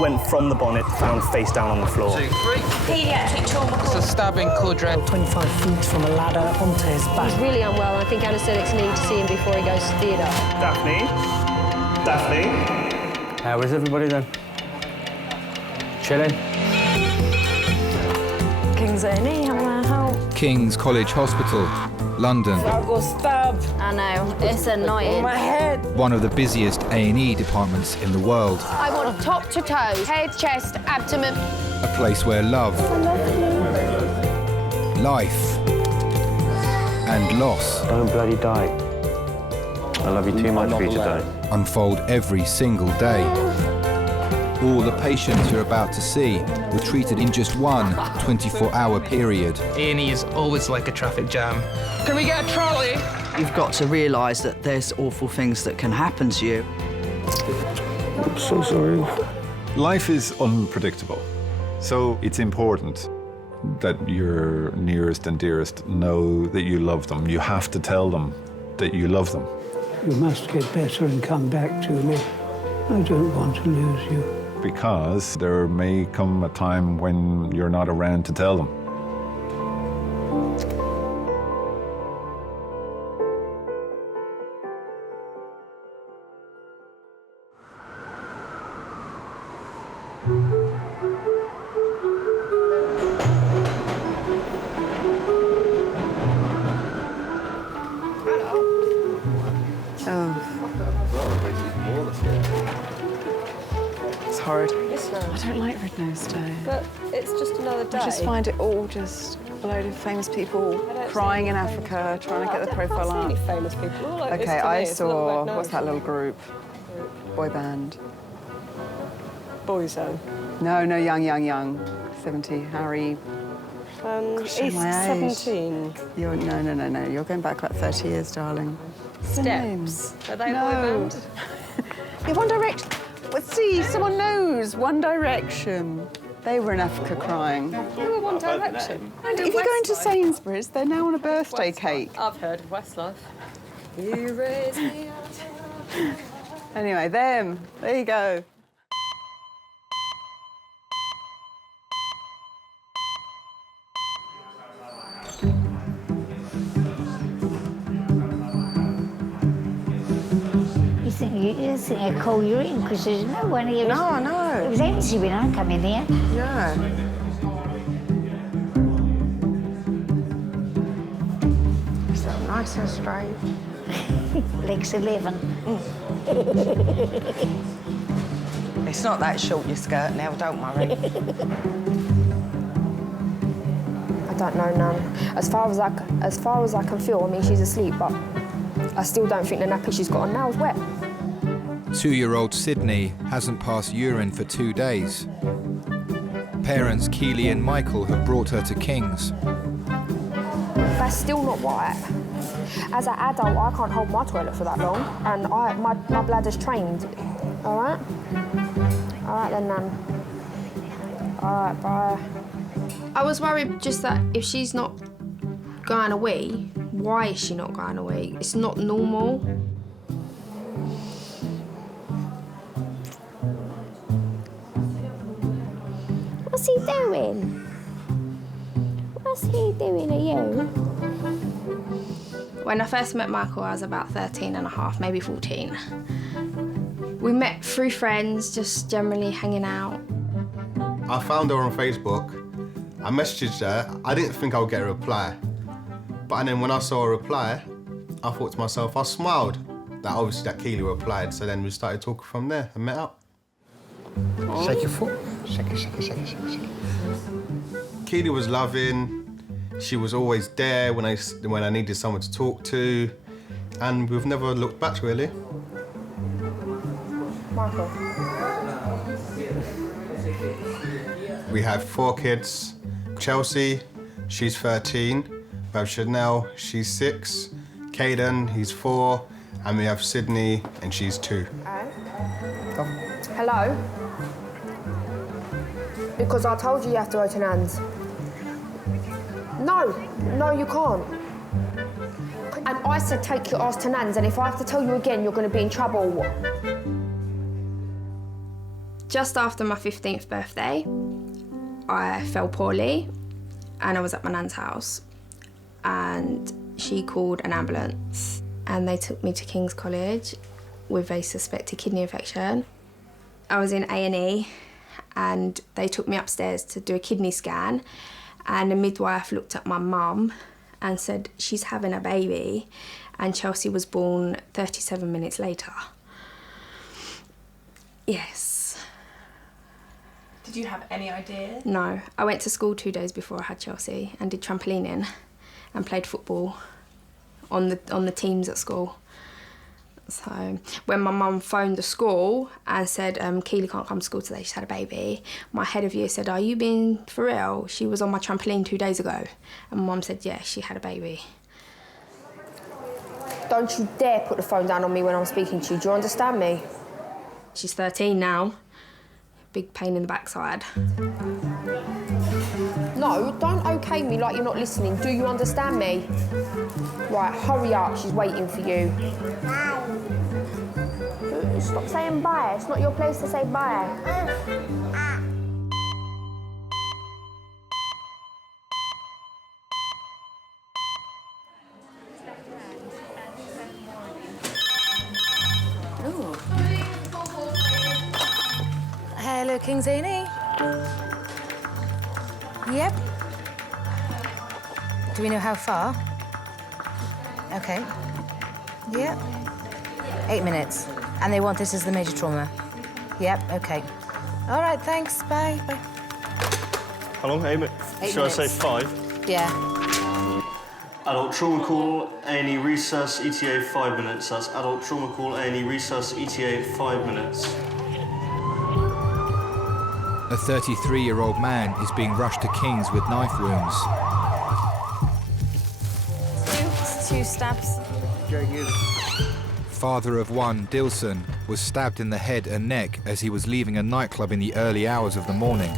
went from the bonnet, found face down on the floor. 2, 3. Pediatric trauma It's a stabbing cordred. 25 feet from a ladder onto his back. He's really unwell, and I think anaesthetics need to see him before he goes to theatre. Daphne? Daphne? How is everybody then? Chilling? King's A&E, how can I help? King's College Hospital, London. I got stabbed. I know, it's annoying. My head. One of the busiest A&E departments in the world. I want top to toe, head, chest, abdomen. A place where love, life and loss Don't bloody die. I love you too much for you to die. unfold every single day. All the patients you're about to see were treated in just one 24-hour period. A&E is always like a traffic jam. Can we get a trolley? You've got to realise that there's awful things that can happen to you. I'm so sorry. Life is unpredictable, so it's important that your nearest and dearest know that you love them. You have to tell them that you love them. You must get better and come back to me. I don't want to lose you. Because there may come a time when you're not around to tell them. It's horrid. I don't like Red Nose Day. But it's just another day. I just find it all just a load of famous people crying in Africa, trying to get their profile up. Really famous people. All like Okay, this to I me. It's not saw, Red Nose. what's that little group? Boy band. Boyzone. No, young. 70, Harry. He's my age. 17. You're, no. You're going back like 30 years, darling. What's their names? Steps. Are they No. boy band? Yeah, One Direction. But see, someone knows. One Direction. They were in Africa crying. They were One Direction. If you go into Sainsbury's, they're now on a birthday cake. I've heard of Westlife. You raise me up. Anyway, them. There you go. You think I call you in because there's no one here. No, I know. It was empty when I come in here. Yeah. It's so nice and straight. Legs 11. It's not that short, your skirt now, don't worry. I don't know, Nan. As far as I can feel, I mean, she's asleep, but I still don't think the nappy she's got on now is wet. 2-year-old Sydney hasn't passed urine for 2 days. Parents Keely and Michael have brought her to King's. That's still not right. As an adult, I can't hold my toilet for that long, and my bladder's trained. All right? All right then, Nan. All right, bye. I was worried just that if she's not going away, why is she not going away? It's not normal. What's he doing? What's he doing to you? When I first met Michael, I was about 13 and a half, maybe 14. We met through friends, just generally hanging out. I found her on Facebook. I messaged her. I didn't think I would get a reply. But then when I saw a reply, I thought to myself, I smiled that obviously that Keely replied. So then we started talking from there and met up. Shake your foot. Shake it. Keely was loving. She was always there when I needed someone to talk to. And we've never looked back, really. Michael. We have 4 kids. Chelsea, she's 13. We have Chanel, she's 6. Caden, he's 4. And we have Sydney, and she's 2. Hello? Because I told you have to go to Nan's. No, you can't. And I said take your ass to Nan's, and if I have to tell you again, you're going to be in trouble. Just after my 15th birthday, I fell poorly and I was at my nan's house and she called an ambulance and they took me to King's College with a suspected kidney infection. I was in A&E and they took me upstairs to do a kidney scan and the midwife looked at my mum and said she's having a baby, and Chelsea was born 37 minutes later. Yes. Did you have any idea? No, I went to school 2 days before I had Chelsea and did trampolining and played football on the teams at school. So when my mum phoned the school and said, Keely can't come to school today, she's had a baby, my head of year said, are you being for real? She was on my trampoline 2 days ago. And my mum said, yeah, she had a baby. Don't you dare put the phone down on me when I'm speaking to you. Do you understand me? She's 13 now. Big pain in the backside. No, don't okay me like you're not listening. Do you understand me? Right, hurry up. She's waiting for you. Stop saying bye. It's not your place to say bye. Hello, King's A&E. Yep. Do we know how far? Okay. Yep. 8 minutes. And they want this as the major trauma? Yep, okay. All right, thanks. Bye. Bye. How long? 8 minutes? Should I say 5? Yeah. Adult trauma call, A&E resus, ETA 5 minutes. That's adult trauma call, A&E resus, ETA 5 minutes. A 33-year-old man is being rushed to King's with knife wounds. Two stabs. Father of one, Dilson, was stabbed in the head and neck as he was leaving a nightclub in the early hours of the morning.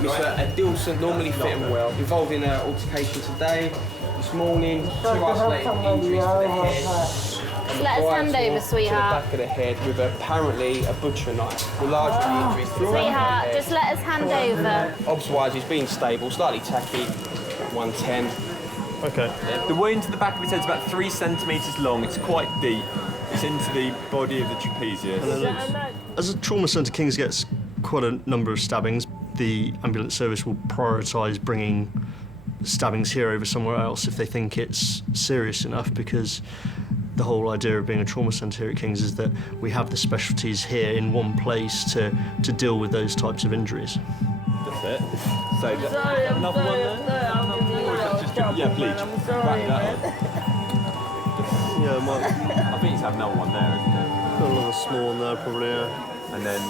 Mr. Dilson normally fit him well, involved in an altercation today, this morning, 2 isolated injuries to the head. Let us hand over, To sweetheart. the back of the head with apparently a butcher knife. The large injuries to the back Sweetheart, of the just let us hand over. Obs-wise, he's been stable, slightly tacky, 110. Okay. The wound to the back of his head is about 3 centimetres long. It's quite deep. It's into the body of the trapezius. As a trauma centre, King's gets quite a number of stabbings. The ambulance service will prioritise bringing stabbings here over somewhere else if they think it's serious enough, because the whole idea of being a trauma centre here at King's is that we have the specialties here in one place to deal with those types of injuries. That's it. So, another one there? Or is that just, yeah, bleach. Wrap that up. Yeah, I think he's had another one there, isn't there? Got another small one there, probably, yeah. And then,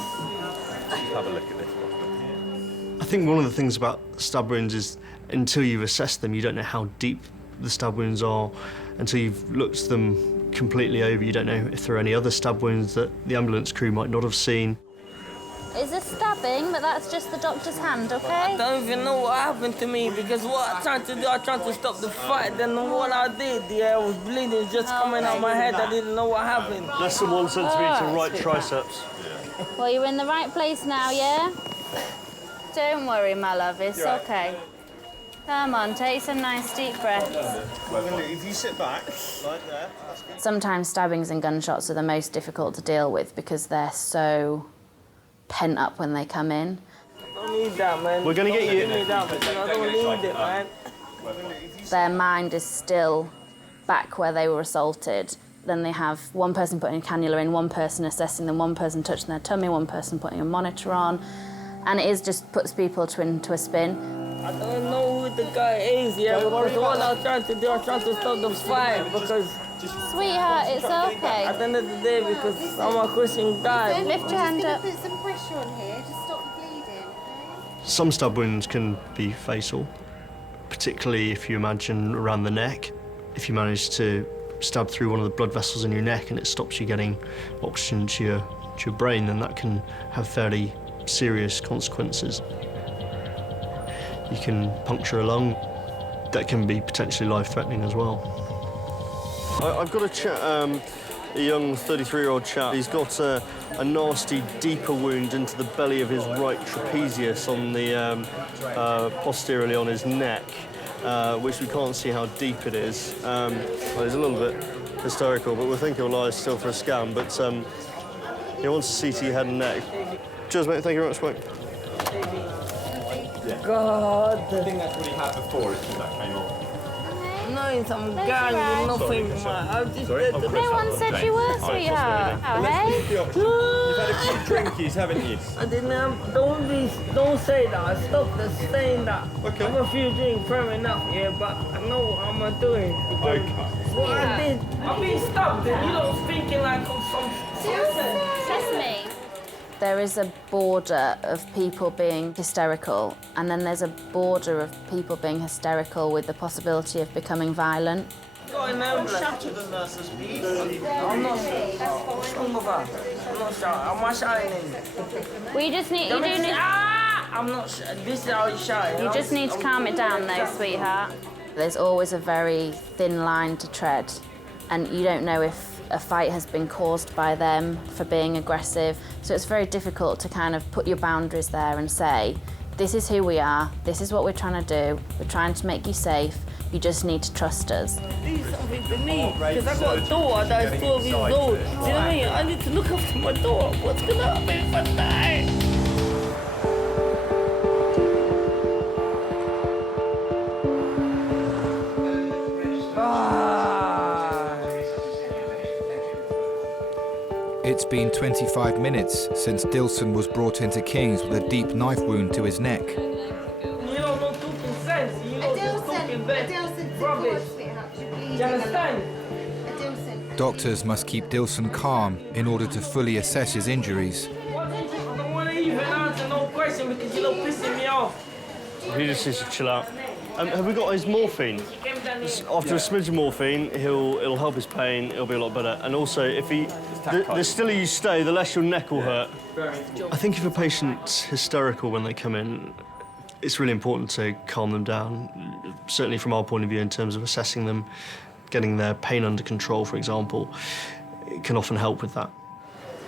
just have a look at this one. I think one of the things about stab wounds is until you've assessed them, you don't know how deep the stab wounds are. Until you've looked at them completely over, you don't know if there are any other stab wounds that the ambulance crew might not have seen. Is a stabbing, but that's just the doctor's hand, okay? I don't even know what happened to me, because what I tried to do, I tried to stop the fight, then what I did, I was bleeding just coming out my head. I didn't know what happened. Less than 1 centimetre right triceps. Well, you're in the right place now, yeah? Don't worry, my love, it's okay. Come on, take some nice deep breaths. If you sit back, like there. Sometimes stabbings and gunshots are the most difficult to deal with because they're so pent up when they come in. I don't need that, man. We're going to get you... Give me that, but I don't need it, man. Their mind is still back where they were assaulted. Then they have one person putting a cannula in, one person assessing them, one person touching their tummy, one person putting a monitor on. And it just puts people into a spin. I don't know who the guy is, because what I was trying to do, I was trying to stop the fight, because... Sweetheart, it's okay. At the end of the day, because I'm a Christian guy. Lift your hand up. Put some pressure on here to stop the bleeding. Some stab wounds can be fatal, particularly if you imagine around the neck. If you manage to stab through one of the blood vessels in your neck and it stops you getting oxygen to your brain, then that can have fairly serious consequences. You can puncture a lung. That can be potentially life-threatening as well. I've got a a young 33-year-old chap. He's got a nasty, deeper wound into the belly of his right trapezius on the posteriorly on his neck, which we can't see how deep it is. Well, he's a little bit hysterical, but we're thinking he'll lie still for a scan. But he wants to CT head and neck. Cheers, mate. Thank you very much, mate. God. I think that's what he had before, it's when that came off. No, some guy with nothing. No one said you were, sweetheart. Oh, hey? You've had a few drinkies, haven't you? I didn't have, don't say that. I stopped saying that. Okay. I have a few drinks, fair enough, yeah, but I know what I'm doing. Okay. What I did, I've been stopped and you don't thinking like I'm some Sesame. There is a border of people being hysterical, and then there's a border of people being hysterical with the possibility of becoming violent. I'm not shouting. I'm not shouting. I'm not shouting. We just need, you do need... I'm not this is how you shout. You just need to calm it down though, sweetheart. There's always a very thin line to tread, and you don't know if a fight has been caused by them for being aggressive. So it's very difficult to kind of put your boundaries there and say, this is who we are, this is what we're trying to do, we're trying to make you safe, you just need to trust us. Do something for me, because I got a daughter that is 12 years old. Do you know what I mean? I need to look after my daughter. What's going to happen if I die? It's been 25 minutes since Dilson was brought into King's with a deep knife wound to his neck. You don't know talking sense. You don't know talking rubbish. You understand? Doctors must keep Dilson calm in order to fully assess his injuries. I don't want to even answer no question because you're pissing me off. He just needs to chill out. Have we got his morphine? After a smidge of morphine, it'll help his pain, it'll be a lot better. And also, if the stiller you stay, the less your neck will hurt. I think if a patient's hysterical when they come in, it's really important to calm them down, certainly from our point of view in terms of assessing them, getting their pain under control, for example. It can often help with that.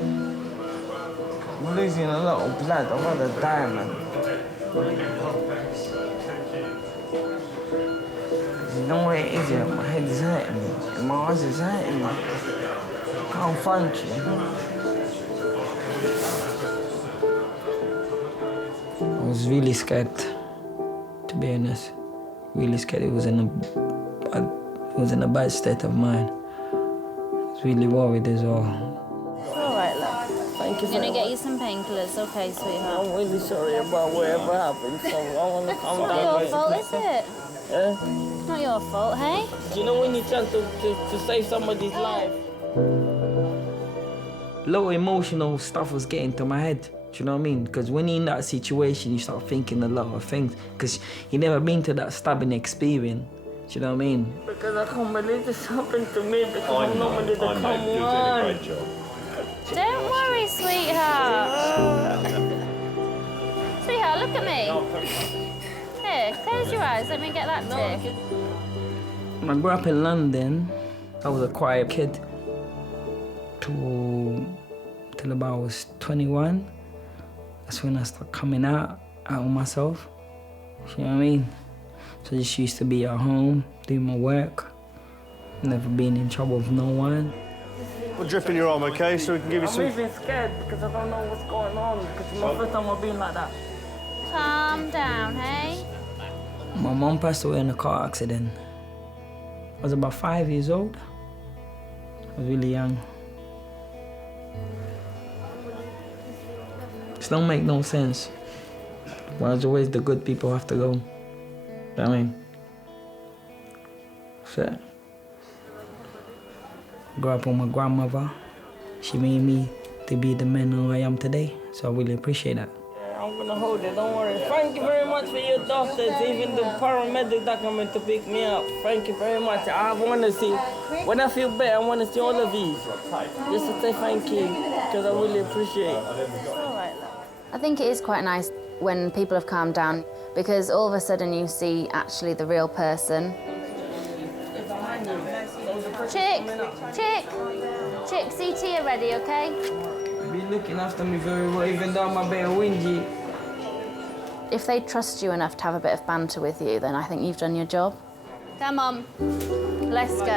I'm losing a lot of blood. I'd rather die, man. You know what it is, yeah? My head is hurting me, and my eyes is hurting me. I can't function. I was really scared, to be honest. Really scared. It was in a bad state of mind. I was really worried as well. All right, love. Thank you. I'm gonna get you some painkillers, okay, sweetheart? I'm really sorry about whatever happened, so I want to calm down. It's not your fault, is it? Yeah? Not your fault, hey? Do you know when you try to save somebody's life? A lot of emotional stuff was getting to my head. Do you know what I mean? Because when you're in that situation, you start thinking a lot of things. Because you've never been to that stabbing experience. Do you know what I mean? Because I can't believe this happened to me because I'm not ready to come on. Don't worry, sweetheart. Sweetheart, look at me. Here, close your eyes. Let me get that tip. I grew up in London. I was a quiet kid till about I was 21. That's when I started coming out of myself. You know what I mean? So I just used to be at home, doing my work, never been in trouble with no one. We'll drip in your arm, okay? So we can give you some... I'm even scared because I don't know what's going on because it's my first time I've been like that. Calm down, hey? My mom passed away in a car accident. I was about 5 years old. I was really young. It don't make no sense. But as always, the good people have to go. You know what I mean? So, I grew up with my grandmother. She made me to be the man who I am today, so I really appreciate that. Yeah, I'm gonna hold it, don't worry. Thank you very much for your doctors, even the paramedic that came in to pick me up. Thank you very much. I want to see, when I feel better, I want to see all of these. Just to say thank you, because I really appreciate it. I think it is quite nice when people have calmed down because all of a sudden you see actually the real person. Chick, Chick, CT are ready, okay? Be looking after me very well, even though I'm a bit whingy. If they trust you enough to have a bit of banter with you, then I think you've done your job. Come on, let's go. I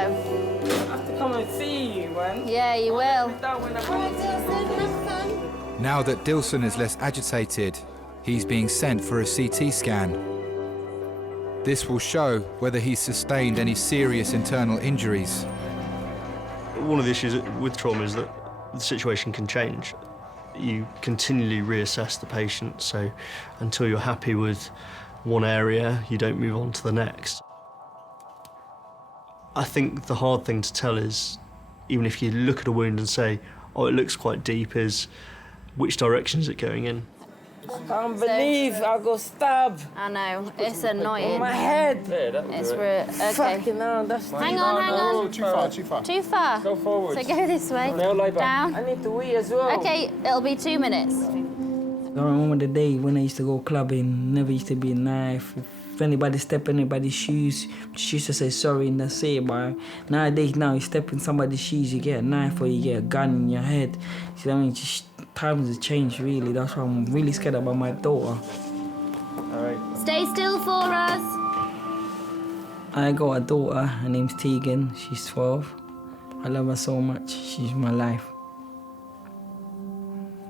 have to come and see you, man. Yeah, you will. Now that Dilson is less agitated, he's being sent for a CT scan. This will show whether he's sustained any serious internal injuries. One of the issues with trauma is that the situation can change. You continually reassess the patient, so until you're happy with one area, you don't move on to the next. I think the hard thing to tell is, even if you look at a wound and say, oh, it looks quite deep, is which direction is it going in? I can't believe I got stabbed. I know, it's annoying. On my head. It's okay. Fucking hell, that's hang on. Oh, too far. Too far? Go forward. So go this way. No, lie back. Down. I need to wee as well. Okay, it'll be 2 minutes. I remember the day when I used to go clubbing, never used to be a knife. If anybody step in anybody's shoes, she used to say sorry and that's it. But nowadays, now you step in somebody's shoes, you get a knife or you get a gun in your head. See what I mean? Just times have changed, really. That's why I'm really scared about my daughter. All right. Stay still for us. I got a daughter, her name's Tegan, she's 12. I love her so much, she's my life.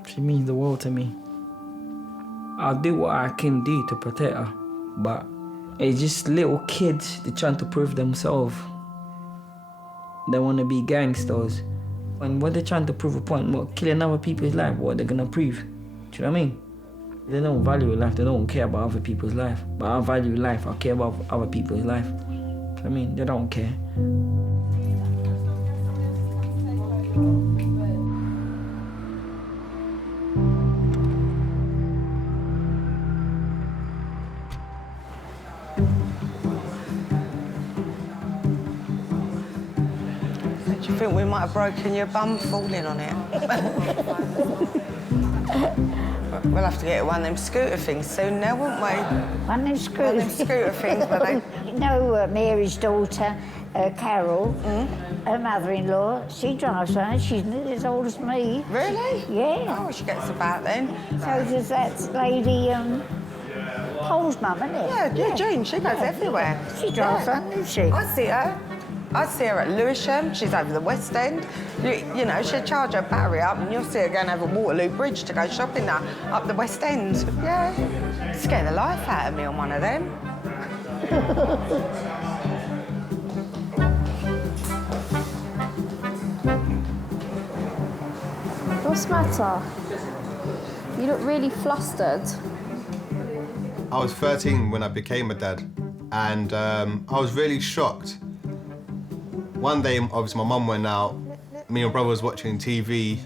She means the world to me. I'll do what I can do to protect her, but it's just little kids, they're trying to prove themselves. They want to be gangsters. And what they're trying to prove a point, what, killing other people's life, what they're gonna prove. Do you know what I mean? They don't value life, they don't care about other people's life. But I value life, I care about other people's life. Do you know what I mean? They don't care. I think we might have broken your bum falling on it. We'll have to get one of them scooter things soon now, won't we? One of them scooter things, but they... You know, Mary's daughter, Carol, her mother-in-law, she drives one. She's nearly as old as me. Really? Yeah. Oh, she gets about then. So does that lady, Paul's mum, isn't it? Yeah, June, she goes everywhere. She drives one, doesn't she? I see her. I see her at Lewisham, she's over the West End. You know, she'll charge her battery up and you'll see her going over Waterloo Bridge to go shopping now, up the West End. Yeah. Scare the life out of me on one of them. What's the matter? You look really flustered. I was 13 when I became a dad, and I was really shocked. One day, obviously, my mum went out. Me and my brother was watching TV.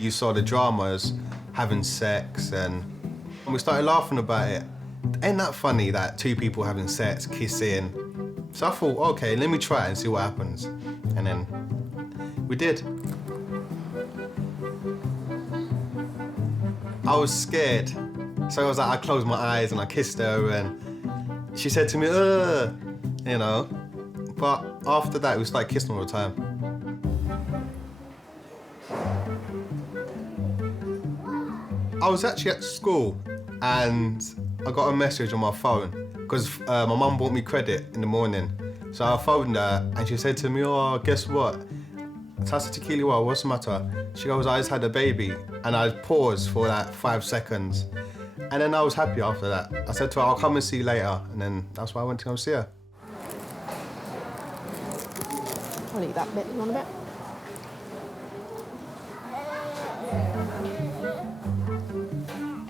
You saw the dramas, having sex, and we started laughing about it. Ain't that funny that two people having sex, kissing? So I thought, okay, let me try it and see what happens. And then we did. I was scared. So I was like, I closed my eyes and I kissed her, and she said to me, you know. But after that, we started kissing all the time. I was actually at school and I got a message on my phone because my mum bought me credit in the morning. So I phoned her and she said to me, oh, guess what? So I said to Keely, well, what's the matter? She goes, I just had a baby. And I paused for like 5 seconds. And then I was happy after that. I said to her, I'll come and see you later. And then that's why I went to go see her. I'll eat that bit. You want a bit?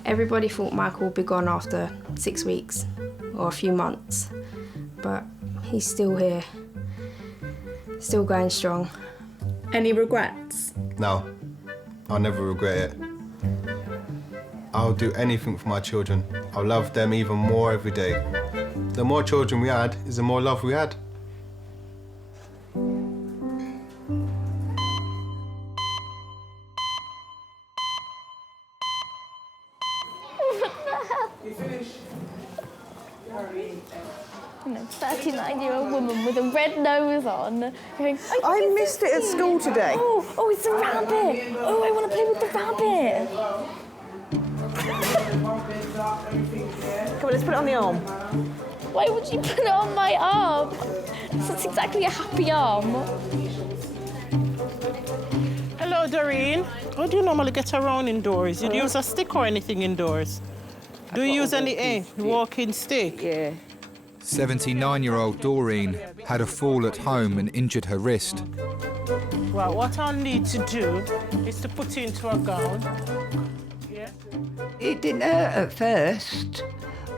Everybody thought Michael would be gone after 6 weeks or a few months, but he's still here, still going strong. Any regrets? No, I'll never regret it. I'll do anything for my children. I'll love them even more every day. The more children we had is the more love we had. 39-year-old woman with a red nose on. Going, I missed it at school today. Oh, it's a rabbit. Oh, I want to play with the rabbit. Come on, let's put it on the arm. Why would you put it on my arm? That's exactly a happy arm. Hello, Doreen. How do you normally get around indoors? You use a stick or anything indoors? Do you use any walking stick? Yeah. 79-year-old Doreen had a fall at home and injured her wrist. Well, what I'll need to do is to put it into a gown. Yeah. It didn't hurt at first,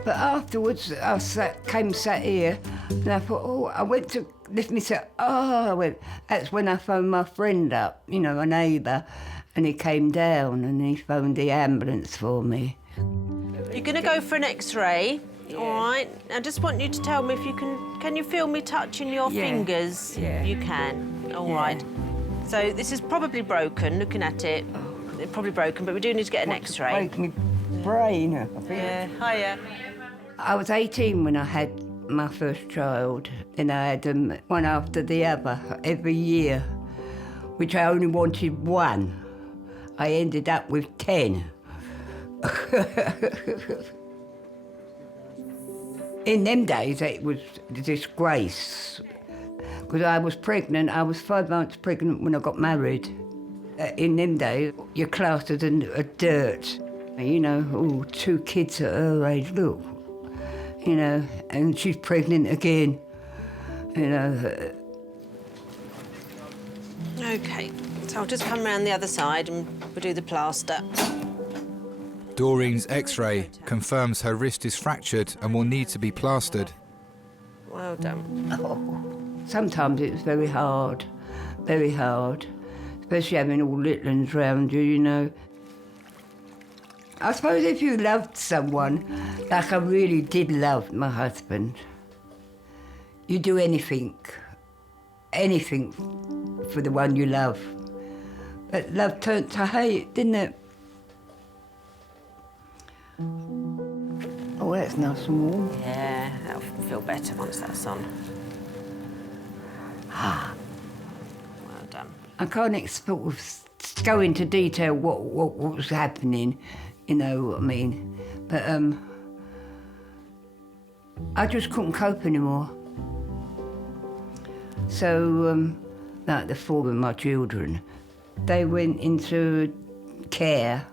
but afterwards I came sat here and I thought, oh, I went to lift myself. That's when I phoned my friend up, you know, a neighbour, and he came down and he phoned the ambulance for me. You're going to go for an X-ray, all right? I just want you to tell me if you can you feel me touching your fingers? Yeah. You can, all right. So this is probably broken, looking at it. It's probably broken, but we do need to get an X-ray. Break my brain, I think. Yeah, hiya. I was 18 when I had my first child, and I had them one after the other every year, which I only wanted one. I ended up with 10. In them days, it was a disgrace, because I was pregnant. I was 5 months pregnant when I got married. In them days, you're classed as a dirt. You know, 2 kids at her age, look. You know, and she's pregnant again, you know. OK, so I'll just come round the other side and we'll do the plaster. Doreen's X-ray confirms her wrist is fractured and will need to be plastered. Well done. Sometimes it's very hard, especially having all little ones round you, you know. I suppose if you loved someone, like I really did love my husband, you do anything for the one you love. But love turned to hate, didn't it? Oh, that's nice and warm. Yeah, that'll feel better once that's on. Well done. I can't sort of go into detail what was happening, you know what I mean. But I just couldn't cope anymore. So, like the 4 of my children, they went into care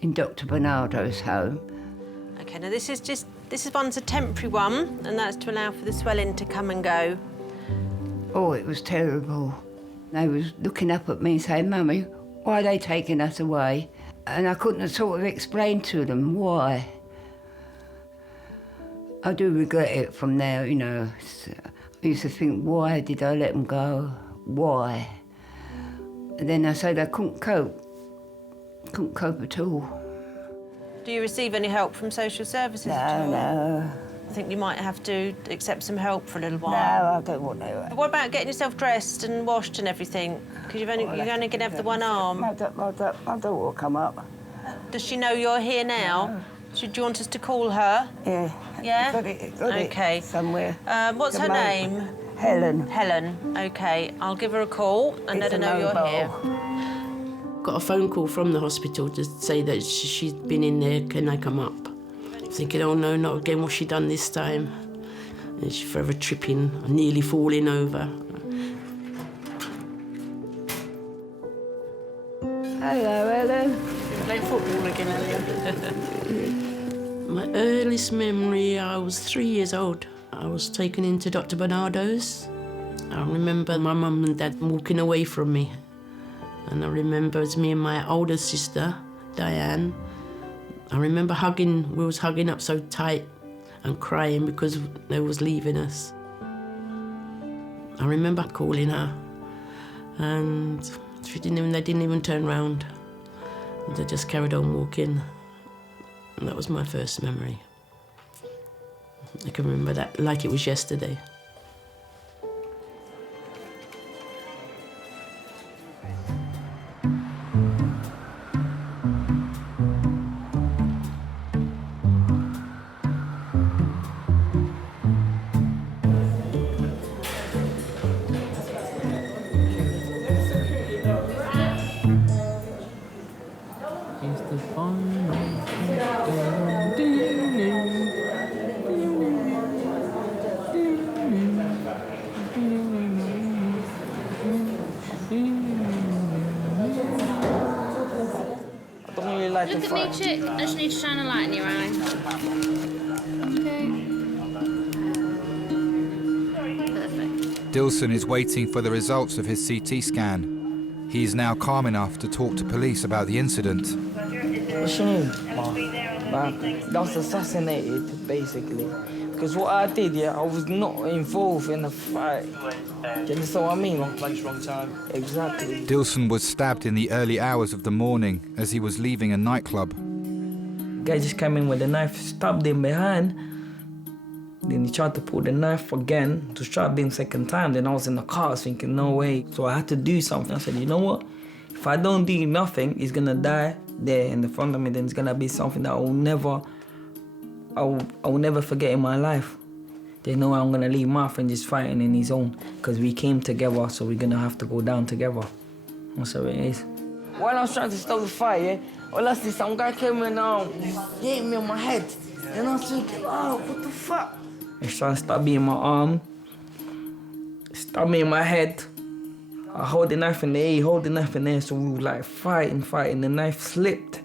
in Dr. Bernardo's home. OK, now this one's a temporary one, and that's to allow for the swelling to come and go. Oh, it was terrible. They was looking up at me and saying, Mummy, why are they taking us away? And I couldn't sort of explain to them why. I do regret it from now, you know. I used to think, why did I let them go? Why? And then I said I couldn't cope. Couldn't cope at all. Do you receive any help from social services at all? No. I think you might have to accept some help for a little while. No, I don't want to. What about getting yourself dressed and washed and everything? Because you're only going to have the one arm. My daughter will come up. Does she know you're here now? No. Do you want us to call her? Yeah. Yeah? Got it somewhere. What's her name? Helen. Helen. OK, I'll give her a call and let her know you're here. Got a phone call from the hospital to say that she's been in there, can I come up? Thinking, oh no, not again, what's she done this time? And she's forever tripping, nearly falling over. Hello, Helen. You're playing football again, earlier. My earliest memory, I was 3 years old. I was taken into Dr. Bernardo's. I remember my mum and dad walking away from me. And I remember it was me and my older sister, Diane. I remember we was hugging up so tight and crying because they was leaving us. I remember calling her and they didn't even turn round. They just carried on walking. And that was my first memory. I can remember that like it was yesterday. Look at me, chick. I just need to shine a light in your eye. Okay. Dilson is waiting for the results of his CT scan. He is now calm enough to talk to police about the incident. What's your name? That was assassinated, basically. Because what I did, I was not involved in the fight. Do you understand what I mean? Place, wrong time. Exactly. Dilson was stabbed in the early hours of the morning as he was leaving a nightclub. Guy just came in with a knife, stabbed him behind. Then he tried to pull the knife again to stab him second time. Then I was in the car thinking, no way. So I had to do something. I said, you know what? If I don't do nothing, he's gonna die there in the front of me. Then it's gonna be something that I will never forget in my life. There's no way I'm gonna leave my friend just fighting in his own, because we came together, so we're gonna have to go down together. That's how it is. While I was trying to stop the fight, all I see, some guy came in and hit me on my head. And I was thinking, oh, what the fuck? He's trying to stab me in my arm, stab me in my head. I hold the knife in the air, he hold the knife in the air, so we were like fighting. The knife slipped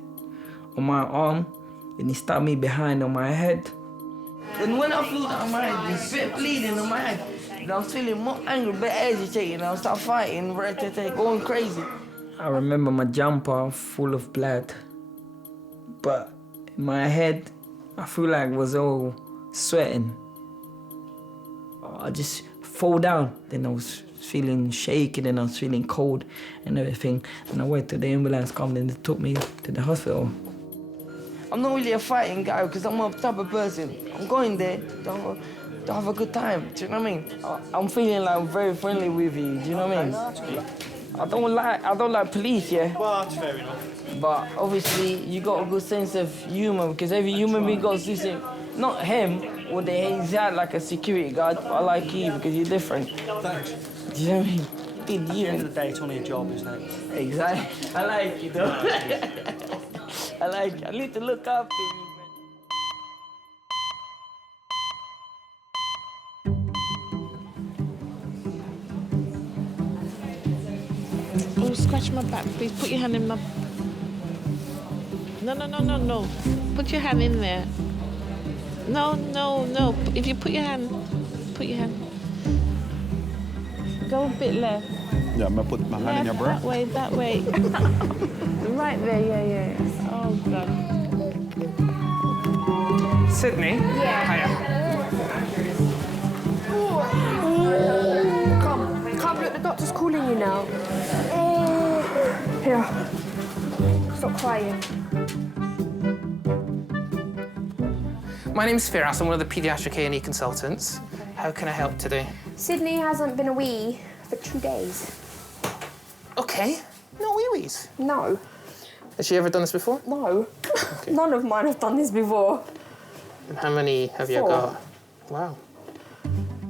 on my arm, and he stabbed me behind on my head. And when I feel that on my head, there's a bit bleeding on my head, and I was feeling more angry, a bit agitated, and I started fighting, going crazy. I remember my jumper full of blood, but in my head, I feel like it was all sweating. I just fall down, then I was feeling shaky, and I was feeling cold and everything. And I went to the ambulance, come, and they took me to the hospital. I'm not really a fighting guy because I'm a type of person. I'm going there to have a good time. Do you know what I mean? I'm feeling like I'm very friendly with you. Do you know what I mean? I don't like police, yeah. Well, that's fair enough. But obviously, you got a good sense of humor because every human being got this. Not him, or he's had like a security guard. But I like you because you're different. Thanks. Do you know what I mean? At the end of the day, it's only a job, isn't it? Exactly. I like you though. I need to look after you. Oh, scratch my back, please. Put your hand in my... No. Put your hand in there. No. If you put your hand... Go a bit left. Yeah, I'm gonna put my hand in your breast. That way. Right there, yeah. Oh, God. Sydney? Yeah. Hiya. Come, look, the doctor's calling you now. Here. Stop crying. My name's Firas. I'm one of the Pediatric A&E consultants. How can I help today? Sydney hasn't been a wee for 2 days. Okay. No wee-wees? No. Has she ever done this before? No. Okay. None of mine have done this before. And how many have you 4. got? Wow.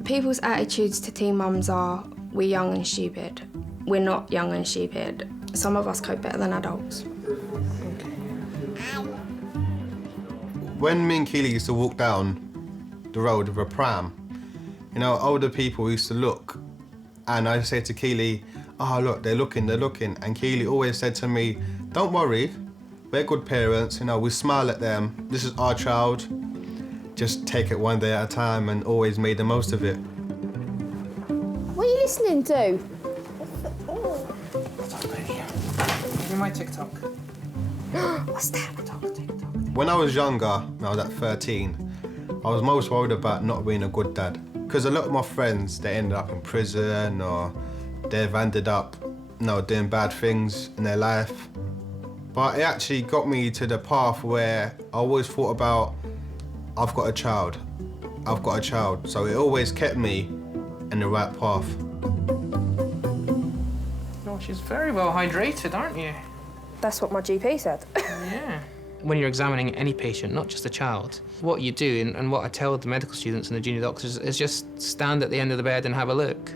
People's attitudes to teen mums are, we're young and stupid. We're not young and stupid. Some of us cope better than adults. When me and Keely used to walk down the road with a pram, you know, older people used to look, and I say to Keely, oh look, they're looking, and Keely always said to me, don't worry, we're good parents, you know, we smile at them, this is our child, just take it one day at a time, and always made the most of it. What are you listening to? Give me my TikTok. What's that? When I was younger, when I was at 13, I was most worried about not being a good dad. Because a lot of my friends, they ended up in prison or they've ended up, you know, doing bad things in their life. But it actually got me to the path where I always thought about, I've got a child. So it always kept me in the right path. No, she's very well hydrated, aren't you? That's what my GP said. Yeah. When you're examining any patient, not just a child, what you do, and what I tell the medical students and the junior doctors, is just stand at the end of the bed and have a look.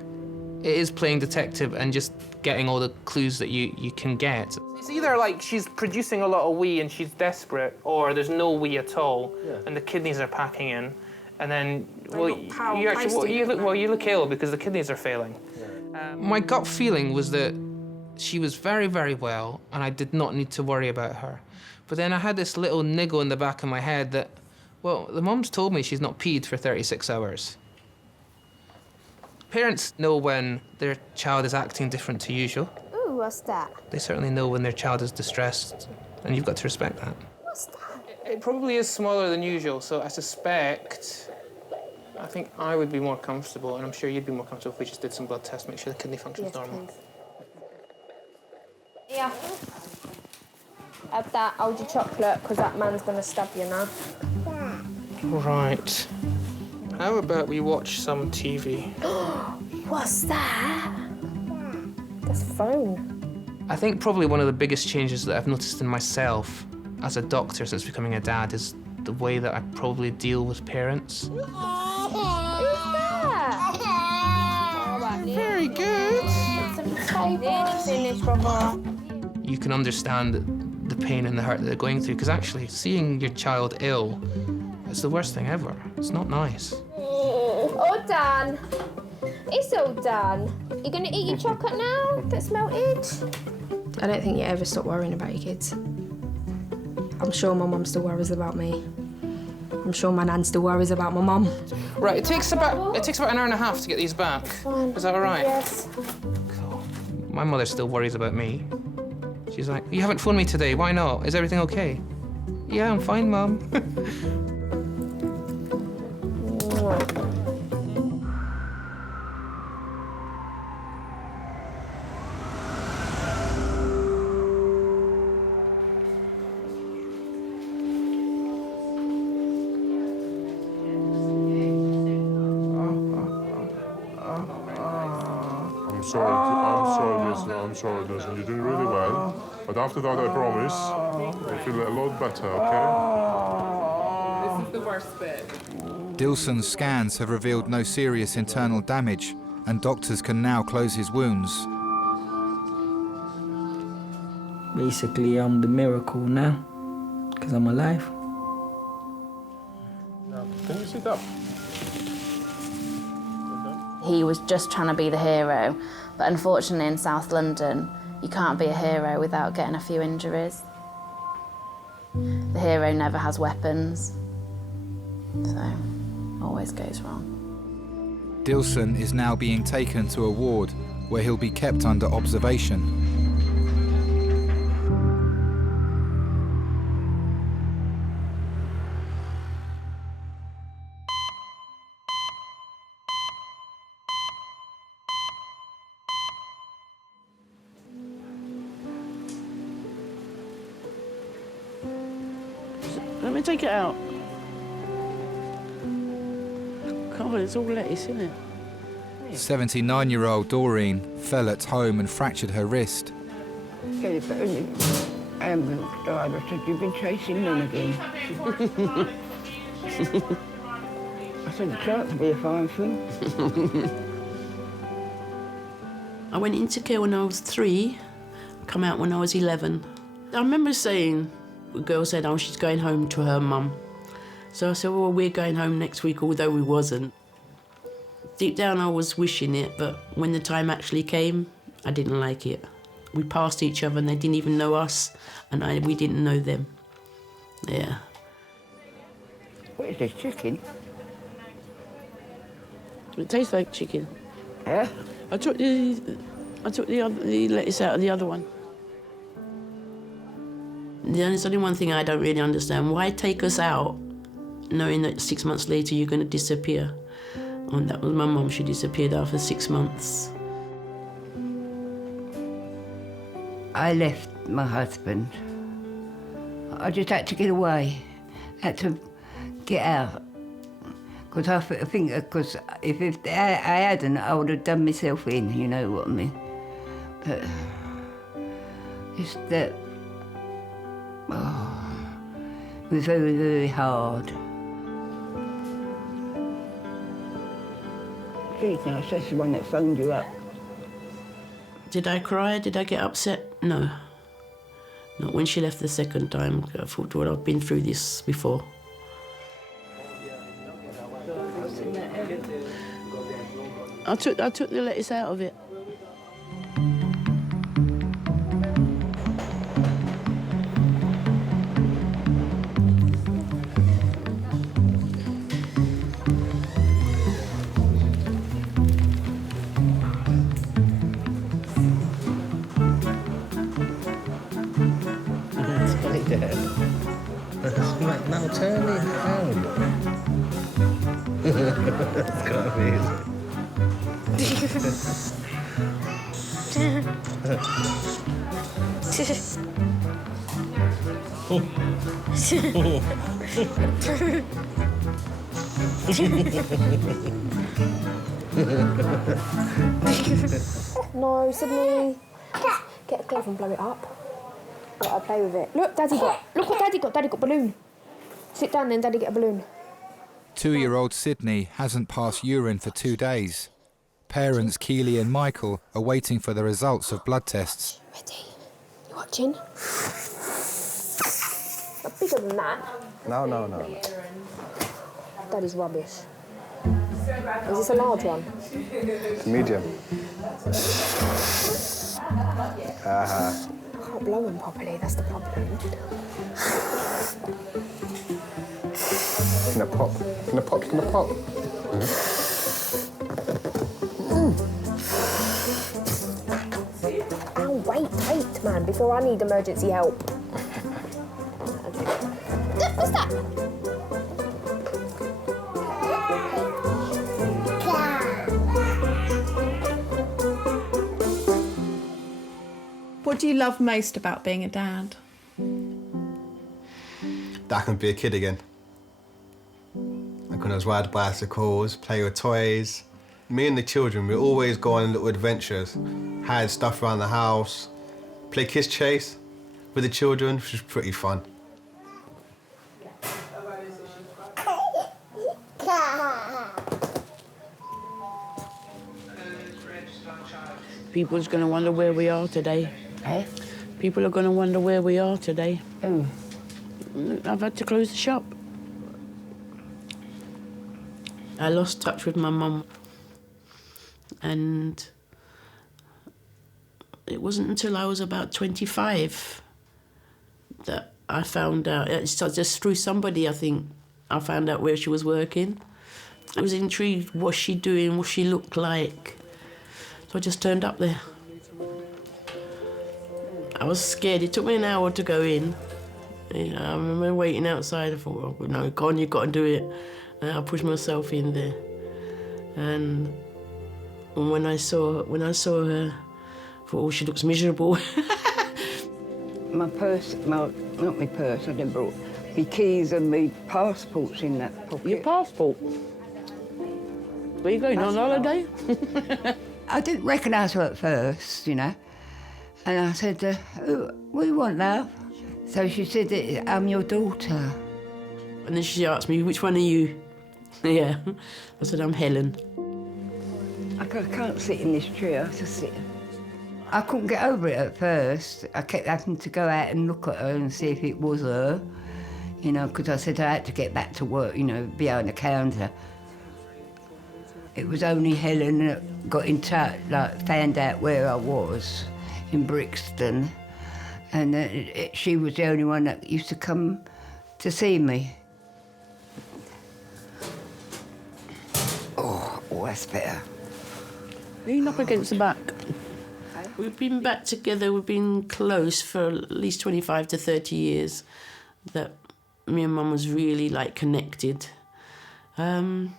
It is playing detective and just getting all the clues that you can get. It's either like she's producing a lot of wee and she's desperate, or there's no wee at all, and the kidneys are packing in, and then you look ill because the kidneys are failing. My gut feeling was that she was very, very well, and I did not need to worry about her. But then I had this little niggle in the back of my head that, well, the mum's told me she's not peed for 36 hours. Parents know when their child is acting different to usual. Ooh, what's that? They certainly know when their child is distressed, and you've got to respect that. What's that? It probably is smaller than usual, so I think I would be more comfortable, and I'm sure you'd be more comfortable if we just did some blood tests, make sure the kidney function's normal. Please. Yeah. Have that, hold your chocolate, because that man's going to stab you now. Right. How about we watch some TV? What's that? That's a phone. I think probably one of the biggest changes that I've noticed in myself as a doctor since becoming a dad is the way that I probably deal with parents. Who's that? Very good. You can understand the pain and the hurt that they're going through, because actually seeing your child ill is the worst thing ever. It's not nice. All done. It's all done. You gonna eat your chocolate now that's melted? I don't think you ever stop worrying about your kids. I'm sure my mum still worries about me. I'm sure my nan still worries about my mum. Right, it takes about an hour and a half to get these back. Is that all right? Yes. Cool. My mother still worries about me. She's like, you haven't phoned me today, why not? Is everything okay? Yeah, I'm fine, Mum. I'm sorry, listen, you're doing really well. But after that, I promise, you'll feel a lot better, okay? This is the worst bit. Dilson's scans have revealed no serious internal damage, and doctors can now close his wounds. Basically, I'm the miracle now, because I'm alive. Can you sit up? He was just trying to be the hero, but unfortunately in South London, you can't be a hero without getting a few injuries. The hero never has weapons, so always goes wrong. Dilson is now being taken to a ward where he'll be kept under observation. Let me take it out. Come on, it's all lettuce, isn't it? 79-year-old Doreen fell at home and fractured her wrist. Ambulance driver said, you've been chasing them again. I said, it can't be a fine thing. I went into care when I was 3, come out when I was 11. I remember saying, the girl said, oh, she's going home to her mum. So I said, well, we're going home next week, although we wasn't. Deep down, I was wishing it, but when the time actually came, I didn't like it. We passed each other and they didn't even know us, and we didn't know them. Yeah. What is this, chicken? It tastes like chicken. Yeah? I took the lettuce out of the other one. There's only one thing I don't really understand. Why take us out knowing that 6 months later you're going to disappear? And that was my mum. She disappeared after 6 months. I left my husband. I just had to get away. Had to get out. Because I think, because if I hadn't, I would have done myself in, you know what I mean? But it's that, it was very, very hard. She's now, that's the one that phoned you up. Did I cry? Did I get upset? No. Not when she left the second time. I thought, well, I've been through this before. I took the lettuce out of it. Now turn it around. It's quite amazing. No, Sydney. Get a glove and blow it up. Let her play with it. Look, Daddy got. Look what Daddy got. Daddy got balloon. Sit down then, Daddy get a balloon. 2-year-old Sydney hasn't passed urine for 2 days. Parents Keely and Michael are waiting for the results of blood tests. Ready? You watching? Not bigger than that. No. Daddy's rubbish. Is this a large one? It's medium. I can't blow them properly, that's the problem. Gonna pop. Oh, wait, man, before I need emergency help. What's that? What do you love most about being a dad? That I can be a kid again. Like when I was riding bicycles, play with toys. Me and the children, we always go on little adventures, hide stuff around the house, play kiss chase with the children, which was pretty fun. People's going to wonder where we are today. Eh? People are going to wonder where we are today. Oh. I've had to close the shop. I lost touch with my mum. And it wasn't until I was about 25 that I found out, it's just through somebody, I think, I found out where she was working. I was intrigued, what's she doing, what she looked like. So I just turned up there. I was scared. It took me an hour to go in. You know, I remember waiting outside. I thought, well, no, go on, you've got to do it. And I pushed myself in there. And when I saw her, I thought, oh, she looks miserable. My purse, not my purse, I didn't brought my keys and my passport's in that pocket. Your passport? Where you going, on holiday? I didn't recognise her at first, you know. And I said, what do you want, love? So she said, I'm your daughter. And then she asked me, which one are you? Yeah. I said, I'm Helen. I can't sit in this chair, I just sit. I couldn't get over it at first. I kept having to go out and look at her and see if it was her, you know, because I said I had to get back to work, you know, behind the counter. It was only Helen that got in touch, like, found out where I was in Brixton, and she was the only one that used to come to see me. Oh, that's better. Lean up against the back. We've been back together, we've been close for at least 25 to 30 years, that me and Mum was really, like, connected. And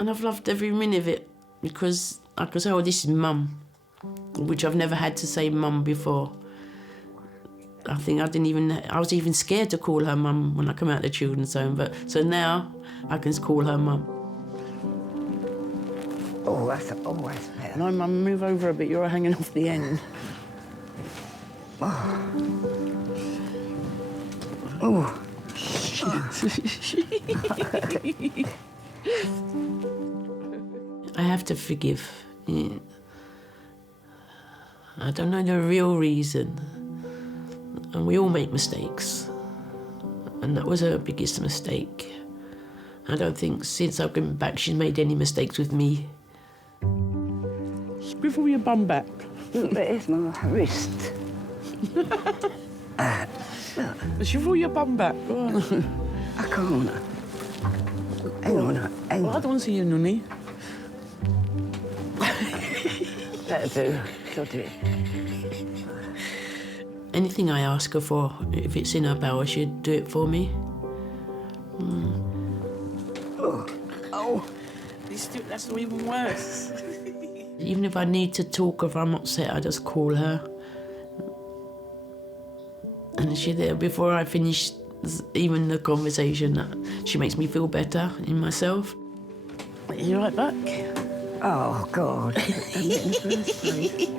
I've loved every minute of it, because I can say, oh, this is Mum, which I've never had to say Mum before. I think I was even scared to call her Mum when I come out of the children's home, but so now I can call her Mum. Oh, that's better. No, Mum, move over a bit, you're hanging off the end. Oh. Oh. I have to forgive. Yeah. I don't know the real reason. And we all make mistakes. And that was her biggest mistake. I don't think since I've been back she's made any mistakes with me. Swivel your bum back. Look, there's my wrist. Swivel your bum back. I can't. Hang on, hang on. I don't want to see you, Nunny. That'll do. That'll do. Anything I ask her for, if it's in her power, she'd do it for me. Oh. That's even worse. Even if I need to talk, if I'm upset, I just call her. And she's there before I finish even the conversation. She makes me feel better in myself. Are you right back? Oh, God. I'm in the first place.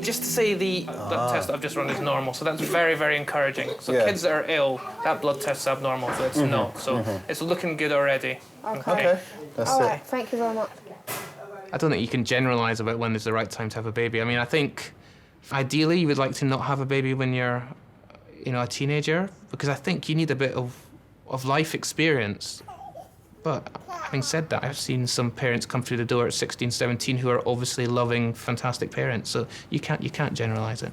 Just to say the blood test that I've just run is normal, so that's very, very encouraging. So kids that are ill, that blood test's abnormal, so it's not. So it's looking good already. Okay. That's All it. right, thank you very much. I don't think you can generalise about when is the right time to have a baby. I mean, I think ideally you would like to not have a baby when you're, a teenager, because I think you need a bit of life experience. But having said that, I've seen some parents come through the door at 16, 17 who are obviously loving, fantastic parents. So you can't generalise it.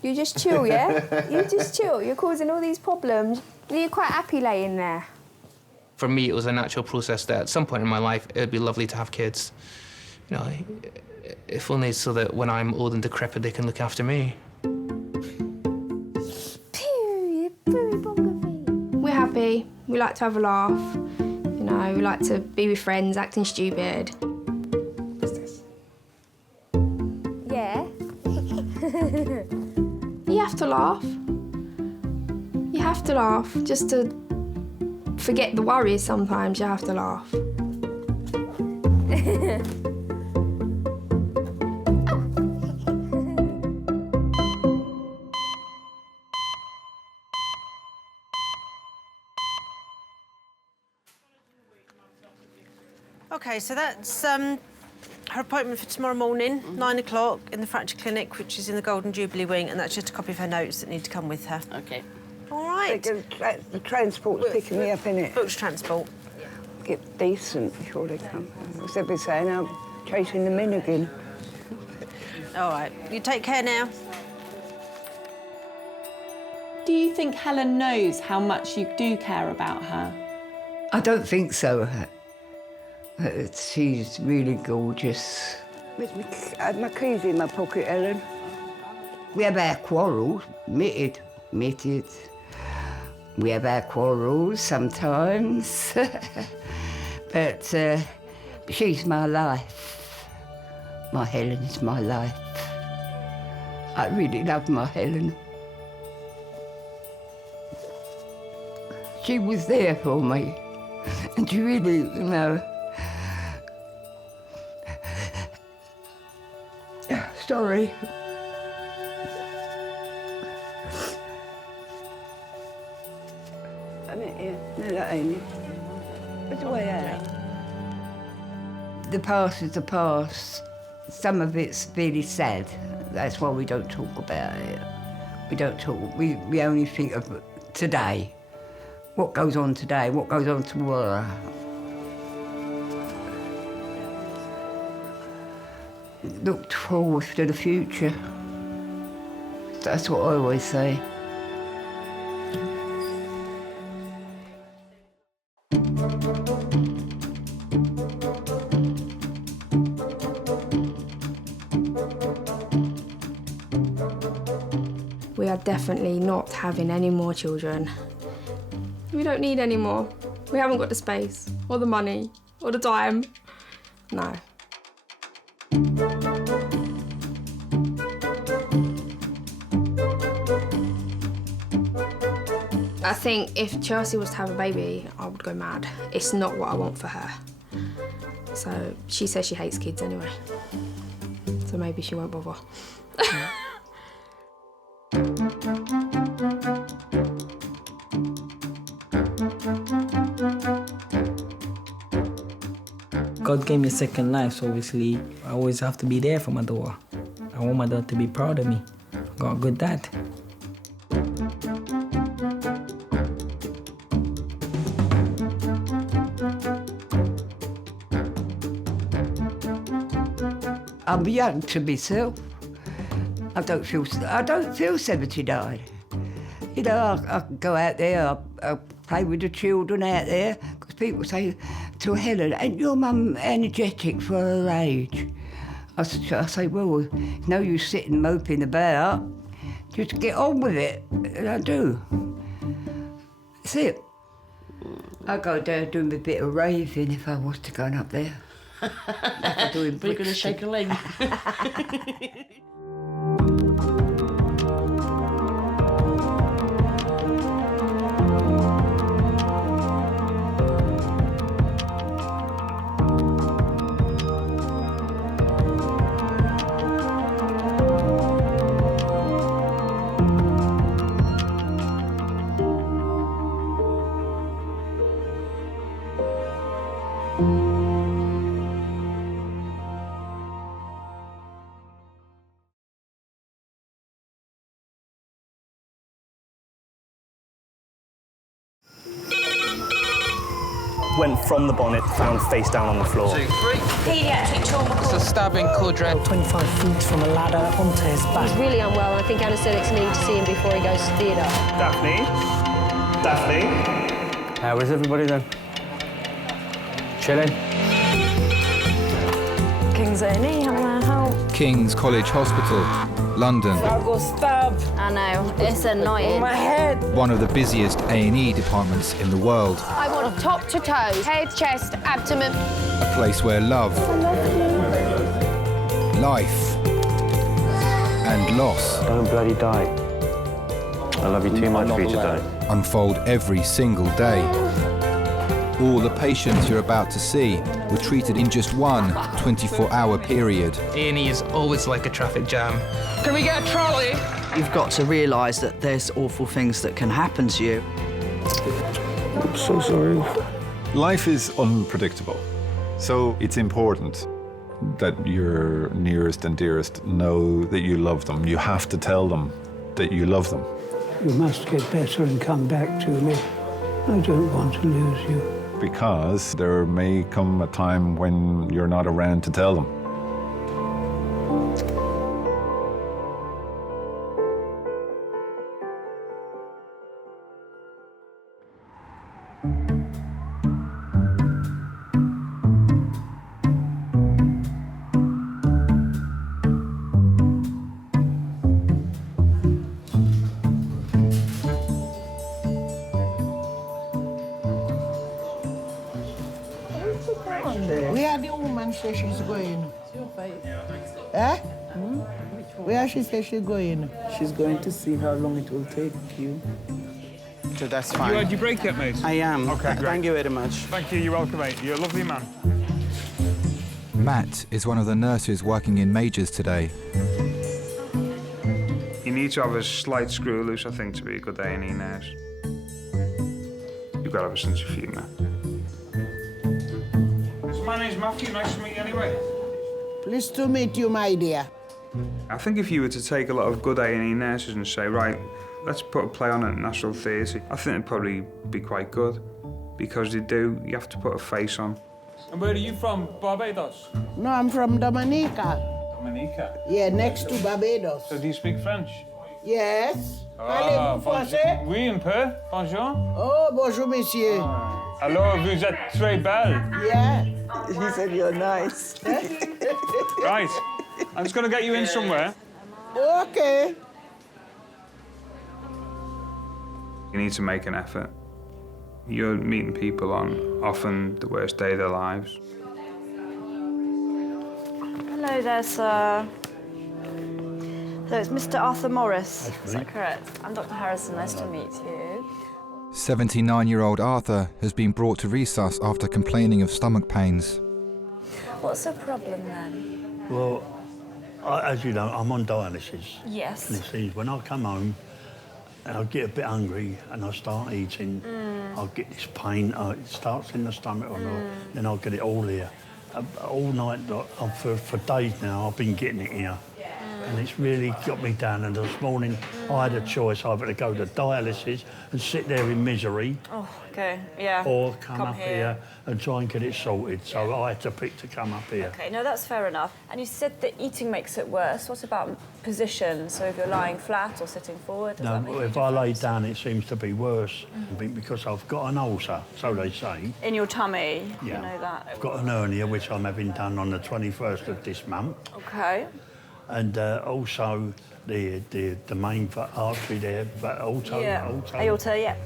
You just chill, yeah? You just chill. You're causing all these problems. You're quite happy laying there. For me, it was a natural process that at some point in my life, it would be lovely to have kids. If only so that when I'm old and decrepit, they can look after me. We're happy. We like to have a laugh. We like to be with friends, acting stupid. Yeah. You have to laugh. You have to laugh. Just to forget the worries sometimes, you have to laugh. Okay, so that's her appointment for tomorrow morning, 9 o'clock, in the fracture clinic, which is in the Golden Jubilee wing, and that's just a copy of her notes that need to come with her. Okay. All right. The transport's picking me up, innit? Booked transport. Get decent before they come. As they've been saying, I'm chasing them in again. All right. You take care now. Do you think Helen knows how much you do care about her? I don't think so. She's really gorgeous. I had my keys in my pocket, Helen. We have our quarrels, admitted. We have our quarrels sometimes. But she's my life. My Helen is my life. I really love my Helen. She was there for me. And she really, Sorry. I mean, yeah, no, that ain't it. What's the way out? The past is the past. Some of it's really sad. That's why we don't talk about it. We don't talk. We only think of today. What goes on today? What goes on tomorrow? Look forward to the future. That's what I always say. We are definitely not having any more children. We don't need any more. We haven't got the space, or the money, or the time. No. I think if Chelsea was to have a baby, I would go mad. It's not what I want for her. So she says she hates kids anyway. So maybe she won't bother. God gave me a second life, so obviously I always have to be there for my daughter. I want my daughter to be proud of me. I got a good dad. I'm young to myself. I don't feel 79. You know, I can go out there, I play with the children out there, because people say to Helen, ain't your mum energetic for her age? I say, well, no use sitting moping about, just get on with it, and I do. That's it. I go down doing a bit of raving if I was to go up there. Like doing We're going to shake a leg. Went from the bonnet, found face down on the floor. Pediatric trauma. It's a stabbing quadra. 25 feet from a ladder onto his back. He's really unwell. I think anaesthetics need to see him before he goes to theatre. Daphne? Daphne? How is everybody then? Chilling? King's A&E, how may I help? King's College Hospital, London. I got stabbed. I know, it's annoying. My head. One of the busiest A&E departments in the world. I want top to toe, head, chest, abdomen. A place where love, life, and loss. Don't bloody die. I love you too much for you to die. Unfold every single day. All the patients you're about to see were treated in just one 24-hour period. A&E is always like a traffic jam. Can we get a trolley? You've got to realise that there's awful things that can happen to you. I'm so sorry. Life is unpredictable, so it's important that your nearest and dearest know that you love them. You have to tell them that you love them. You must get better and come back to me. I don't want to lose you. Because there may come a time when you're not around to tell them. Where the woman says she's going? Eh? Where she says she's going? She's going to see how long it will take you. So that's fine. You had your break yet, mate? I am. Okay, great. Thank you very much. Thank you, you're welcome, mate. You're a lovely man. Matt is one of the nurses working in Majors today. You need to have a slight screw loose, I think, to be a good A&E nurse. You've got to have a sense of humour. My name's Matthew. Nice to meet you anyway. Pleased to meet you, my dear. I think if you were to take a lot of good A&E nurses and say, right, let's put a play on at National Theatre, I think it'd probably be quite good. Because you have to put a face on. And where are you from? Barbados? No, I'm from Dominica. Dominica? Yeah, next to Barbados. So do you speak French? Yes. Ah, Parlez-vous français? Oui, un peu. Bonjour. Oh, bonjour, monsieur. Alors, vous êtes très belle. Yeah. He said you're nice. Right. I'm just going to get you in somewhere. Okay. You need to make an effort. You're meeting people on often the worst day of their lives. Hello there, sir. So it's Mr. Arthur Morris. Is that correct? I'm Dr. Harrison. Nice to meet you. 79-year-old Arthur has been brought to resus after complaining of stomach pains. What's the problem then? Well, as you know, I'm on dialysis. Yes. And it seems when I come home, and I get a bit hungry and I start eating, I'll get this pain. It starts in the stomach or not, then I'll get it all here. all night, for days now, I've been getting it here. And it's really got me down. And this morning, I had a choice either to go to dialysis and sit there in misery, Oh, okay, yeah. or come up here and try and get it sorted. So I had to pick to come up here. Okay, no, that's fair enough. And you said that eating makes it worse. What about position? So if you're lying flat or sitting forward, does that make No, a if I lay down, it seems to be worse. I think because I've got an ulcer, so they say. in your tummy, Yeah. you know that. I've got an hernia, which I'm having done on the 21st of this month. Okay. And also the main artery there, but also Yeah. Aorta, yeah.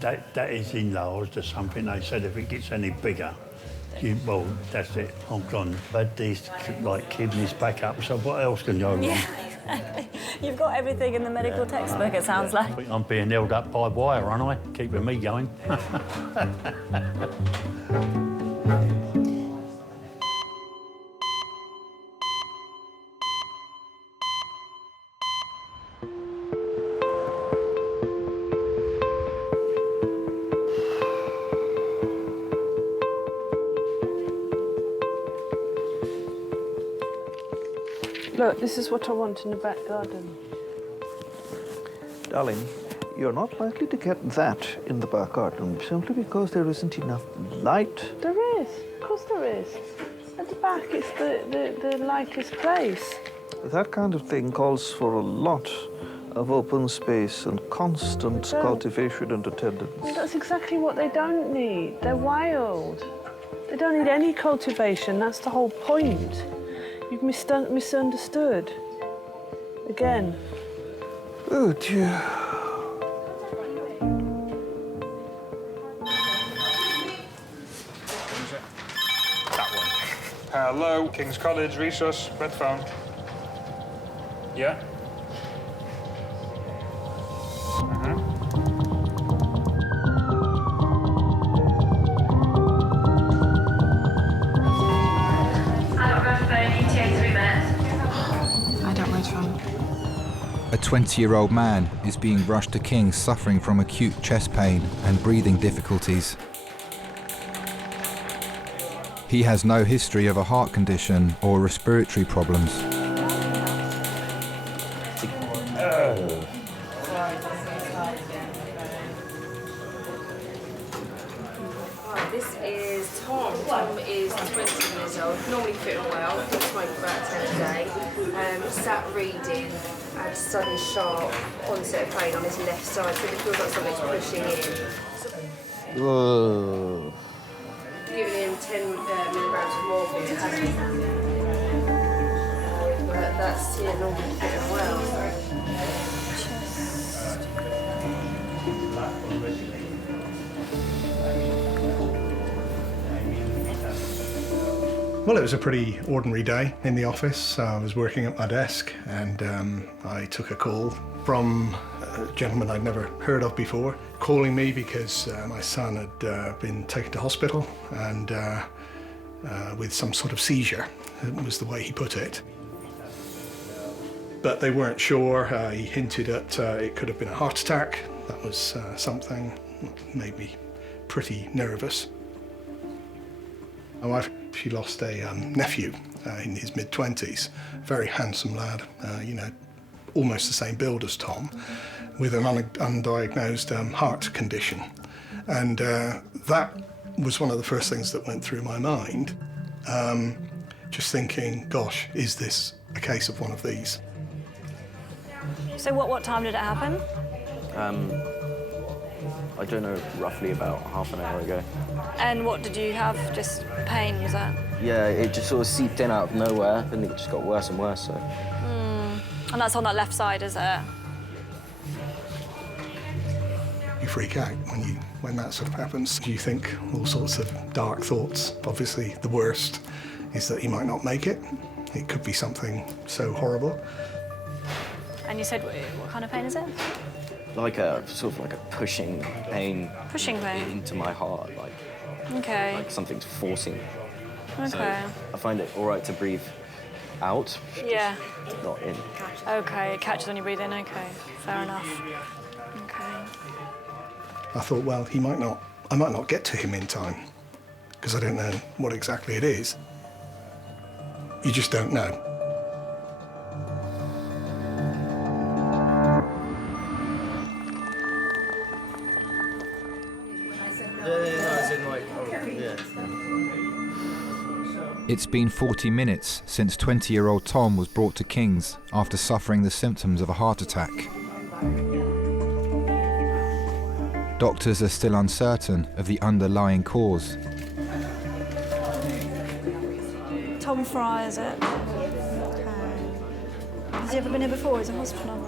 that is enlarged or something. They said if it gets any bigger, well, that's it. I'm gone. But these like kidneys back up. So what else can go wrong? Yeah, exactly. You've got everything in the medical textbook, it sounds like. I'm being held up by wire, aren't I? Keeping me going. Look, this is what I want in the back garden. Darling, you're not likely to get that in the back garden simply because there isn't enough light. There is, of course there is. At the back, it's the lightest place. That kind of thing calls for a lot of open space and constant cultivation and attendance. Well, that's exactly what they don't need. They're wild. They don't need any cultivation, that's the whole point. You've misunderstood. Again. Oh, dear. That one. Hello, King's College, Resus, red phone. Yeah? A 20-year-old man is being rushed to King's suffering from acute chest pain and breathing difficulties. He has no history of a heart condition or respiratory problems. This is Tom. Tom is 20 years old, normally fit and well, smoking about 10 a day. Sat reading, had sudden sharp onset of pain on his left side, so it feels like something's pushing in. Whoa. Giving him 10 milligrams of morphine, but that's normally fit and well. Well, it was a pretty ordinary day in the office. I was working at my desk and I took a call from a gentleman I'd never heard of before, calling me because my son had been taken to hospital and with some sort of seizure, was the way he put it. But they weren't sure. He hinted at it could have been a heart attack. That was something that made me pretty nervous. My wife, she lost a nephew in his mid-20s, very handsome lad, you know, almost the same build as Tom, with an undiagnosed heart condition. And that was one of the first things that went through my mind, just thinking, gosh, is this a case of one of these? So what time did it happen? I don't know, roughly about half an hour ago. And what did you have? Just pain, was that? Yeah, it just sort of seeped in out of nowhere, and it just got worse and worse, so. And that's on that left side, is it? You freak out when that sort of happens. You think all sorts of dark thoughts. Obviously, the worst is that he might not make it. It could be something so horrible. And you said, what kind of pain is it? Like a, sort of like a pushing pain. Pushing pain? Into my heart, like. Okay. Like something's forcing. Okay. So I find it all right to breathe out. Yeah. Not in. Okay, it catches when you breathe in, okay. Fair enough. Okay. I thought, well, I might not get to him in time, because I don't know what exactly it is. You just don't know. It's been 40 minutes since 20-year-old Tom was brought to King's after suffering the symptoms of a heart attack. Doctors are still uncertain of the underlying cause. Tom Fry, is it? Okay. Has he ever been here before? He's in hospital.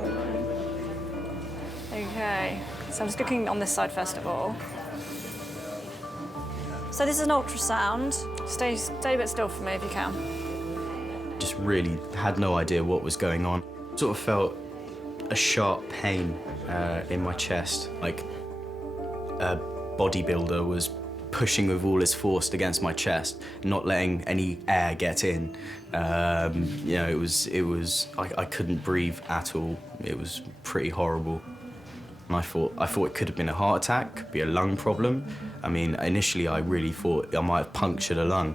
Okay. So I'm just looking on this side first of all. So this is an ultrasound. Stay a bit still for me if you can. Just really had no idea what was going on. Sort of felt a sharp pain in my chest, like a bodybuilder was pushing with all his force against my chest, not letting any air get in. You know, I couldn't breathe at all. It was pretty horrible. And I thought it could have been a heart attack, could be a lung problem. I mean, initially I really thought I might have punctured a lung.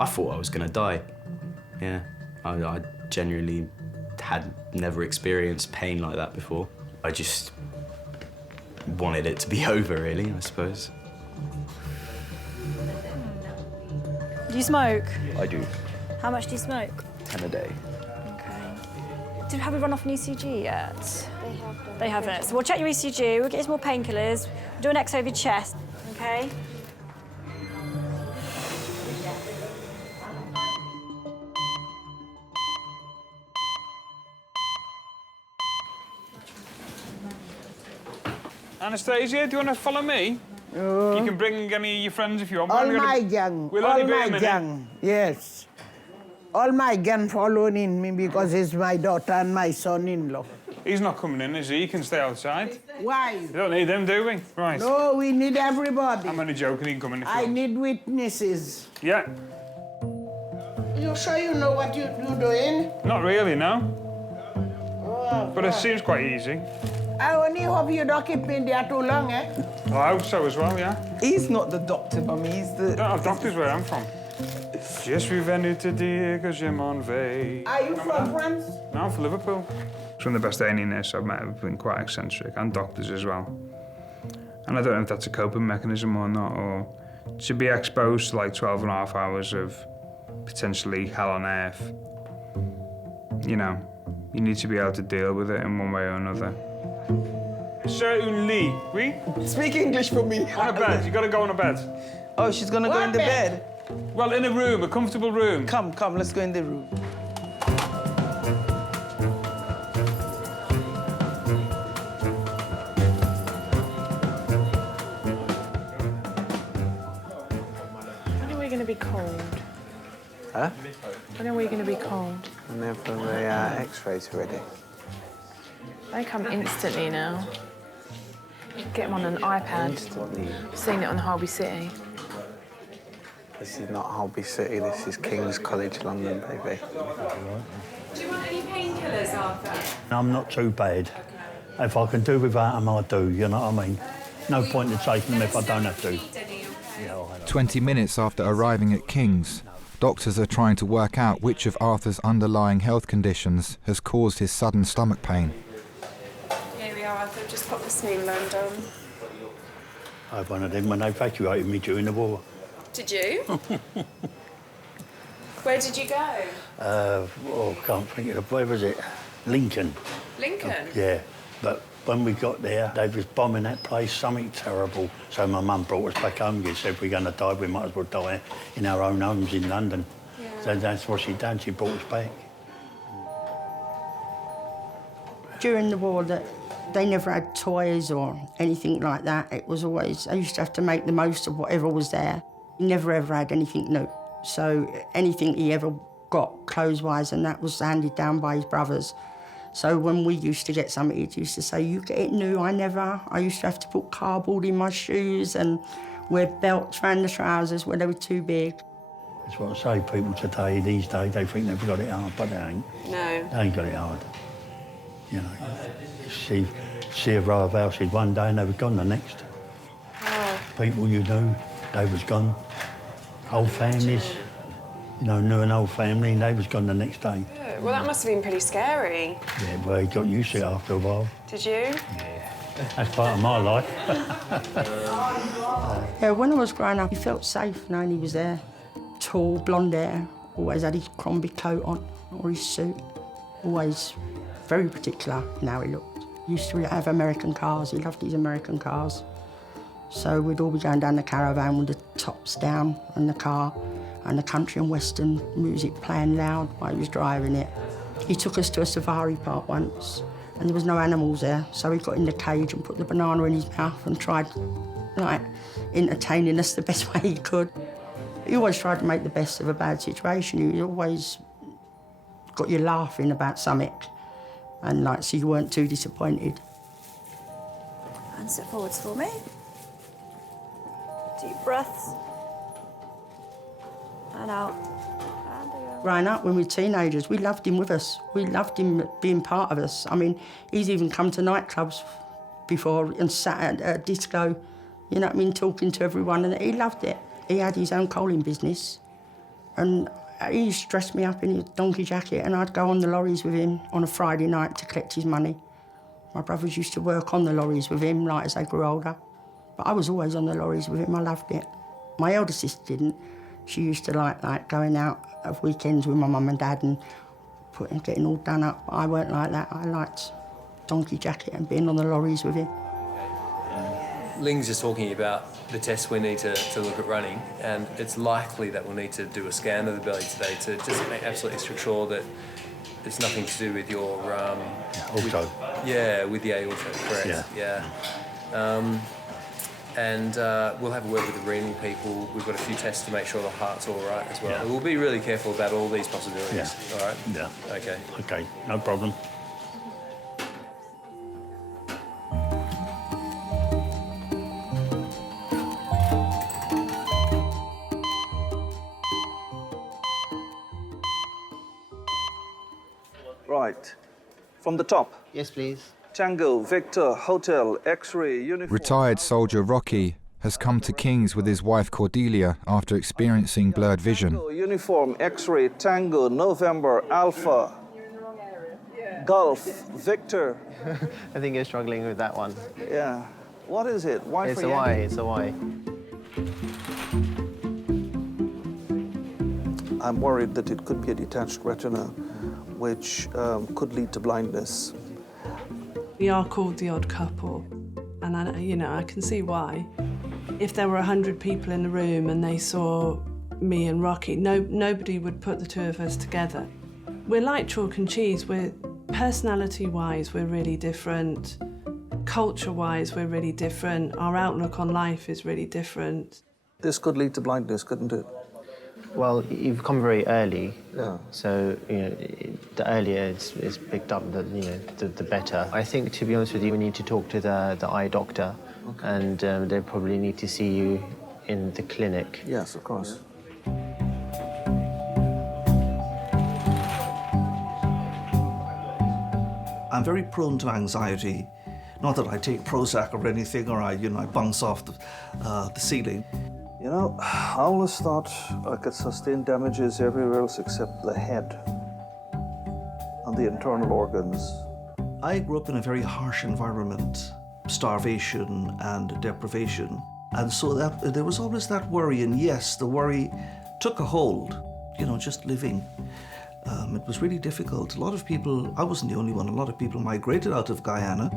I thought I was gonna die. Yeah, I genuinely had never experienced pain like that before. I just wanted it to be over, really, I suppose. Do you smoke? I do. How much do you smoke? 10 a day. Have we run off an ECG yet? They haven't. So we'll check your ECG, we'll get you some more painkillers, we'll do an X-ray of your chest, okay? Anastasia, do you want to follow me? You can bring any of your friends if you want. All my gang, We'll all only be a my minute. gang, yes. All my gang following me because he's my daughter and my son-in-law. He's not coming in, is he? He can stay outside. Why? We don't need them, do we? Right. No, we need everybody. I'm only joking, he can come in if you I want. need witnesses. Yeah. You sure you know what you're doing? Not really, no. Oh, But it seems quite easy. I only hope you don't keep me there too long, eh? I hope so as well, yeah. He's not the doctor, Mummy, he's the... Don't have doctors where I'm from. Je suis venu te dire que je m'en vais. Are you from France? No, I'm from Liverpool. Some of the best A&E nurses I've met have been quite eccentric, and doctors as well. And I don't know if that's a coping mechanism or not, or to be exposed to like 12 and a half hours of potentially hell on earth. You know, you need to be able to deal with it in one way or another. Sir, un lit, oui? Speak English for me. On a bed, you gotta go on a bed. Oh, she's gonna go in the bed? Well, in a room, a comfortable room. Come, let's go in the room. When are we going to be cold? Huh? When are we going to be cold? Whenever the X-rays are ready. They come instantly now. Get them on an iPad. I've seen it on Holby City. This is not Holby City, this is King's College London, baby. Do you want any painkillers, Arthur? I'm not too bad. If I can do without them, I do, you know what I mean? No point in taking them if I don't have to. 20 minutes after arriving at King's, doctors are trying to work out which of Arthur's underlying health conditions has caused his sudden stomach pain. Here we are, Arthur. Just pop the smear load on. I had one of them when they evacuated me during the war. Did you? Where did you go? Can't think of where was it? Lincoln. Lincoln? Yeah, but when we got there, they was bombing that place, something terrible. So my mum brought us back home. She said, if we're going to die, we might as well die in our own homes in London. Yeah. So that's what she done, she brought us back. During the war, they never had toys or anything like that. It was always, I used to have to make the most of whatever was there. He never ever had anything new. So anything he ever got clothes-wise, and that was handed down by his brothers. So when we used to get something, he used to say, you get it new, I never. I used to have to put cardboard in my shoes and wear belts around the trousers where they were too big. That's what I say, people today, these days, they think they've got it hard, but they ain't. No. They ain't got it hard. You know, see a row of houses one day and they were gone the next. Oh. People you knew, they was gone. Whole families. knew an old family and they was gone the next day. Oh, well, that must have been pretty scary. Yeah, well, he got used to it after a while. Did you? That's part of my life. Yeah, when I was growing up, he felt safe knowing he was there. Tall, blonde hair, always had his Crombie coat on, or his suit. Always very particular in how he looked. He used to have American cars, he loved his American cars. So we'd all be going down the caravan with the tops down and the car and the country and western music playing loud while he was driving it. He took us to a safari park once and there was no animals there, so he got in the cage and put the banana in his mouth and tried, like, entertaining us the best way he could. He always tried to make the best of a bad situation. He always got you laughing about something and, like, so you weren't too disappointed. And sit forwards for me. Deep breaths. And out. And again. Growing up, when we were teenagers, we loved him with us. We loved him being part of us. I mean, he's even come to nightclubs before and sat at a disco, you know what I mean, talking to everyone, and he loved it. He had his own coaling business, and he used to dress me up in his donkey jacket, and I'd go on the lorries with him on a Friday night to collect his money. My brothers used to work on the lorries with him, like, as they grew older. But I was always on the lorries with him, I loved it. My elder sister didn't. She used to like going out of weekends with my mum and dad and getting all done up. I weren't like that. I liked donkey jacket and being on the lorries with him. Ling's just talking about the tests we need to look at running, and it's likely that we'll need to do a scan of the belly today to just make absolutely sure that it's nothing to do with your... with the aorta, correct. Yeah. And we'll have a word with the renal people. We've got a few tests to make sure the heart's all right as well. Yeah. We'll be really careful about all these possibilities. Yeah. All right? Yeah. Okay. Okay, no problem. Right. From the top. Yes, please. Tango, Victor, Hotel, X-ray, uniform. Retired soldier Rocky has come to King's with his wife Cordelia after experiencing blurred vision. Tango, uniform, X-ray, Tango, November, Alpha, Golf, Victor. I think you're struggling with that one. Yeah. What is it? Y It's for a Y, Yankee? it's a Y. I'm worried that it could be a detached retina, which could lead to blindness. We are called the odd couple, and I can see why. If there were 100 people in the room and they saw me and Rocky, nobody would put the two of us together. We're like chalk and cheese. We're personality-wise, we're really different. Culture-wise, we're really different. Our outlook on life is really different. This could lead to blindness, couldn't it? Well, you've come very early, yeah. So the earlier it's picked up, the better. I think, to be honest with you, we need to talk to the eye doctor, okay. And they probably need to see you in the clinic. Yes, of course. I'm very prone to anxiety. Not that I take Prozac or anything, or I bounce off the ceiling. You know, I always thought I could sustain damages everywhere else except the head and the internal organs. I grew up in a very harsh environment, starvation and deprivation. And so there was always that worry, and yes, the worry took a hold, just living. It was really difficult. A lot of people, I wasn't the only one, a lot of people migrated out of Guyana.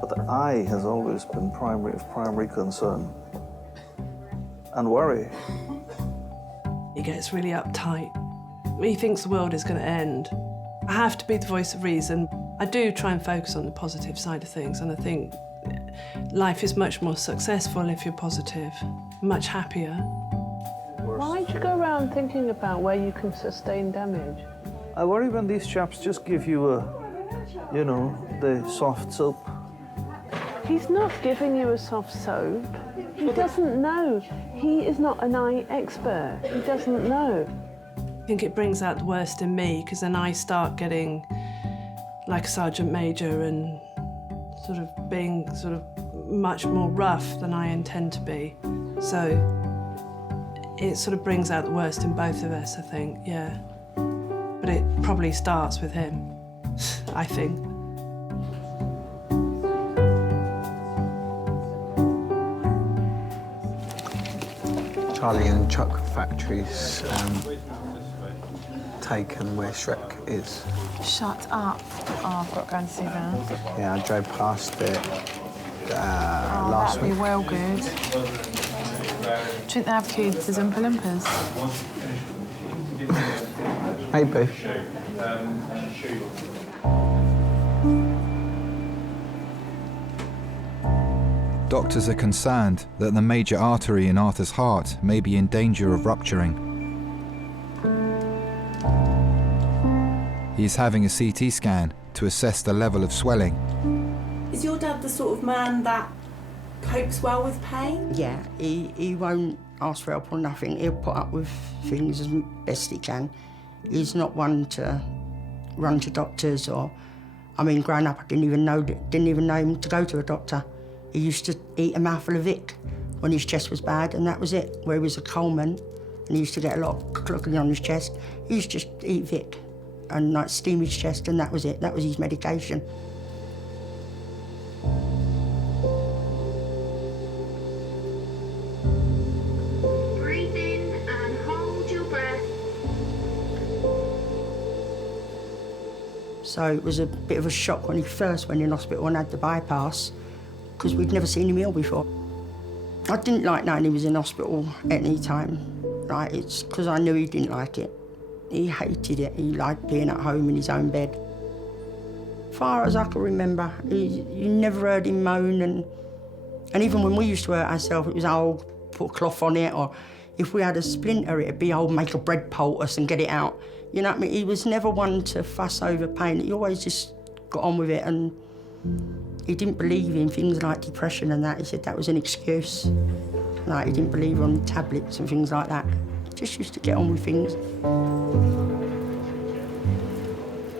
But the eye has always been primary concern. And worry. He gets really uptight. He thinks the world is going to end. I have to be the voice of reason. I do try and focus on the positive side of things, and I think life is much more successful if you're positive, much happier. Why do you go around thinking about where you can sustain damage? I worry when these chaps just give you the soft soap. He's not giving you a soft soap. He doesn't know. He is not an eye expert. He doesn't know. I think it brings out the worst in me, because then I start getting like a sergeant major and sort of being much more rough than I intend to be. So it sort of brings out the worst in both of us, I think, yeah. But it probably starts with him, I think. Charlie and Chuck factories taken where Shrek is. Shut up. Oh, I've got to go and see that. Yeah, I drove past it last that'd week. be well good. Do you think they have kids as Oompa Loompas? Maybe. Doctors are concerned that the major artery in Arthur's heart may be in danger of rupturing. He is having a CT scan to assess the level of swelling. Is your dad the sort of man that copes well with pain? Yeah, he won't ask for help or nothing. He'll put up with things as best he can. He's not one to run to doctors or... I mean, growing up, I didn't even know him to go to a doctor. He used to eat a mouthful of Vic when his chest was bad, and that was it. Where he was a coalman, and he used to get a lot of clogging on his chest. He used to just eat Vic and like steam his chest, and that was it. That was his medication. Breathe in and hold your breath. So it was a bit of a shock when he first went in hospital and had the bypass, because we'd never seen him ill before. I didn't like knowing he was in hospital at any time. Right, it's because I knew he didn't like it. He hated it. He liked being at home in his own bed. As far as I can remember, you never heard him moan, and even when we used to hurt ourselves, it was, oh, put a cloth on it, or if we had a splinter, it'd be, oh, make a bread poultice and get it out. You know what I mean? He was never one to fuss over pain. He always just got on with it, and he didn't believe in things like depression and that. He said that was an excuse. Like, he didn't believe on tablets and things like that. Just used to get on with things.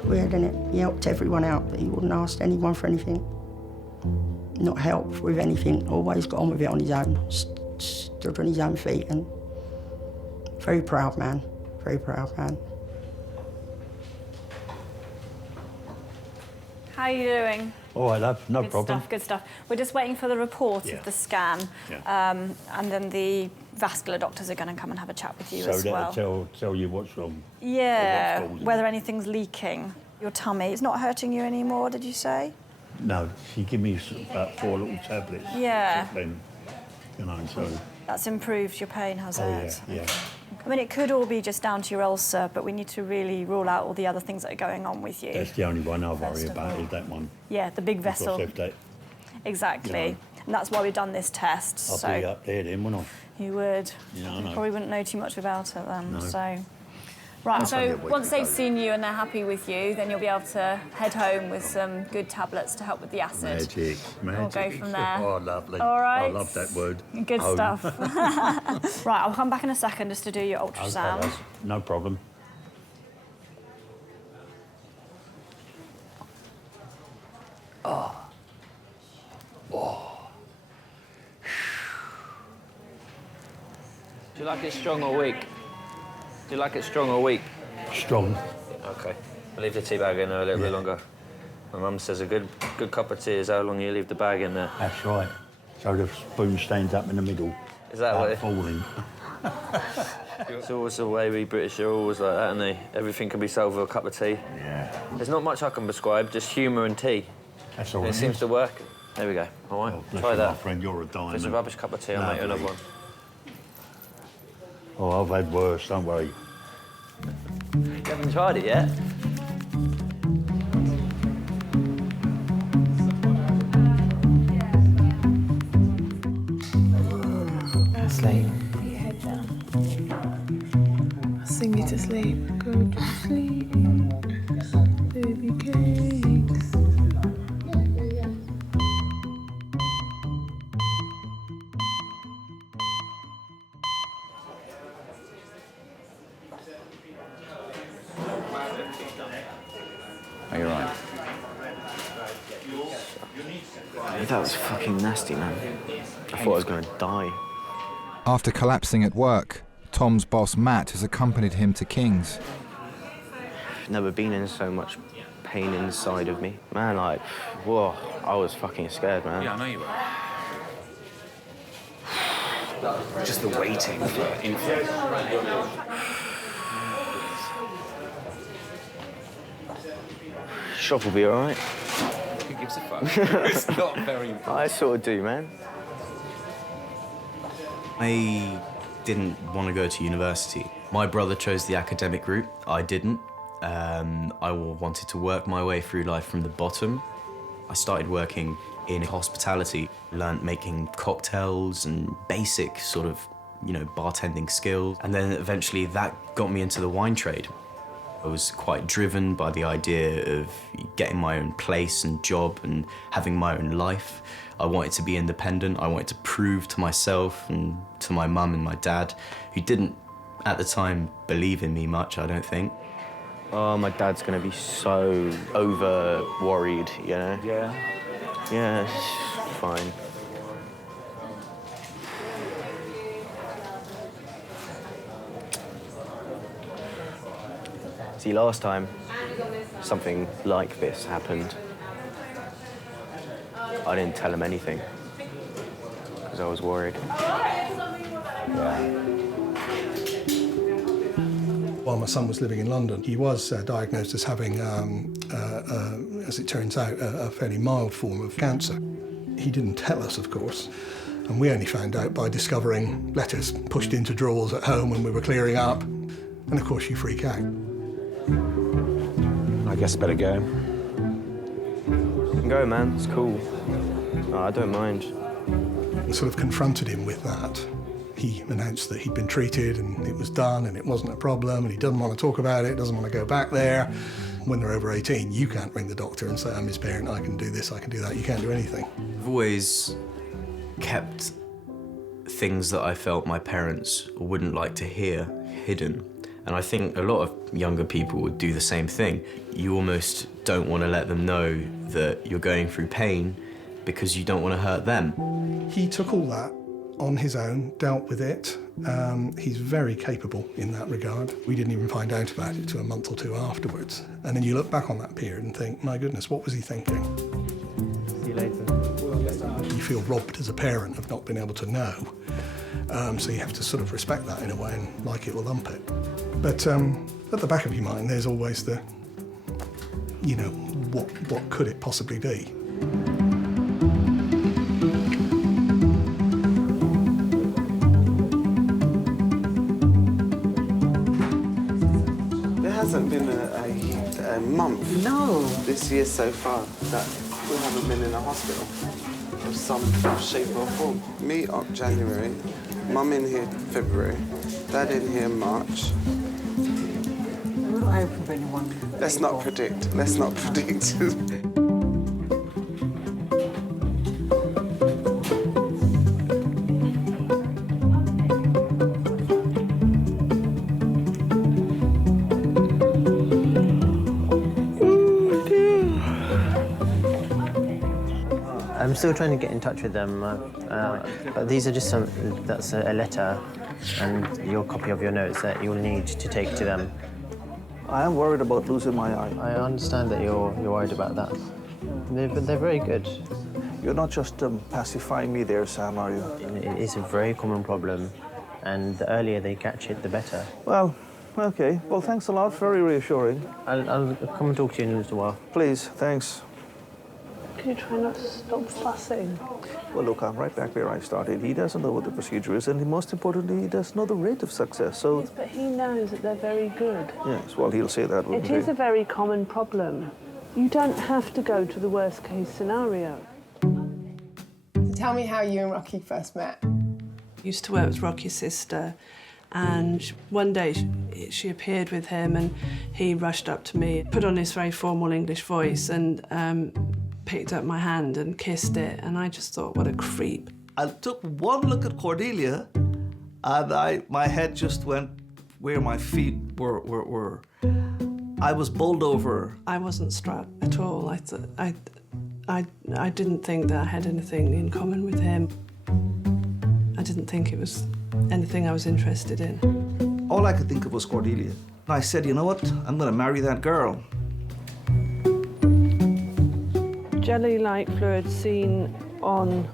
Weird, isn't it? He helped everyone out, but he wouldn't ask anyone for anything. Not help with anything. Always got on with it on his own. Stood on his own feet, and very proud man. Very proud man. How are you doing? All right, love, no problem. Good stuff. We're just waiting for the report of the scan, and then the vascular doctors are going to come and have a chat with you as well. So tell you what's wrong. Yeah, whether anything's leaking. Your tummy, it's not hurting you anymore, did you say? No, she gave me about 4 little tablets. Yeah. Then, you know, so... That's improved your pain, has it? Yeah. I mean, it could all be just down to your ulcer, but we need to really rule out all the other things that are going on with you. That's the only one I worry about, is that one. Yeah, the big vessel. Exactly. You know. And that's why we've done this test. I'll be up there then, wouldn't I? You would. Yeah, I You know. probably wouldn't know too much about it then. No. So. Right, That's only so a week once they've ago. seen you and they're happy with you, then you'll be able to head home with some good tablets to help with the acid. Magic. We'll go from there. Oh, lovely. All right. I love that word. Good Home. stuff. Right, I'll come back in a second just to do your ultrasound. Okay, no problem. Do you like it strong or weak? Do you like it strong or weak? Strong. Okay. I'll leave the tea bag in there a little bit longer. My mum says a good cup of tea is how long you leave the bag in there. That's right. So the spoon stands up in the middle. Is that what it- falling. It's always the way we British are always like that, aren't they? Everything can be solved with a cup of tea. Yeah. There's not much I can prescribe, just humour and tea. That's all It right. seems to work. There we go. All right, Bless try you, that. my friend, you're a If it's a diamond. rubbish cup of tea, I'll make you another Lovely. one. Oh, I've had worse, don't worry. You haven't tried it yet? Sleep. Put your head down. I'll sing you to sleep. Go to sleep. Baby cakes. Are you right? That was fucking nasty, man. I thought I was going to die. After collapsing at work, Tom's boss Matt has accompanied him to King's. Never been in so much pain inside of me. Man, like, whoa, I was fucking scared, man. Yeah, I know you were. Just the waiting for info. Shop will be all right. Who gives a fuck? It's not very important. I sort of do, man. I didn't want to go to university. My brother chose the academic route. I didn't. I wanted to work my way through life from the bottom. I started working in hospitality, learnt making cocktails and basic sort of, bartending skills. And then eventually that got me into the wine trade. I was quite driven by the idea of getting my own place and job and having my own life. I wanted to be independent. I wanted to prove to myself and to my mum and my dad, who didn't, at the time, believe in me much, I don't think. Oh, my dad's gonna be so over-worried, Yeah. Yeah, it's fine. See, last time something like this happened, I didn't tell him anything because I was worried. While my son was living in London, he was diagnosed as having, as it turns out, a fairly mild form of cancer. He didn't tell us, of course, and we only found out by discovering letters pushed into drawers at home when we were clearing up. And of course, you freak out. I guess I better go. You can go, man. It's cool. Oh, I don't mind. And sort of confronted him with that. He announced that he'd been treated and it was done and it wasn't a problem and he doesn't want to talk about it, doesn't want to go back there. When they're over 18, you can't ring the doctor and say, I'm his parent, I can do this, I can do that. You can't do anything. I've always kept things that I felt my parents wouldn't like to hear hidden. And I think a lot of younger people would do the same thing. You almost don't want to let them know that you're going through pain because you don't want to hurt them. He took all that on his own, dealt with it. He's very capable in that regard. We didn't even find out about it till a month or two afterwards. And then you look back on that period and think, my goodness, what was he thinking? See you later. You feel robbed as a parent of not being able to know. So you have to sort of respect that in a way and like it or lump it. But at the back of your mind, there's always the, what could it possibly be? There hasn't been a month this year so far that we haven't been in a hospital of some shape or form. Me up January, Mum in here February, Dad in here March. I hope of anyone. Let's not predict. Let's not predict. I'm still trying to get in touch with them. But these are just that's a letter and your copy of your notes that you'll need to take to them. I am worried about losing my eye. I understand that you're worried about that. But they're very good. You're not just pacifying me there, Sam, are you? It is a very common problem, and the earlier they catch it, the better. Well, okay. Well, thanks a lot. Very reassuring. I'll come and talk to you in a little while. Please, thanks. Can you try not to stop fussing? Well, look, I'm right back where I started. He doesn't know what the procedure is, and most importantly, he doesn't know the rate of success, so... Yes, but he knows that they're very good. Yes, well, he'll say that, wouldn't It he? is a very common problem. You don't have to go to the worst-case scenario. Tell me how you and Rocky first met. Used to work with Rocky's sister, and one day she appeared with him, and he rushed up to me, put on his very formal English voice, and picked up my hand and kissed it, and I just thought, what a creep. I took one look at Cordelia, and my head just went where my feet were. I was bowled over. I wasn't struck at all. I didn't think that I had anything in common with him. I didn't think it was anything I was interested in. All I could think of was Cordelia. And I said, you know what? I'm going to marry that girl. Jelly-like fluid seen on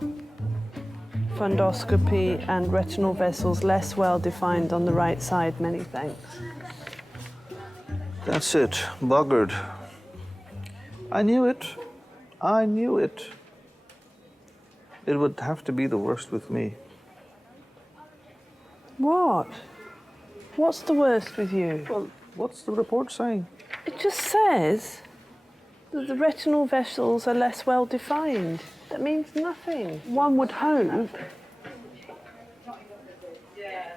fundoscopy and retinal vessels less well defined on the right side. Many thanks. That's it. Buggered. I knew it. I knew it. It would have to be the worst with me. What? What's the worst with you? Well, what's the report saying? It just says that the retinal vessels are less well defined. That means nothing. One would hope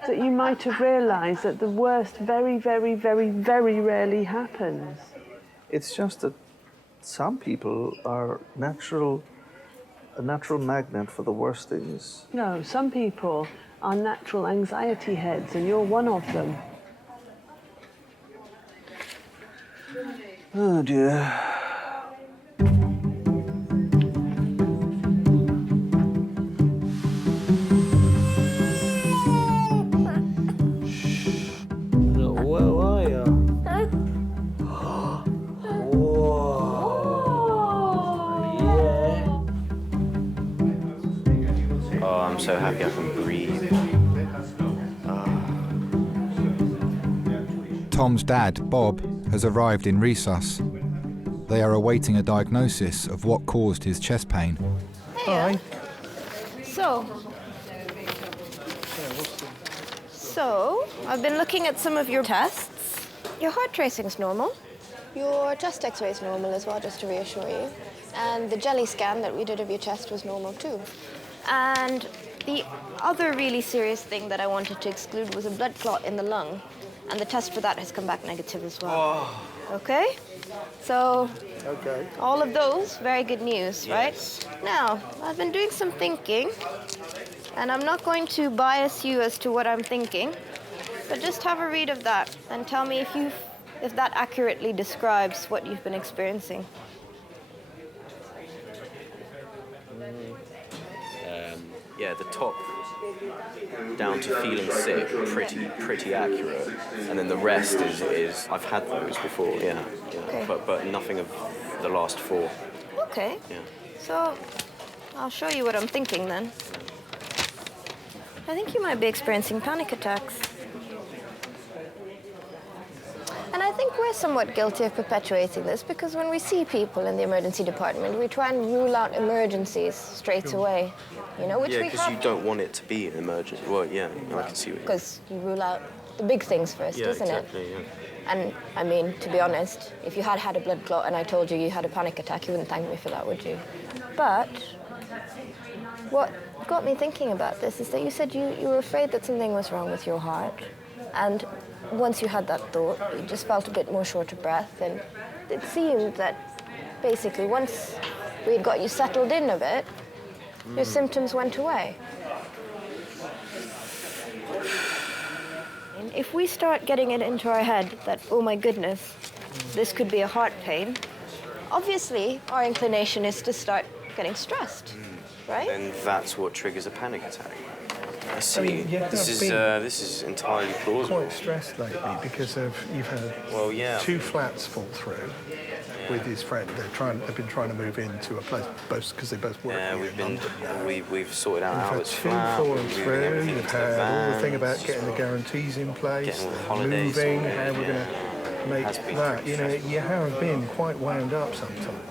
that you might have realised that the worst very, very, very, very rarely happens. It's just that some people are a natural magnet for the worst things. No, some people are natural anxiety heads, and you're one of them. Oh dear. Where are you? Oh, I'm so happy I can breathe. Tom's dad, Bob, has arrived in resus. They are awaiting a diagnosis of what caused his chest pain. Hi. So, I've been looking at some of your tests. Your heart tracing's normal. Your chest x-ray's normal as well, just to reassure you. And the jelly scan that we did of your chest was normal too. And the other really serious thing that I wanted to exclude was a blood clot in the lung. And the test for that has come back negative as well. Oh. Okay? So, okay. All of those, very good news, Yes. right? Now, I've been doing some thinking, and I'm not going to bias you as to what I'm thinking, but just have a read of that and tell me if that accurately describes what you've been experiencing. Yeah, the top down to feeling sick, pretty accurate, and then the rest is I've had those before, yeah. Okay. But nothing of the last 4. Okay. Yeah. So, I'll show you what I'm thinking then. I think you might be experiencing panic attacks. And I think we're somewhat guilty of perpetuating this because when we see people in the emergency department, we try and rule out emergencies straight away. You know, which Yeah, we because have. you don't want it to be an emergency. Well, yeah, I can see what you Because you rule out the big things first, Yeah, isn't exactly, it? yeah. And I mean, to be honest, if you had had a blood clot and I told you you had a panic attack, you wouldn't thank me for that, would you? But what got me thinking about this is that you said you were afraid that something was wrong with your heart. And once you had that thought, you just felt a bit more short of breath. And it seemed that basically once we'd got you settled in a bit, your symptoms went away. And if we start getting it into our head that, oh my goodness, this could be a heart pain, obviously our inclination is to start getting stressed, right? And that's what triggers a panic attack. I see. I mean, yeah, this is entirely plausible. Quite stressed lately because you've had 2 flats fall through with his friend. They've been trying to move into a place because they both work here in London. We've sorted out You've how had it's 2 flat. falling through. You've had all the thing about getting the guarantees in place, Getting all the holidays moving, sorted, how we're going to make that. You know, you have been quite wound up sometimes.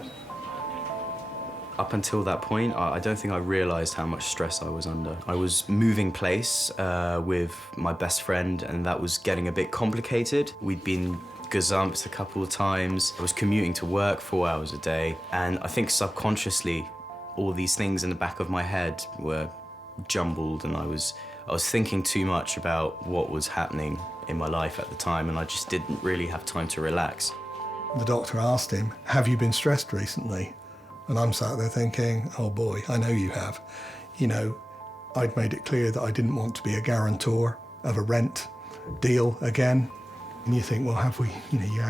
Up until that point, I don't think I realised how much stress I was under. I was moving place with my best friend, and that was getting a bit complicated. We'd been gazumped a couple of times. I was commuting to work 4 hours a day, and I think subconsciously, all these things in the back of my head were jumbled, and I was thinking too much about what was happening in my life at the time, and I just didn't really have time to relax. The doctor asked him, have you been stressed recently? And I'm sat there thinking, oh boy, I know you have. You know, I'd made it clear that I didn't want to be a guarantor of a rent deal again. And you think, well, have we, you know, you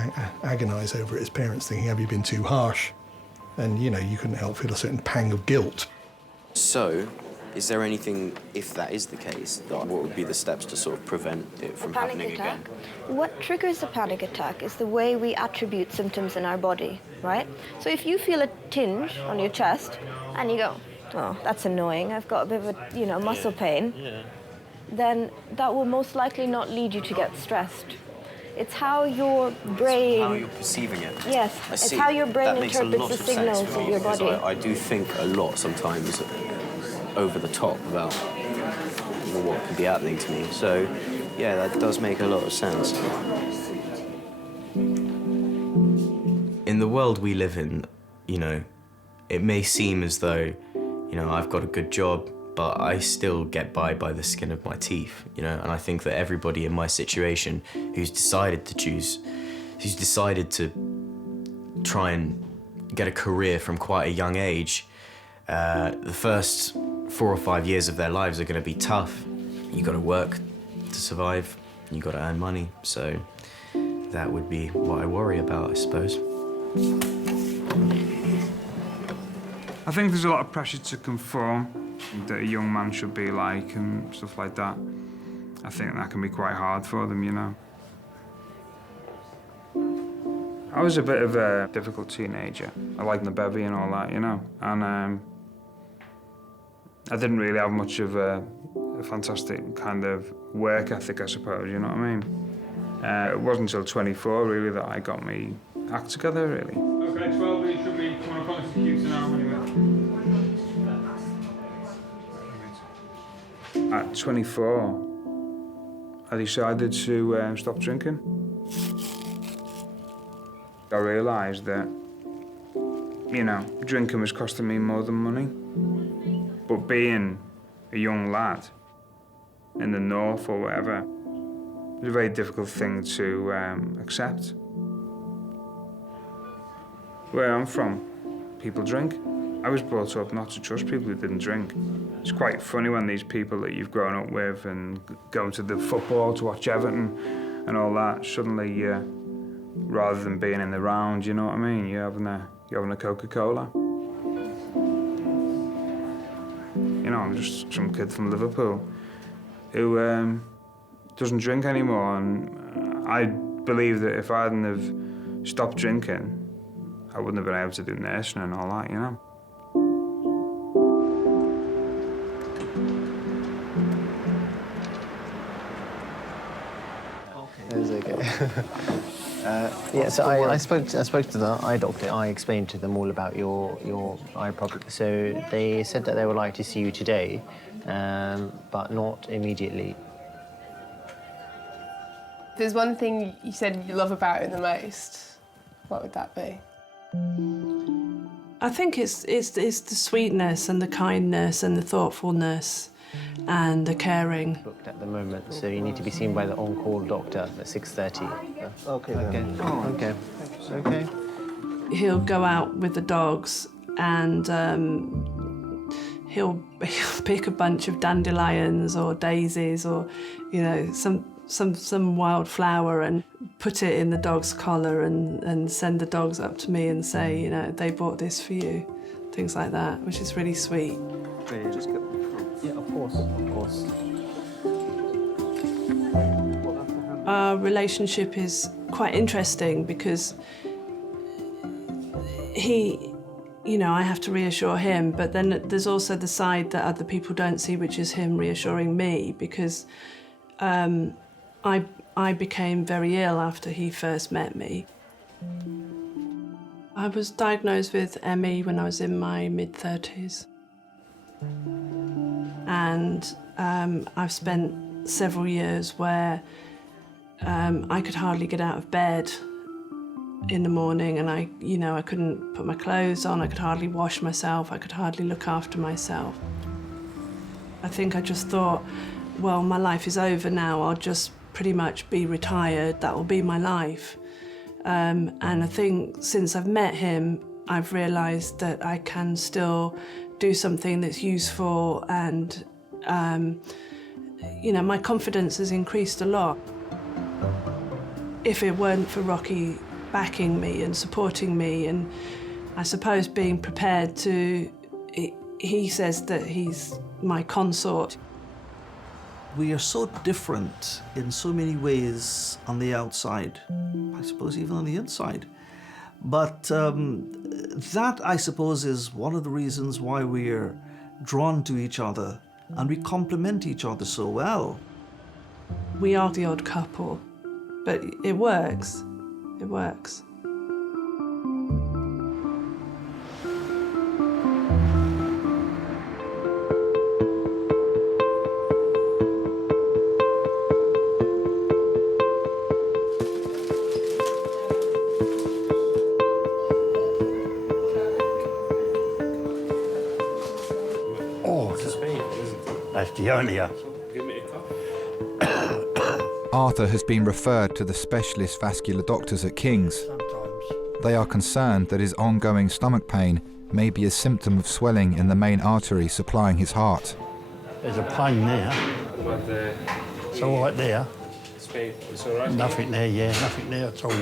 agonise over it as parents thinking, have you been too harsh? And, you know, you couldn't help feel a certain pang of guilt. So, Is there anything, if that is the case, what would be the steps to sort of prevent it from happening again? What triggers a panic attack is the way we attribute symptoms in our body, right? So if you feel a tinge on your chest and you go, oh, that's annoying, I've got a bit of a, muscle pain, then that will most likely not lead you to get stressed. It's how your brain... How you're perceiving it. Yes, it's how your brain interprets the signals of your body. I do think a lot sometimes over the top about what could be happening to me. So, yeah, that does make a lot of sense. In the world we live in, it may seem as though, I've got a good job, but I still get by the skin of my teeth, and I think that everybody in my situation who's decided to try and get a career from quite a young age, the first 4 or 5 years of their lives are going to be tough. You got to work to survive, you got to earn money, so that would be what I worry about, I suppose. I think there's a lot of pressure to conform, that a young man should be like and stuff like that. I think that can be quite hard for them, I was a bit of a difficult teenager. I liked the bevy and all that, and I didn't really have much of a fantastic kind of work ethic, I suppose, you know what I mean? It wasn't until 24, really, that I got my act together, really. Okay, 12, you should be coming up on the computer now, anyway. At 24, I decided to stop drinking. I realised that, drinking was costing me more than money. But being a young lad in the north or whatever, it was a very difficult thing to accept. Where I'm from, people drink. I was brought up not to trust people who didn't drink. It's quite funny when these people that you've grown up with and going to the football to watch Everton and all that, suddenly, rather than being in the round, you know what I mean? You're having a Coca-Cola. I'm just some kid from Liverpool who doesn't drink anymore, and I believe that if I hadn't have stopped drinking, I wouldn't have been able to do nursing and all that, It was okay. Yeah, so I spoke to the eye doctor. I explained to them all about your eye problem. So they said that they would like to see you today, but not immediately. If there's one thing you said you love about it the most, what would that be? I think it's the sweetness and the kindness and the thoughtfulness and the caring. Booked at the moment, so you need to be seen by the on-call doctor at 6:30. Okay. Okay. Okay. He'll go out with the dogs and he'll pick a bunch of dandelions or daisies or some wild flower and put it in the dog's collar and send the dogs up to me and say, they bought this for you, things like that, which is really sweet. Yeah, of course. Our relationship is quite interesting because I have to reassure him, but then there's also the side that other people don't see, which is him reassuring me, because I became very ill after he first met me. I was diagnosed with ME when I was in my mid-30s. And I've spent several years where I could hardly get out of bed in the morning, and I couldn't put my clothes on, I could hardly wash myself, I could hardly look after myself. I think I just thought, well, my life is over now, I'll just pretty much be retired, that will be my life. And I think since I've met him, I've realised that I can still do something that's useful, and my confidence has increased a lot. If it weren't for Rocky backing me and supporting me, and I suppose being prepared to, he says that he's my consort. We are so different in so many ways on the outside, I suppose even on the inside. But that, I suppose, is one of the reasons why we're drawn to each other and we complement each other so well. We are the odd couple, but it works. It works. That's the only one. Arthur has been referred to the specialist vascular doctors at King's. They are concerned that his ongoing stomach pain may be a symptom of swelling in the main artery supplying his heart. There's a pain there. It's all right there. It's all right? Nothing there, yeah, nothing there at all.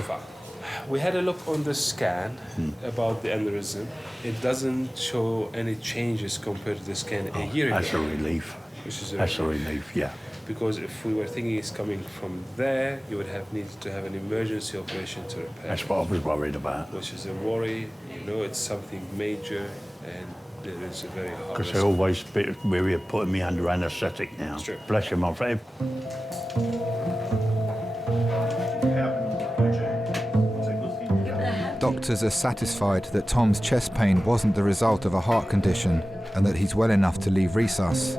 We had a look on the scan about the aneurysm. It doesn't show any changes compared to the scan a year ago. That's a relief. Which is That's a relief, yeah. Because if we were thinking it's coming from there, you would have needed to have an emergency operation to repair. That's what I was worried about. Which is a worry. You know, it's something major, and it is a very hard. Because they're always a bit weary of putting me under anaesthetic now. It's true. Bless you, my friend. Doctors are satisfied that Tom's chest pain wasn't the result of a heart condition and that he's well enough to leave resus.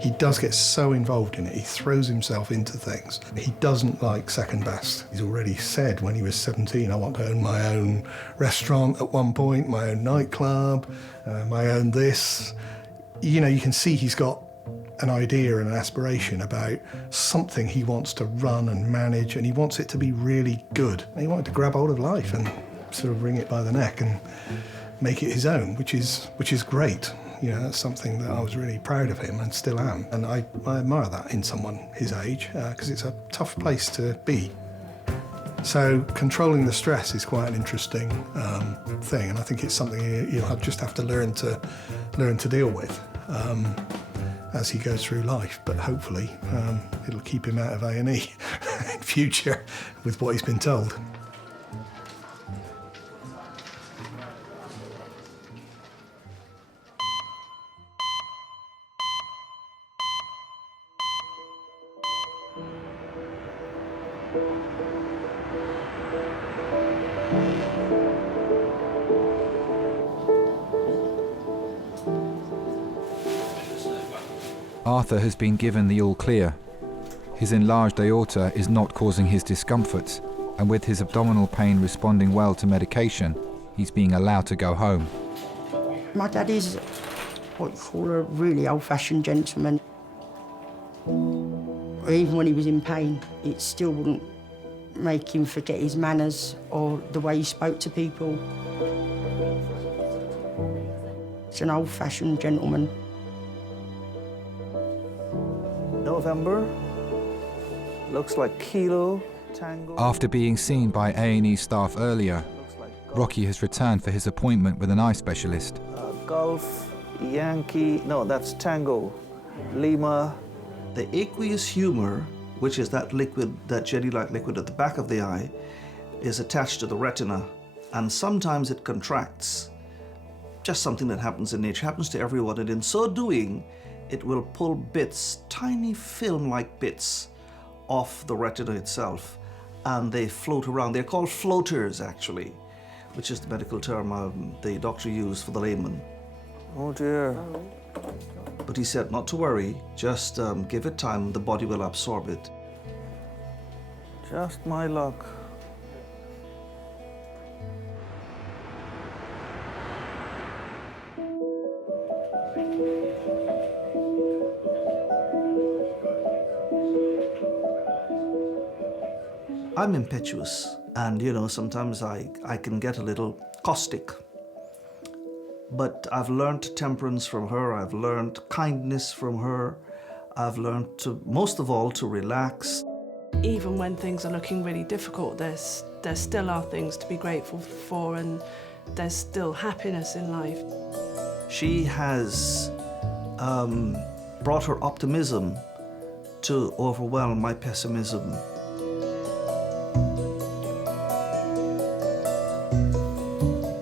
He does get so involved in it, he throws himself into things. He doesn't like second best. He's already said when he was 17, I want to own my own restaurant at one point, my own nightclub, my own this. You know, you can see he's got an idea and an aspiration about something he wants to run and manage, and he wants it to be really good. And he wanted to grab hold of life and sort of wring it by the neck and make it his own, which is great. You know, that's something that I was really proud of him and still am. And I admire that in someone his age, because it's a tough place to be. So controlling the stress is quite an interesting thing, and I think it's something you'll just have to learn to deal with as he goes through life. But hopefully it'll keep him out of A&E in future with what he's been told. Arthur has been given the all clear. His enlarged aorta is not causing his discomforts, and with his abdominal pain responding well to medication, he's being allowed to go home. My dad is what you call a really old-fashioned gentleman. Even when he was in pain, it still wouldn't make him forget his manners or the way he spoke to people. It's an old-fashioned gentleman. November, looks like Kilo, Tango. After being seen by A&E staff earlier, Rocky has returned for his appointment with an eye specialist. Golf, Yankee, no, that's Tango, Lima. The aqueous humor, which is that liquid, that jelly-like liquid at the back of the eye, is attached to the retina, and sometimes it contracts. Just something that happens in nature, happens to everyone, and in so doing, it will pull bits, tiny film-like bits, off the retina itself, and they float around. They're called floaters, actually, which is the medical term the doctor used for the layman. Oh dear. But he said not to worry, just give it time, the body will absorb it. Just my luck. I'm impetuous, and you know, sometimes I can get a little caustic. But I've learned temperance from her, I've learned kindness from her, I've learned to, most of all, to relax. Even when things are looking really difficult, there still are things to be grateful for, and there's still happiness in life. She has brought her optimism to overwhelm my pessimism.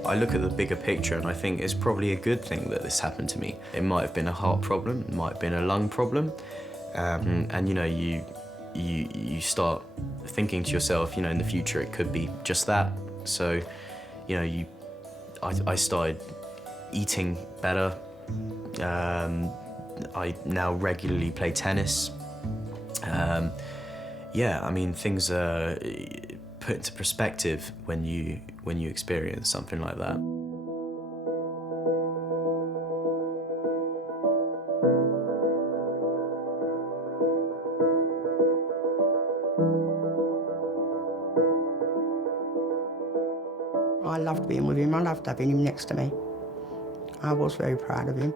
I look at the bigger picture and I think it's probably a good thing that this happened to me. It might have been a heart problem, it might have been a lung problem, and you know, you start thinking to yourself, you know, in the future it could be just that. So, you know, I started eating better. I now regularly play tennis. Yeah, I mean, things are put into perspective when you experience something like that. I loved being with him. I loved having him next to me. I was very proud of him.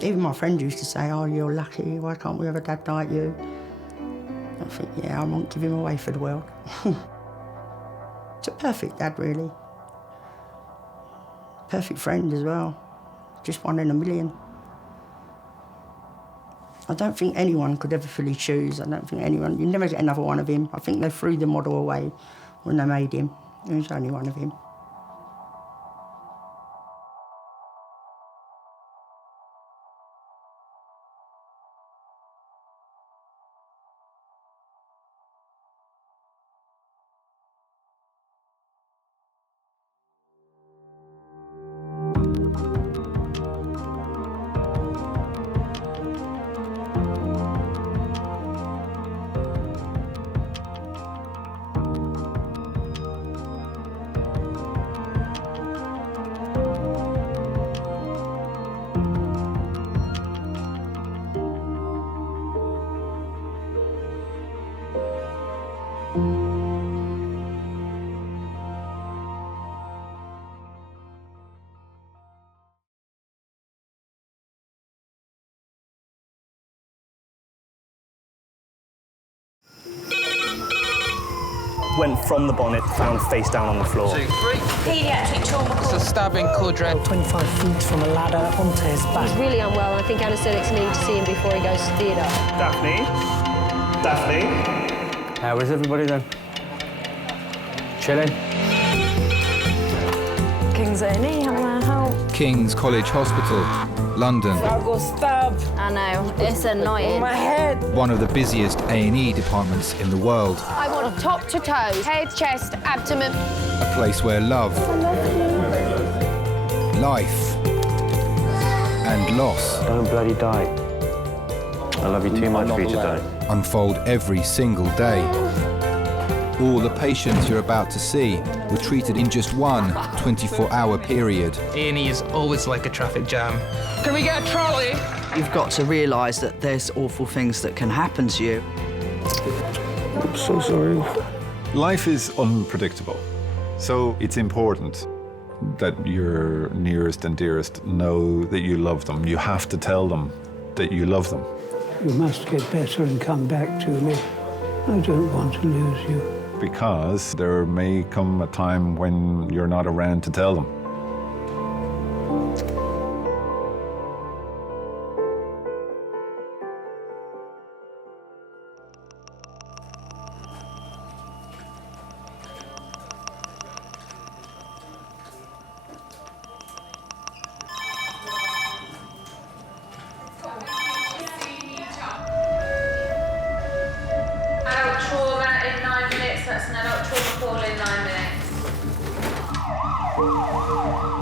Even my friend used to say, "Oh, you're lucky. Why can't we have a dad like you?" I think, yeah, I won't give him away for the world. It's a perfect dad, really. Perfect friend as well. Just one in a million. I don't think anyone could ever fully choose. I don't think anyone, you never get another one of him. I think they threw the model away when they made him. There was only one of him. Went from the bonnet, found face down on the floor. 2, 3. Pediatric trauma. It's a stabbing, Cordred. 25 feet from a ladder onto his back. He's really unwell. I think anaesthetics need to see him before he goes to theatre. Daphne? Daphne? How is everybody then? Chilling? King's A&E, how may I help? King's College Hospital, London. I got stabbed. I know, it's annoying. My head. One of the busiest A&E departments in the world. I want top to toe, head, chest, abdomen. A place where love, life, and loss. Don't bloody die. I love you too much for you to die. Unfold every single day. All the patients you're about to see were treated in just one 24-hour period. A&E is always like a traffic jam. Can we get a trolley? You've got to realise that there's awful things that can happen to you. I'm so sorry. Life is unpredictable, so it's important that your nearest and dearest know that you love them. You have to tell them that you love them. You must get better and come back to me. I don't want to lose you. Because there may come a time when you're not around to tell them.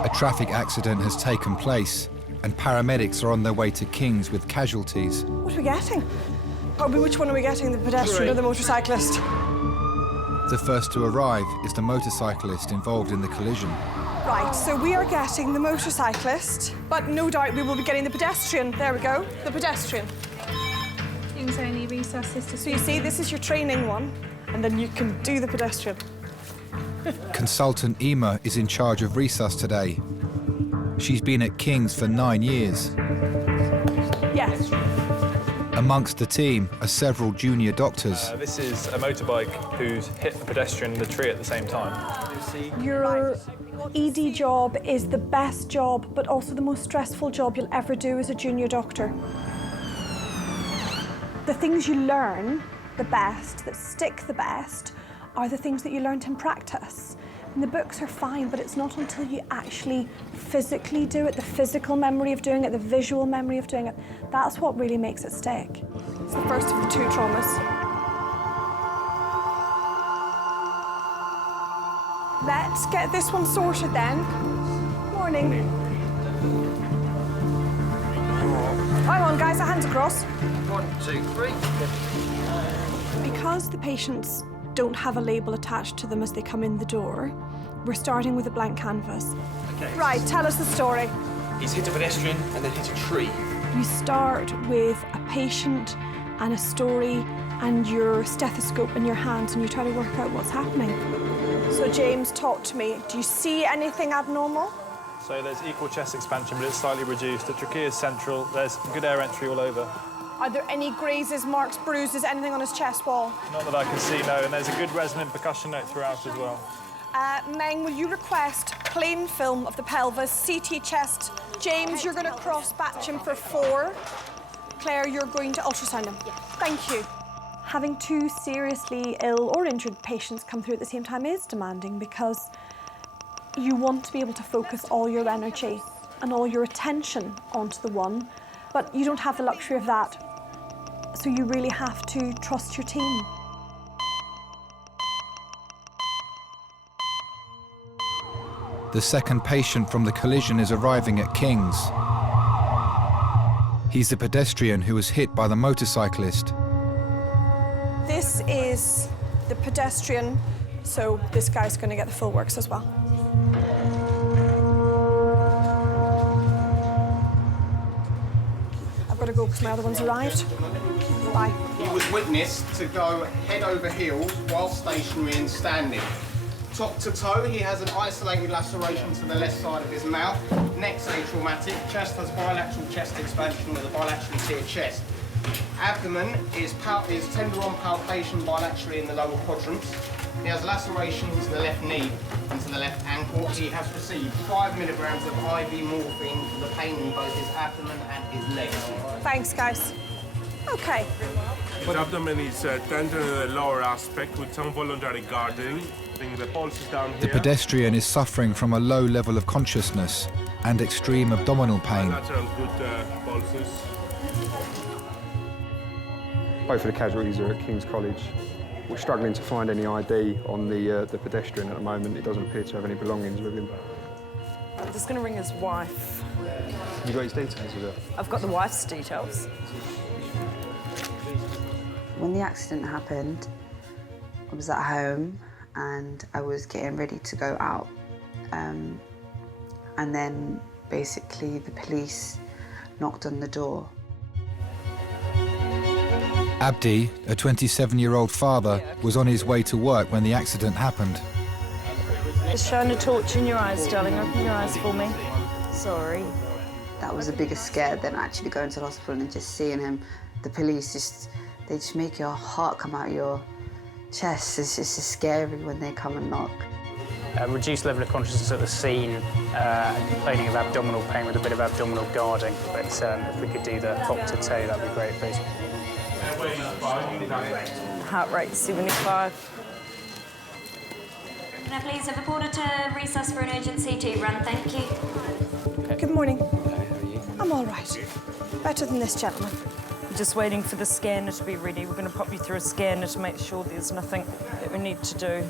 A traffic accident has taken place, and paramedics are on their way to King's with casualties. What are we getting? Which one are we getting, the pedestrian or the motorcyclist? The first to arrive is the motorcyclist involved in the collision. Right, so we are getting the motorcyclist, but no doubt we will be getting the pedestrian. There we go, the pedestrian. King's A&E resus. So you see, this is your training one, and then you can do the pedestrian. Consultant Emma is in charge of resus today. She's been at King's for 9 years. Yes. Amongst the team are several junior doctors. This is a motorbike who's hit a pedestrian in the tree at the same time. Your ED job is the best job, but also the most stressful job you'll ever do as a junior doctor. The things you learn the best, that stick the best, are the things that you learnt in practice. And the books are fine, but it's not until you actually physically do it, the physical memory of doing it, the visual memory of doing it, that's what really makes it stick. It's the first of the 2 traumas. Let's get this one sorted then. Morning. Hang on, guys, our hands across. 1, 2, 3. Because the patients don't have a label attached to them as they come in the door, we're starting with a blank canvas. Okay. Right, tell us the story. He's hit a pedestrian and then hit a tree. You start with a patient and a story and your stethoscope in your hands, and you try to work out what's happening. So James, talk to me. Do you see anything abnormal? So there's equal chest expansion, but it's slightly reduced. The trachea is central. There's good air entry all over. Are there any grazes, marks, bruises, anything on his chest wall? Not that I can see, no. And there's a good resonant percussion note throughout as well. Meng, will you request plain film of the pelvis, CT chest? James, you're going to cross-batch him for 4. Claire, you're going to ultrasound him. Yeah. Thank you. Having 2 seriously ill or injured patients come through at the same time is demanding, because you want to be able to focus all your energy and all your attention onto the one, but you don't have the luxury of that. So you really have to trust your team. The second patient from the collision is arriving at King's. He's the pedestrian who was hit by the motorcyclist. This is the pedestrian, so this guy's going to get the full works as well. I've got to go because my other one's arrived. Bye. He was witnessed to go head over heels while stationary and standing. Top to toe, he has an isolated laceration to the left side of his mouth. Neck's atraumatic. Chest has bilateral chest expansion with a bilaterally tiered chest. Abdomen is tender on palpation bilaterally in the lower quadrants. He has lacerations to the left knee and to the left ankle. He has received 5 milligrams of IV morphine for the pain in both his abdomen and his legs. Thanks, guys. Okay. His abdomen is tender in the lower aspect with some voluntary guarding. The pulse is down here. The pedestrian is suffering from a low level of consciousness and extreme abdominal pain. Natural good pulses. Both of the casualties are at King's College. We're struggling to find any ID on the pedestrian at the moment. It doesn't appear to have any belongings with him. I'm just going to ring his wife. You got his details with her? I've got the wife's details. When the accident happened, I was at home and I was getting ready to go out. And then basically the police knocked on the door. Abdi, a 27-year-old father, was on his way to work when the accident happened. It's showing a torch in your eyes, darling. Open your eyes for me. Sorry. That was a bigger scare than actually going to the hospital and just seeing him. The police they just make your heart come out your chest. It's just scary when they come and knock. Reduced level of consciousness at the scene, complaining of abdominal pain with a bit of abdominal guarding. But if we could do the top to toe, that'd be great, please. Heart rate 75. Can I please have a porter to resus for an urgent CT run? Thank you. Okay. Good morning. Hi, how are you? I'm all right. Better than this gentleman. I'm just waiting for the scanner to be ready. We're going to pop you through a scanner to make sure there's nothing that we need to do.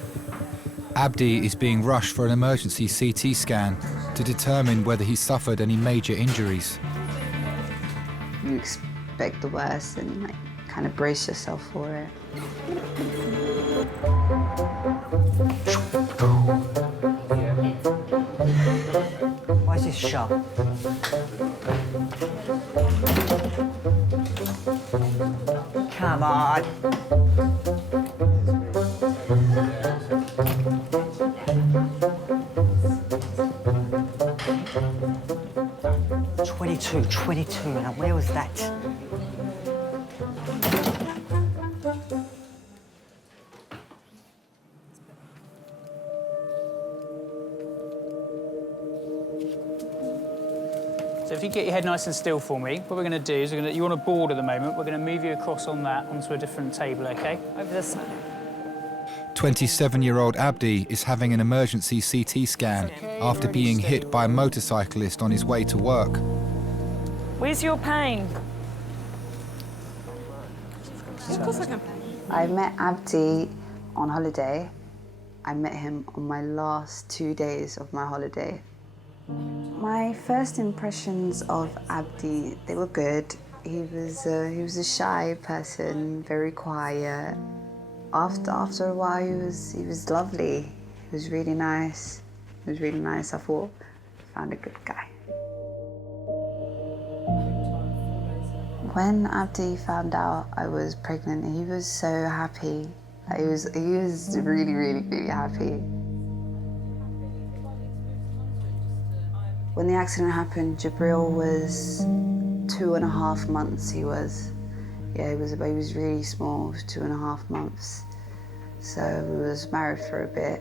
Abdi is being rushed for an emergency CT scan to determine whether he suffered any major injuries. You expect the worst and kind of brace yourself for it. Why is this shut? Come on. $22. Now where was that? if you get your head nice and still for me, what we're going to do is you're on a board at the moment. We're going to move you across on that onto a different table, OK? Over this side. 27-year-old Abdi is having an emergency CT scan after being hit by a motorcyclist on his way to work. Where's your pain? Of course I can. I met Abdi on holiday. I met him on my last 2 days of my holiday. My first impressions of Abdi, they were good. He was a shy person, very quiet. After a while, he was lovely. He was really nice. He was really nice. I thought, I found a good guy. When Abdi found out I was pregnant, he was so happy. He was really, really, really happy. When the accident happened, Jabril was 2.5 months. He was really small. He was 2.5 months. So we was married for a bit.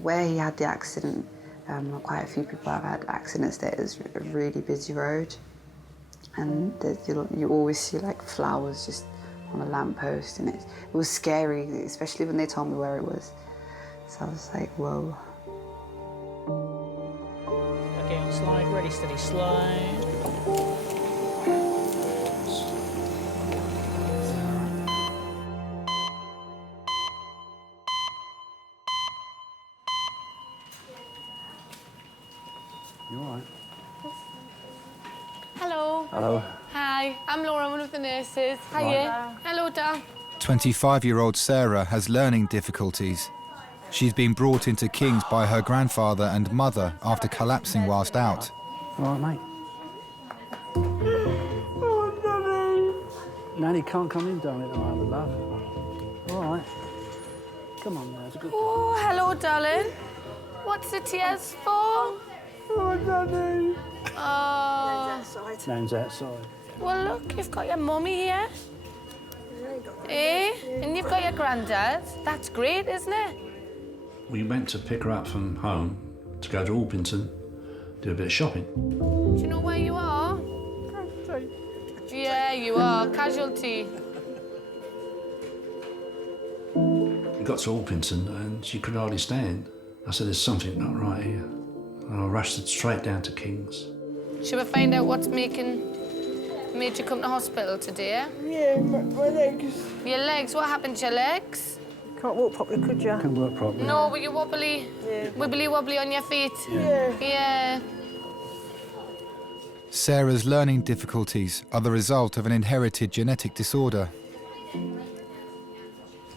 Where he had the accident, quite a few people have had accidents there. It's a really busy road. And you always see like flowers just on a lamppost, and it was scary, especially when they told me where it was. So I was like, whoa. OK, on slide, ready, steady, slide. You all right? Hello. Hello. Hi, I'm Laura, one of the nurses. Hiya. Hello, Dad. 25-year-old Sarah has learning difficulties. She's been brought into King's by her grandfather and mother after collapsing whilst out. All right, mate. Oh, Nanny. Nanny can't come in, darling, at the moment, love. All right. Come on, now, it's a good Oh, hello, darling. What's the tears for? Oh, Nanny. Oh. Nan's outside. Well, look, you've got your mummy here. Eh? And you've got your granddad. That's great, isn't it? We went to pick her up from home to go to Orpington, do a bit of shopping. Do you know where you are? Yeah, you are. Casualty. We got to Orpington and she could hardly stand. I said, there's something not right here. And I rushed it straight down to King's. Should we find out what's made you come to hospital today? Yeah, my legs. Your legs? What happened to your legs? Can't walk properly, could you? Can't work properly. No, were you wobbly? Yeah. Wibbly wobbly on your feet? Yeah. Yeah. Sarah's learning difficulties are the result of an inherited genetic disorder.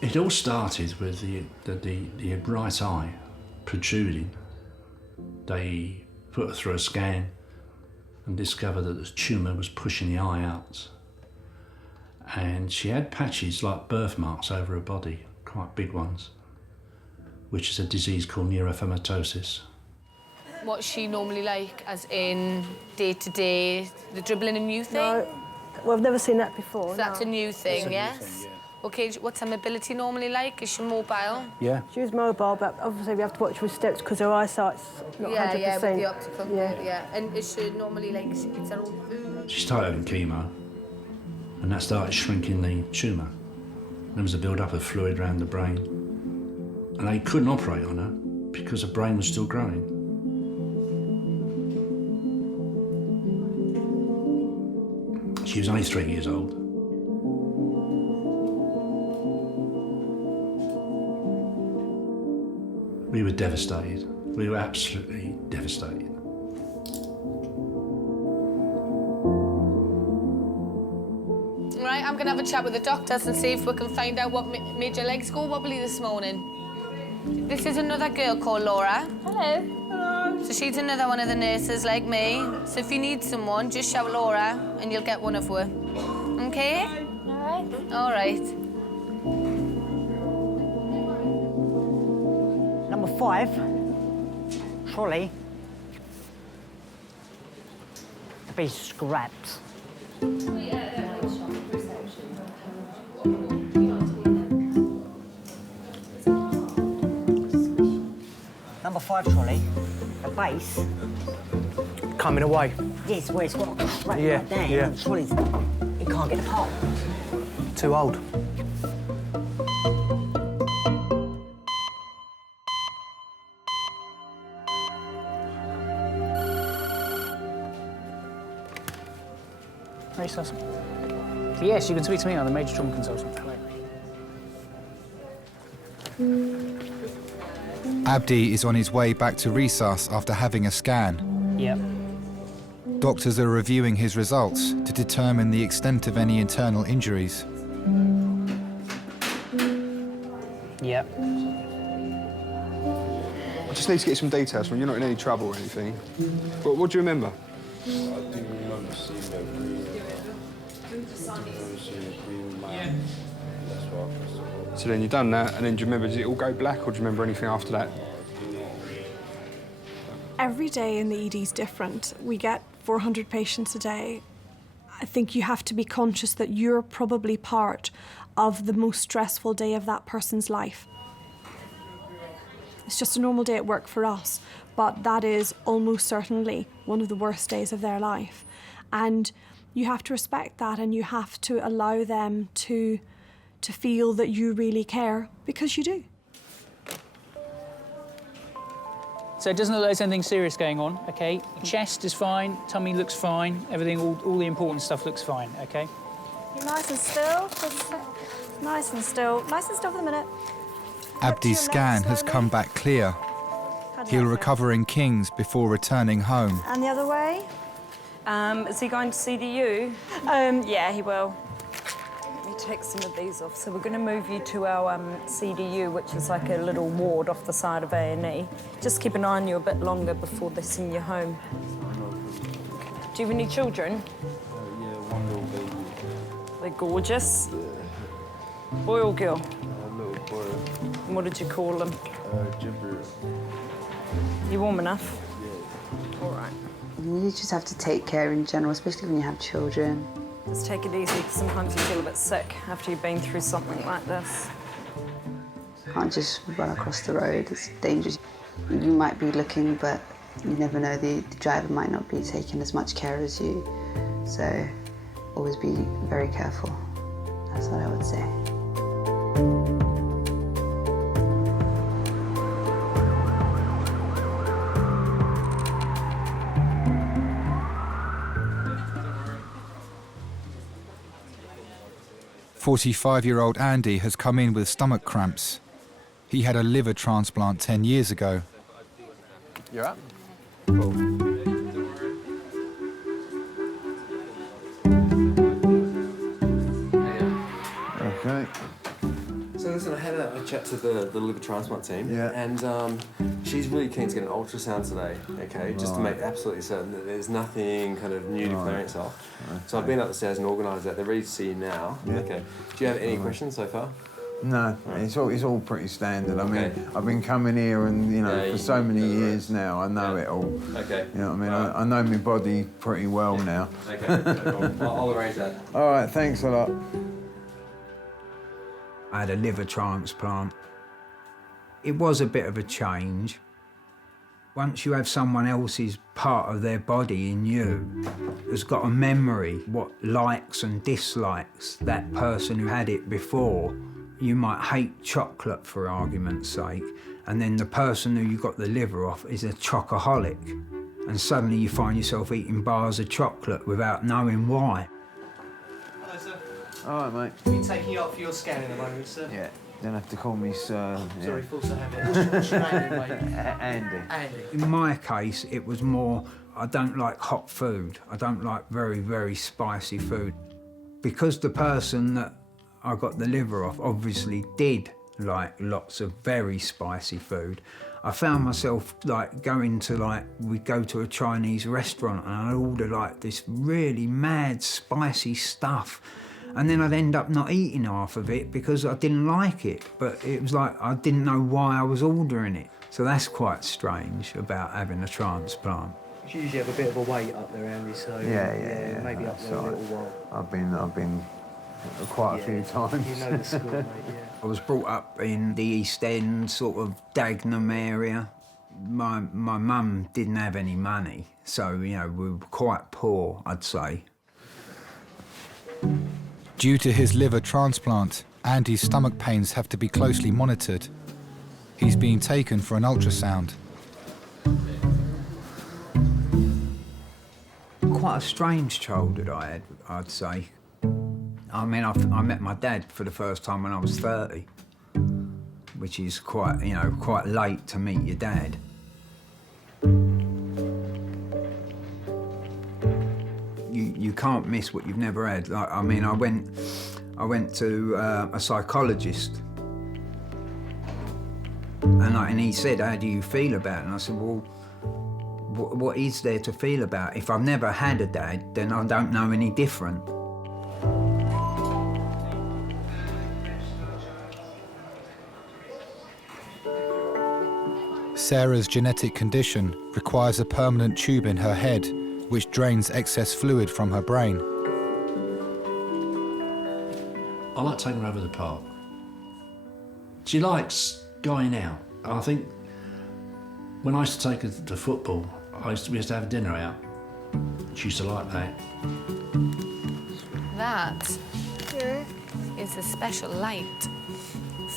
It all started with the right eye protruding. They put her through a scan and discovered that the tumour was pushing the eye out. And she had patches like birthmarks over her body, quite big ones, which is a disease called neurofibromatosis. What's she normally like, as in day-to-day, the dribbling a new thing? No, well, I've never seen that before. So that's a new thing, That's yes? a new thing, OK, what's her mobility normally like? Is she mobile? Yeah. She was mobile, but obviously we have to watch her steps because her eyesight's not 100%. Yeah, with the optical. Yeah. Yeah. And is she normally like, she eats her own food? She started having chemo, and that started shrinking the tumour. There was a build-up of fluid around the brain. And they couldn't operate on her because her brain was still growing. She was only 3 years old. We were devastated. We were absolutely devastated. Right, I'm going to have a chat with the doctors and see if we can find out what made your legs go wobbly this morning. This is another girl called Laura. Hello. Hello. So she's another one of the nurses like me. So if you need someone, just shout Laura and you'll get one of her. OK? All right. All right. Number 5, trolley, to be scrapped. drive trolley, a base. Coming away. Yes, where it's got a crack Yeah, like that. yeah. And the trolley's, it can't get apart. Too old. Resus. Yes, you can speak to me. I'm the major trauma consultant. Hello. Abdi is on his way back to Resus after having a scan. Yep. Doctors are reviewing his results to determine the extent of any internal injuries. Yep. I just need to get some details from you. You're not in any trouble or anything. But what do you remember? I do remember seeing that green. So then you've done that, and then do you remember, did it all go black, or do you remember anything after that? Every day in the ED is different. We get 400 patients a day. I think you have to be conscious that you're probably part of the most stressful day of that person's life. It's just a normal day at work for us, but that is almost certainly one of the worst days of their life. And you have to respect that, and you have to allow them to feel that you really care, because you do. So it doesn't look like there's anything serious going on, OK? Chest is fine, tummy looks fine, everything, all the important stuff looks fine, OK? You're nice and still. Just nice and still. Nice and still for the minute. Abdi's scan has come back clear. He'll recover in King's before returning home. And the other way? Is he going to CDU? Yeah, he will. Let me take some of these off. So we're going to move you to our CDU, which is like a little ward off the side of A&E. Just keep an eye on you a bit longer before they send you home. Do you have any children? Yeah, one little baby. They're gorgeous. Boy or girl? A little boy. And what did you call them? Jibber. You warm enough? Yeah. All right. You just have to take care in general, especially when you have children. Just take it easy, because sometimes you feel a bit sick after you've been through something like this. Can't just run across the road, it's dangerous. You might be looking, but you never know, the driver might not be taking as much care as you. So always be very careful. That's what I would say. 45-year-old Andy has come in with stomach cramps. He had a liver transplant 10 years ago. You're up. Okay. So listen, I had a chat to the liver transplant team, and she's really keen to get an ultrasound today, okay, just to make absolutely certain that there's nothing kind of new declaring itself. Okay. So I've been up the stairs and organised that. They're ready to see you now. Yeah. Okay. Do you have any questions so far? No, it's all pretty standard. I mean, I've been coming here and, you know, for so many years now, I know it all. Okay. You know what I mean? I know my body pretty well now. Okay, no problem. I'll arrange that. All right, thanks a lot. I had a liver transplant. It was a bit of a change. Once you have someone else's part of their body in you, has got a memory, what likes and dislikes that person who had it before. You might hate chocolate for argument's sake, and then the person who you got the liver off is a chocoholic, and suddenly you find yourself eating bars of chocolate without knowing why. Hello, sir. All right, mate. We'll be taking you up for your scan in a moment, sir. Yeah, don't have to call me sir. Sorry, full sir. What's your name, mate? Andy. Andy. In my case, it was more, I don't like hot food. I don't like very, very spicy food. Because the person that I got the liver off obviously did like lots of very spicy food, I found myself like going to we'd go to a Chinese restaurant and I'd order like this really mad spicy stuff. And then I'd end up not eating half of it because I didn't like it. But it was like I didn't know why I was ordering it. So that's quite strange about having a transplant. You usually have a bit of a wait up there, Andy, so Yeah, maybe up there a little while. I've been quite a few times. You know the score, mate, yeah. I was brought up in the East End, sort of Dagenham area. My mum didn't have any money, so, you know, we were quite poor, I'd say. Due to his liver transplant, Andy's stomach pains have to be closely monitored. He's being taken for an ultrasound. Quite a strange childhood I had, I'd say. I mean, I met my dad for the first time when I was 30, which is quite, you know, quite late to meet your dad. You can't miss what you've never had. Like, I mean, I went to a psychologist, and he said, "How do you feel about it?" And I said, "Well, what is there to feel about? If I've never had a dad, then I don't know any different." Sarah's genetic condition requires a permanent tube in her head, which drains excess fluid from her brain. I like taking her over the park. She likes going out. I think when I used to take her to football, we used to have dinner out. She used to like that. That is a special light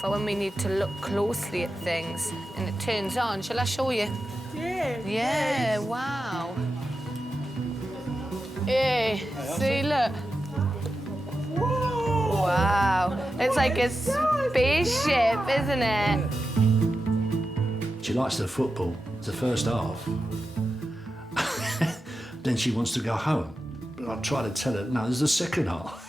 for when we need to look closely at things and it turns on. Shall I show you? Yeah. Yeah, wow. Hey, see, look. Whoa. Wow. It's like a spaceship, isn't it? She likes the football, the first half. Then she wants to go home. But I try to tell her, no, there's the second half.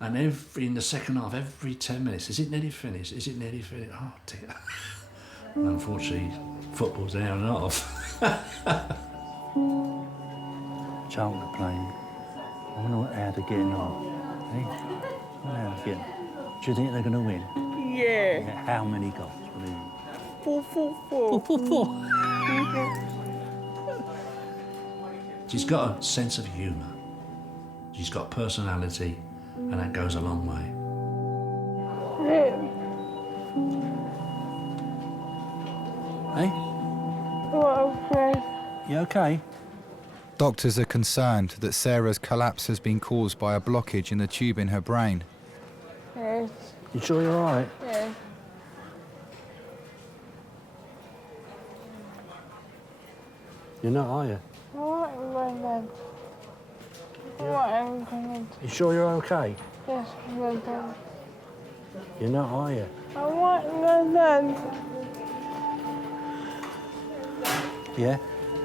And in the second half, every 10 minutes, is it nearly finished? Is it nearly finished? Oh, dear. And unfortunately, football's an hour and a half. Child are playing. I wonder how they're getting on. Hey? I wonder how they're getting on. Do you think they're going to win? Yeah. How many goals? 4-4-4. 4-4-4. She's got a sense of humour. She's got personality, and that goes a long way. Hey? You okay? Doctors are concerned that Sarah's collapse has been caused by a blockage in the tube in her brain. Yes. You sure you're all right? Yeah. You're not, are you? You sure you're okay? Yes, Dad. You're not, are you? I want my dad. Yeah?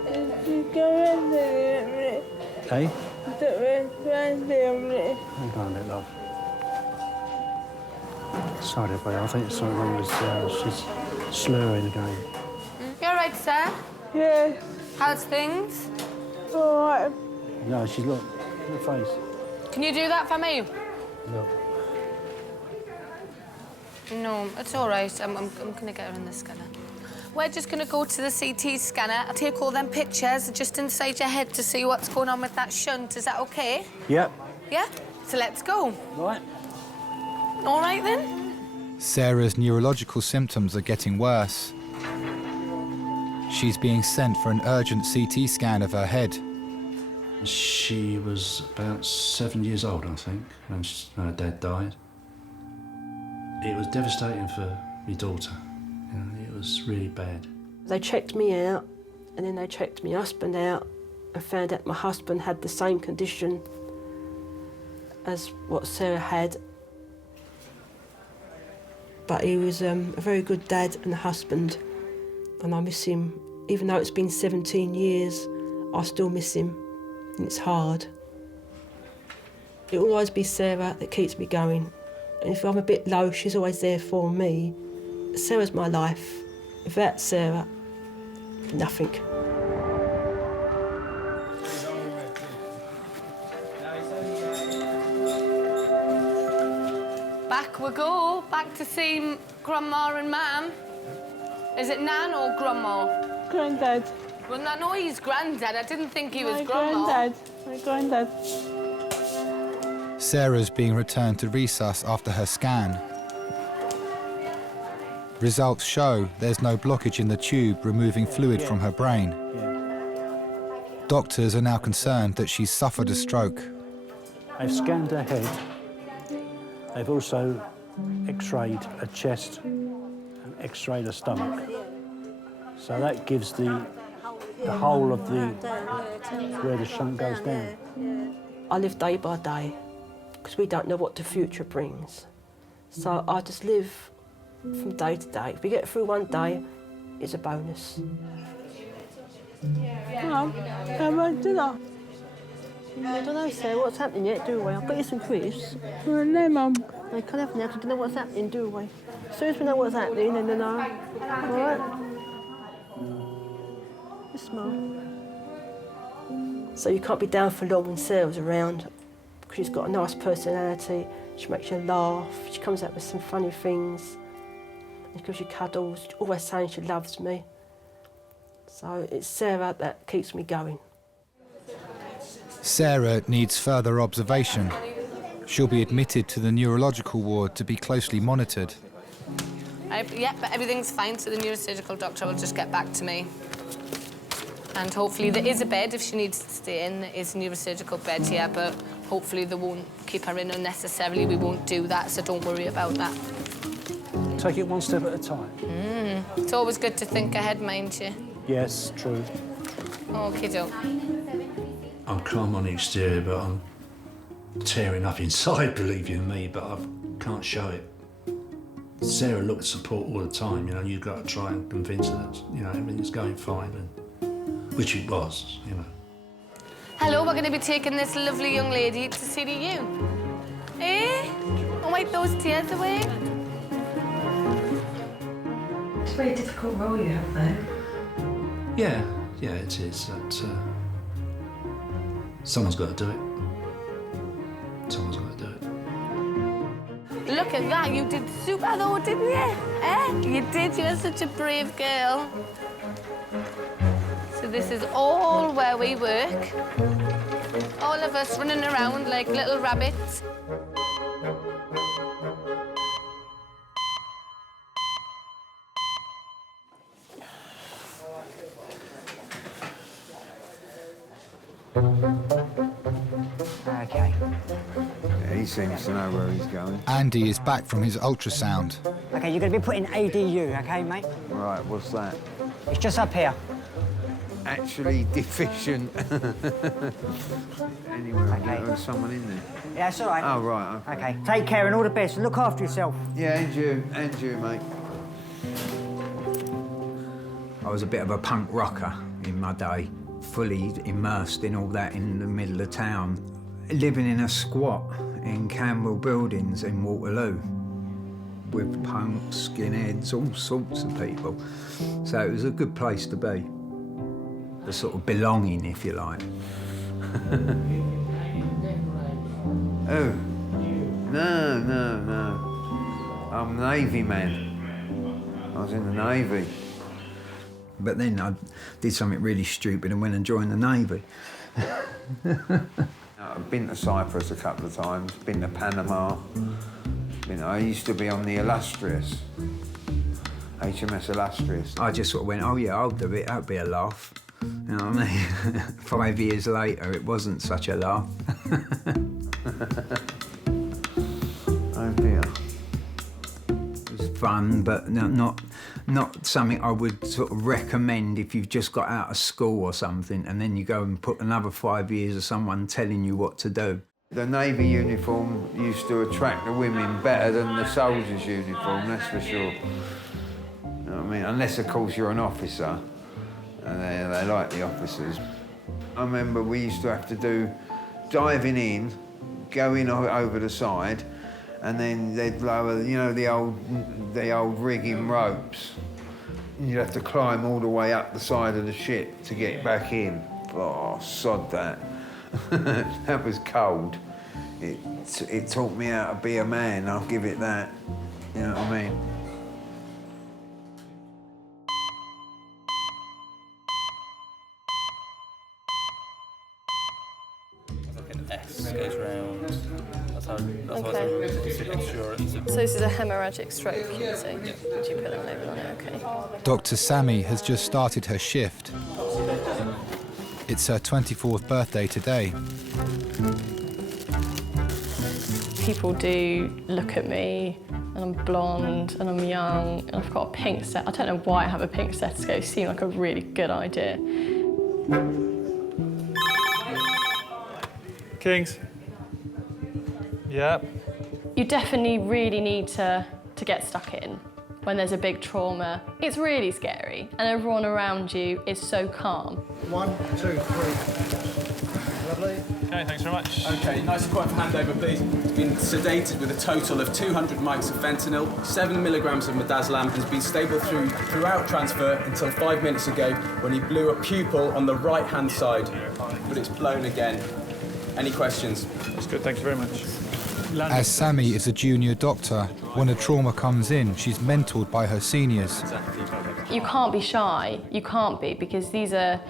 If you go in there with me. Hey? Don't me. Hang on a bit, love. Sorry, buddy. I think something wrong with she's slurring again. You all right, sir? Yes. How's things? All right. No, she's look at her face. Can you do that for me? Look. No, it's all right. I'm gonna get her in the scanner. We're just gonna go to the CT scanner. I'll take all them pictures just inside your head to see what's going on with that shunt. Is that okay? Yep. Yeah? So let's go. Right. All right, then? Sarah's neurological symptoms are getting worse. She's being sent for an urgent CT scan of her head. She was about 7 years old, I think, when her dad died. It was devastating for my daughter. You know, it was really bad. They checked me out, and then they checked my husband out and found out my husband had the same condition as what Sarah had. But he was a very good dad and husband, and I miss him. Even though it's been 17 years, I still miss him, and it's hard. It will always be Sarah that keeps me going. And if I'm a bit low, she's always there for me. Sarah's my life. Without Sarah, nothing. Back we go. Back to see Grandma and Mam. Is it Nan or Grandma? Granddad. Well, I know he's Granddad. I didn't think he was My Grandma. granddad. My granddad. Sarah's being returned to resus after her scan. Results show there's no blockage in the tube removing fluid from her brain. Doctors are now concerned that she's suffered a stroke. They've scanned her head. They've also x-rayed her chest and x-rayed her stomach. So that gives the whole of where the shunt goes down. I live day by day because we don't know what the future brings. So I just live from day to day. If we get through one day, it's a bonus. Mum, how about dinner? I don't know, Sarah, what's happening yet, do we? I'll get you some crisps. No, Mum. I can't have now because I don't know what's happening, do we? As soon as we know what's happening, then I know. All right? Yes, Mum. So you can't be down for long when Sarah's around because she's got a nice personality. She makes you laugh. She comes out with some funny things. She gives you cuddles. She's always saying she loves me. So it's Sarah that keeps me going. Sarah needs further observation. She'll be admitted to the neurological ward to be closely monitored. Yeah, but everything's fine, so the neurosurgical doctor will just get back to me. And hopefully there is a bed if she needs to stay in. There is a neurosurgical bed here, but hopefully they won't keep her in unnecessarily. We won't do that, so don't worry about that. Take it one step at a time. It's always good to think ahead, mind you. Yes, true. Okie-doke. I'm calm on the exterior, but I'm tearing up inside, believe you me, but I can't show it. Sarah looks support all the time, you know, you've got to try and convince her that, you know, everything's going fine, and, which it was, you know. Hello, we're going to be taking this lovely young lady to CDU. Eh? I'll wipe those tears away. It's a very difficult role you have, though. Yeah, it is. That, someone's got to do it. Someone's got to do it. Look at that, you did super though, didn't you? Eh? You did, you're such a brave girl. So this is all where we work. All of us running around like little rabbits. Okay. Yeah, he seems to know where he's going. Andy is back from his ultrasound. Okay, you're going to be put in ADU, okay, mate? Right, what's that? It's just up here. Actually deficient. Anyway, Okay. there's someone in there. Yeah, it's all right. Oh, right, okay. Okay, take care and all the best and look after yourself. Yeah, and you, mate. I was a bit of a punk rocker in my day, fully immersed in all that in the middle of town, living in a squat in Camberwell Buildings in Waterloo with punks, skinheads, all sorts of people. So it was a good place to be. The sort of belonging, if you like. Oh, no. I'm a Navy man. I was in the Navy. But then I did something really stupid and went and joined the Navy. I've been to Cyprus a couple of times, been to Panama. I used to be on the Illustrious, HMS Illustrious. I just sort of went, oh yeah, I'll do it, that'll be a laugh. You know what I mean? 5 years later, it wasn't such a laugh. Oh dear. It was fun, but not something I would sort of recommend if you've just got out of school or something, and then you go and put another 5 years of someone telling you what to do. The Navy uniform used to attract the women better than the soldiers' uniform, that's for sure. You know what I mean? Unless, of course, you're an officer, and they like the officers. I remember we used to have to do diving in, going over the side, and then they'd lower, you know, the old rigging ropes. You'd have to climb all the way up the side of the ship to get back in. Oh, sod that. That was cold. It taught me how to be a man, I'll give it that. You know what I mean? S goes round. That's how Okay. it's extra. So this is a hemorrhagic stroke, you would say? Would you put a label on it? Okay. Dr. Sammy has just started her shift. It's her 24th birthday today. People do look at me, and I'm blonde, and I'm young, and I've got a pink set. I don't know why I have a pink stethoscope. It seemed like a really good idea. Kings. Yep. You definitely really need to get stuck in when there's a big trauma. It's really scary, and everyone around you is so calm. 1, 2, 3. Lovely. Okay, thanks very much. Okay, nice and quiet for handover, please. He's been sedated with a total of 200 mics of fentanyl, 7 milligrams of midazolam, and has been stable throughout transfer until 5 minutes ago when he blew a pupil on the right-hand side, but it's blown again. Any questions? That's good, thank you very much. As Sammy is a junior doctor, when a trauma comes in, she's mentored by her seniors. You can't be shy. You can't be, because these are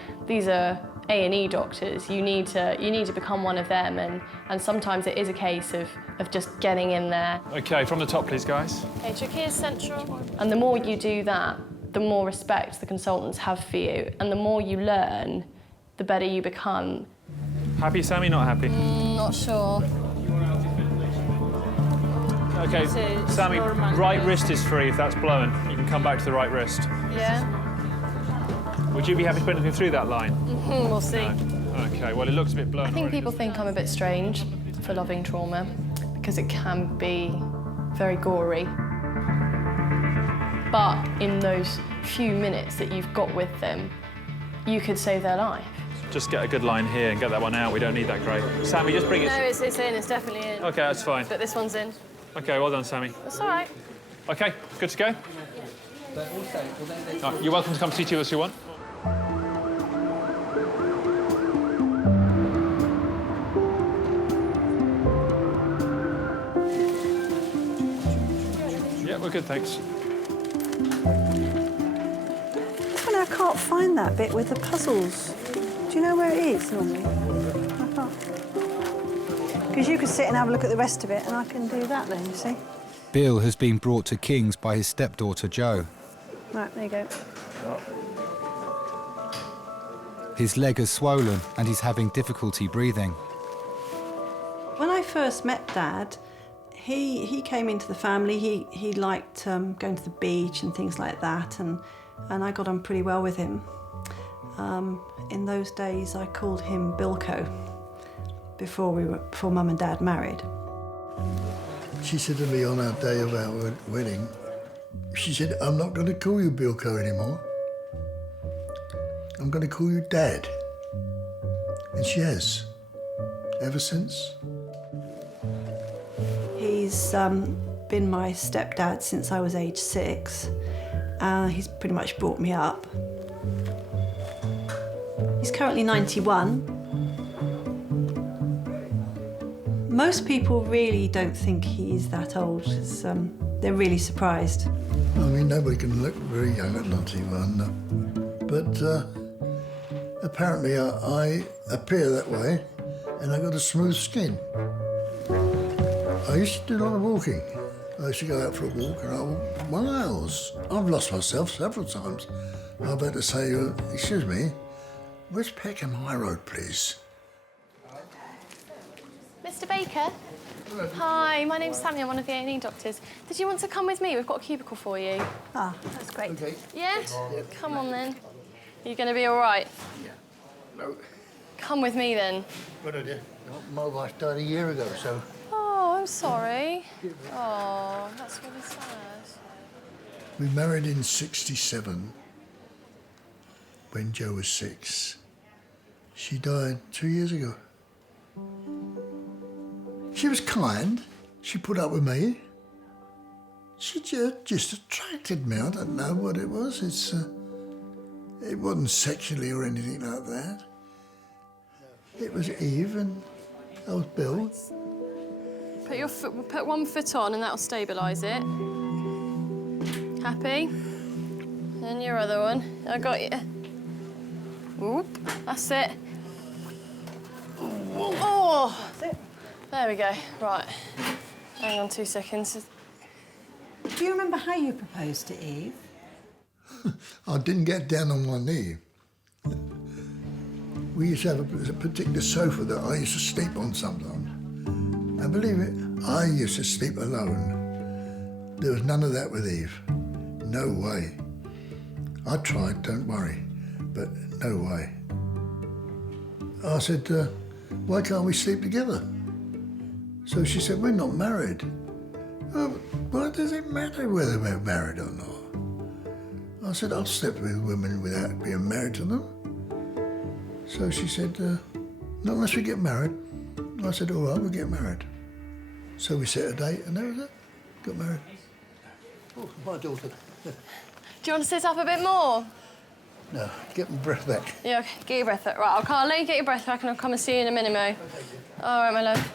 A&E doctors. You need to become one of them, and sometimes it is a case of just getting in there. Okay, from the top, please, guys. Okay, trachea central. And the more you do that, the more respect the consultants have for you, and the more you learn, the better you become. Happy, Sammy? Not happy? Not sure. Okay, Sammy, right wrist is free if that's blown. You can come back to the right wrist. Yeah. Would you be happy to put anything through that line? We'll see. No. Okay, well, it looks a bit blown. I think people think I'm a bit strange for loving trauma because it can be very gory. But in those few minutes that you've got with them, you could save their life. Just get a good line here and get that one out. We don't need that great. Sammy, just bring it. No, it's in. It's definitely in. Okay, that's fine. But this one's in. Okay, well done, Sammy. That's all right. Okay, good to go? Oh, you're welcome to come see to us if you want. Yeah, we're good, thanks. I can't find that bit with the puzzles. Do you know where it is normally? I can't. Because you could sit and have a look at the rest of it, and I can do that then, you see? Bill has been brought to King's by his stepdaughter, Jo. Right, there you go. His leg is swollen and he's having difficulty breathing. When I first met Dad, he came into the family. He liked going to the beach and things like that, and I got on pretty well with him. In those days, I called him Bilko before Mum and Dad married. She said to me on our day of our wedding, she said, "I'm not going to call you Bilko anymore. I'm going to call you Dad." And she has, ever since. He's been my stepdad since I was age 6. He's pretty much brought me up. He's currently 91. Most people really don't think he's that old. They're really surprised. I mean, nobody can look very young at 91, but apparently I appear that way, and I got a smooth skin. I used to do a lot of walking. I used to go out for a walk, and I walked miles. I've lost myself several times. I've had to say, "Excuse me, where's Peckham High Road, please?" Mr. Baker? Hi, my name's Sammy. I'm one of the A&E doctors. Did you want to come with me? We've got a cubicle for you. Ah, that's great. Okay. Yeah? Come on, then. Are you going to be all right? Yeah. No. Come with me, then. What I did? My wife died a year ago, so... Oh, I'm sorry. Oh, that's really sad. We married in '67, when Jo was 6. She died 2 years ago. She was kind. She put up with me. She just attracted me. I don't know what it was. It wasn't sexually or anything like that. It was Eve and I was Bill. Put one foot on and that'll stabilise it. Happy? And your other one. I got you. Whoop. That's it. Oh! There we go. Right. Hang on 2 seconds. Do you remember how you proposed to Eve? I didn't get down on one knee. We used to have a particular sofa that I used to sleep on sometimes. And believe it, I used to sleep alone. There was none of that with Eve. No way. I tried, don't worry, but no way. I said, why can't we sleep together? So she said, we're not married. Why does it matter whether we're married or not? I said, I'll sleep with women without being married to them. So she said, not unless we get married. I said, all right, we'll get married. So we set a date and that was it. Got married. Oh, my daughter. Do you want to sit up a bit more? No, get my breath back. Yeah, okay. Get your breath back. Right, I'll let you get your breath back and I'll come and see you in a minute, Mo. All right, my love.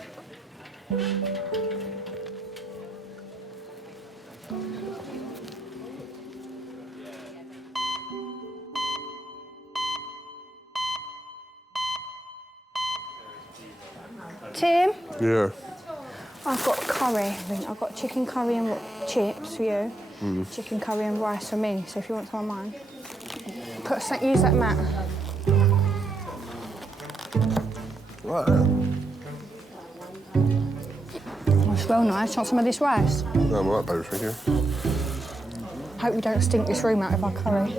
Tim, Yeah. I've got curry. I've got chicken curry and chips for you. Chicken curry and rice for me. So if you want some of mine, use that mat. Right. It's well nice. Want some of this rice? No, I'm all right, baby, thank you. Hope you don't stink this room out with our curry.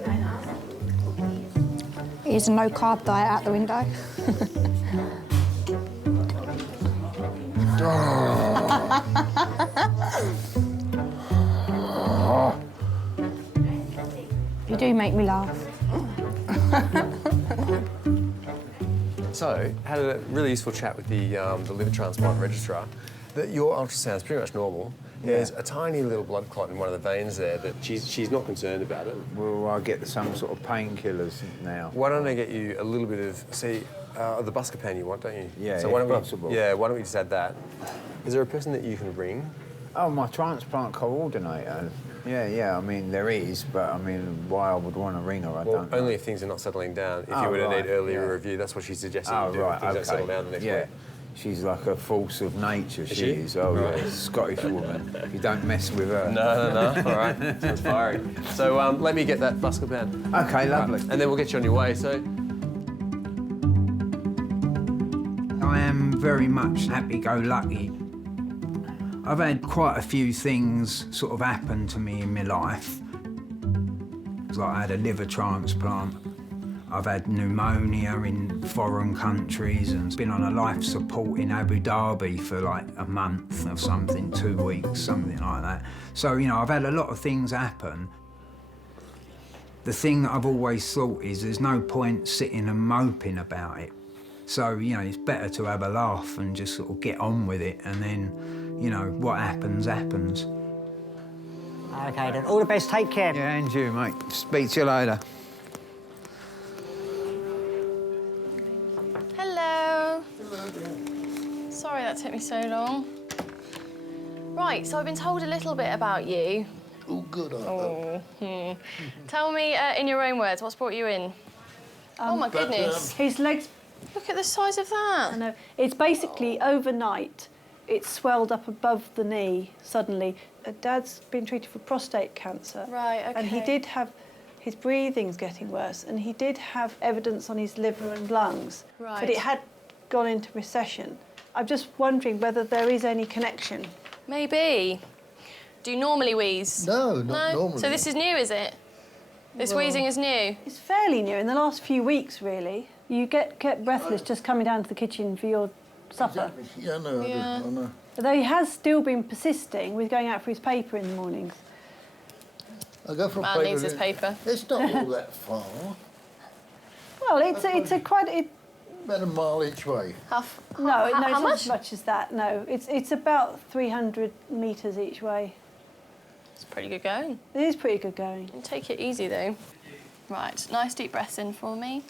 Here's a no-carb diet out the window. You do make me laugh. So, had a really useful chat with the liver transplant registrar. That your ultrasound's pretty much normal. There's a tiny little blood clot in one of the veins there that she's not concerned about it. Well, I get some sort of painkillers now. Why don't I get you a little bit of, the buscopan you want, don't you? Yeah, so why don't possible. why don't we just add that? Is there a person that you can ring? Oh, my transplant coordinator. Yeah, I mean, there is, but I mean, why I would want to ring her, I don't know. Only if things are not settling down. If you were to need earlier review, that's what she's suggesting you do if things don't settle down the next week. She's like a force of nature, she is. Oh, right. yeah, Scottish woman. You don't mess with her. No, all right. Sounds fiery. So let me get that buscopan. OK, lovely. And then we'll get you on your way, so... I am very much happy-go-lucky. I've had quite a few things sort of happen to me in my life. Like I had a liver transplant. I've had pneumonia in foreign countries and been on a life support in Abu Dhabi for like a month or something, 2 weeks, something like that. So, you know, I've had a lot of things happen. The thing that I've always thought is there's no point sitting and moping about it. So, you know, it's better to have a laugh and just sort of get on with it and then, you know, what happens, happens. OK, then. All the best. Take care. Yeah, and you, mate. Speak to you later. Hello. Sorry that took me so long. Right, so I've been told a little bit about you. Oh, good. Tell me in your own words, what's brought you in? Oh, my goodness. His legs... Look at the size of that. I know. It's basically overnight. It's swelled up above the knee suddenly. Dad's been treated for prostate cancer. Right, OK. And he did have... His breathing's getting worse, and he did have evidence on his liver and lungs. Right. But it had gone into recession. I'm just wondering whether there is any connection. Maybe. Do you normally wheeze? No, not normally. So this is new, is it? This wheezing is new? It's fairly new, in the last few weeks, really. You get breathless just coming down to the kitchen for your supper. Exactly. Yeah, no, I know. Although he has still been persisting with going out for his paper in the mornings. I go for Man needs his paper. It's not all that far. Well, it's quite... About a mile each way. No, how it's not much? as much as that, no. It's about 300 metres each way. It's pretty good going. It is pretty good going. Take it easy, though. Right, nice deep breaths in for me.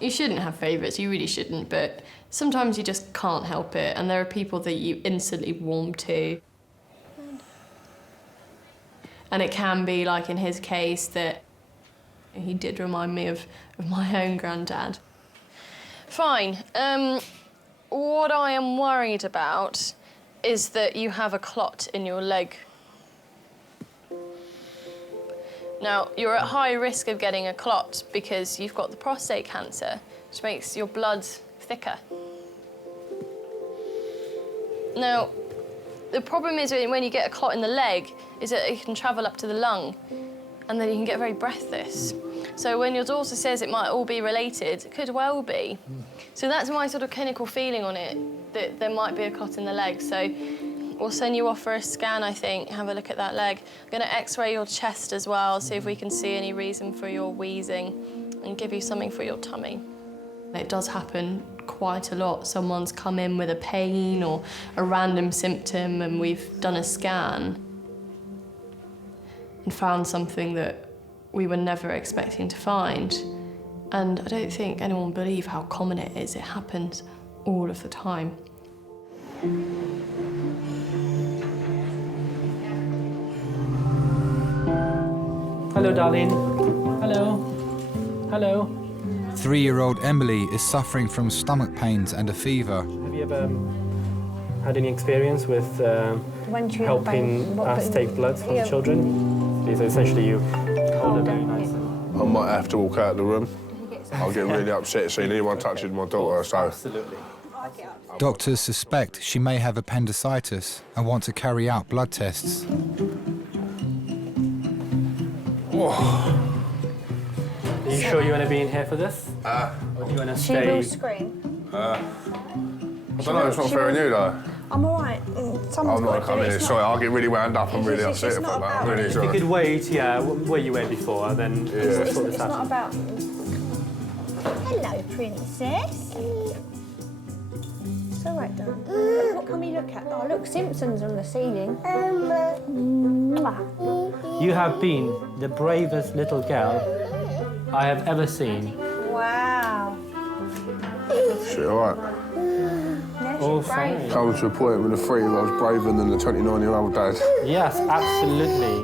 You shouldn't have favourites, you really shouldn't, but sometimes you just can't help it, and there are people that you instantly warm to. And it can be, like in his case, that he did remind me of my own granddad. Fine. What I am worried about is that you have a clot in your leg. Now, you're at high risk of getting a clot because you've got the prostate cancer, which makes your blood thicker. Now, the problem is when you get a clot in the leg is that it can travel up to the lung and then you can get very breathless. So when your daughter says it might all be related, it could well be. So that's my sort of clinical feeling on it, that there might be a clot in the leg. So we'll send you off for a scan, I think, have a look at that leg. I'm going to x-ray your chest as well, see if we can see any reason for your wheezing and give you something for your tummy. It does happen quite a lot. Someone's come in with a pain or a random symptom and we've done a scan and found something that we were never expecting to find. And I don't think anyone will believe how common it is. It happens all of the time. Hello, darling. Hello. Hello. 3-year-old Emily is suffering from stomach pains and a fever. Have you ever had any experience with helping us take blood from children? So essentially you hold it very nice. I might have to walk out of the room. I'll get really upset seeing anyone touching my daughter, so... Absolutely. Doctors suspect she may have appendicitis and want to carry out blood tests. Are you sure you want to be in here for this? Or do you want to stay? She will scream. I don't know, it's not fair on you, though. I'm all right. I'm not going to come in here. Sorry, I'll get really wound up. I'm really upset about that. I'm really If you sorry. could wait, yeah, where you were before, then we'll sort this It's out. not about... Hello, princess. It's all right, darling. Look, what can we look at? Oh, look, Simpsons on the ceiling. You have been the bravest little girl I have ever seen. Wow. Shit, all right. All fine. Coming to a point with a 3-year-old's braver than the 29-year-old dad. Yes, absolutely.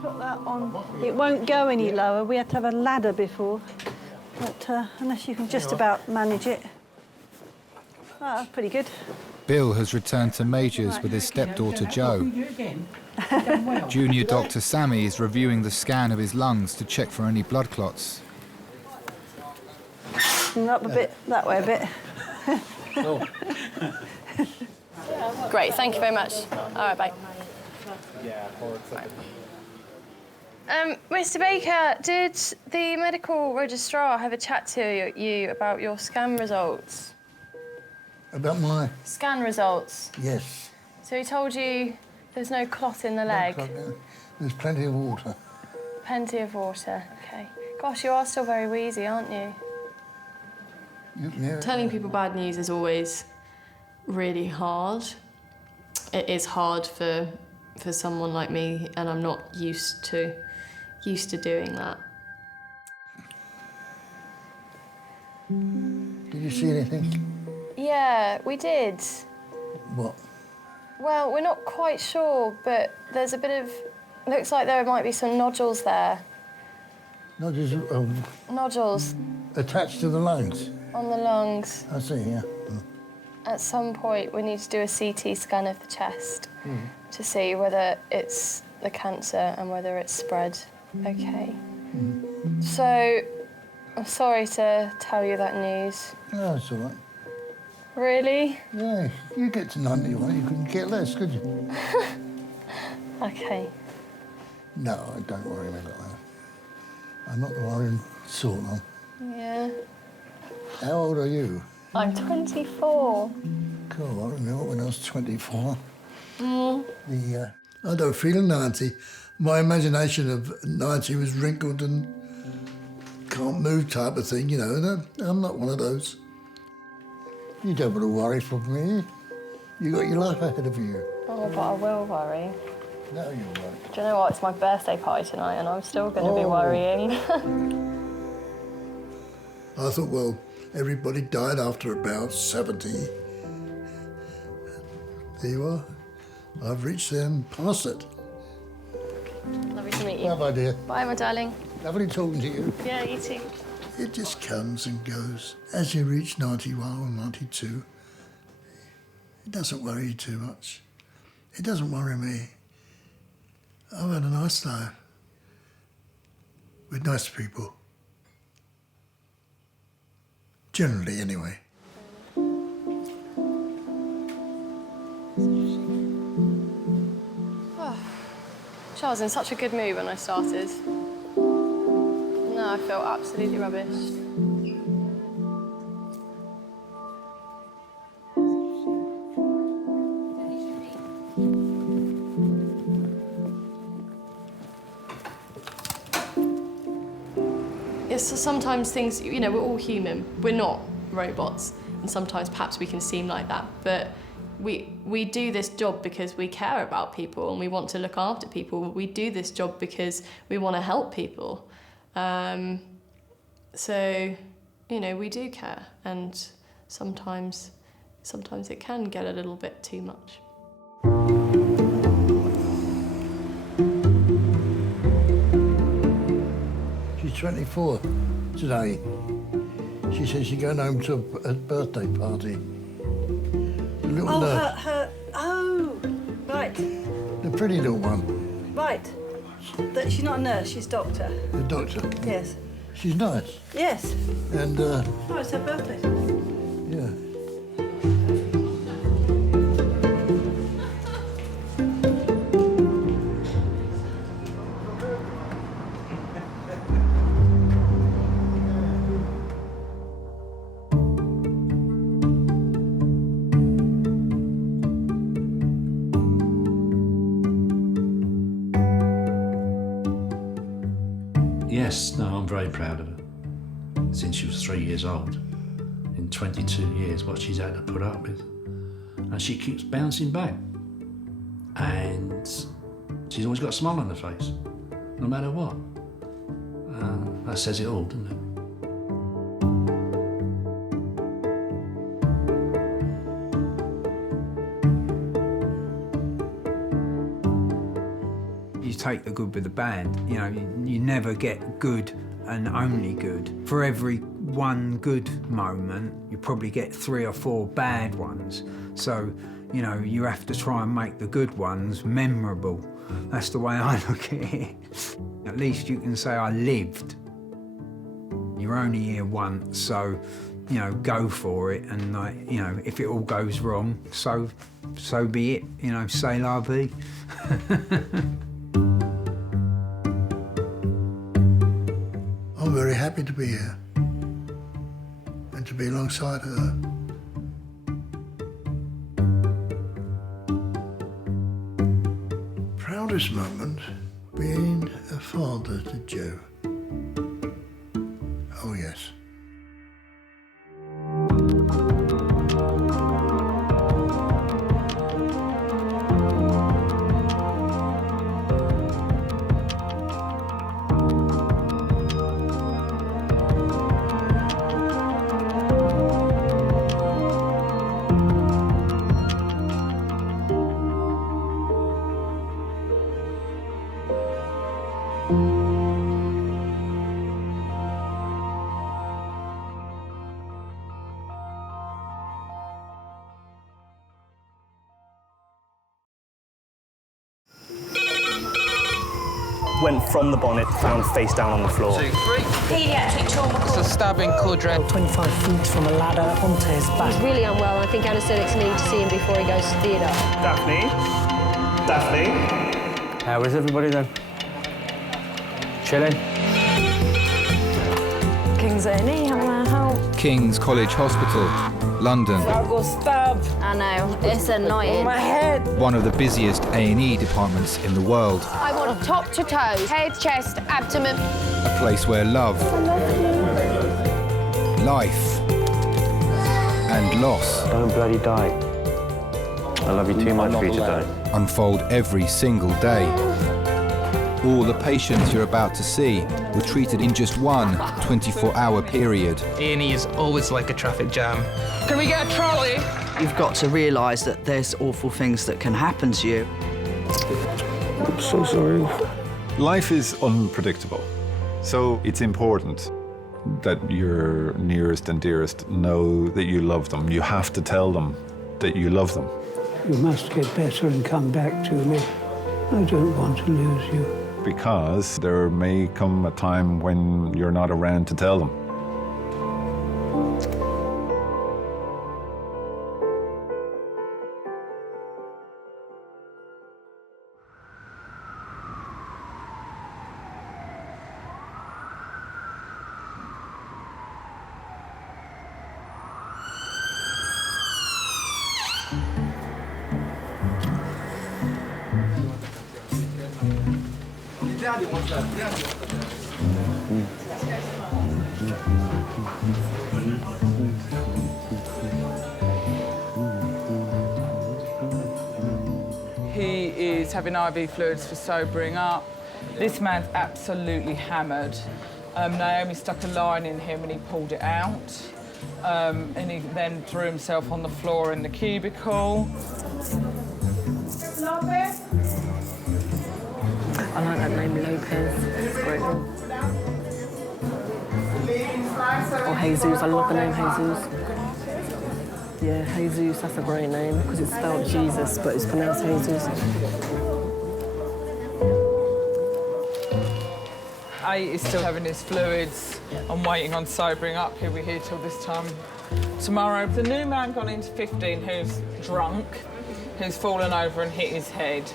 Put that on. It won't go any lower. We had to have a ladder before, but unless you can just about manage it. Oh, that's pretty good. Bill has returned to Majors with his stepdaughter Jo. Junior Dr. Sammy is reviewing the scan of his lungs to check for any blood clots. And up a bit, that way a bit. Great, thank you very much. All right, bye. Mr. Baker, did the medical registrar have a chat to you about your scan results? About my... Scan results? Yes. So he told you there's no clot in the leg? There's plenty of water. Plenty of water, OK. Gosh, you are still very wheezy, aren't you? Yeah. Telling people bad news is always really hard. It is hard for someone like me, and I'm not used to doing that. Did you see anything? Yeah, we did. What? Well, we're not quite sure, but there's a bit of... Looks like there might be some nodules there. Nodules Nodules attached to the lungs? on the lungs. I see, yeah. At some point, we need to do a CT scan of the chest to see whether it's the cancer and whether it's spread. OK. So, I'm sorry to tell you that news. No, it's all right. Really? Yeah, you get to 91, you couldn't get less, could you? OK. No, don't worry about that. I'm not the worrying sort of. Yeah. How old are you? I'm 24. Cool, I remember when I was 24. Mm. I don't feel 90. My imagination of 90 was wrinkled and can't move type of thing, you know, and I'm not one of those. You don't want to worry for me. You got your life ahead of you. Oh, but I will worry. No, you won't. Do you know what? It's my birthday party tonight and I'm still going to be worrying. I thought, well, everybody died after about 70. There you are. I've reached them past it. Lovely to meet you. Bye-bye, dear. Bye, my darling. Lovely talking to you. Yeah, you too. It just comes and goes. As you reach 91 or 92, it doesn't worry you too much. It doesn't worry me. I've had a nice life with nice people. Generally, anyway. Oh, I was in such a good mood when I started. Now I feel absolutely rubbish. So sometimes things, you know, we're all human. We're not robots, and sometimes perhaps we can seem like that. But we do this job because we care about people and we want to look after people. We do this job because we want to help people. So, you know, we do care, and sometimes it can get a little bit too much. She's 24 today. She says she's going home to a birthday party. The little nurse. Oh, right. The pretty little one. Right. She's not a nurse, she's doctor. The doctor. Yes. She's nice. Yes. And, Oh, it's her birthday. yeah. Yes, no, I'm very proud of her. Since she was 3 years old, in 22 years, what she's had to put up with. And she keeps bouncing back. And she's always got a smile on her face, no matter what. That says it all, doesn't it? You take the good with the bad. You know, you never get good and only good. For every one good moment, you probably get 3 or 4 bad ones. So, you know, you have to try and make the good ones memorable. That's the way I look at it. At least you can say I lived. You're only here once, so, you know, go for it. And, like, you know, if it all goes wrong, so be it. You know, c'est la vie. I'm very happy to be here and to be alongside her. Proudest moment being a father to Joe. Oh yes. Went from the bonnet, found face down on the floor. 2, 3. Paediatric trauma call. It's a stabbing quadra. 25 feet from a ladder onto his back. He's really unwell. I think anaesthetics need to see him before he goes to theatre. Daphne? Daphne? How is everybody then? Chilling? King's A&E, how can I help? King's College Hospital, London. I got stabbed. I know, it's annoying. My head. One of the busiest A&E departments in the world. I want top to toe, head, chest, abdomen. A place where love, life, and loss. Don't bloody die. I love you too much for you to die. Unfold every single day. All the patients you're about to see were treated in just one 24-hour period. A&E is always like a traffic jam. Can we get a trolley? You've got to realise that there's awful things that can happen to you. I'm so sorry. Life is unpredictable, so it's important that your nearest and dearest know that you love them. You have to tell them that you love them. You must get better and come back to me. I don't want to lose you. Because there may come a time when you're not around to tell them. He is having IV fluids for sobering up. This man's absolutely hammered. Naomi stuck a line in him and he pulled it out. And he then threw himself on the floor in the cubicle. I like that name, Lopez. It's a great name. Or Jesus, I love the name Jesus. Yeah, Jesus, that's a great name, because it's spelled Jesus, but it's pronounced Jesus. A is still having his fluids and waiting on sobering up. He'll be here till this time tomorrow. The new man gone into 15 who's drunk, who's fallen over and hit his head.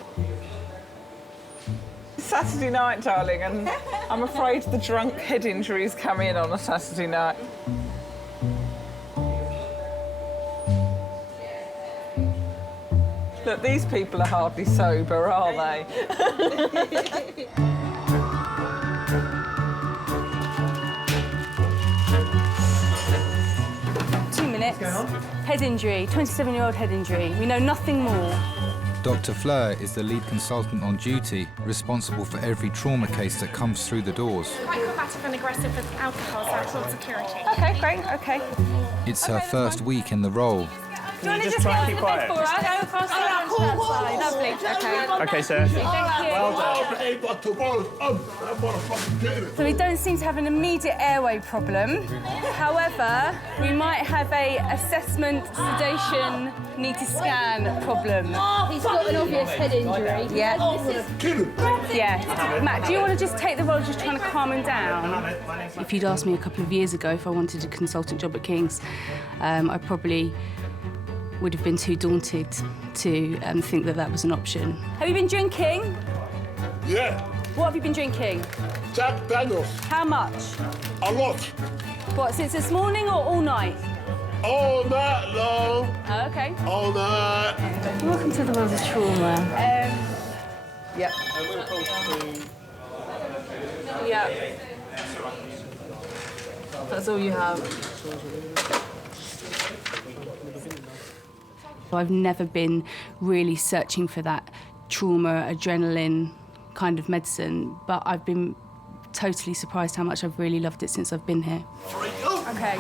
It's Saturday night, darling, and I'm afraid the drunk head injuries come in on a Saturday night. Look, these people are hardly sober, are they? 2 minutes. Head injury, 27-year-old head injury. We know nothing more. Dr. Fleur is the lead consultant on duty, responsible for every trauma case that comes through the doors. Quite combative and aggressive with alcohol, so that's all security. OK, great, OK. It's her first week in the role. Do you want to just try and keep quiet? Go across the side. Lovely, OK. OK, sir. Thank you. Well done. So we don't seem to have an immediate airway problem. However, we might have a assessment, sedation, need to scan problem. He's got an obvious head injury. Yeah. Yeah. Matt, do you want to just take the role of just trying to calm him down? If you'd asked me a couple of years ago if I wanted a consultant job at King's, I probably would have been too daunted to think that that was an option. Have you been drinking? Yeah. What have you been drinking? Jack Daniels. How much? A lot. What, since this morning or all night? All night long. Oh, OK. All night. Welcome to the world of trauma. Yep. Yeah. That's all you have. I've never been really searching for that trauma, adrenaline kind of medicine, but I've been totally surprised how much I've really loved it since I've been here. OK.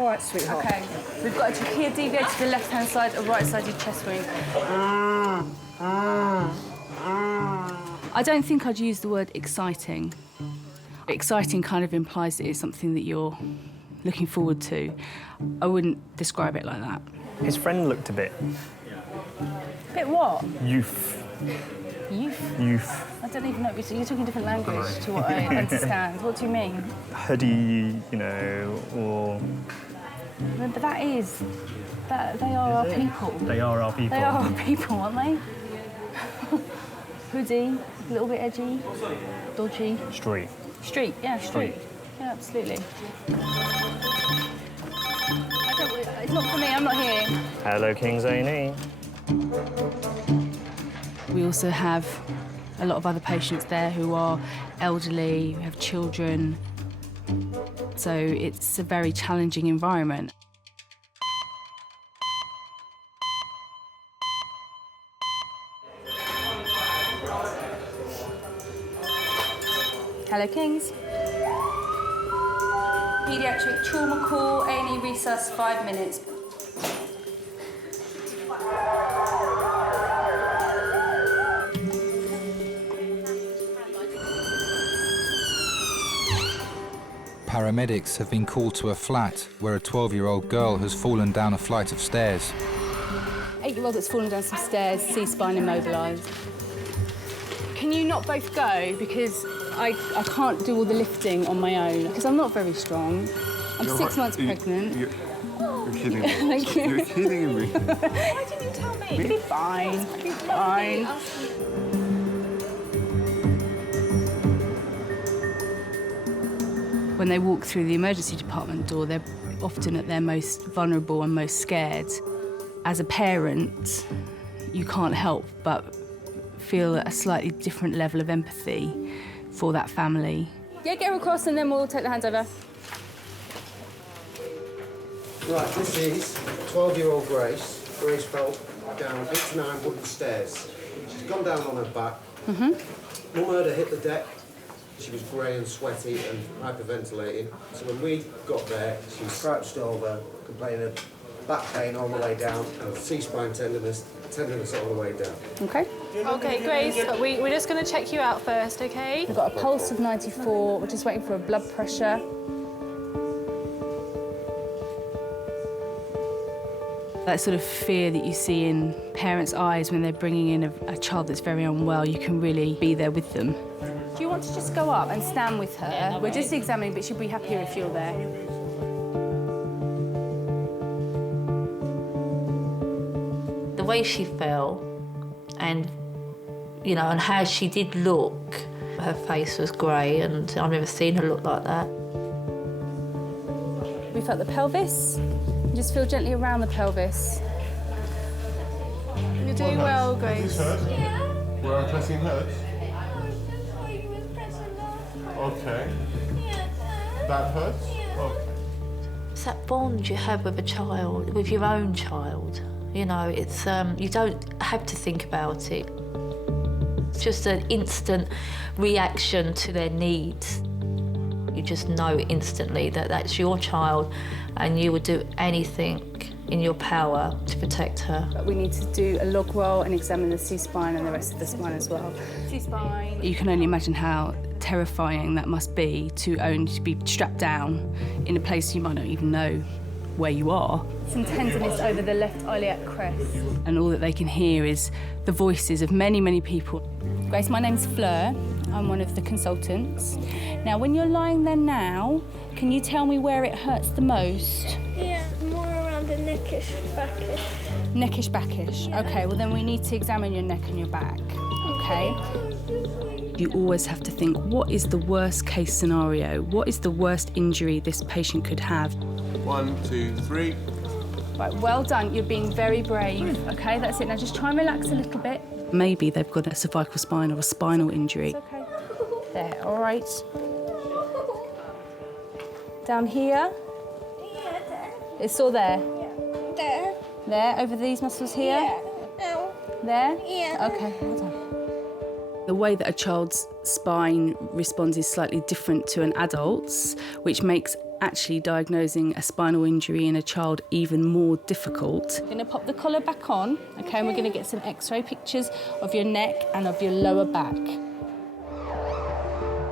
All right, sweetheart. OK. We've got a trachea deviated to the left-hand side, a right-sided chest wound. I don't think I'd use the word exciting. Exciting kind of implies that it's something that you're looking forward to. I wouldn't describe it like that. His friend looked a bit... Bit what? Youth. Youth? Youth. I don't even know. You're talking different language to what I understand. What do you mean? Hoodie, you know, or... But that is... they are our people. They are our people. They are our people, aren't they? Hoodie, a little bit edgy, dodgy. Street. Street, yeah, street. Yeah, absolutely. It's not for me, I'm not here. Hello, King's A&E. We also have a lot of other patients there who are elderly, who have children. So it's a very challenging environment. Hello, Kings. Pediatric trauma call, A&E recess, 5 minutes. paramedics have been called to a flat where a 12-year-old girl has fallen down a flight of stairs. 8-year-old that's fallen down some stairs, C-spine immobilised. Can you not both go? Because I can't do all the lifting on my own, because I'm not very strong. I'm 6 months pregnant. You're kidding me. Thank you. You're kidding me. Why didn't you tell me? It'll be fine. It'll be fine. When they walk through the emergency department door, they're often at their most vulnerable and most scared. As a parent, you can't help but feel a slightly different level of empathy for that family. Yeah, get her across and then we'll take the hands over. Right, this is 12-year-old Grace. Grace fell down 8 to 9 wooden stairs. She's gone down on her back. Mum heard her hit the deck. She was grey and sweaty and hyperventilating. So when we got there, she was crouched over, complaining of back pain all the way down and C-spine tenderness all the way down. OK. OK, Grace, we're just going to check you out first, OK? We've got a pulse of 94. We're just waiting for a blood pressure. That sort of fear that you see in parents' eyes when they're bringing in a child that's very unwell, you can really be there with them. Do you want to just go up and stand with her? Yeah, we're just examining, but she'll be happier if you're there. The way she fell and, you know, and how she did look, her face was grey and I've never seen her look like that. We felt the pelvis. Just feel gently around the pelvis. You're doing well, Grace. Yeah. Where I'm pressing hurts? Okay. That hurts? Okay. It's that bond you have with a child, with your own child. You know, it's you don't have to think about it. It's just an instant reaction to their needs. You just know instantly that that's your child and you would do anything in your power to protect her. But we need to do a log roll and examine the C-spine and the rest of the spine as well. C-spine. You can only imagine how terrifying that must be to be strapped down in a place you might not even know where you are. Some tenderness over the left iliac crest. And all that they can hear is the voices of many, many people. Grace, my name's Fleur. I'm one of the consultants. Now, when you're lying there now, can you tell me where it hurts the most? Yeah, more around the neckish, backish. Neckish, backish. Yeah. OK, well then we need to examine your neck and your back, OK? You always have to think, what is the worst case scenario? What is the worst injury this patient could have? 1, 2, 3. Right, well done. You're being very brave. OK, that's it. Now just try and relax a little bit. Maybe they've got a cervical spine or a spinal injury. It's OK. There, all right. Down here? Yeah, there. It's all there? Yeah. There. There, over these muscles here? Yeah. No. There? Yeah. OK, well done. The way that a child's spine responds is slightly different to an adult's, which makes actually diagnosing a spinal injury in a child even more difficult. We're going to pop the collar back on, OK, and we're going to get some X-ray pictures of your neck and of your lower back.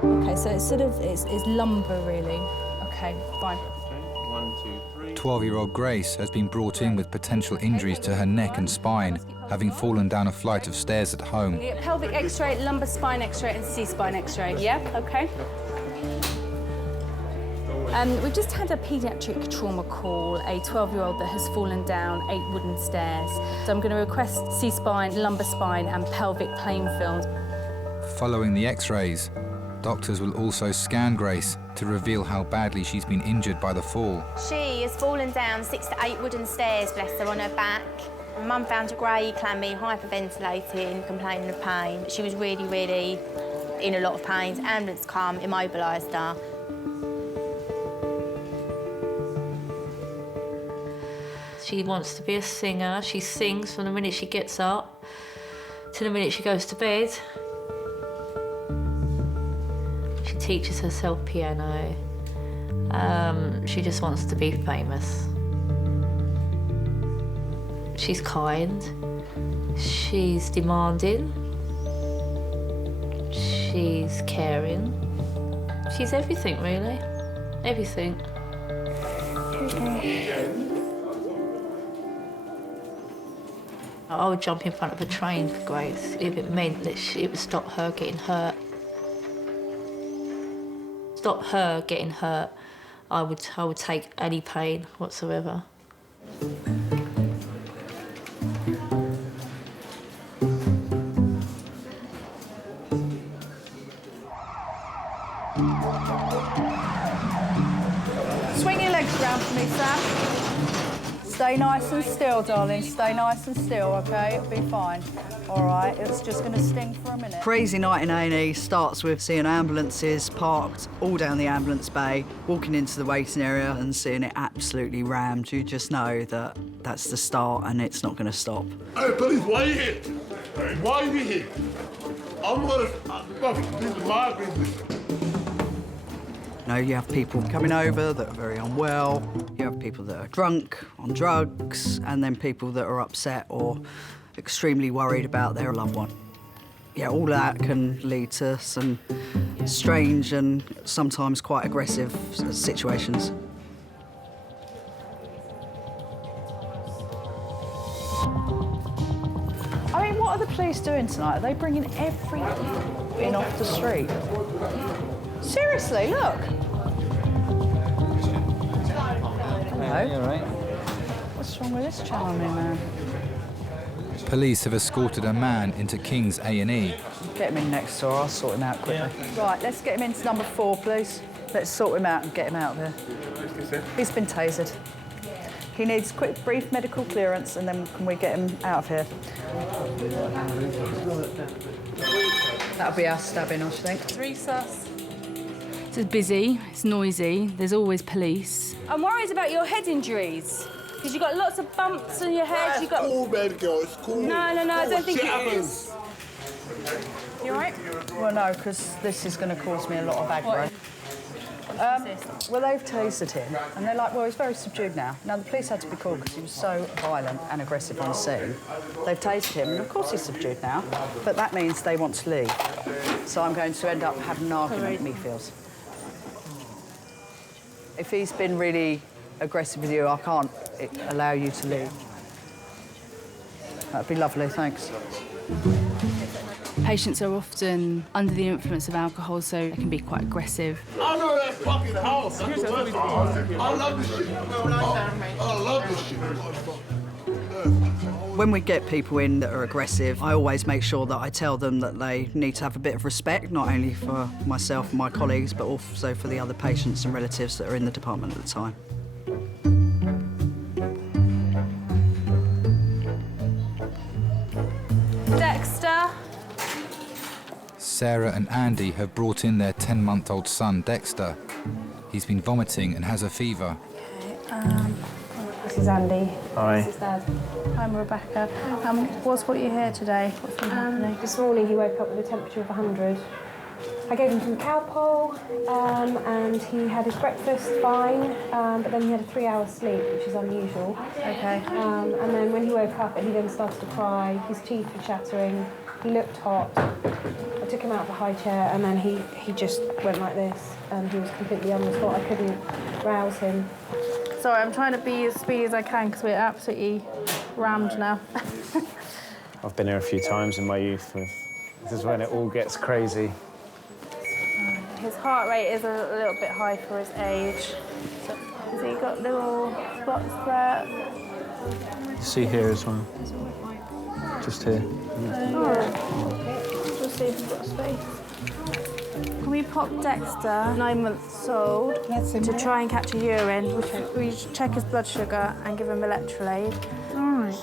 OK, so it's sort of, it's lumbar, really. OK, fine. 1, 2, 3. 12-year-old Grace has been brought in with potential injuries to her neck and spine, having fallen down a flight of stairs at home. We get pelvic X-ray, lumbar spine X-ray and C-spine X-ray, yeah? OK. We've just had a paediatric trauma call, a 12-year-old that has fallen down 8 wooden stairs. So I'm going to request C-spine, lumbar spine and pelvic plane films. Following the X-rays, doctors will also scan Grace to reveal how badly she's been injured by the fall. She has fallen down 6 to 8 wooden stairs, bless her, on her back. Mum found her grey, clammy, hyperventilating, complaining of pain. She was really, really in a lot of pain. Ambulance come, immobilised her. She wants to be a singer. She sings from the minute she gets up to the minute she goes to bed. She teaches herself piano. She just wants to be famous. She's kind. She's demanding. She's caring. She's everything, really. everything. I would jump in front of a train for Grace if it meant that it would stop her getting hurt. Stop her getting hurt, I would take any pain whatsoever. Swing your legs around for me, Sam. Stay nice and still, darling. Stay nice and still, OK? It'll be fine. All right, it's just going to sting for a minute. Crazy night in A&E starts with seeing ambulances parked all down the ambulance bay, walking into the waiting area and seeing it absolutely rammed. You just know that that's the start and it's not going to stop. Hey, police, why you here? Why you here? I'm gonna... This is my business. You know, you have people coming over that are very unwell, you have people that are drunk, on drugs, and then people that are upset or extremely worried about their loved one. Yeah, all that can lead to some strange and sometimes quite aggressive situations. I mean, what are the police doing tonight? Are they bringing everything in off the street? Seriously, look. Hello. You all right? What's wrong with this charming man? Police have escorted a man into King's A&E. Get him in next door, I'll sort him out quickly. Yeah. Right, let's get him into number 4, please. Let's sort him out and get him out of there. He's been tasered. He needs quick, brief medical clearance, and then can we get him out of here? That'll be our stabbing, I think. 3 sus. It's busy, it's noisy, there's always police. I'm worried about your head injuries. Because you've got lots of bumps on your head. You've got... Cool, baby girl, it's cool. No, I don't think Shit it happens. is. You all right? Well, no, because this is going to cause me a lot of aggro. Well, they've tasered him, and they're like, well, he's very subdued now. Now, the police had to be called because he was so violent and aggressive on scene. They've tasered him, and of course he's subdued now, but that means they want to leave. So I'm going to end up having an argument, me feels. If he's been really aggressive with you, I can't allow you to leave. That'd be lovely, thanks. Patients are often under the influence of alcohol, so they can be quite aggressive. I know that fucking house. I love this shit. I love this shit. When we get people in that are aggressive, I always make sure that I tell them that they need to have a bit of respect, not only for myself and my colleagues, but also for the other patients and relatives that are in the department at the time. Dexter. Sarah and Andy have brought in their 10-month-old son, Dexter. He's been vomiting and has a fever. This is Andy. Hi. This is Dad. I'm Rebecca. What's brought you here today? What's been happening? This morning he woke up with a temperature of 100. I gave him some Calpol and he had his breakfast fine, but then he had a 3-hour sleep, which is unusual. Okay. And then when he woke up, he then started to cry. His teeth were chattering. He looked hot. I took him out of the high chair and then he just went like this and he was completely on the spot. I couldn't rouse him. Sorry, I'm trying to be as speedy as I can because we're absolutely rammed now. I've been here a few times in my youth. This is when it all gets crazy. His heart rate is a little bit high for his age. So, has he got little spots there? See here as well. Just here. We'll see if we've got space. Can we pop Dexter, 9 months old, to try and capture urine? We check his blood sugar and give him electrolyte. All right.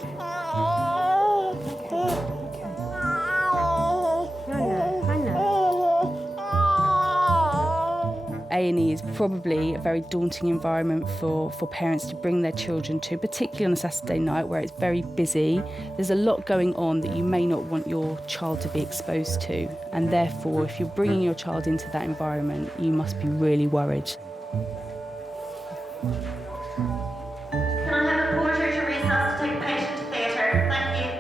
A&E is probably a very daunting environment for parents to bring their children to, particularly on a Saturday night where it's very busy. There's a lot going on that you may not want your child to be exposed to, and therefore, if you're bringing your child into that environment, you must be really worried. Can I have a porter to resuscitate the patient to theatre? Thank you.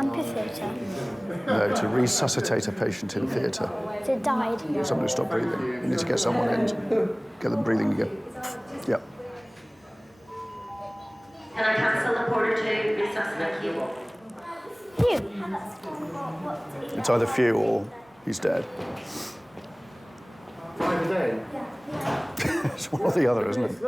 Amphitheatre. No, to resuscitate a patient in theatre. They died. Somebody stopped breathing. You need to get someone in to get them breathing again. Yep. Can I cancel the porter to resuscitate you? Phew. It's either few or he's dead. It's one or the other, isn't it?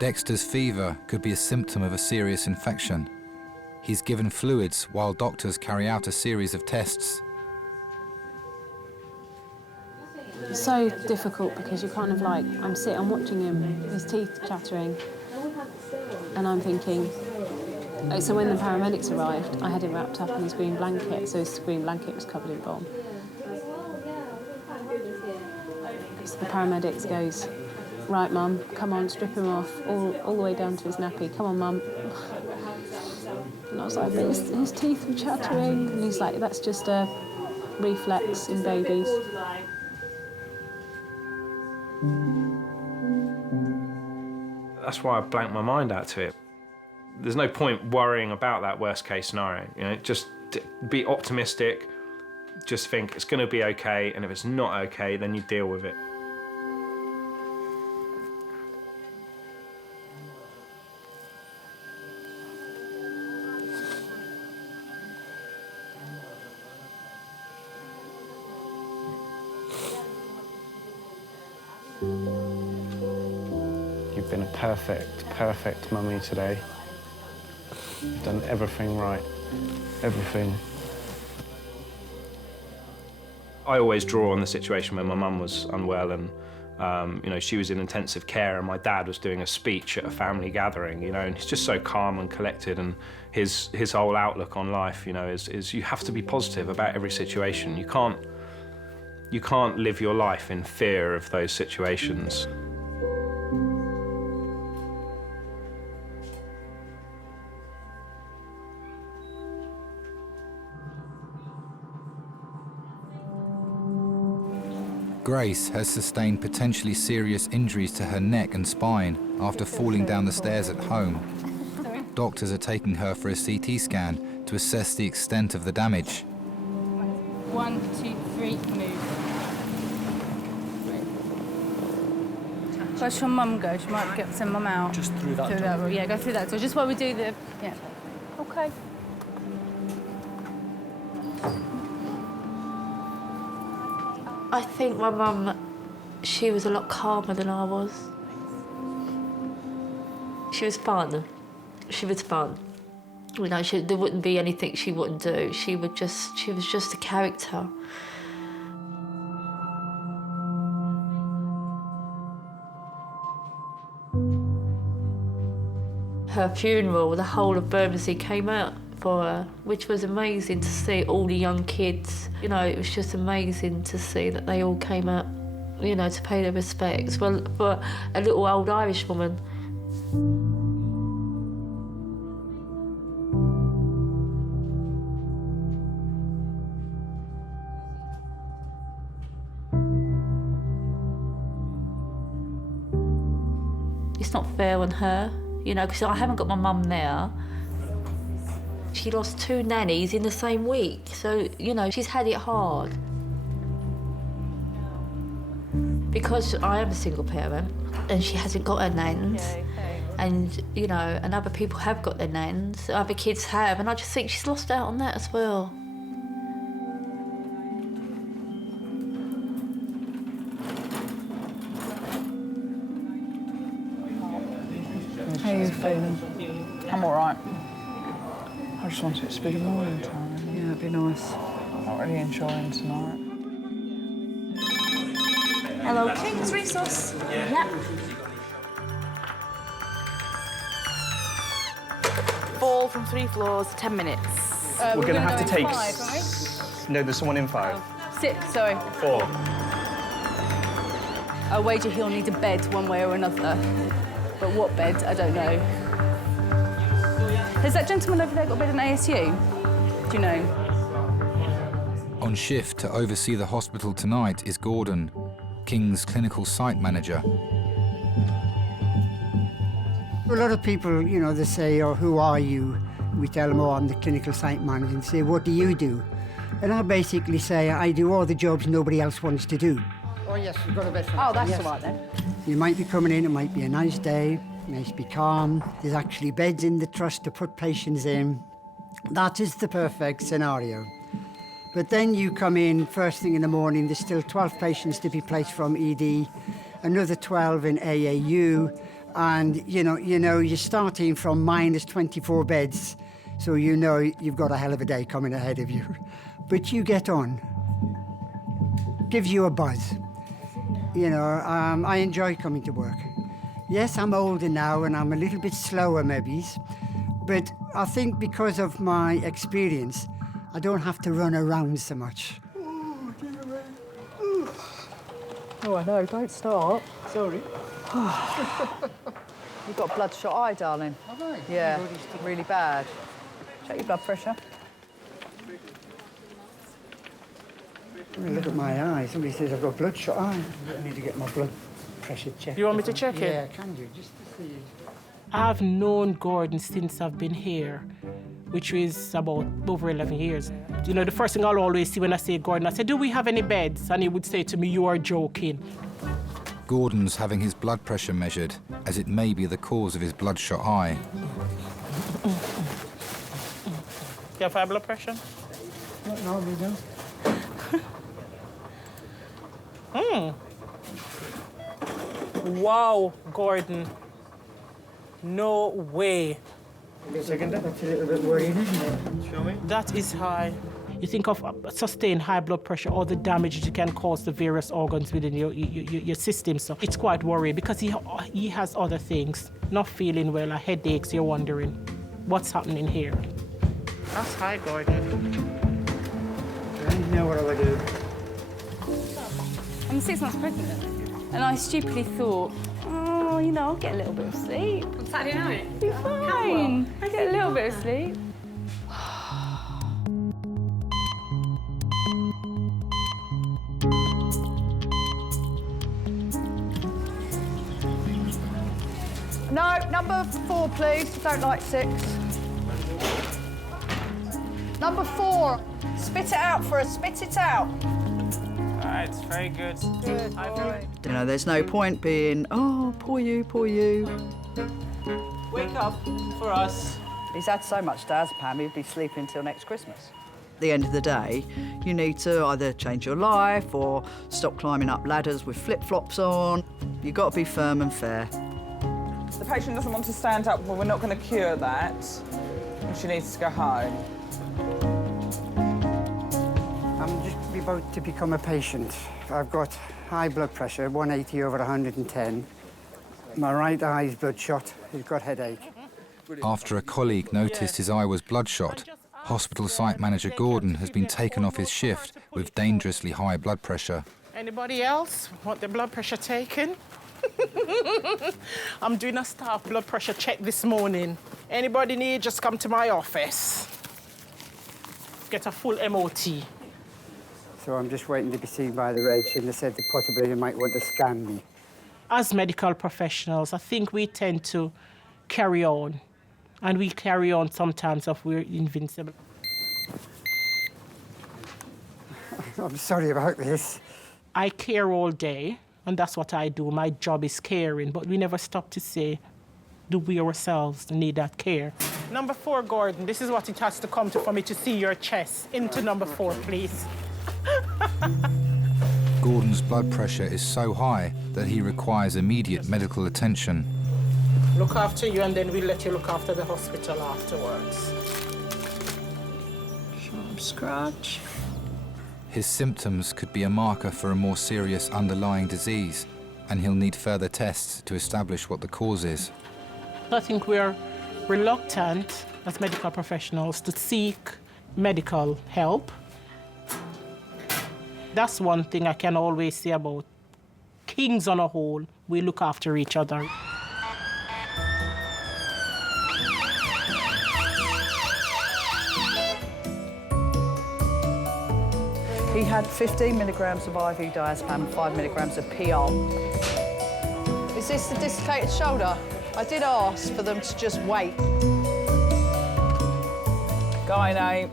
Dexter's fever could be a symptom of a serious infection. He's given fluids while doctors carry out a series of tests. It's so difficult because you're kind of like, I'm watching him, his teeth chattering, and I'm thinking, so when the paramedics arrived, I had him wrapped up in his green blanket, so his green blanket was covered in bomb. So the paramedics goes, right, Mum, come on, strip him off, all the way down to his nappy. Come on, Mum. And I was like, but his teeth were chattering. And he's like, that's just a reflex in babies. That's why I blanked my mind out to it. There's no point worrying about that worst case scenario. You know, just be optimistic, just think it's going to be okay, and if it's not okay, then you deal with it. You've been a perfect mummy today. You've done everything right. Everything. I always draw on the situation where my mum was unwell and you know, she was in intensive care and my dad was doing a speech at a family gathering, you know, and he's just so calm and collected, and his whole outlook on life, you know, is you have to be positive about every situation. You can't live your life in fear of those situations. Grace has sustained potentially serious injuries to her neck and spine after falling down the stairs at home. Doctors are taking her for a CT scan to assess the extent of the damage. 1, 2, 3, move. Where's your mum go? She might send mum out. Just through that door. Yeah, go through that door. Just while we do the... Yeah. Okay. I think my mum, she was a lot calmer than I was. She was fun. She was fun. You know, there wouldn't be anything she wouldn't do. She was just a character. Her funeral, the whole of Bermondsey came out for her, which was amazing to see, all the young kids. You know, it was just amazing to see that they all came out, you know, to pay their respects for a little old Irish woman. It's not fair on her, you know, because I haven't got my mum now. She lost 2 nannies in the same week, so, you know, she's had it hard. Because I am a single parent, and she hasn't got her nans, and, you know, and other people have got their nans, other kids have, and I just think she's lost out on that as well. How are you feeling? I'm all right. I just want it to be the morning time. Yeah, it'd be nice. I'm not really enjoying tonight. Hello, King's Resource. Yep. 4 from 3 floors, 10 minutes. We're going to have to take... 5, right? No, there's someone in 5. 6, sorry. 4. I wager he'll need a bed one way or another. But what bed, I don't know. Has that gentleman over there got a bed in ASU? Do you know? On On shift to oversee the hospital tonight is Gordon, King's clinical site manager. A lot of people, you know, they say, oh, who are you? We tell them, oh, I'm the clinical site manager, and they say, what do you do? And I basically say, I do all the jobs nobody else wants to do. Oh, yes, we've got a bed for Oh, that's yes. all right then. You might be coming in, it might be a nice day, it might be calm. There's actually beds in the trust to put patients in. That is the perfect scenario. But then you come in first thing in the morning, there's still 12 patients to be placed from ED, another 12 in AAU, and you know, you're starting from minus 24 beds, so you know you've got a hell of a day coming ahead of you. But you get on. Gives you a buzz. You know, I enjoy coming to work. Yes, I'm older now and I'm a little bit slower maybe, but I think because of my experience, I don't have to run around so much. Oh, I know, don't start. Sorry. You've got bloodshot eye, darling. Have I? Yeah, really bad. Check your blood pressure. Look at my eye. Somebody says I've got bloodshot eye. I need to get my blood pressure checked. You want me to check it? Yeah, can you? Just to see. I've known Gordon since I've been here, which is about over 11 years. You know, the first thing I'll always see when I say Gordon, I say, do we have any beds? And he would say to me, you are joking. Gordon's having his blood pressure measured, as it may be the cause of his bloodshot eye. You have high blood pressure? No, we don't. Wow, Gordon. No way. That's a little bit worrying, isn't it? Show me. That is high. You think of sustained high blood pressure, all the damage it can cause the various organs within your system. So it's quite worrying because he has other things. Not feeling well, headaches, you're wondering what's happening here. That's high, Gordon. I don't know what I would do. I'm 6 months pregnant, and I stupidly thought, oh, you know, I'll get a little bit of sleep. On Saturday night? Be fine. I get a little bit of sleep. No, number 4, please. Don't like 6. Number 4. Spit it out for us. Spit it out. All right, it's very good. Good boy. You know, there's no point being, oh, poor you, poor you. Wake up for us. He's had so much diazepam, he'd be sleeping till next Christmas. At the end of the day, you need to either change your life or stop climbing up ladders with flip-flops on. You've got to be firm and fair. The patient doesn't want to stand up, but we're not going to cure that. And she needs to go home. I'm just about to become a patient. I've got high blood pressure, 180 over 110. My right eye's bloodshot. He's got headache. After a colleague noticed his eye was bloodshot, hospital site manager Gordon has been taken off his shift with dangerously high blood pressure. Anybody else want their blood pressure taken? I'm doing a staff blood pressure check this morning. Anybody need, just come to my office. Get a full MOT. So I'm just waiting to be seen by the reg, and they said that possibly they might want to scan me. As medical professionals, I think we tend to carry on. And we carry on sometimes if we're invincible. I'm sorry about this. I care all day, and that's what I do. My job is caring, but we never stop to say, do we ourselves need that care? Number 4, Gordon, this is what it has to come to for me to see your chest. Into number 4, please. Gordon's blood pressure is so high that he requires immediate medical attention. Look after you, and then we'll let you look after the hospital afterwards. Sharp scratch. His symptoms could be a marker for a more serious underlying disease, and he'll need further tests to establish what the cause is. I think we're reluctant as medical professionals to seek medical help. That's one thing I can always say about Kings on a whole. We look after each other. had 15 milligrams of IV diazepam and 5 milligrams of PR. Is this the dislocated shoulder? I did ask for them to just wait. Gynae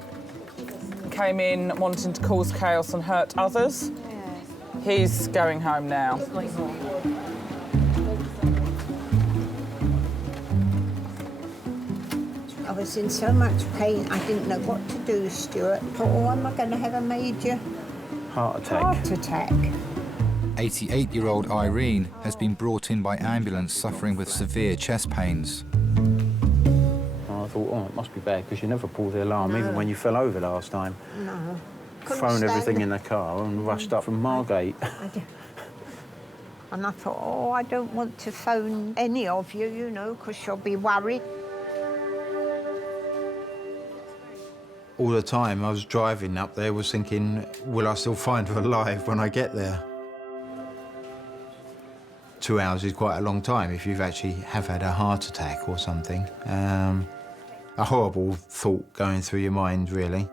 came in wanting to cause chaos and hurt others. He's going home now. I was in so much pain, I didn't know what to do, Stuart. I thought, oh, am I going to have a major Heart attack. heart attack? 88-year-old Irene has been brought in by ambulance suffering with severe chest pains. I thought, oh, it must be bad, because you never pulled the alarm, even when you fell over last time. No. Thrown everything in the car and rushed up from Margate. And I thought, oh, I don't want to phone any of you, you know, because you'll be worried. All the time I was driving up there was thinking, will I still find her alive when I get there? 2 hours is quite a long time if you've actually have had a heart attack or something. A horrible thought going through your mind, really.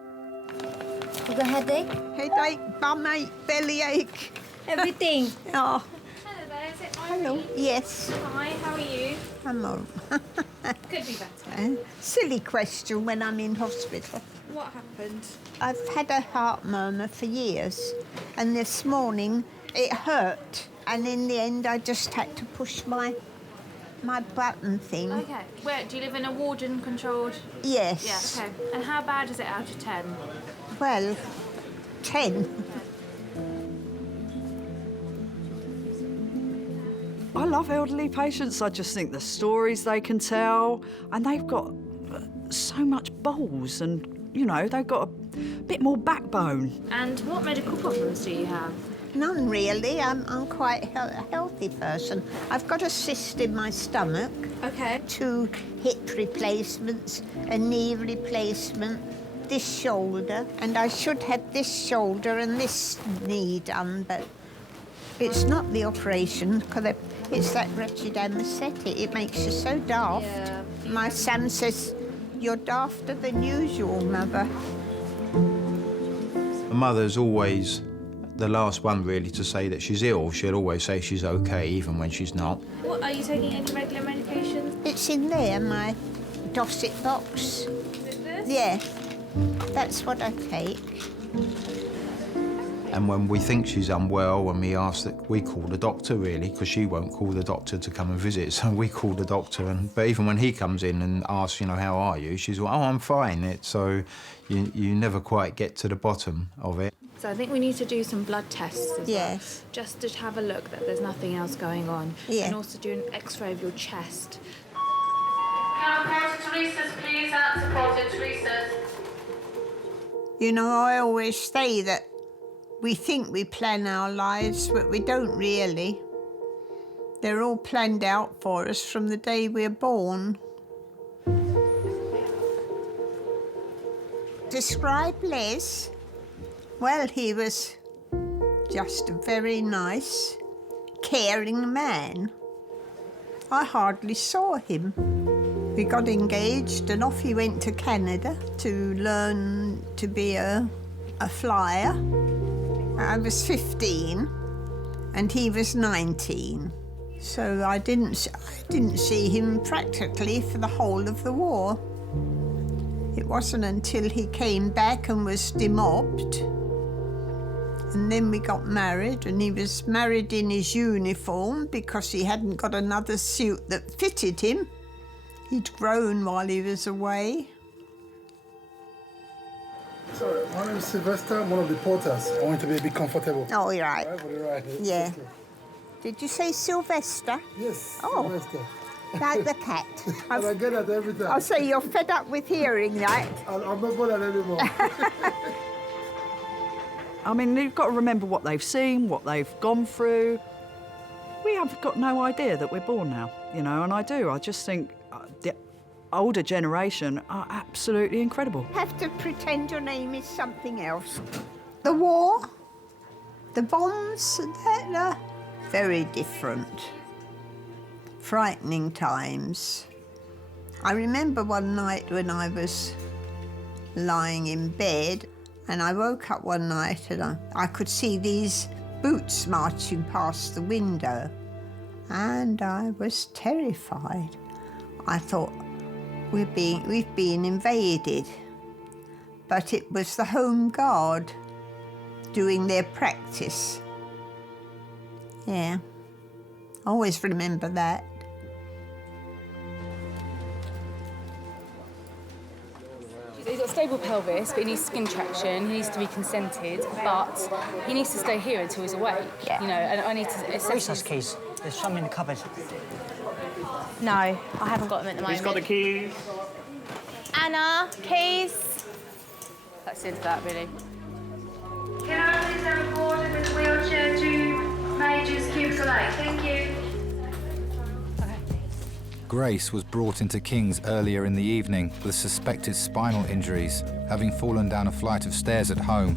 You got a headache? Headache, bum-ache, bellyache. Everything. Oh. Hello there, is it Hello. Yes. Hi, how are you? I'm all Could be better. Silly question when I'm in hospital. What happened? I've had a heart murmur for years, and this morning it hurt, and in the end I just had to push my button thing. Okay. Where do you live in a warden-controlled? Yes. Yeah. Okay. And how bad is it out of 10? Well, 10. I love elderly patients. I just think the stories they can tell, and they've got so much balls, and, you know, they've got a bit more backbone. And what medical problems do you have? None really. I'm quite a healthy person. I've got a cyst in my stomach. Okay. 2 hip replacements, a knee replacement, this shoulder, and I should have this shoulder and this knee done, but it's not the operation, because it's that wretched anaesthetic. It makes you so daft. Yeah. My son says, you're dafter than usual, Mother. My mother's always the last one, really, to say that she's ill. She'll always say she's OK, even when she's not. What, are you taking any regular medications? It's in there, my Dorset box. Is it this? Yeah, that's what I take. And when we think she's unwell, when we ask that, we call the doctor, really, because she won't call the doctor to come and visit. So we call the doctor, but even when he comes in and asks, you know, how are you? She's like, oh, I'm fine. So you never quite get to the bottom of it. So I think we need to do some blood tests as well. Yes. Just to have a look that there's nothing else going on. Yeah. And also do an X-ray of your chest. Can I report to recess, please? That's reported to recess. You know, I always say that we think we plan our lives, but we don't really. They're all planned out for us from the day we're born. Describe Les. Well, he was just a very nice, caring man. I hardly saw him. We got engaged and off he went to Canada to learn to be a flyer. I was 15 and he was 19. So I didn't see him practically for the whole of the war. It wasn't until he came back and was demobbed. And then we got married, and he was married in his uniform because he hadn't got another suit that fitted him. He'd grown while he was away. Sorry, my name is Sylvester, I'm one of the porters. I want to be a bit comfortable. Oh, you're right. Right for the ride. Yeah. Did you say Sylvester? Yes, Oh. Sylvester. Like the cat. And I get that every time. I'll say you're fed up with hearing that. I'm not bothered anymore. I mean, you've got to remember what they've seen, what they've gone through. We have got no idea that we're born now, you know, and I do. I just think the older generation are absolutely incredible. Have to pretend your name is something else. The war, the bombs, they're very different. Frightening times. I remember one night when I was lying in bed And I woke up one night and I could see these boots marching past the window, and I was terrified. I thought, we've been invaded. But it was the Home Guard doing their practice. Yeah, I always remember that. He's got a stable pelvis, but he needs skin traction. He needs to be consented, but he needs to stay here until he's awake. Yeah. You know, and I need to assess. Resource keys. There's some in the cupboard. No, I haven't got them at the moment. He's got the keys. Anna, keys. That's it for that, really. Can I please have a porter with a wheelchair to Major's Cubicle 8? Thank you. Grace was brought into King's earlier in the evening with suspected spinal injuries, having fallen down a flight of stairs at home.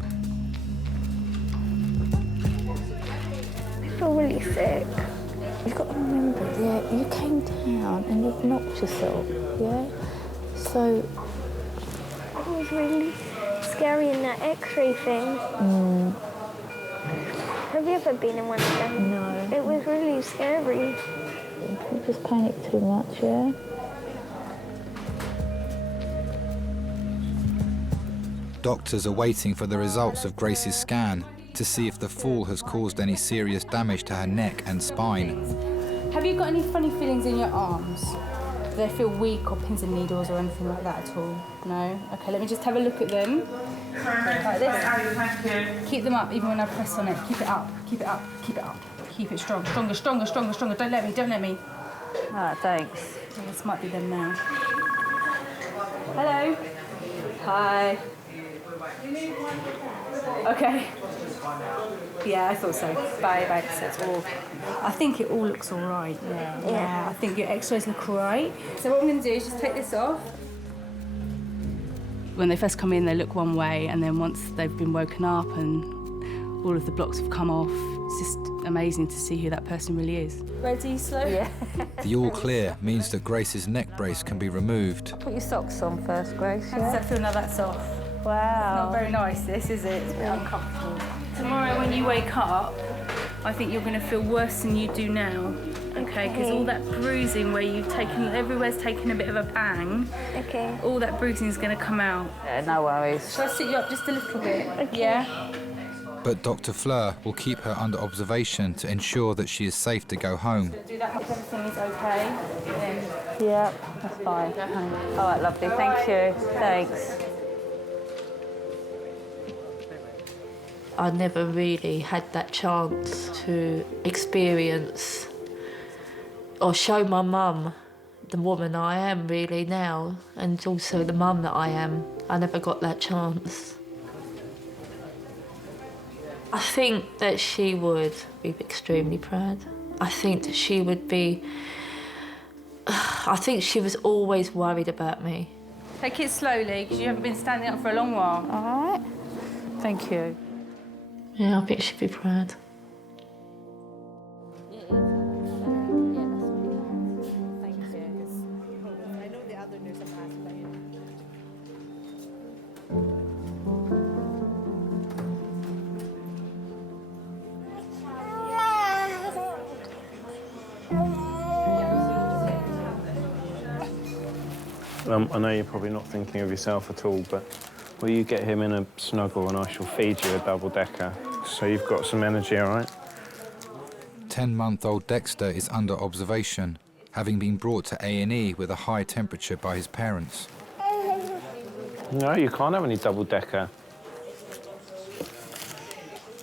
I feel really sick. You've got to remember, yeah, you came down and you've knocked yourself, yeah? So it was really scary in that X-ray thing. Have you ever been in one of them? No. It was really scary. You just panic too much, yeah? Doctors are waiting for the results of Grace's scan to see if the fall has caused any serious damage to her neck and spine. Have you got any funny feelings in your arms? Do they feel weak or pins and needles or anything like that at all? No? Okay, let me just have a look at them. Like this. Keep them up even when I press on it. Keep it up, keep it up, keep it up. Keep it strong. Stronger, stronger, stronger, stronger. Don't let me, don't let me. All right, thanks. Well, this might be them now. Hello. Hi. Okay. Yeah, I thought so. Bye, bye. That's all. I think it all looks all right. Yeah. I think your x-rays look all right. So what I'm going to do is just take this off. When they first come in, they look one way, and then once they've been woken up and all of the blocks have come off, it's just amazing to see who that person really is. Ready, slow? Yeah. The all clear means that Grace's neck brace can be removed. Put your socks on first, Grace. How does that feel now that's off? Wow. Not very nice, this, is it? It's a bit uncomfortable. Tomorrow when you wake up, I think you're going to feel worse than you do now. Okay, because all that bruising where you've taken, everywhere's taken a bit of a bang. Okay. All that bruising is going to come out. Yeah, no worries. Shall I sit you up just a little bit? Okay. Yeah? But Dr. Fleur will keep her under observation to ensure that she is safe to go home. Do that, hope everything is okay. Then yeah, that's fine. Go home. All right, lovely. Thank you. Thanks. I never really had that chance to experience or show my mum the woman I am really now, and also the mum that I am. I never got that chance. I think that she would be extremely proud. I think that she would be... I think she was always worried about me. Take it slowly, because you haven't been standing up for a long while. All right. Thank you. Yeah, I think she'd be proud. I know you're probably not thinking of yourself at all, but will you get him in a snuggle and I shall feed you a double-decker so you've got some energy, all right? 10-month-old Dexter is under observation, having been brought to A&E with a high temperature by his parents. No, you can't have any double-decker.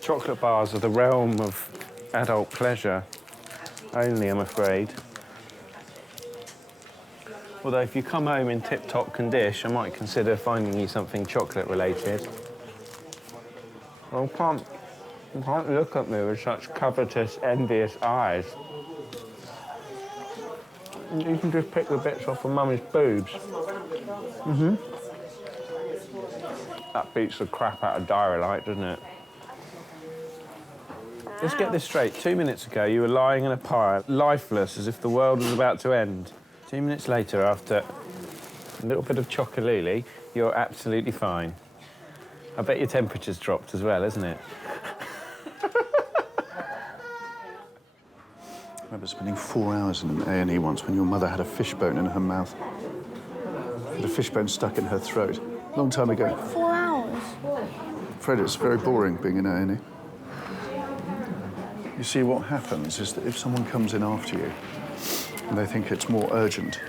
Chocolate bars are the realm of adult pleasure only, I'm afraid. Although if you come home in tip-top condition, I might consider finding you something chocolate-related. Well, you can't look at me with such covetous, envious eyes. You can just pick the bits off of Mummy's boobs. That beats the crap out of Diary Light, doesn't it? Let's get this straight. 2 minutes ago, you were lying in a pile, lifeless, as if the world was about to end. 2 minutes later, after a little bit of chocolate, you're absolutely fine. I bet your temperature's dropped as well, isn't it? I remember spending 4 hours in an A&E once when your mother had a fishbone in her mouth. Had a fishbone stuck in her throat. Long time ago. 4 hours? Fred, it's very boring being in A&E. You see, what happens is that if someone comes in after you and they think it's more urgent,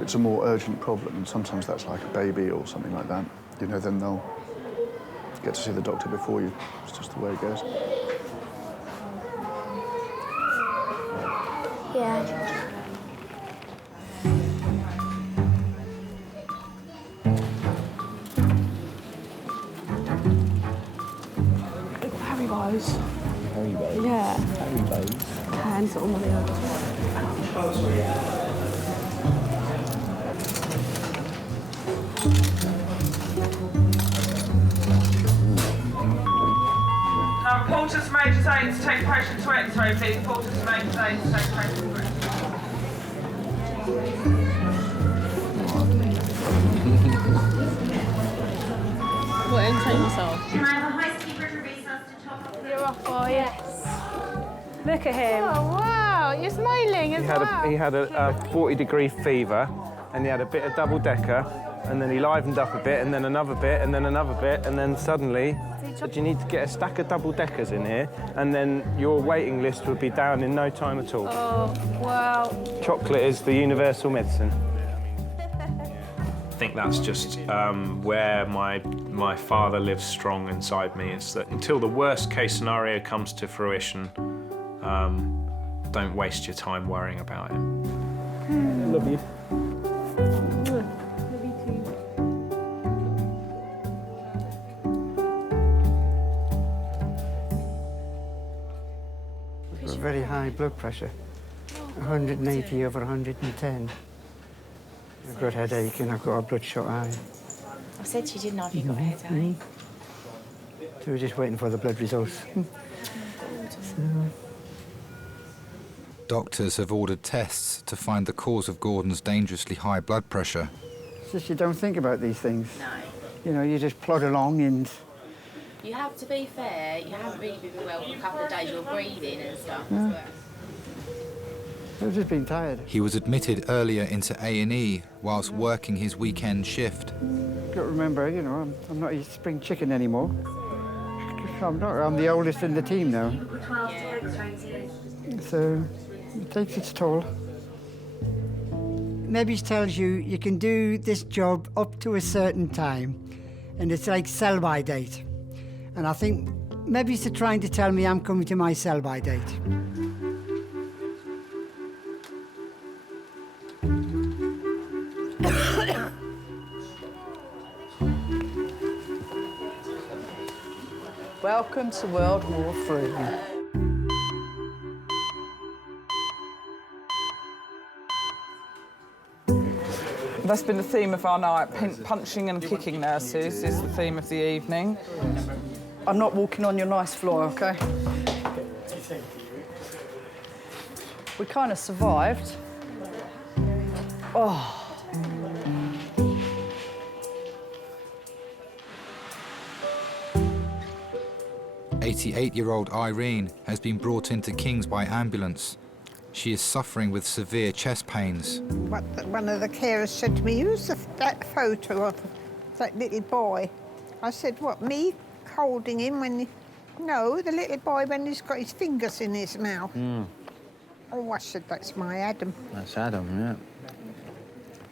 it's a more urgent problem, and sometimes that's like a baby or something like that, you know, then they'll get to see the doctor before you. It's just the way it goes. Yeah. Haribos. Haribos? Yeah. Haribos? Hands on the other. Porters Major's aid to take patient to X-ray, please. Porters Major's aid to take patient to X-ray. What, entertain yourself? Can I have a high-speed river resource to top up? You're off, boy. Yes. Look at him. Oh, wow. You're smiling as well. He had a 40-degree fever, and he had a bit of double-decker, and then he livened up a bit, and then another bit, and then another bit, and then suddenly said, you need to get a stack of double-deckers in here, and then your waiting list would be down in no time at all. Oh, wow. Chocolate is the universal medicine. I think that's just where my father lives strong inside me, is that until the worst case scenario comes to fruition, don't waste your time worrying about it. Love you. Very high blood pressure, 180 over 110. I've got a headache and I've got a bloodshot eye. I said to you, didn't I, if you got a headache? So we're just waiting for the blood results. Doctors have ordered tests to find the cause of Gordon's dangerously high blood pressure. It's just you don't think about these things. No. You know, you just plod along and... You have to be fair, you haven't really been well for a couple of days, you're breathing and stuff Yeah. as well. I've just been tired. He was admitted earlier into A&E whilst working his weekend shift. Got to remember, you know, I'm not a spring chicken anymore. I'm the oldest in the team now. So it takes its toll. Maybe it tells you you can do this job up to a certain time, and it's like sell-by date. And I think maybe it's trying to tell me I'm coming to my sell-by date. Welcome to World War III. That's been the theme of our night. Punching and kicking nurses is the theme of the evening. I'm not walking on your nice floor, OK? We kind of survived. Oh. 88-year-old Irene has been brought into King's by ambulance. She is suffering with severe chest pains. One of the carers said to me, who's that photo of that little boy? I said, what, me holding him when he... No, the little boy when he's got his fingers in his mouth. Oh, I said, that's my Adam. That's Adam, yeah.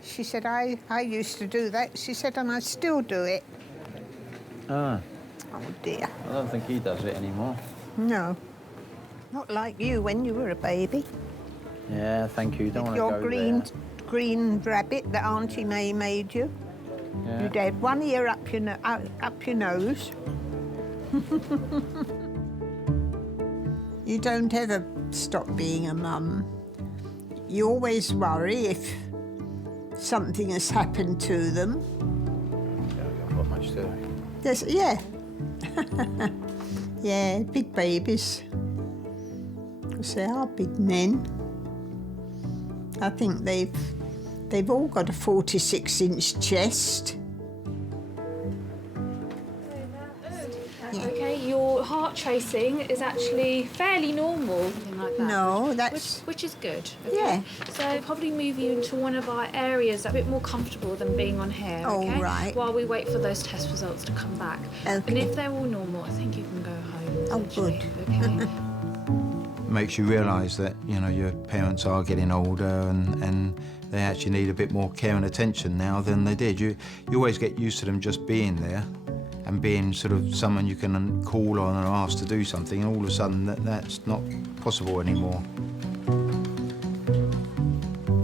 She said, I used to do that. She said, and I still do it. Ah. Oh, dear. I don't think he does it anymore. No. Not like you when you were a baby. Yeah, thank you. Don't want to Your go green rabbit that Auntie May made you. Yeah. You'd had one ear up your nose. You don't ever stop being a mum. You always worry if something has happened to them. Not much to There's, yeah. Yeah, big babies. Because they are big men. I think they've all got a 46-inch chest. heart tracing is actually fairly normal. Like that. No, that's... Which is good. Okay? Yeah. So I'll probably move you into one of our areas that's a bit more comfortable than being on here, Oh, okay? right. While we wait for those test results to come back. Okay. And if they're all normal, I think you can go home. Oh, good. Okay. Makes you realise that, you know, your parents are getting older and they actually need a bit more care and attention now than they did. You always get used to them just being there and being sort of someone you can call on and ask to do something, and all of a sudden that's not possible anymore.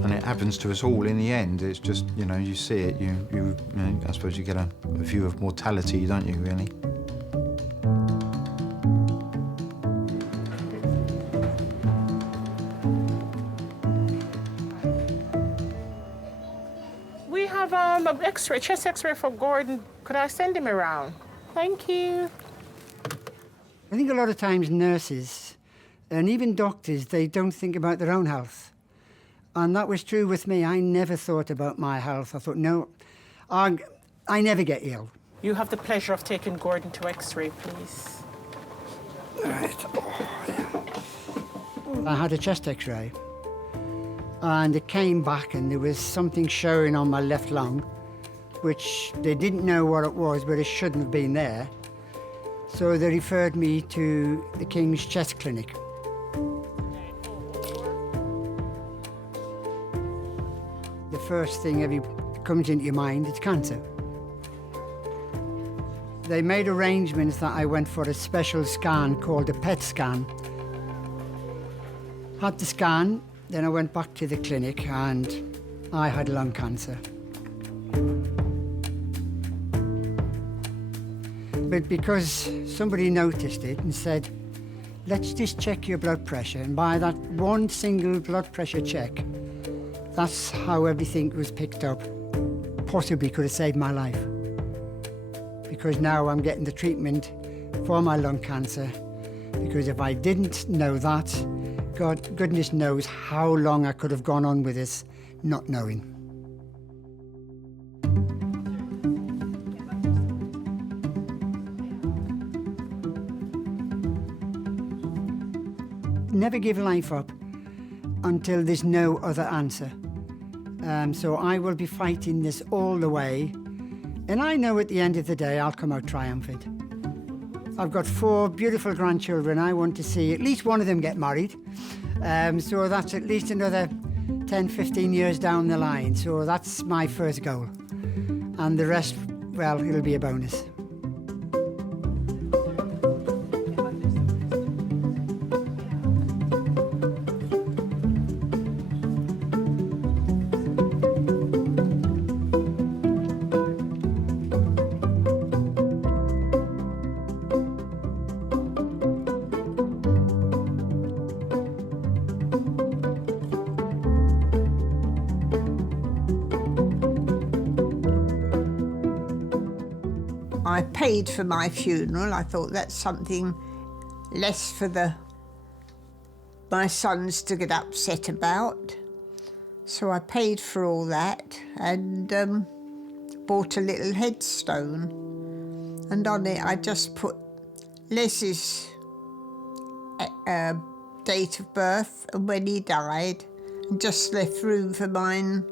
And it happens to us all in the end. It's just, you know, you see it, you know, I suppose you get a view of mortality, don't you, really? We have an X-ray, chest X-ray for Gordon. Could I send him around? Thank you. I think a lot of times nurses and even doctors, they don't think about their own health. And that was true with me. I never thought about my health. I thought, no, I never get ill. You have the pleasure of taking Gordon to X-ray, please. Right. I had a chest X-ray, and it came back and there was something showing on my left lung, which they didn't know what it was, but it shouldn't have been there. So they referred me to the King's Chest Clinic. The first thing that comes into your mind is cancer. They made arrangements that I went for a special scan called a PET scan. Had the scan, then I went back to the clinic and I had lung cancer. But because somebody noticed it and said, let's just check your blood pressure, and by that one single blood pressure check, that's how everything was picked up. Possibly could have saved my life. Because now I'm getting the treatment for my lung cancer. Because if I didn't know that, goodness knows how long I could have gone on with this, not knowing. Never give life up until there's no other answer. So I will be fighting this all the way. And I know at the end of the day, I'll come out triumphant. I've got 4 beautiful grandchildren. I want to see at least one of them get married. So that's at least another 10, 15 years down the line. So that's my first goal. And the rest, well, it'll be a bonus. I paid for my funeral. I thought that's something less for my sons to get upset about. So I paid for all that and bought a little headstone. And on it I just put Les's date of birth and when he died, and just left room for mine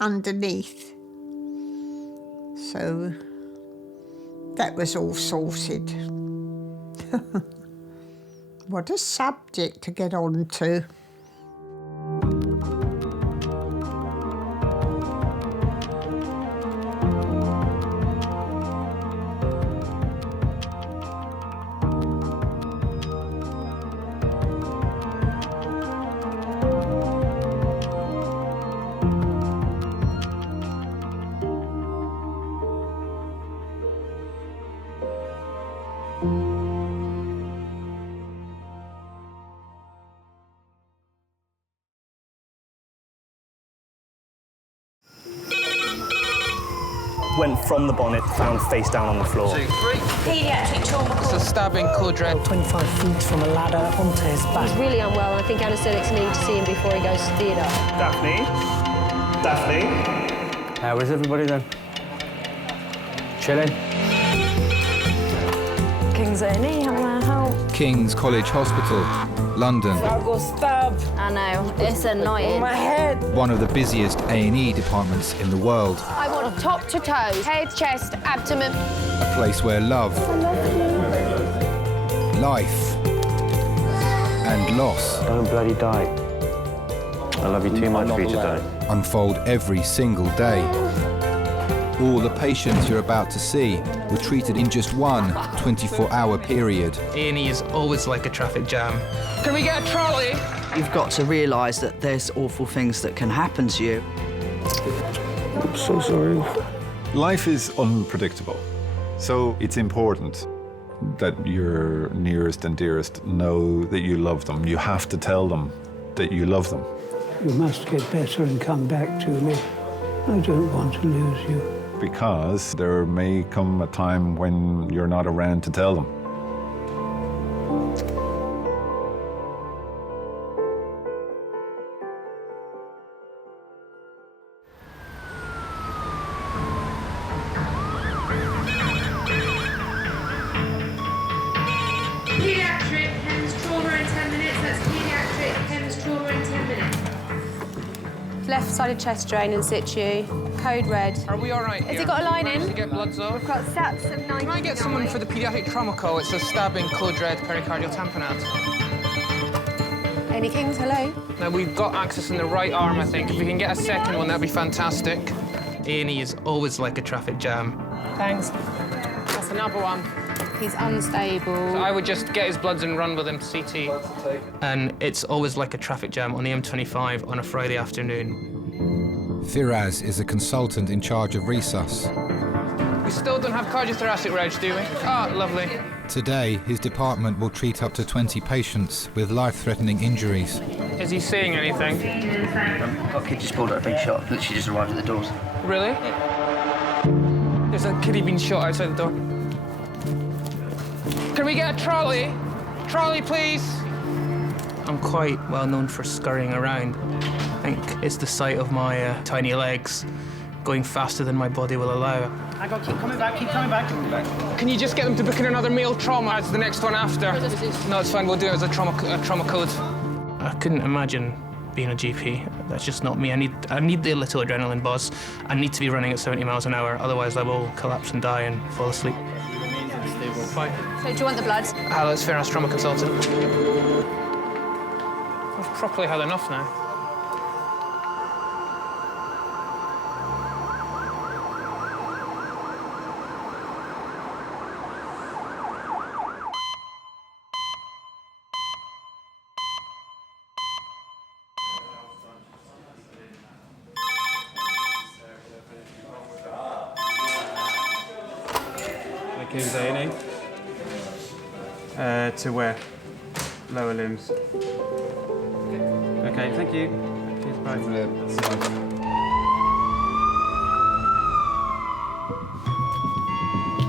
underneath. So that was all sorted. What a subject to get on to. Went from the bonnet, found face down on the floor. 2, 3. Paediatric trauma. It's a stabbing quadrant. 25 feet from a ladder onto his back. He's really unwell, and I think anaesthetics need to see him before he goes to theatre. Daphne? Daphne? How is everybody then? Chilling? King's A&E, how may I King's College Hospital, London. I got stabbed. I know, it's annoying. My head. One of the busiest A&E departments in the world. I want top to toe, head, chest, abdomen. A place where love, life, and loss. Don't bloody die. I love you too much for you to die. Unfold every single day. All the patients you're about to see were treated in just one 24-hour period. A&E is always like a traffic jam. Can we get a trolley? You've got to realise that there's awful things that can happen to you. I'm so sorry. Life is unpredictable, so it's important that your nearest and dearest know that you love them. You have to tell them that you love them. You must get better and come back to me. I don't want to lose you. Because there may come a time when you're not around to tell them. Pediatric, Hems trauma in 10 minutes. That's pediatric, Hems trauma in 10 minutes. Left-sided chest drain in situ, code red. Are we all right Has here? he got a line Managed in? to get bloods off? We've got stats of 99. Can I get someone for the paediatric trauma call? It's a stabbing, code red, pericardial tamponade. A&E Kings, hello. Now, we've got access in the right arm, I think. If we can get a second one, that'd be fantastic. A&E is always like a traffic jam. Thanks. That's another one. He's unstable. So I would just get his bloods and run with him to CT. And it's always like a traffic jam on the M25 on a Friday afternoon. Firaz is a consultant in charge of resus. We still don't have cardiothoracic reg, do we? Ah, lovely. Today, his department will treat up to 20 patients with life-threatening injuries. Is he seeing anything? Got a kid just pulled out a big shot, literally just arrived at the doors. Really? There's a kiddie being shot outside the door. Can we get a trolley? Trolley, please. I'm quite well known for scurrying around. I think it's the sight of my tiny legs going faster than my body will allow. I got keep coming back, keep coming back. Can you just get them to book in another male trauma as the next one after? No, it's fine, we'll do it as a trauma code. I couldn't imagine being a GP. That's just not me. I need the little adrenaline buzz. I need to be running at 70 miles an hour, otherwise I will collapse and die and fall asleep. Fine. So do you want the blood? Hello, it's Firas, trauma consultant. I've properly had enough now. King's A&E. To where? Lower limbs. Okay, thank you. Cheers, bye.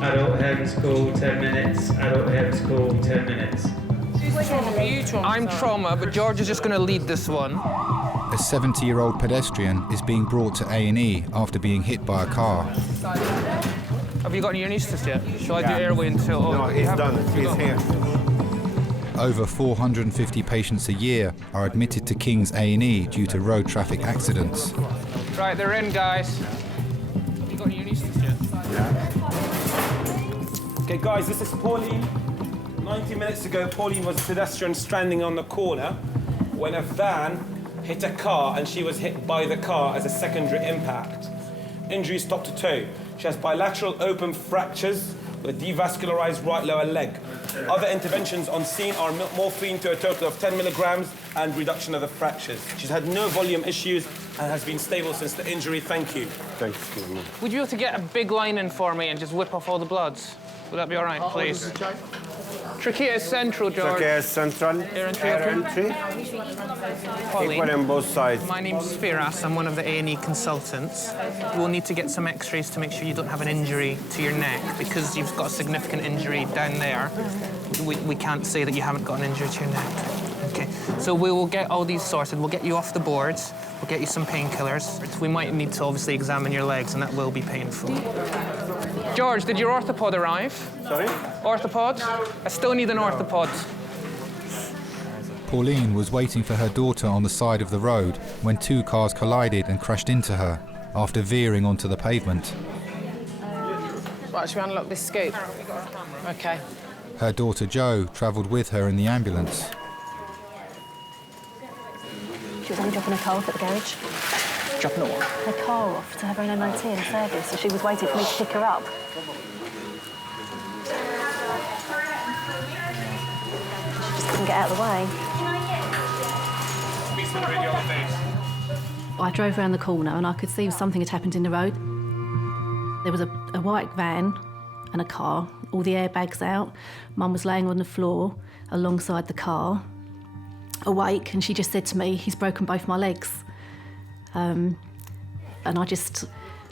Adult Hems call, 10 minutes. Adult Hems call, 10 minutes. I'm trauma, but George is just going to lead this one. A 70-year-old pedestrian is being brought to A&E after being hit by a car. Have you got any anaesthetist yet? Shall I do airway until... No, he's done. He's here. Over 450 patients a year are admitted to King's A&E due to road traffic accidents. Right, they're in, guys. Have you got any anaesthetist yet? Okay, guys, this is Pauline. 90 minutes ago, Pauline was a pedestrian stranding on the corner when a van hit a car and she was hit by the car as a secondary impact. Injuries top to toe. She has bilateral open fractures with devascularized right lower leg. Other interventions on scene are morphine to a total of 10 milligrams and reduction of the fractures. She's had no volume issues and has been stable since the injury. Thank you. Thanks. Would you be able to get a big line in for me and just whip off all the bloods? Would that be all right, please? Trachea central, George. Trachea central. Air entry. Equal on both sides. My name's Firas. I'm one of the A&E consultants. We'll need to get some x-rays to make sure you don't have an injury to your neck. Because you've got a significant injury down there, we can't say that you haven't got an injury to your neck. Okay, so we will get all these sorted. We'll get you off the boards. We'll get you some painkillers. We might need to obviously examine your legs, and that will be painful. George, did your orthopod arrive? Sorry? Orthopod? I still need an orthopod. Pauline was waiting for her daughter on the side of the road when two cars collided and crashed into her after veering onto the pavement. Right, should we unlock this scoop? OK. Her daughter Jo travelled with her in the ambulance. She was only dropping her car off at the garage. Dropping her what? Her car off to have her own MOT and service, so she was waiting for me to pick her up. She just couldn't get out of the way. I drove around the corner and I could see something had happened in the road. There was a white van and a car, all the airbags out. Mum was laying on the floor alongside the car, awake, and she just said to me, "He's broken both my legs." And I just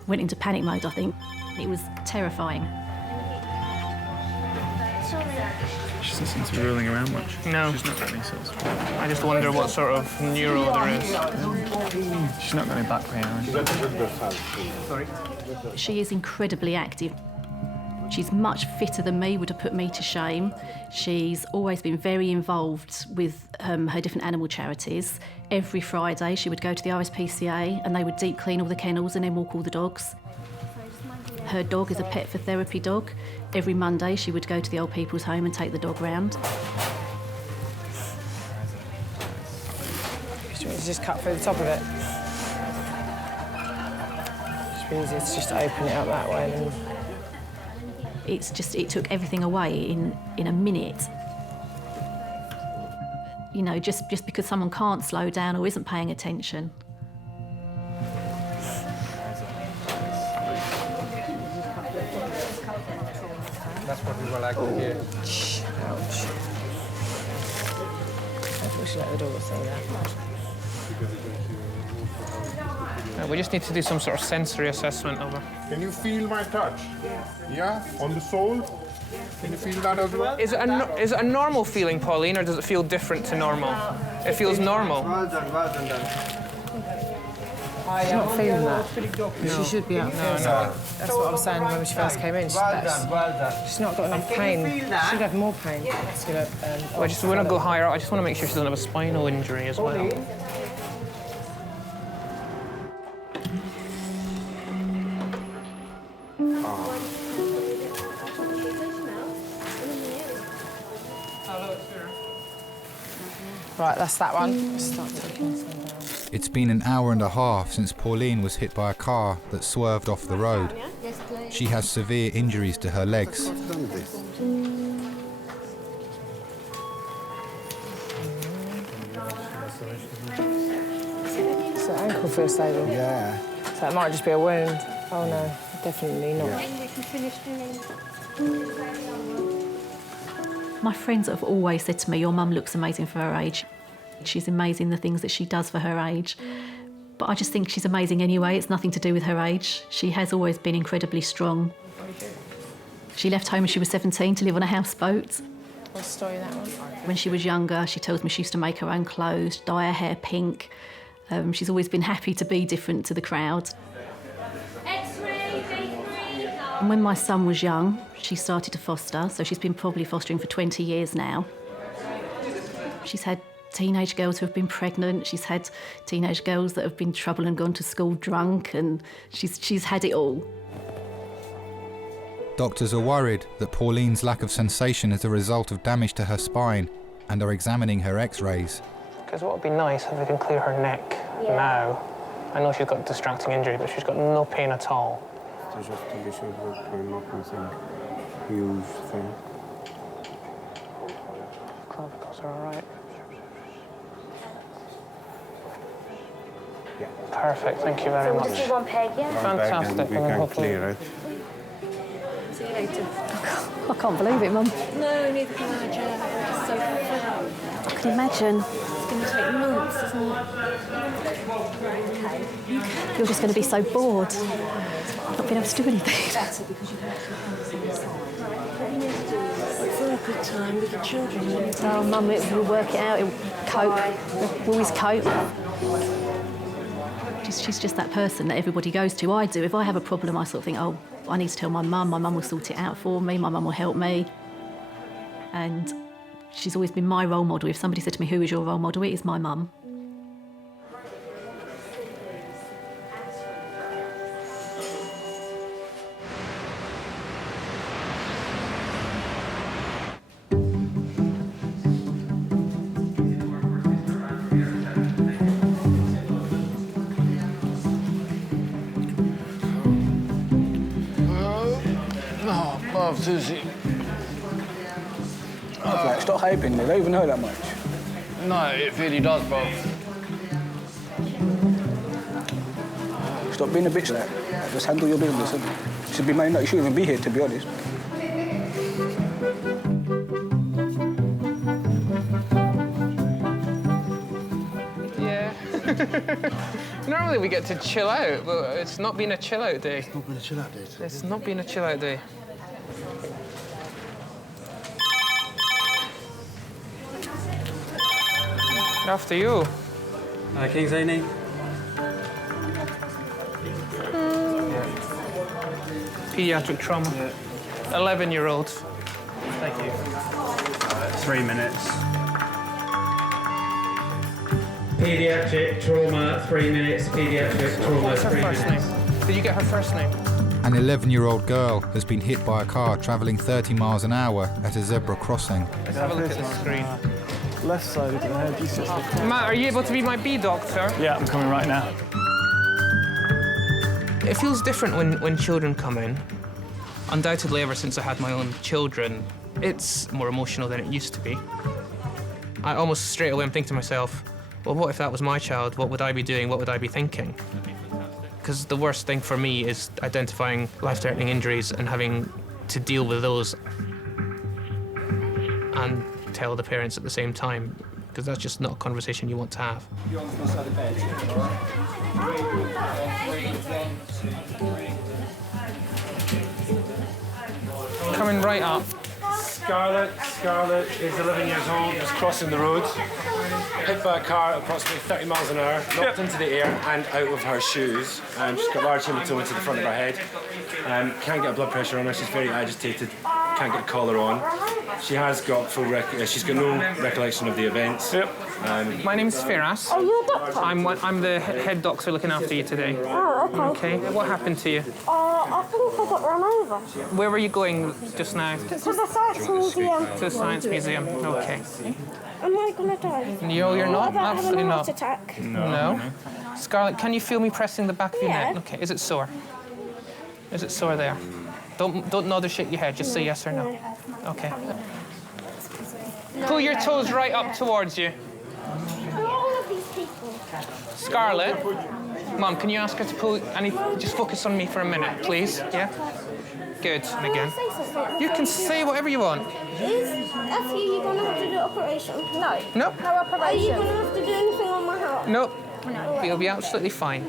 went into panic mode, I think. It was terrifying. She doesn't seem to be rolling around much. No. She's not got any sort of... I just wonder what sort of neuro there is. She's not got any back pain or anything. She is incredibly active. She's much fitter than me, would have put me to shame. She's always been very involved with her different animal charities. Every Friday she would go to the RSPCA and they would deep clean all the kennels and then walk all the dogs. Her dog is a pet for therapy dog. Every Monday she would go to the old people's home and take the dog round. Just cut through the top of it. It's easier to just open it up that way. And... It took everything away in a minute. You know, just because someone can't slow down or isn't paying attention. That's what we were like to hear. Ouch. I think we should let the dog say that. We just need to do some sort of sensory assessment of her. Can you feel my touch? Yeah? On the sole? Can you feel that as well? Is it a normal feeling, Pauline, or does it feel different to normal? It feels normal. Well done. She's not feeling that. She should be able to feel that. That's what I was saying when she first came in. She's not got enough pain. She should have more pain. I just want to go higher up. I just want to make sure she doesn't have a spinal injury as well. Right, that's that one. Start taking this one down. It's been an hour and a half since Pauline was hit by a car that swerved off the road. She has severe injuries to her legs. So ankle feels stable? Yeah. So it might just be a wound. Oh no, definitely not. My friends have always said to me, "Your mum looks amazing for her age." She's amazing, the things that she does for her age. But I just think she's amazing anyway. It's nothing to do with her age. She has always been incredibly strong. She left home when she was 17 to live on a houseboat. What's the story of that one? When she was younger, she tells me she used to make her own clothes, dye her hair pink. She's always been happy to be different to the crowd. And when my son was young, she started to foster, so she's been probably fostering for 20 years now. She's had teenage girls who have been pregnant, she's had teenage girls that have been in trouble and gone to school drunk, and she's had it all. Doctors are worried that Pauline's lack of sensation is a result of damage to her spine and are examining her x-rays. Because what would be nice if we can clear her neck now. I know she's got distracting injury, but she's got no pain at all. Just to be sure that we're not missing huge thing. Clavicles are all right. Yeah. Perfect, thank you very much. Just do one peg, yeah? Fantastic. We can clear it. See you later. I can't believe it, Mum. No, neither can I, Jo. It's so fun. I can imagine. It's going to take months, isn't it? You're just going to be so bored, not being able to do anything. For a good time with the children. Oh, Mum, we'll work it out. We'll cope. We'll always cope. She's just that person that everybody goes to. I do. If I have a problem, I sort of think, oh, I need to tell my mum. My mum will sort it out for me. My mum will help me. And She's always been my role model. If somebody said to me, who is your role model? It is my mum. Susie. Okay, stop hyping, they don't even know that much. No, it really does, bro. Stop being a bitch like that. Just handle your business. You should be minding that you shouldn't even be here, to be honest. Yeah. Normally we get to chill out, but it's not been a chill out day. It's not been a chill out day. It's not been a chill out day. After you. King's A&E. Pediatric trauma. 11-year-old. Thank you. 3 minutes. Pediatric trauma, 3 minutes. Pediatric trauma, What's her 3 first minutes. name? Did you get her first name? An 11-year-old girl has been hit by a car travelling 30 miles an hour at a zebra crossing. Let's have a look at the screen. Left side of the head, Matt, are you able to be my bee doctor? Yeah, I'm coming right now. It feels different when children come in. Undoubtedly, ever since I had my own children, it's more emotional than it used to be. I almost straight away am thinking to myself, well, what if that was my child? What would I be doing? What would I be thinking? Because the worst thing for me is identifying life-threatening injuries and having to deal with those and tell the parents at the same time, because that's just not a conversation you want to have. You're on the side of bed. Coming right up. Scarlett is 11 years old, just crossing the road, hit by a car at approximately 30 miles an hour, knocked into the air and out of her shoes. She's got large hematoma to the front of her head. Can't get blood pressure on her, she's very agitated, can't get a collar on. She has got she's got no recollection of the events. My name's Firas. Are you a doctor? I'm the head doctor looking after you today. Oh, okay. What happened to you? I think I got run over. Where were you going just now? To the Science Museum. To the Science Museum. Okay. Am I gonna die? No, you're not. What about Absolutely having a not. heart attack? No. Scarlett, can you feel me pressing the back of your Yeah. neck? Okay. Is it sore? Is it sore there? Don't nod or shake your head. Just say yes or no. Okay. Pull your toes right up towards you. Who are all of these people? Scarlett, Mum, can you ask her to pull? Just focus on me for a minute, please. Yeah. Good. And again. You can say whatever you want. Is after you gonna have to do an operation? No. Nope. No operation. Are you gonna have to do anything on my heart? Nope. You'll be absolutely fine.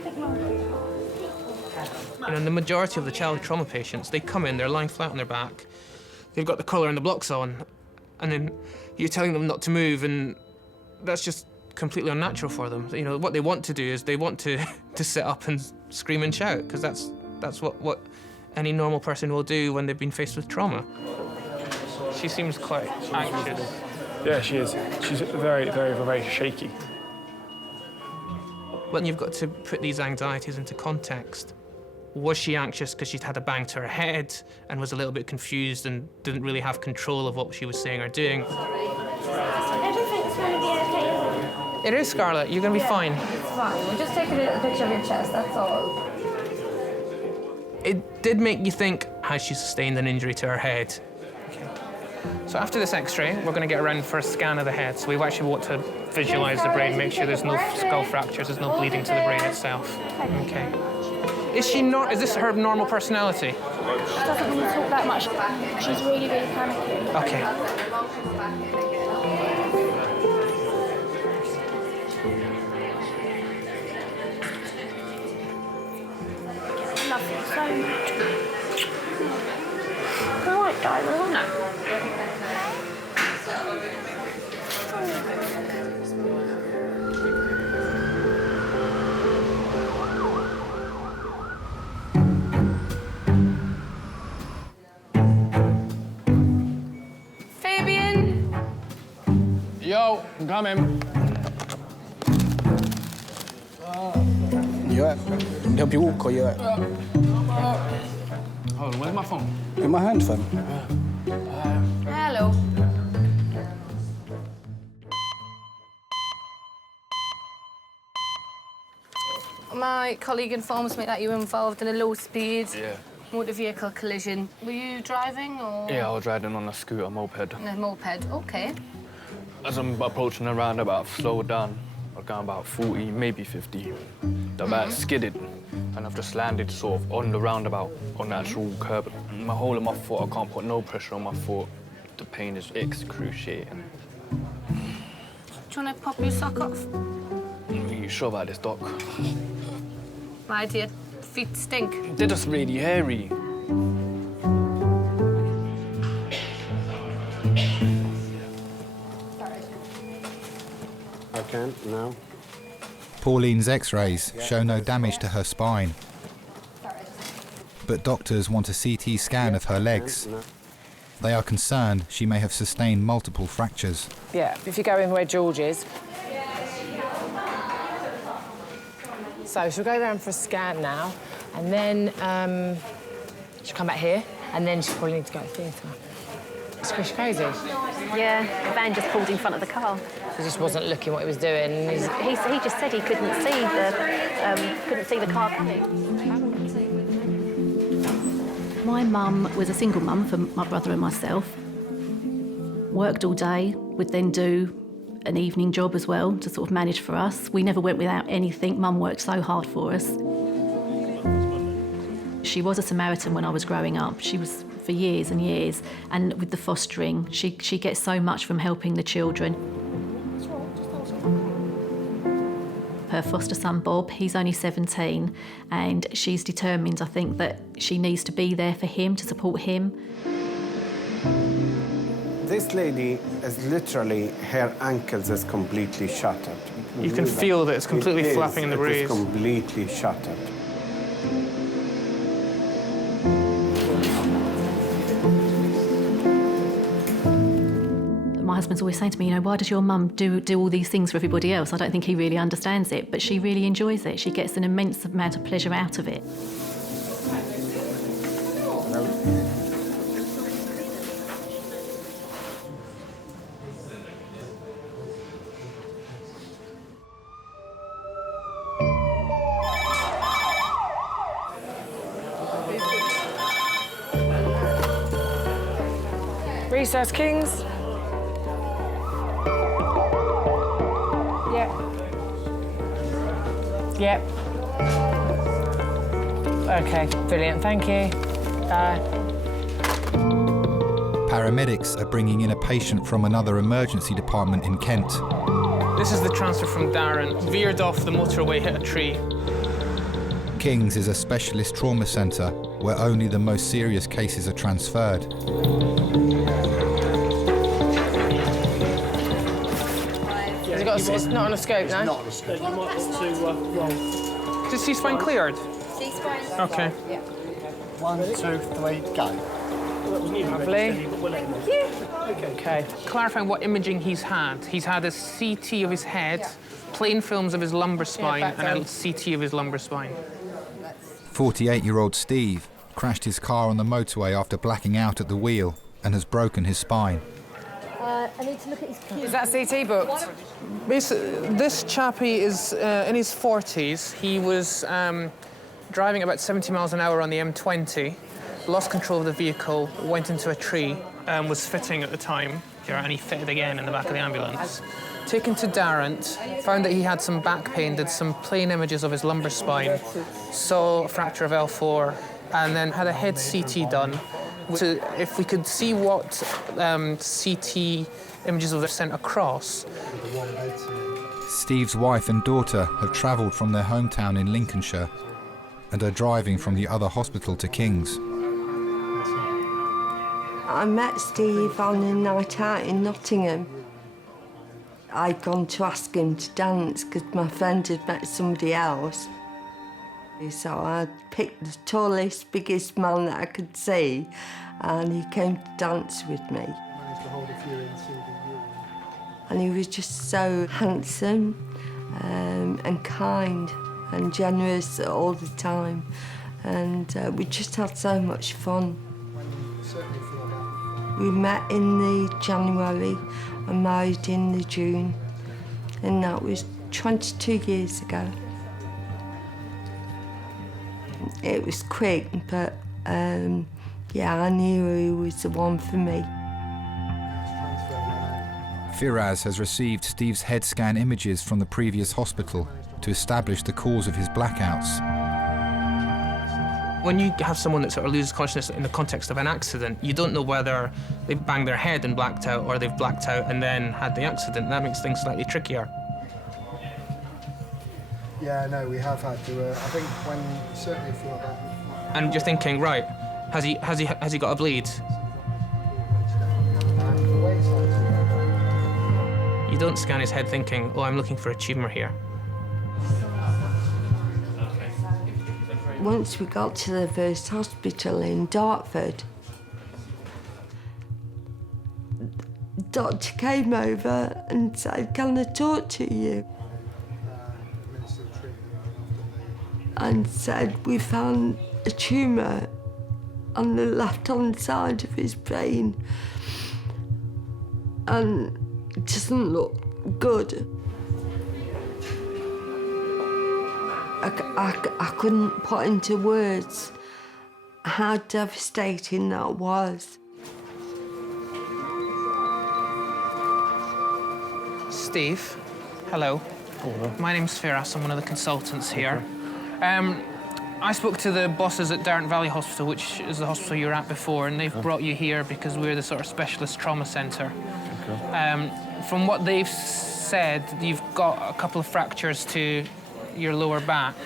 You know, the majority of the child trauma patients, they come in, they're lying flat on their back, they've got the collar and the blocks on, and then you're telling them not to move, and that's just completely unnatural for them. You know, what they want to do is they want to sit up and scream and shout, because that's what any normal person will do when they've been faced with trauma. She seems quite anxious. Yeah, she is. She's very, very, very shaky. When you've got to put these anxieties into context, was she anxious because she'd had a bang to her head and was a little bit confused and didn't really have control of what she was saying or doing? Everything's gonna be okay. It is, Scarlett. You're going to be fine. It's fine. We'll just take a picture of your chest, that's all. It did make you think, has she sustained an injury to her head? Okay. So after this X-ray, we're going to get around for a scan of the head. So we actually want to visualise the brain, make sure there's no skull fractures, there's no bleeding to the brain itself. Okay. Is this her normal personality? She doesn't really talk that much. She's really, really panicky. Okay. Love you so much. I won't die, will I? No. coming. You alright? Can I help you walk or you alright? Hold on, where's my phone? In my hand, fam. Hello. My colleague informs me that you were involved in a low-speed motor vehicle collision. Were you driving or...? Yeah, I was riding on a scooter moped. On a moped, OK. As I'm approaching the roundabout, I've slowed down. I've gone about 40, maybe 50. The back skidded, and I've just landed sort of on the roundabout, on the actual curb. My whole of my foot, I can't put no pressure on my foot. The pain is excruciating. Do you want to pop your sock off? Are you sure about this, Doc? Why do your feet stink? They're just really hairy. I can't now. Pauline's x-rays show no damage to her spine. But doctors want a CT scan of her legs. They are concerned she may have sustained multiple fractures. Yeah, if you go in where George is. So she'll go around for a scan now, and then she'll come back here, and then she'll probably need to go to the theatre. It's crazy. Yeah, the van just pulled in front of the car. He just wasn't looking what he was doing. He just said he couldn't see the car coming. My mum was a single mum for my brother and myself. Worked all day, would then do an evening job as well to sort of manage for us. We never went without anything. Mum worked so hard for us. She was a Samaritan when I was growing up. She was for years and years. And with the fostering, she gets so much from helping the children. Her foster son, Bob, he's only 17, and she's determined, I think, that she needs to be there for him, to support him. This lady is literally, her ankles is completely shattered. You can feel that it's completely flapping in the breeze. It is completely shattered. My husband's always saying to me, you know, why does your mum do all these things for everybody else? I don't think he really understands it, but she really enjoys it. She gets an immense amount of pleasure out of it. Recess, Kings. Yep. OK, brilliant, thank you. Paramedics are bringing in a patient from another emergency department in Kent. This is the transfer from Darren. Veered off the motorway, hit a tree. King's is a specialist trauma centre where only the most serious cases are transferred. It's not on a scope, no? It's not on a scope. You might want to roll. Is C-spine cleared? C-spine. OK. 1, 2, 3, go. Lovely. Thank you. OK. Clarifying what imaging he's had. He's had a CT of his head, plain films of his lumbar spine, and a CT of his lumbar spine. 48-year-old Steve crashed his car on the motorway after blacking out at the wheel and has broken his spine. I need to look at his keys. Is that CT booked? This chappie is in his 40s. He was driving about 70 miles an hour on the M20, lost control of the vehicle, went into a tree, was fitting at the time, and he fitted again in the back of the ambulance. Taken to Darrant, found that he had some back pain, did some plain images of his lumbar spine, saw a fracture of L4, and then had a head CT done. If we could see what CT images were sent across. Steve's wife and daughter have travelled from their hometown in Lincolnshire and are driving from the other hospital to King's. I met Steve on a night out in Nottingham. I'd gone to ask him to dance because my friend had met somebody else. So I picked the tallest, biggest man that I could see, and he came to dance with me. And he was just so handsome and kind and generous all the time. And we just had so much fun. We met in the January and married in the June, and that was 22 years ago. It was quick, but yeah, I knew he was the one for me. Firaz has received Steve's head scan images from the previous hospital to establish the cause of his blackouts. When you have someone that sort of loses consciousness in the context of an accident, you don't know whether they've banged their head and blacked out or they've blacked out and then had the accident. That makes things slightly trickier. Yeah, no, we have had to. I think when certainly for that. And you're thinking, right, has he got a bleed? You don't scan his head thinking, oh, I'm looking for a tumour here. Once we got to the first hospital in Dartford, the doctor came over and said, "Can I talk to you?" And said, "We found a tumour on the left-hand side of his brain and it doesn't look good." I couldn't put into words how devastating that was. Steve, hello. Hello. My name's Firas, I'm one of the consultants here. I spoke to the bosses at Derwent Valley Hospital, which is the hospital you were at before, and they've brought you here because we're the sort of specialist trauma centre. Okay. From what they've said, you've got a couple of fractures to your lower back.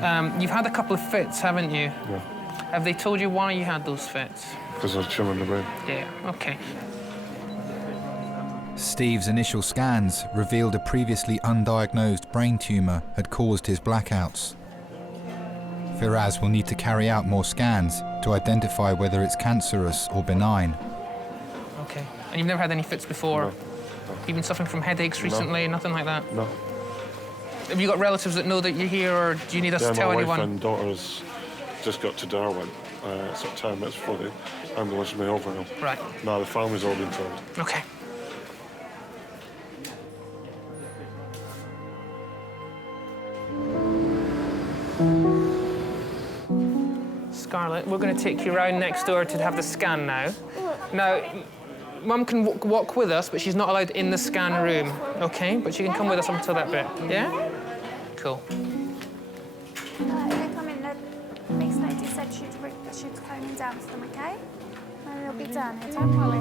Yeah. You've had a couple of fits, haven't you? Yeah. Have they told you why you had those fits? Because I was tumour in the brain. Yeah, okay. Steve's initial scans revealed a previously undiagnosed brain tumour had caused his blackouts. Firaz will need to carry out more scans to identify whether it's cancerous or benign. Okay. And you've never had any fits before? No. You've been suffering from headaches recently? No. Nothing like that? No. Have you got relatives that know that you're here, or do you need us to tell anyone? My wife and daughter's just got to Derwent. It's at 10 minutes for the ambulance me over now. Right. No, the family's all been told. Okay. Scarlett, we're going to take you round next door to have the scan now. Now, Mum can walk with us, but she's not allowed in the scan room, OK? But she can come with us up until that bit, yeah? Cool. They come in, the next lady said she'd phone him down to them, OK? And it'll be done, don't worry.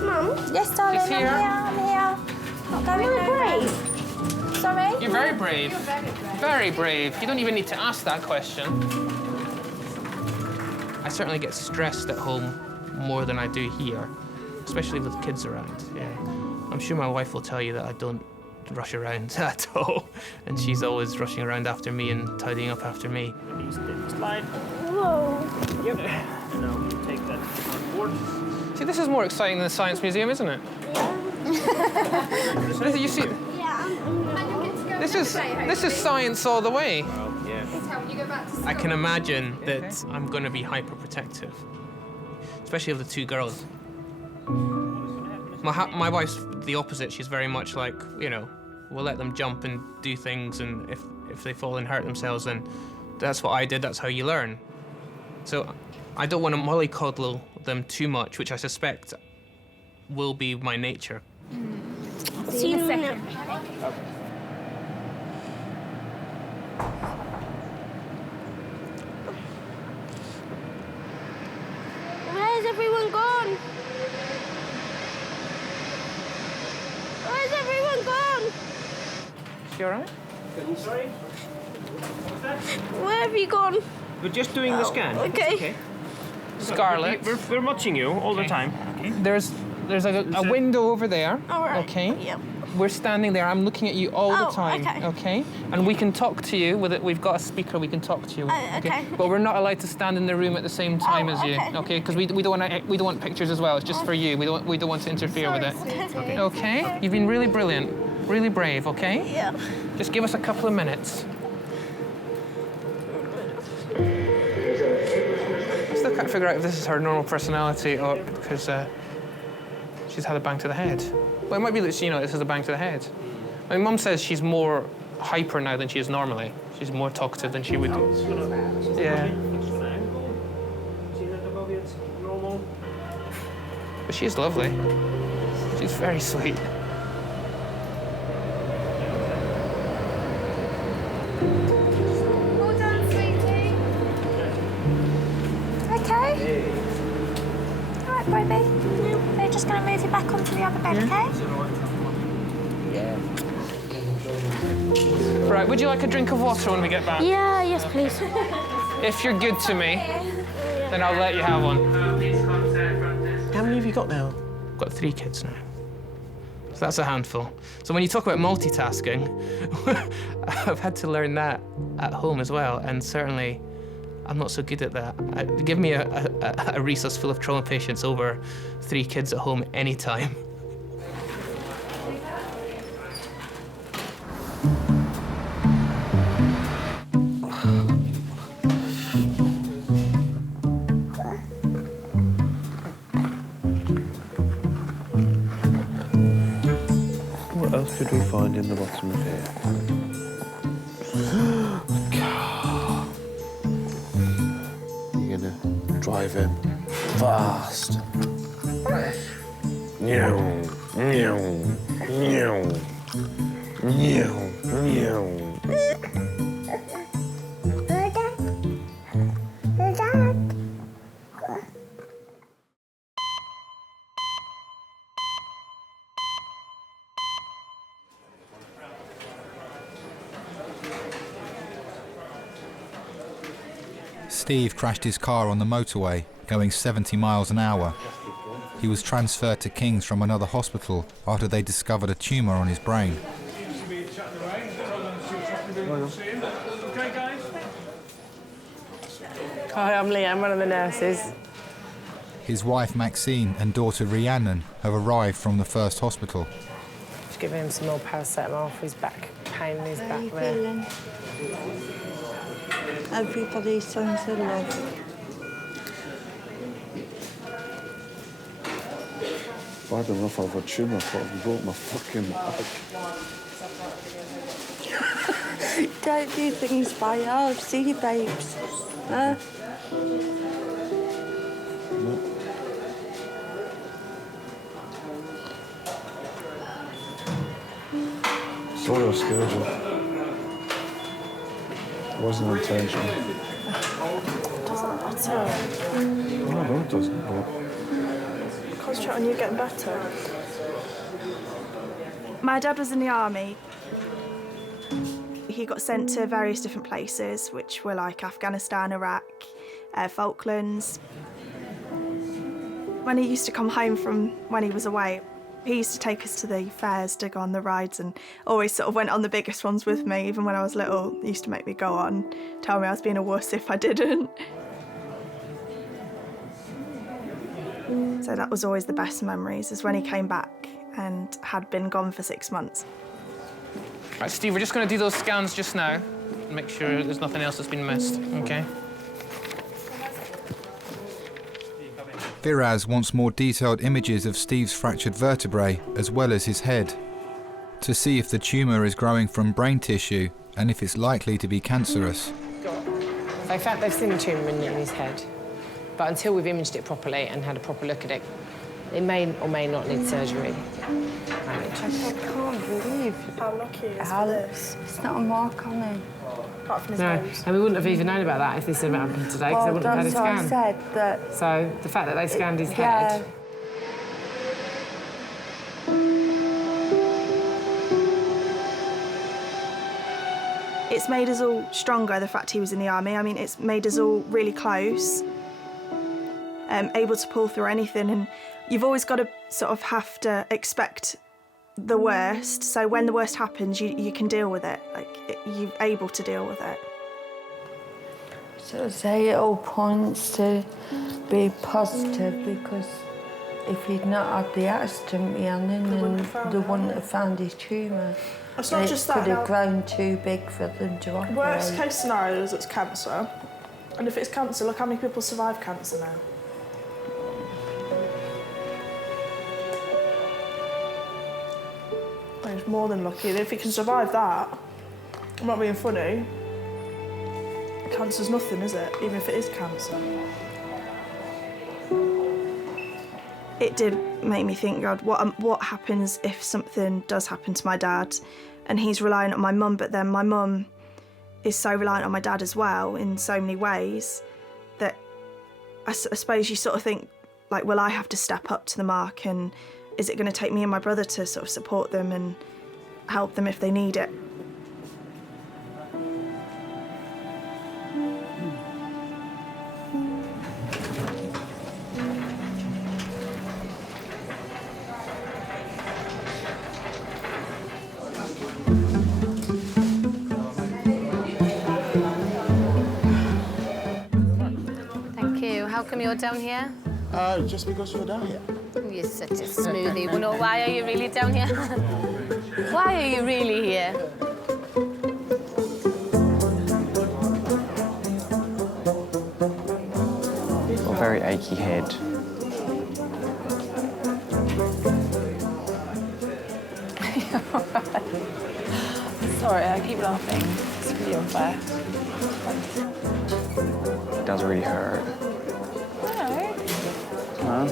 Mum? Yes, darling, She's here. I'm here. Not going nowhere. Sorry? You're very brave. You're very brave. You don't even need to ask that question. I certainly get stressed at home more than I do here, especially with kids around. Yeah. I'm sure my wife will tell you that I don't rush around at all, and she's always rushing around after me and tidying up after me. Slide. Whoa. Yep. And now we'll take that on board. See, this is more exciting than the Science Museum, isn't it? Yeah. You see, this is science all the way. I can imagine that I'm going to be hyper-protective, especially of the two girls. My wife's the opposite. She's very much like, you know, we'll let them jump and do things, and if they fall and hurt themselves, then that's what I did, that's how you learn. So I don't want to mollycoddle them too much, which I suspect will be my nature. See you in a second. Where's everyone gone? Where's everyone gone? Is she all right? Sorry? Where have you gone? We're just doing the scan. Okay. Scarlett. We're watching you all the time. Okay. There's a window over there. All right. Okay. Yep. we're standing there. I'm looking at you all the time. Okay. And we can talk to you with it. We've got a speaker. We can talk to you. Okay. But we're not allowed to stand in the room at the same time as you. Okay. Because we don't want pictures as well. It's just for you. We don't want to interfere with it. Okay. You've been really brilliant, really brave. Okay. Yeah. Just give us a couple of minutes. I still can't figure out if this is her normal personality or because she's had a bang to the head. Well, it might be that this is a bang to the head. My mum says she's more hyper now than she is normally. She's more talkative than she would do. Yeah. But she's lovely. She's very sweet. Well done, sweetie. Okay. All right, baby. We're just going to move you back onto the other bed, okay? Yeah. Right, would you like a drink of water when we get back? Yeah, yes, please. If you're good to me, then I'll let you have one. How many have you got now? I've got 3 kids now. So that's a handful. So when you talk about multitasking, I've had to learn that at home as well, and certainly I'm not so good at that. Give me a resource full of trauma patients over 3 kids at home anytime. What else could we find in the bottom of here? Car. You're gonna drive him fast. Meow, meow, meow, meow, meow. Steve crashed his car on the motorway, going 70 miles an hour. He was transferred to King's from another hospital after they discovered a tumour on his brain. Hi, I'm Leanne, one of the nurses. His wife Maxine and daughter Rhiannon have arrived from the first hospital. Just giving him some more paracetamol for his back pain in his back there. Everybody sends their love. If I'd enough of a tumour, I thought I broke my fucking back. Don't do things by yourself. See you, babes. Huh? Sorry I scared you. It wasn't intentional. Doesn't matter. No, it doesn't, but... Concentrate on you getting better. My dad was in the army. He got sent to various different places, which were like Afghanistan, Iraq, Falklands. When he used to come home from when he was away, he used to take us to the fairs to go on the rides and always sort of went on the biggest ones with me. Even when I was little, he used to make me go on, tell me I was being a wuss if I didn't. So that was always the best memories, is when he came back and had been gone for 6 months. Right, Steve, we're just going to do those scans just now and make sure there's nothing else that's been missed, OK? Viraz wants more detailed images of Steve's fractured vertebrae as well as his head, to see if the tumour is growing from brain tissue and if it's likely to be cancerous. They've seen the tumour in his head, but until we've imaged it properly and had a proper look at it, it may or may not need surgery. I can't believe how lucky he is for this. It's not a mark on him. Apart from his No, nose. and we wouldn't have even known about that if this had happened today, because they wouldn't have had a scan. That's what I said, that... So the fact that they scanned his head... It's made us all stronger, the fact he was in the army. I mean, it's made us all really close, able to pull through anything. And you've always got to sort of have to expect the worst. So when the worst happens, you can deal with it. Like, you're able to deal with it. So say it all points to be positive, because if he'd not had the accident, Rhiannon, they wouldn't have found his tumour. It's not just that. It could have grown too big for them to operate. Worst case scenario is it's cancer. And if it's cancer, look how many people survive cancer now. He's more than lucky. If he can survive that, I'm not being funny, cancer's nothing, is it? Even if it is cancer. It did make me think, God, what happens if something does happen to my dad? And he's reliant on my mum, but then my mum is so reliant on my dad as well in so many ways that I suppose you sort of think, like, will I have to step up to the mark, and is it going to take me and my brother to sort of support them and help them if they need it? Thank you. How come you're down here? Just because you're down here. You're such a smoothie. Well, no, why are you really down here? Why are you really here? Got a very achy head. Sorry, I keep laughing. It's really unfair. It does really hurt. No. Huh?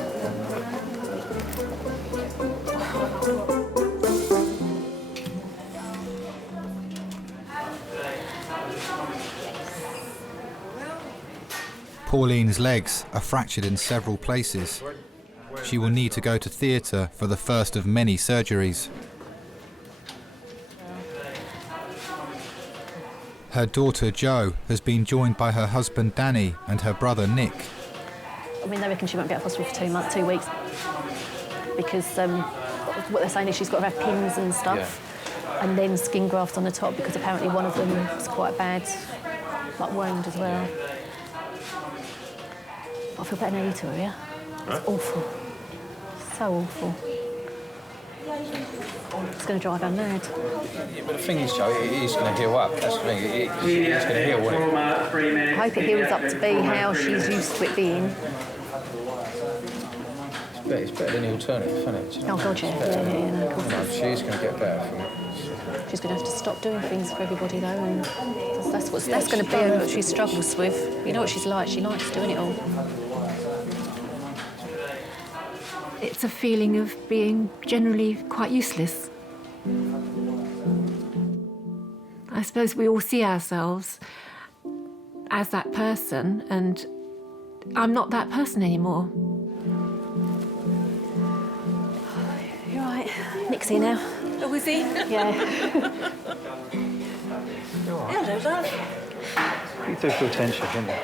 Pauline's legs are fractured in several places. She will need to go to theatre for the first of many surgeries. Her daughter Jo has been joined by her husband Danny and her brother Nick. I mean, they reckon she won't be out of hospital for 2 weeks because what they're saying is she's got to have pins and stuff, and then skin grafts on the top, because apparently one of them is quite a bad, like, wound as well. I feel better now you two are here. It's awful. So awful. It's going to drive her mad. Yeah, but the thing is, Joe, it is going to heal up. That's the thing. It's going to heal, won't it? I hope it heals up to be how she's used to it being. It's better than the alternative, isn't it? Oh, God, yeah. No, of course. No, she's going to get better from it. She's going to have to stop doing things for everybody, though, and that's going to be what she struggles with. You know what she's like. She likes doing it all. It's a feeling of being generally quite useless. I suppose we all see ourselves as that person, and I'm not that person anymore. You're right. Nick's here now. Oh, is he? Yeah. Hello, love. You do feel tension, don't you?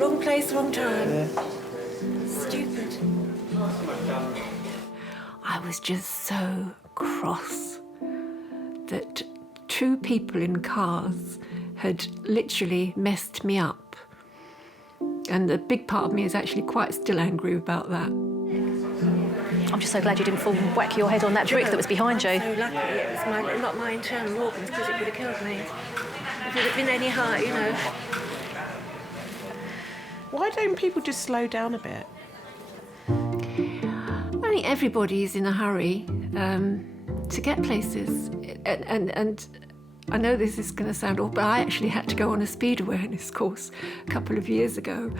Wrong place, wrong time. Yeah. Stupid. I was just so cross that two people in cars had literally messed me up. And a big part of me is actually quite still angry about that. I'm just so glad you didn't fall and whack your head on that brick that was behind you. I'm so lucky it was not my internal organs, because it would have killed me. If it had been any higher, you know. Why don't people just slow down a bit? I think everybody's in a hurry to get places. And I know this is going to sound awful, but I actually had to go on a speed awareness course a couple of years ago.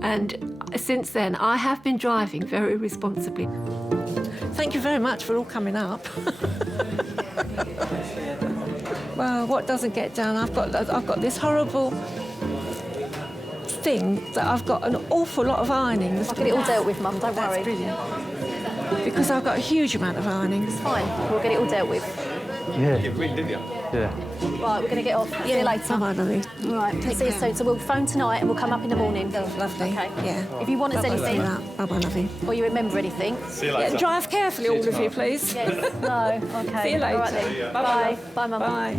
And since then, I have been driving very responsibly. Thank you very much for all coming up. Well, what doesn't get done? I've got this horrible thing that I've got an awful lot of ironings. I'll get it all dealt with, Mum, don't worry. That's brilliant. Because I've got a huge amount of ironings. It's fine, we'll get it all dealt with. Yeah. You really did, yeah. Yeah. Right, we're going to get off. See you later. Bye-bye, lovely. All right, see you soon. So we'll phone tonight and we'll come up in the morning. Lovely. Okay. Yeah. If you want us anything, Bye-bye, lovely. or you remember anything. See you later. Yeah, drive carefully, all of you, please. Yes. No. Okay. See you later. All right, then. Bye-bye. Bye, Mum. Bye.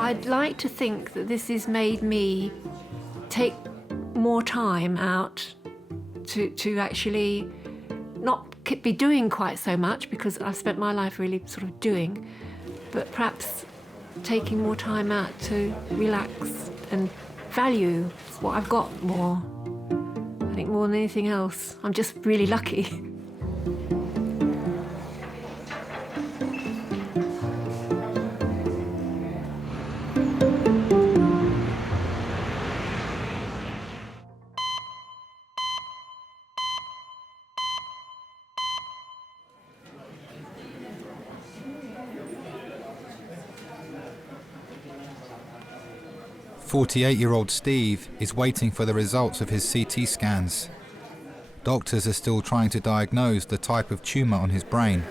I'd like to think that this has made me take more time out to actually not be doing quite so much, because I've spent my life really sort of doing, but perhaps taking more time out to relax and value what I've got more. I think more than anything else. I'm just really lucky. "48-year-old Steve is waiting for the results of his CT scans. Doctors are still trying to diagnose the type of tumour on his brain.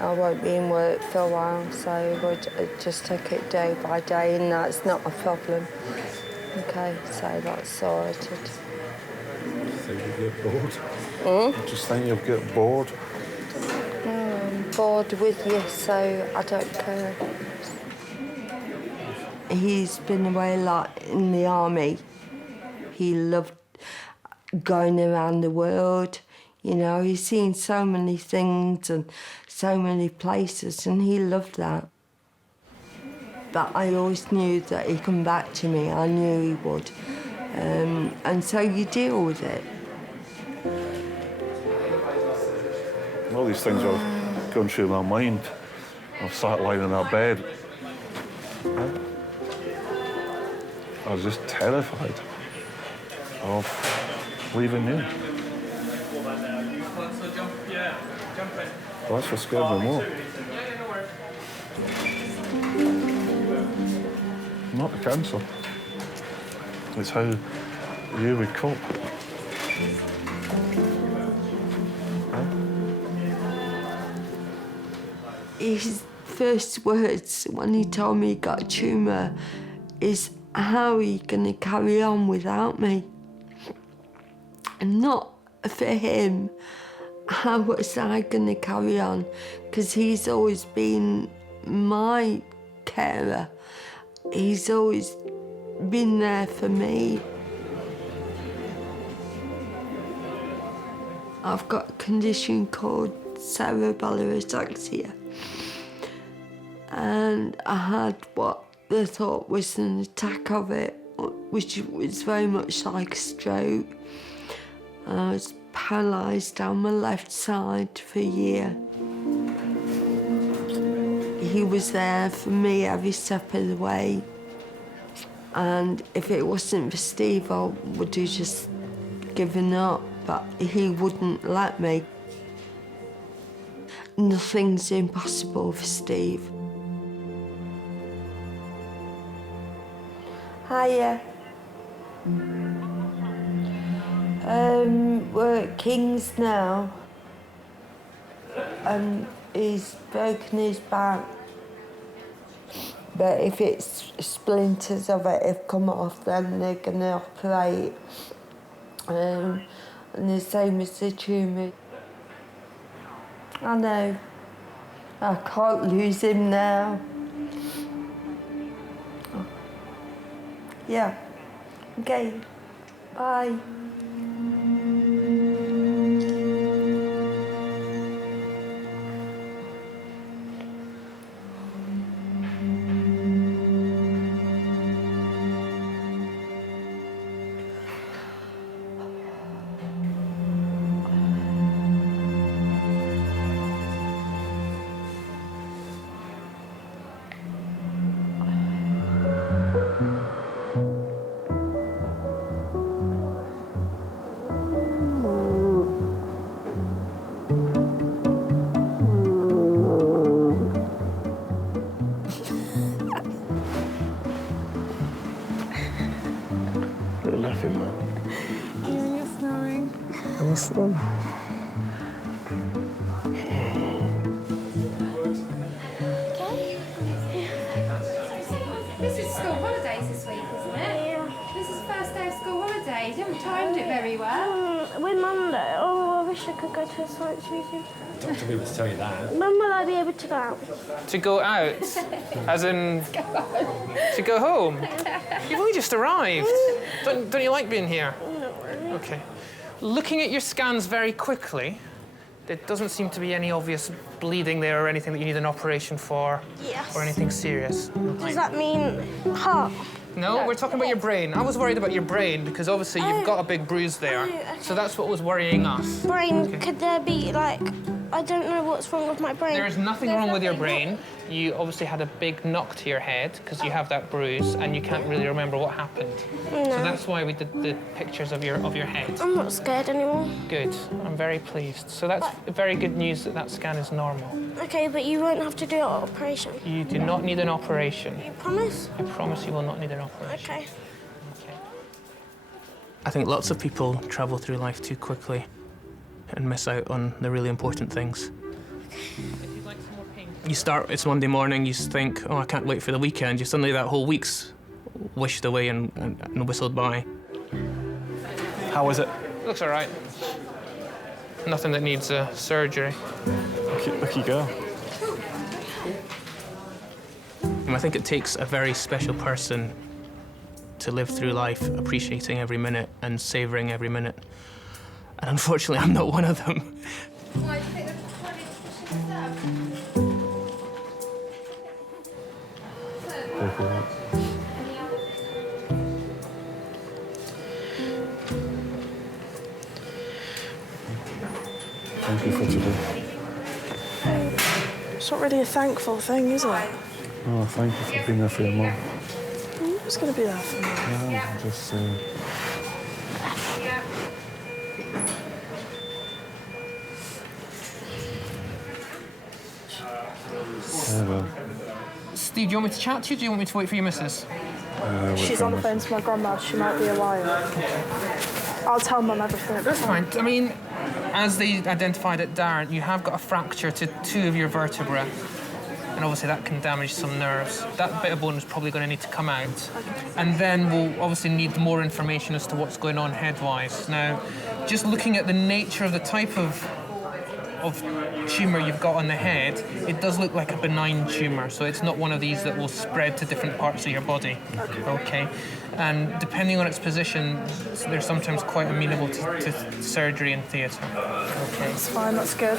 I won't be in work for a while, so we'll just take it day by day, and that's not a problem. Okay, so that's sorted. Think you'll get bored? Hmm? Just think you'll get bored? No, I'm bored with you, so I don't care. He's been away a lot in the army. He loved going around the world. You know, he's seen so many things and so many places, and he loved that. But I always knew that he'd come back to me. I knew he would. And so you deal with it. All these things are going through my mind. I've sat lying in our bed. I was just terrified of leaving you. Well, that's what scared me more. Not the cancer. It's how you would cope. His first words when he told me he got a tumour is, "How are you going to carry on without me?" And not for him, how was I going to carry on? Because he's always been my carer. He's always been there for me. I've got a condition called cerebellar ataxia. And I had what they thought was an attack of it, which was very much like a stroke. I was paralysed down my left side for a year. He was there for me every step of the way. And if it wasn't for Steve, I would have just given up, but he wouldn't let me. Nothing's impossible for Steve. Hiya. We're at King's now. And he's broken his back. But if it's splinters of it have come off, then they're going to operate. And the same as the tumour. I know. I can't lose him now. Yeah. Okay. Bye. timed it very well. When Monday, oh, I wish I could go to a science museum. Doctor be able to tell you that. When will I be able to go out? To go out? As in... to go home? You've only just arrived. Don't you like being here? Not really. OK. Looking at your scans very quickly, there doesn't seem to be any obvious bleeding there or anything that you need an operation for. Yes. Or anything serious. Does that mean heart? No, we're talking about your brain. I was worried about your brain because obviously you've got a big bruise there. Okay. So that's what was worrying us. Brain, could there be, like, I don't know what's wrong with my brain. There is nothing wrong with your brain. You obviously had a big knock to your head because you have that bruise and you can't really remember what happened. No. So that's why we did the pictures of your head. I'm not scared anymore. Good. I'm very pleased. So that's very good news that that scan is normal. Okay, but you won't have to do an operation. You do not need an operation. You promise? I promise you will not need an operation. Okay. I think lots of people travel through life too quickly and miss out on the really important things. You start, it's Monday morning, you think, oh, I can't wait for the weekend. You suddenly, that whole week's wished away and whistled by. How was it? Looks all right. Nothing that needs surgery. Lucky girl. And I think it takes a very special person to live through life appreciating every minute and savouring every minute. And unfortunately, I'm not one of them. Thank you for today. It's not really a thankful thing, is it? Oh, thank you for being there for your mum. Who's going to be there for me? Yeah, I'm just saying. Well. Steve, do you want me to chat to you, or do you want me to wait for your missus? She's on the phone to my grandma. She might be a while. I'll tell Mum everything. That's fine. I mean, as they identified at Darren, you have got a fracture to 2 of your vertebrae. And obviously that can damage some nerves. That bit of bone is probably going to need to come out. And then we'll obviously need more information as to what's going on head-wise. Now, just looking at the nature of the type of tumour you've got on the head, it does look like a benign tumour, so it's not one of these that will spread to different parts of your body. Okay. And depending on its position, they're sometimes quite amenable to surgery and theatre. Okay. That's fine, that's good.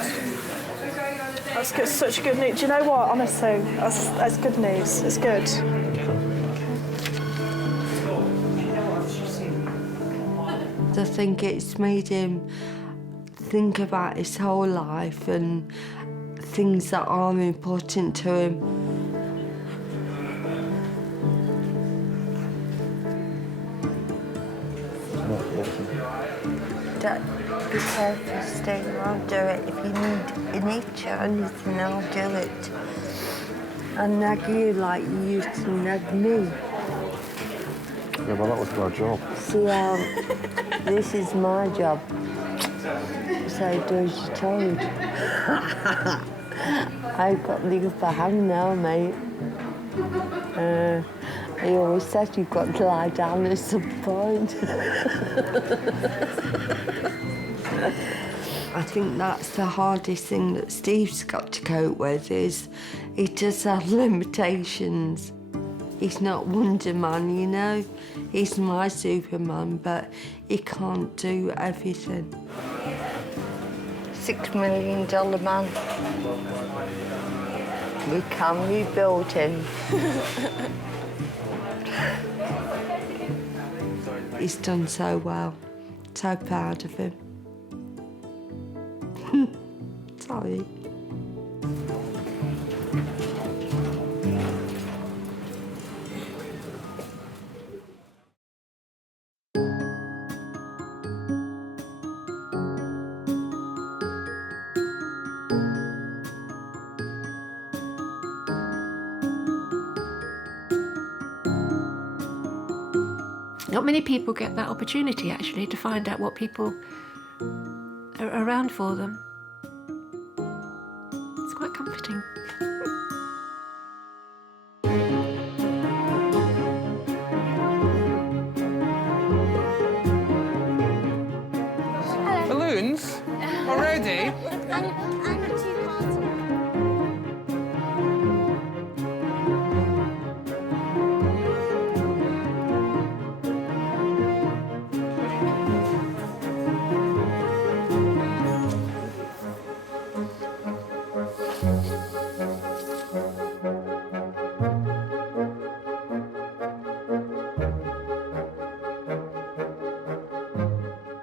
That's good, such good news. Do you know what, honestly, that's good news. It's good. I think it's made him think about his whole life and things that are important to him. Dad, be careful, Steve. I'll do it. If you need to anything, I'll do it. I'll nag you like you used to nag me. Yeah, well, that was my job. See how this is my job. So do as you're told. I've got the upper hand now, mate. He always said you've got to lie down at some point. I think that's the hardest thing that Steve's got to cope with is he does have limitations. He's not Wonder Man, you know. He's my Superman, but he can't do everything. $6 million man. We can rebuild him. He's done so well. So proud of him. Sorry. Not many people get that opportunity, actually, to find out what people are around for them. It's quite comforting.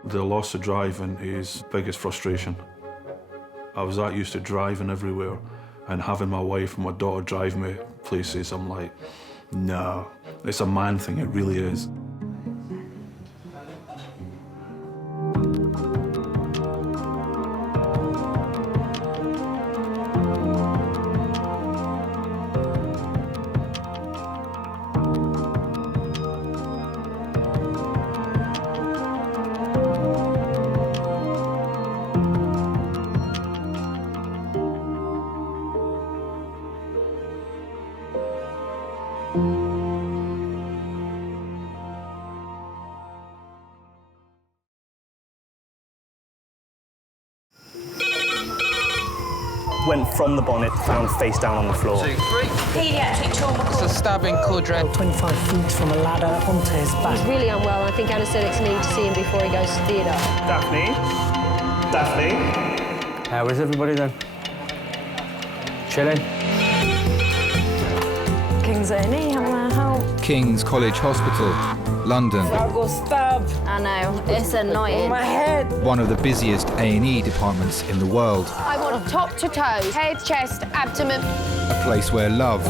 The loss of driving is biggest frustration. I was that used to driving everywhere and having my wife and my daughter drive me places. I'm like, no, it's a man thing, it really is. Went from the bonnet, found face down on the floor. 2, 3. Paediatric trauma. It's a stabbing code red. 25 feet from a ladder onto his back. He's really unwell. I think anaesthetics need to see him before he goes to theatre. Daphne? Daphne? How is everybody then? Chilling? King's A&E, how can I help? King's College Hospital, London. I got stabbed. I know, it's annoying. On my head. One of the busiest A&E departments in the world. I want top to toe, head, chest, abdomen. A place where love,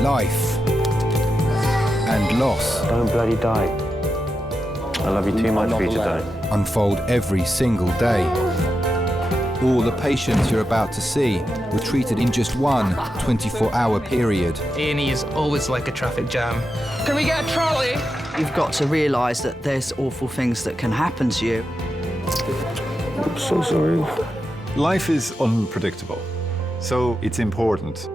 life, and loss. Don't bloody die. I love you too much for you to die. Unfold every single day. All the patients you're about to see were treated in just one 24-hour period. A&E is always like a traffic jam. Can we get a trolley? You've got to realise that there's awful things that can happen to you. I'm so sorry. Life is unpredictable, so it's important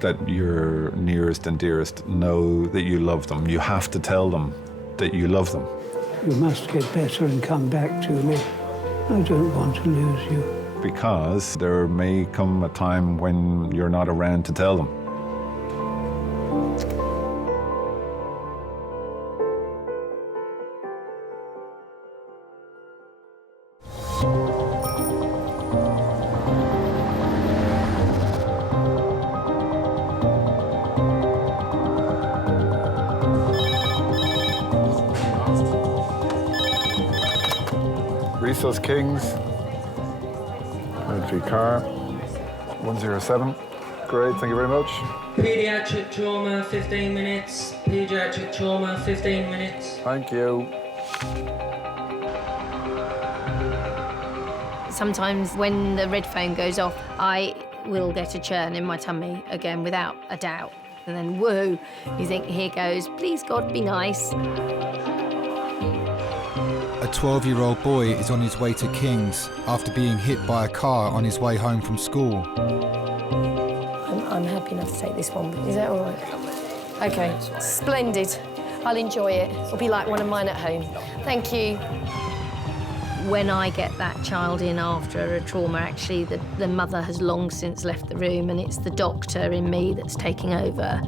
that your nearest and dearest know that you love them. You have to tell them that you love them. You must get better and come back to me. I don't want to lose you. Because there may come a time when you're not around to tell them. Resource Kings. Entry car, 107. Great, thank you very much. Pediatric trauma, 15 minutes. Pediatric trauma, 15 minutes. Thank you. Sometimes when the red phone goes off, I will get a churn in my tummy again without a doubt. And then, woo, you think, here goes, please God, be nice. A 12-year-old boy is on his way to King's after being hit by a car on his way home from school. I'm happy enough to take this one. Is that all right? OK, splendid. I'll enjoy it. It'll be like one of mine at home. Thank you. When I get that child in after a trauma, actually, the mother has long since left the room, and it's the doctor in me that's taking over.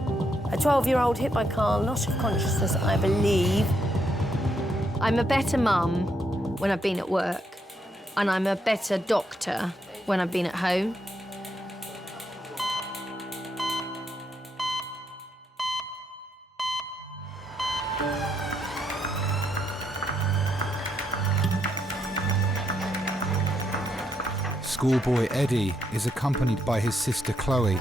A 12-year-old hit by car, loss of consciousness, I believe. I'm a better mum when I've been at work, and I'm a better doctor when I've been at home. Schoolboy Eddie is accompanied by his sister Chloe,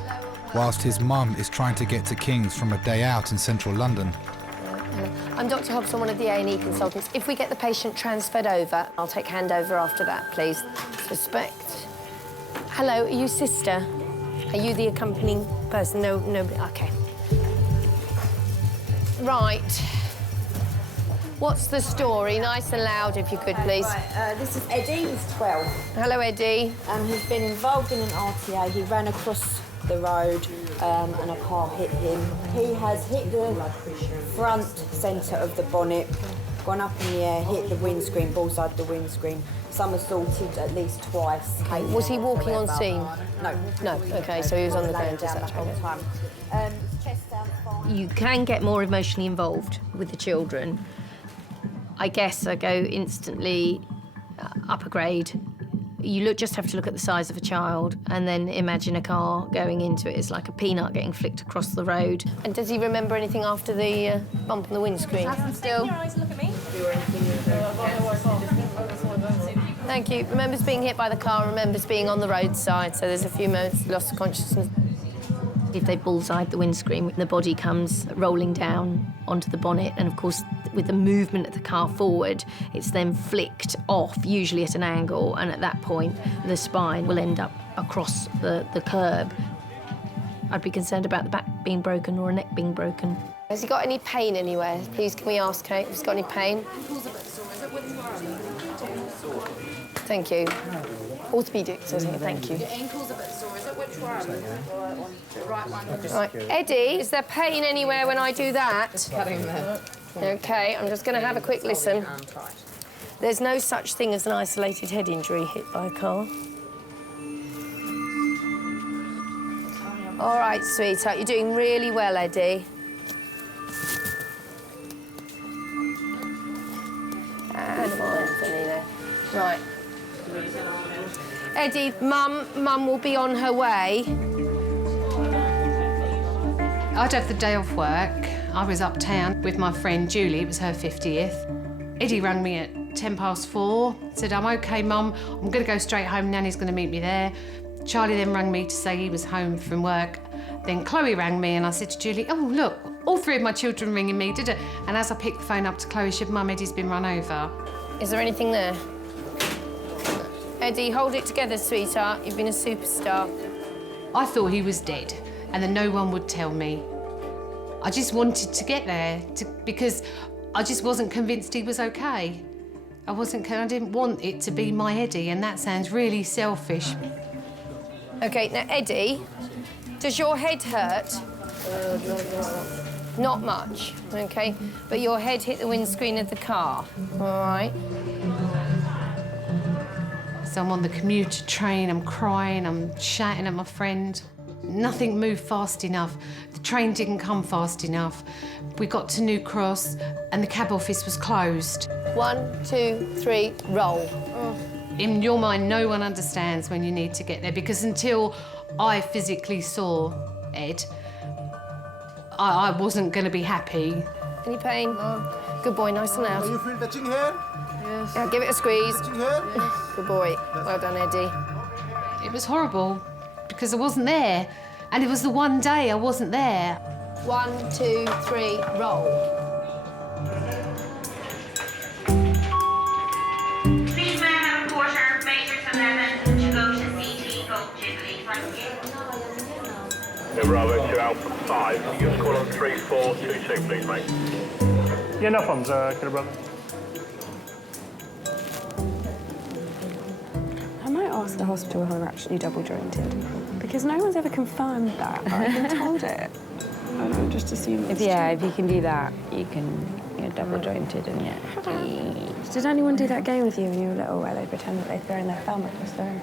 whilst his mum is trying to get to King's from a day out in central London. I'm Dr. Hobson, one of the A&E consultants. If we get the patient transferred over, I'll take handover after that, please. Respect. Hello, are you sister? Are you the accompanying person? No, nobody. OK. Right. What's the story? Nice and loud, if you could, please. Right, this is Eddie, he's 12. Hello, Eddie. He's been involved in an RTA. He ran across the road and a car hit him. He has hit the front centre of the bonnet gone up in the air, hit the windscreen, bullseyed the windscreen, somersaulted at least twice. Okay. Was he walking on scene? No. No. Okay, so he was on the ground just that time. Chest down, spine. You can get more emotionally involved with the children. I guess I go instantly upper grade. You just have to look at the size of a child and then imagine a car going into it. It's like a peanut getting flicked across the road. And does he remember anything after the bump on the windscreen? Still. Look at me. Thank you. Remembers being hit by the car, remembers being on the roadside, so there's a few moments lost of consciousness. If they bullseyed the windscreen, the body comes rolling down onto the bonnet, and of course, with the movement of the car forward, it's then flicked off, usually at an angle, and at that point, the spine will end up across the curb. I'd be concerned about the back being broken or a neck being broken. Has he got any pain anywhere? Please, can we ask Kate if he's got any pain? Thank you. Orthopaedics, isn't it? Thank you. Your ankle's a bit sore, is it? Which one? The right one. Right. Eddie, is there pain anywhere when I do that? OK, I'm just going to have a quick listen. There's no such thing as an isolated head injury hit by a car. All right, sweetheart, you're doing really well, Eddie. And Anthony. Right. Eddie, Mum will be on her way. I'd have the day off work. I was uptown with my friend Julie, it was her 50th. Eddie rang me at 4:10, said, I'm OK, Mum, I'm going to go straight home, Nanny's going to meet me there. Charlie then rang me to say he was home from work. Then Chloe rang me and I said to Julie, oh, look, all three of my children ringing me, did it? And as I picked the phone up to Chloe, she said, Mum, Eddie's been run over. Is there anything there? Eddie, hold it together, sweetheart. You've been a superstar. I thought he was dead and then no one would tell me. I just wanted to get there because I just wasn't convinced he was OK. I didn't want it to be my Eddie, and that sounds really selfish. OK, now, Eddie, does your head hurt? Not much, OK? But your head hit the windscreen of the car, all right? So I'm on the commuter train, I'm crying, I'm shouting at my friend. Nothing moved fast enough. The train didn't come fast enough. We got to New Cross and the cab office was closed. 1, 2, 3, roll. In your mind, no one understands when you need to get there because until I physically saw Ed, I wasn't going to be happy. Any pain? No. Good boy, nice and loud. Do you feel touching here? Yes. Yeah, give it a squeeze. Touching here? Yes. Good boy. Well done, Eddie. It was horrible because I wasn't there. And it was the one day I wasn't there. 1, 2, 3, roll. Please may I have a quarter, Matrix 11, to go to CT, go Jubilee, thank you. Bravo 2 Alpha 5. Give us a call on 3426, please, mate. Yeah, no problems, Killer Bravo. I might ask the hospital who are actually double jointed because no one's ever confirmed that. I've been told it. I don't know, just assume it's if you can do that, you're double jointed and Did anyone do that game with you when you were little where they pretend that they throw in their thumb at the stone?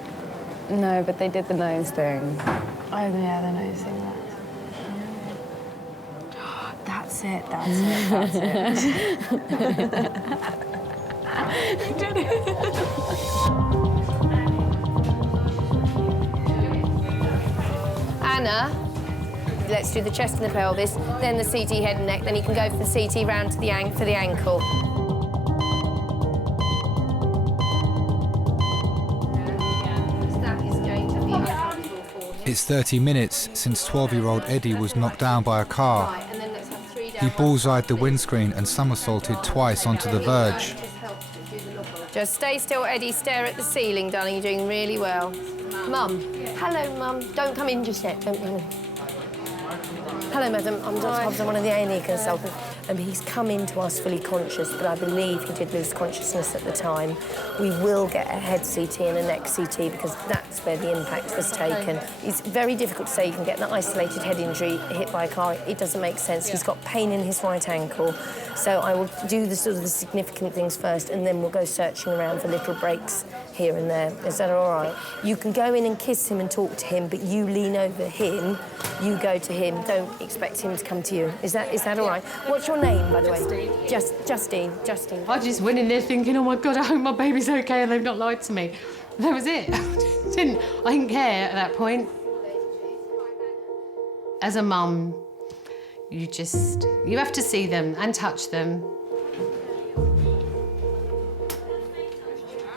No, but they did the nose thing. Oh yeah, the nose thing. That's it. You did it. Anna, let's do the chest and the pelvis, then the CT head and neck, then you can go for the CT round to the for the ankle. It's 30 minutes since 12-year-old Eddie was knocked down by a car. He bullseyed the windscreen and somersaulted twice onto the verge. Just stay still, Eddie. Stare at the ceiling, darling. You're doing really well. Mum. Hello, Mum. Don't come in just yet. Don't come in. Hello, madam. I'm Dr. Hobbs. I'm one of the A&E consultants. He's come into us fully conscious, but I believe he did lose consciousness at the time. We will get a head CT and a neck CT because that's where the impact was taken. It's very difficult to say you can get an isolated head injury hit by a car. It doesn't make sense. He's got pain in his right ankle. So I will do the sort of the significant things first, and then we'll go searching around for little breaks here and there. Is that all right? You can go in and kiss him and talk to him, but you lean over him, you go to him. Don't expect him to come to you. Is that all right? What's your name, by the way? Justine. I just went in there thinking, oh my God, I hope my baby's okay and they've not lied to me. That was it. I didn't care at that point. As a mum, you have to see them and touch them.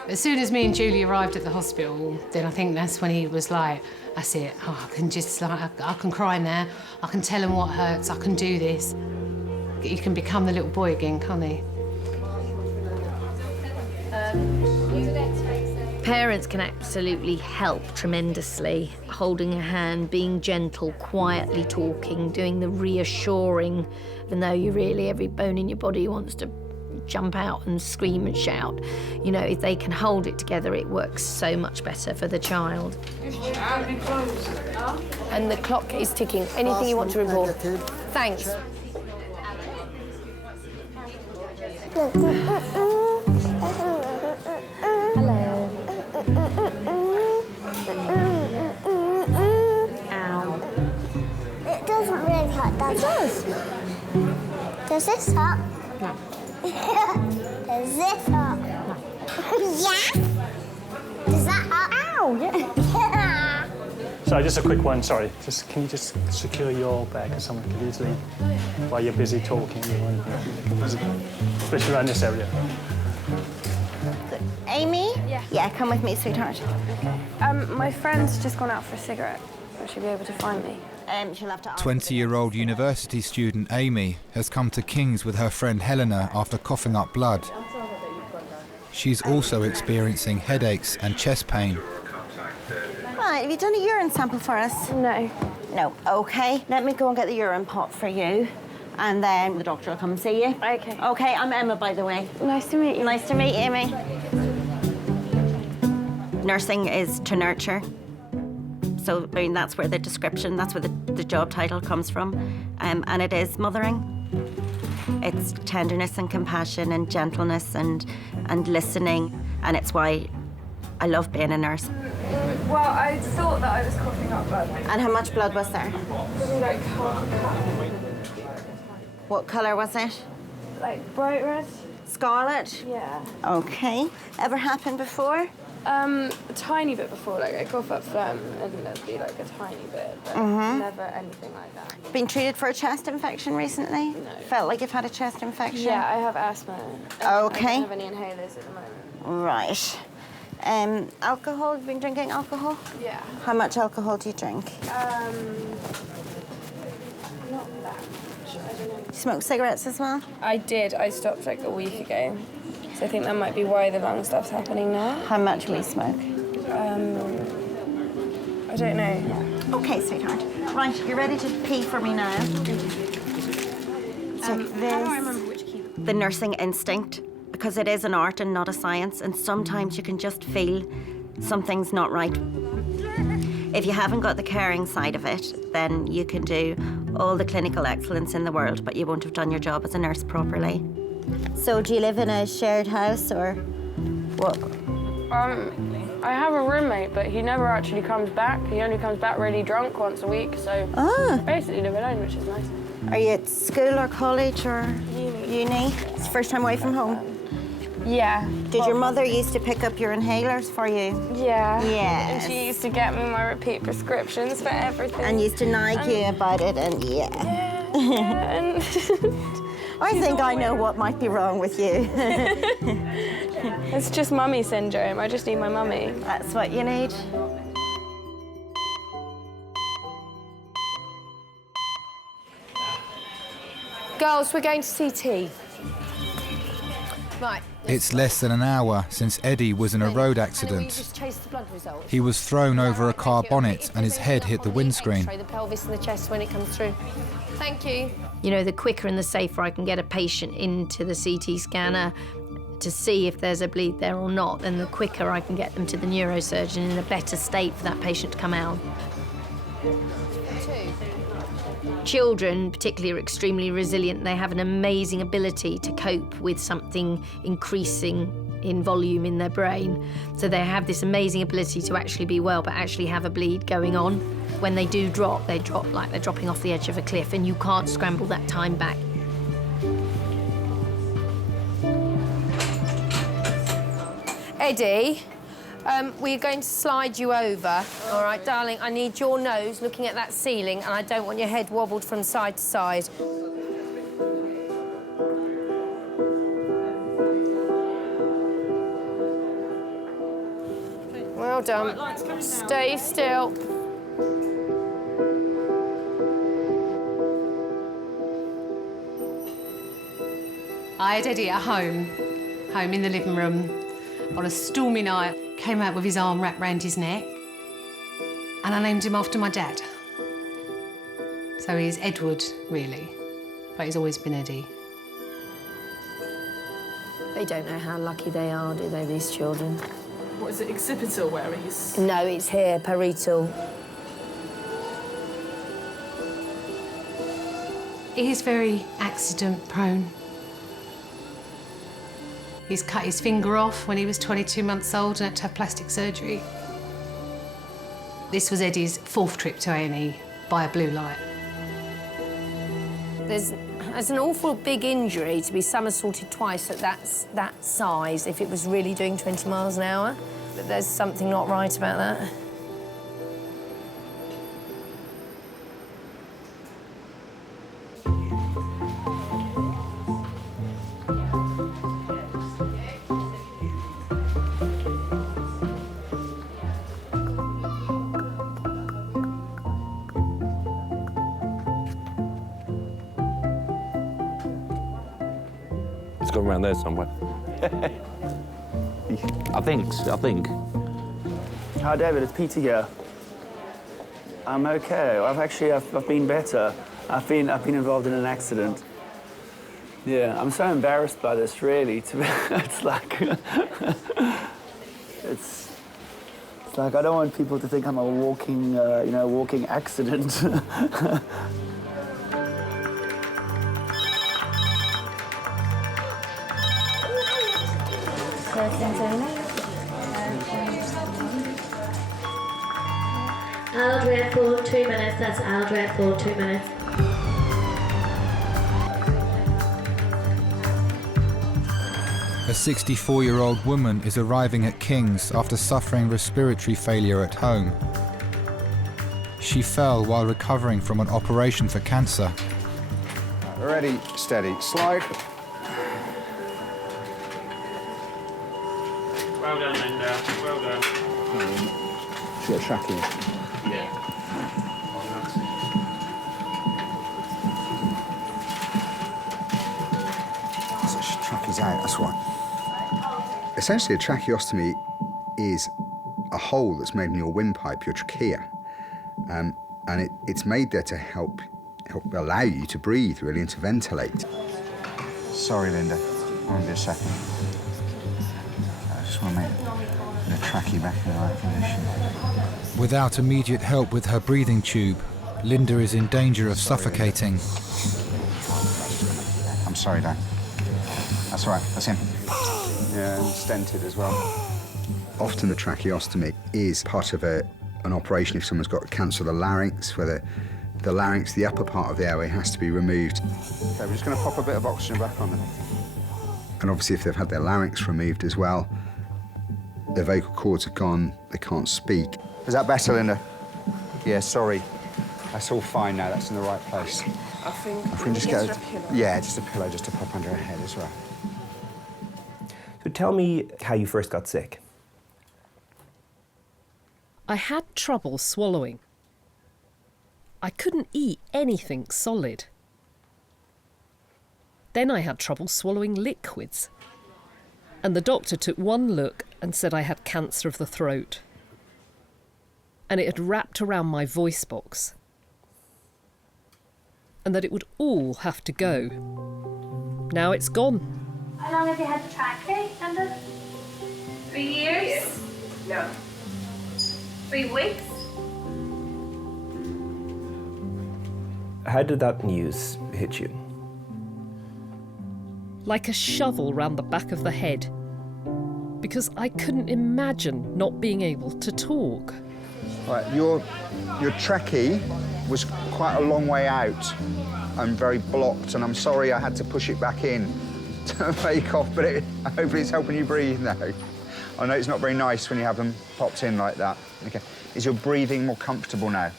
As soon as me and Julie arrived at the hospital, then I think that's when he was like, that's it. Oh, I can cry in there. I can tell him what hurts. I can do this. He can become the little boy again, can't he? Parents can absolutely help tremendously. Holding a hand, being gentle, quietly talking, doing the reassuring, even though every bone in your body wants to jump out and scream and shout. You know, if they can hold it together, it works so much better for the child. And the clock is ticking. Anything you want to report? Thanks. It doesn't really hurt, does it? Does this hurt? No. Does this hurt? No. Yeah? Does that hurt? Ow! Yeah. So just a quick one, sorry. Can you just secure your bag because someone could easily, while you're busy talking, especially around this area. Amy? Yeah, come with me, sweetheart. Okay. My friend's just gone out for a cigarette. Will she be able to find me? She'll have to ask. 20-year-old university student Amy has come to King's with her friend Helena after coughing up blood. She's also experiencing headaches and chest pain. Right, have you done a urine sample for us? No. No, okay. Let me go and get the urine pot for you. And then the doctor will come and see you. Okay. Okay, I'm Emma, by the way. Nice to meet you. Nice to meet you, Amy. Nursing is to nurture. So, I mean, that's where that's where the job title comes from. And it is mothering. It's tenderness and compassion and gentleness and listening. And it's why I love being a nurse. Well, I thought that I was coughing up blood. And how much blood was there? Probably like half a cup. What colour was it? Like bright red. Scarlet? Yeah. Okay. Ever happened before? A tiny bit before, like I cough up phlegm and there'd be like a tiny bit, but never anything like that. Been treated for a chest infection recently? No. Felt like you've had a chest infection? Yeah, I have asthma. Okay. I don't have any inhalers at the moment. Right. Alcohol? Have you been drinking alcohol? Yeah. How much alcohol do you drink? Not that much. I don't know. Smoke cigarettes as well? I did. I stopped like a week ago. So I think that might be why the lung stuff's happening now. How much will you smoke? I don't know. Okay, sweetheart. Right, you're ready to pee for me now. So how do I remember which key? The nursing instinct, because it is an art and not a science, and sometimes you can just feel something's not right. If you haven't got the caring side of it, then you can do all the clinical excellence in the world, but you won't have done your job as a nurse properly. So do you live in a shared house or what? I have a roommate, but he never actually comes back. He only comes back really drunk once a week, so I basically live alone, which is nice. Are you at school or college or uni? It's the first time away from home? Yeah. Did your mother used to pick up your inhalers for you? Yeah. Yes. And she used to get me my repeat prescriptions for everything. And used to nag you about it, and Yeah, I think I know what might be wrong with you. It's just mummy syndrome. I just need my mummy. That's what you need. Girls, we're going to CT. Right. It's less than an hour since Eddie was in a road accident. He was thrown over a car bonnet and his head hit the windscreen. The pelvis and the chest when it comes through. Thank you. You know, the quicker and the safer I can get a patient into the CT scanner to see if there's a bleed there or not, then the quicker I can get them to the neurosurgeon in a better state for that patient to come out. Children, particularly, are extremely resilient. They have an amazing ability to cope with something increasing in volume in their brain. So they have this amazing ability to actually be well, but actually have a bleed going on. When they do drop, they drop like they're dropping off the edge of a cliff, and you can't scramble that time back. Eddie, we're going to slide you over. All right, darling, I need your nose looking at that ceiling, and I don't want your head wobbled from side to side. Well done. Stay still. I had Eddie at home in the living room, on a stormy night. Came out with his arm wrapped round his neck, and I named him after my dad. So he's Edward, really, but he's always been Eddie. They don't know how lucky they are, do they, these children? What is it, occipital where he's... No, it's here, parietal. He is very accident-prone. He's cut his finger off when he was 22 months old and had to have plastic surgery. This was Eddie's 4th trip to A&E by a blue light. There's an awful big injury to be somersaulted twice at that size if it was really doing 20 miles an hour. But there's something not right about that. It's gone around there somewhere. I think. Hi, David. It's Peter here. I'm okay. I've been better. I've been involved in an accident. Yeah, I'm so embarrassed by this. Really, it's like it's like I don't want people to think I'm a walking, walking accident. Aldred for 2 minutes, that's Aldred for 2 minutes. A 64-year-old woman is arriving at King's after suffering respiratory failure at home. She fell while recovering from an operation for cancer. Ready, steady, slide. Well done, Linda. Well done. She's got tracking. Yeah. So she trackies out, that's right. Essentially, a tracheostomy is a hole that's made in your windpipe, your trachea. And it's made there to help allow you to breathe, really, and to ventilate. Sorry, Linda. I'll be a second. I just want to make the trachea back in the right position. Without immediate help with her breathing tube, Linda is in danger of suffocating. I'm sorry, Dan. That's all right, that's him. Yeah, and stented as well. Often the tracheostomy is part of an operation if someone's got cancer of the larynx, where the larynx, the upper part of the airway, has to be removed. Okay, we're just going to pop a bit of oxygen back on them. And obviously if they've had their larynx removed as well, their vocal cords are gone, they can't speak. Is that better, Linda? Yeah, sorry. That's all fine now, that's in the right place. I think If we can just get a pillow. Yeah, just a pillow just to pop under her head as well. So tell me how you first got sick. I had trouble swallowing. I couldn't eat anything solid. Then I had trouble swallowing liquids. And the doctor took one look and said I had cancer of the throat. And it had wrapped around my voice box. And that it would all have to go. Now it's gone. How long have you had the trachea, Linda? 3 years? No. 3 weeks? How did that news hit you? Like a shovel round the back of the head. Because I couldn't imagine not being able to talk. Right, your trachea was quite a long way out and very blocked, and I'm sorry I had to push it back in to make off, but hopefully it's helping you breathe now. I know it's not very nice when you have them popped in like that. Okay, is your breathing more comfortable now?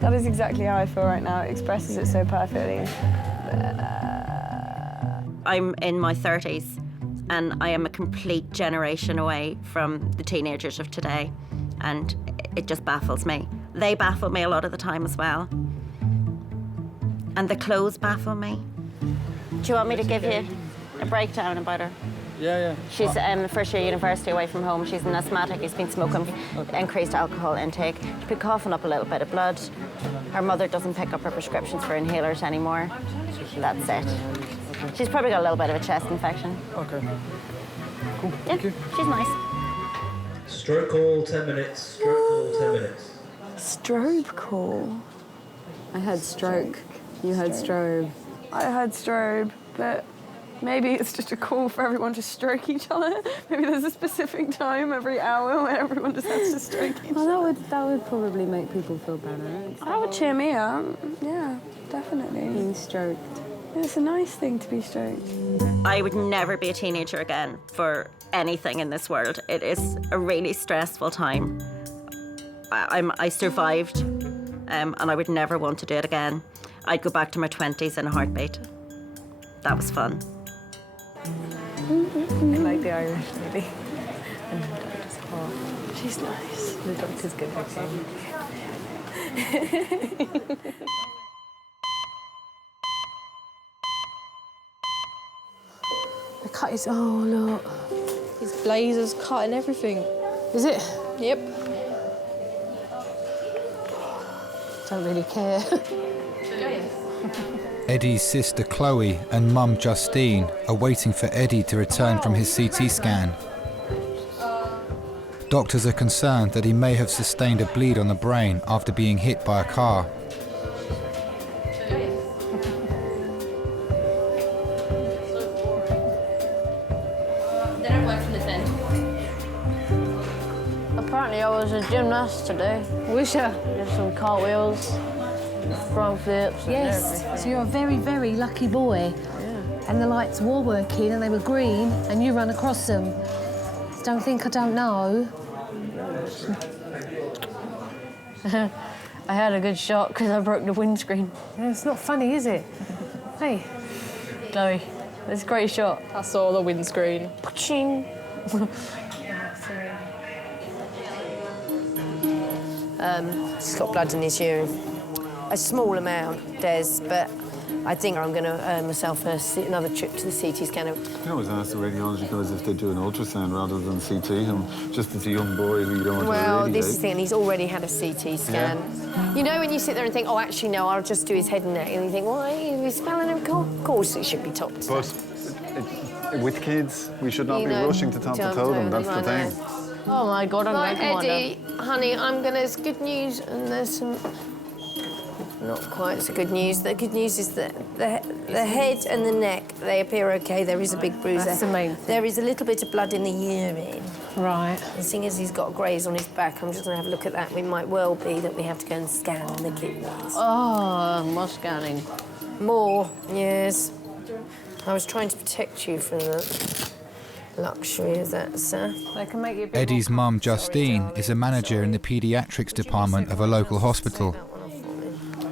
That is exactly how I feel right now. It expresses it so perfectly. I'm in my 30s and I am a complete generation away from the teenagers of today, and it just baffles me. They baffle me a lot of the time as well. And the clothes baffle me. Do you want me to give you a breakdown about her? Yeah. She's first year university away from home. She's an asthmatic. She's been smoking, increased alcohol intake. She's been coughing up a little bit of blood. Her mother doesn't pick up her prescriptions for inhalers anymore. That's it. She's probably got a little bit of a chest infection. Okay. Cool. Yeah, Thank you. she's nice. Stroke call, 10 minutes. Stroke call, 10 minutes. Strobe call. I had stroke. You had strobe. I had strobe, but maybe it's just a call for everyone to stroke each other. Maybe there's a specific time every hour where everyone just has to stroke each other. That would probably make people feel better. That would cheer me up. Yeah, definitely. Being stroked. It's a nice thing to be stroked. I would never be a teenager again for anything in this world. It is a really stressful time. I survived, and I would never want to do it again. I'd go back to my 20s in a heartbeat. That was fun. I like the Irish lady. And the doctor's hot. She's nice. The doctor's good looking. The cut is, oh look. His blazer's cut and everything. Is it? Yep. Don't really care. Eddie's sister Chloe and mum Justine are waiting for Eddie to return from his CT scan. Doctors are concerned that he may have sustained a bleed on the brain after being hit by a car. They don't work from this end. Apparently I was a gymnast today. Was ya? Did some cartwheels, front flips and everything. Yes. So you're a very, very lucky boy. Yeah. And the lights were working and they were green and you ran across them. Don't think I don't know. I had a good shot because I broke the windscreen. Yeah, it's not funny, is it? Hey. Chloe, it's a great shot. I saw the windscreen. Ching. He's got blood in his urine. A small amount, Des, but I think I'm going to earn myself another trip to the CT scanner. I always ask the radiology guys if they do an ultrasound rather than CT, and just as a young boy who you don't want to Well, radiate. this is the thing, and he's already had a CT scan. Yeah. You know when you sit there and think, oh, actually, no, I'll just do his head and neck, and you think, why are you smelling him? Of course it should be top to But with kids, we should not You be know, rushing to top to toe them, that's the thing. Oh my God, I'm Right, making one Eddie, honey, there's good news and there's some not quite so good news. The good news is that the head and the neck, they appear okay. There is a big bruise That's there. the main thing. There is a little bit of blood in the urine. Right. And seeing as he's got a graze on his back, I'm just going to have a look at that. It might well be that we have to go and scan the kidneys. Oh, more scanning. More, yes. I was trying to protect you from the luxury of that, sir. They can make you a bit Eddie's mum Justine is a manager in the paediatrics department of a local hospital.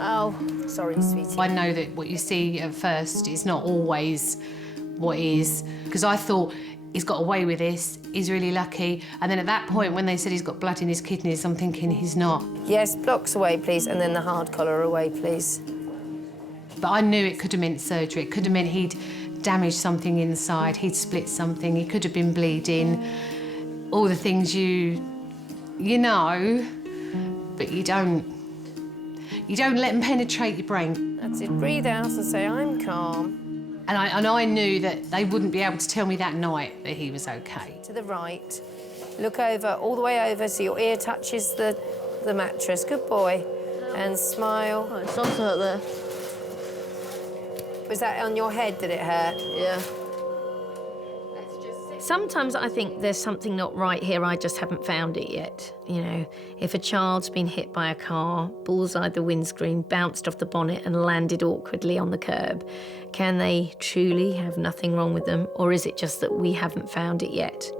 Oh, sorry, sweetie. I know that what you see at first is not always what is, because I thought he's got away with this, he's really lucky, and then at that point when they said he's got blood in his kidneys, I'm thinking he's not. Yes, blocks away, please, and then the hard collar away, please. But I knew it could have meant surgery. It could have meant he'd damaged something inside, he'd split something, he could have been bleeding. All the things you know, but you don't let them penetrate your brain. That's it. Breathe out and say, I'm calm. And I knew that they wouldn't be able to tell me that night that he was okay. To the right. Look over, all the way over, so your ear touches the mattress. Good boy. And smile. Oh, it does hurt there. Was that on your head that it hurt? Yeah. Sometimes I think there's something not right here, I just haven't found it yet. You know, if a child's been hit by a car, bullseyed the windscreen, bounced off the bonnet and landed awkwardly on the curb, can they truly have nothing wrong with them, or is it just that we haven't found it yet?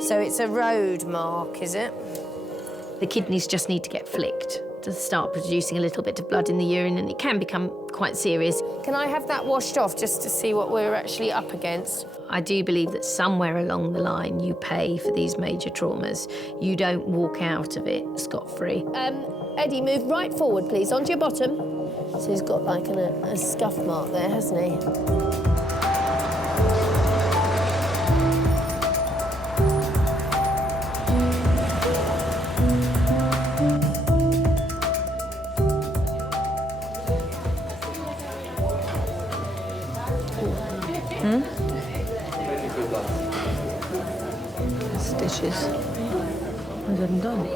So it's a road mark, is it? The kidneys just need to get flicked to start producing a little bit of blood in the urine, and it can become quite serious. Can I have that washed off just to see what we're actually up against? I do believe that somewhere along the line you pay for these major traumas. You don't walk out of it scot-free. Eddie, move right forward, please, onto your bottom. So he's got like a scuff mark there, hasn't he? Stitches. I'm good and done.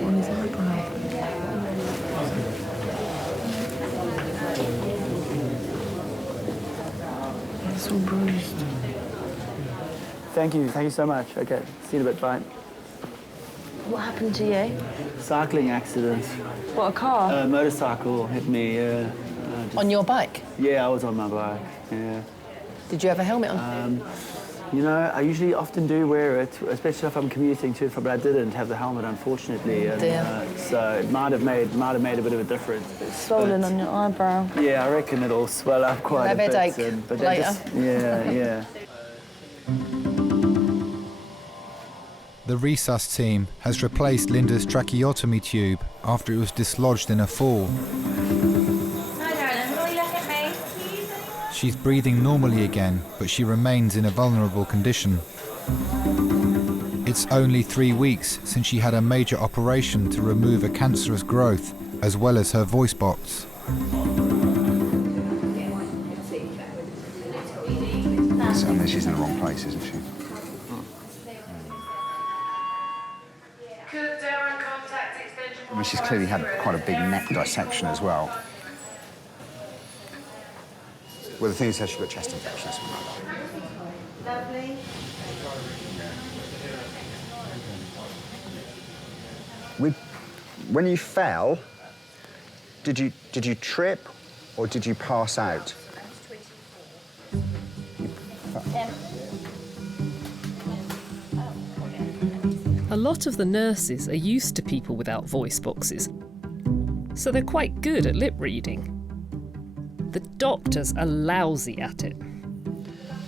On his eyebrow. It's all bruised. Thank you so much. Okay, see you in a bit, bye. What happened to you? Cycling accident. What, a car? Motorcycle hit me, On your bike? Yeah, I was on my bike, yeah. Did you have a helmet on? You know, I usually often do wear it, especially if I'm commuting to it, but I didn't have the helmet, unfortunately. And, so it might have made a bit of a difference. Swollen on your eyebrow. Yeah, I reckon it'll swell up quite a bit. Headache But later. Yeah. The resus team has replaced Linda's tracheotomy tube after it was dislodged in a fall. Hi, darling. Will you look at me? She's breathing normally again, but she remains in a vulnerable condition. It's only 3 weeks since she had a major operation to remove a cancerous growth, as well as her voice box. So, I mean, she's in the wrong place, isn't she? I mean, she's clearly had quite a big neck dissection as well. Well, the thing is, she's got chest infection or something like that. Lovely. When you fell, did you trip or did you pass out? A lot of the nurses are used to people without voice boxes, so they're quite good at lip reading. The doctors are lousy at it.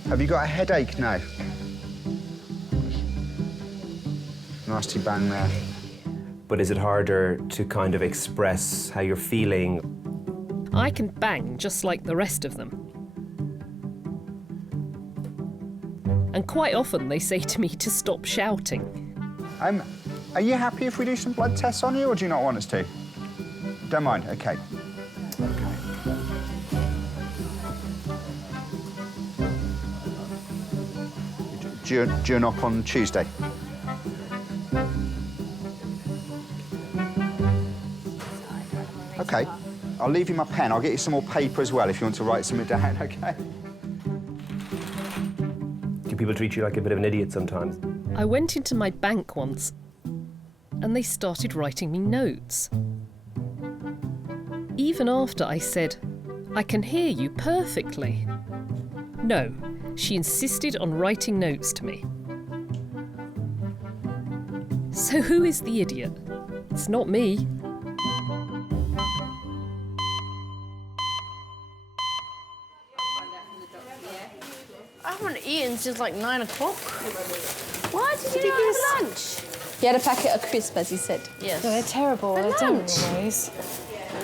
Have you got a headache now? Nasty bang there. But is it harder to kind of express how you're feeling? I can bang just like the rest of them. And quite often they say to me to stop shouting. Are you happy if we do some blood tests on you, or do you not want us to? Don't mind, okay. Due up on Tuesday. Okay, I'll leave you my pen. I'll get you some more paper as well if you want to write something down, okay? Do people treat you like a bit of an idiot sometimes? I went into my bank once and they started writing me notes. Even after I said, "I can hear you perfectly." No, she insisted on writing notes to me. So who is the idiot? It's not me. I haven't eaten since like 9 o'clock. Why did you not have lunch? He had a packet of crisps, as he said. Yes. No, they're terrible. For They don't lunch? always.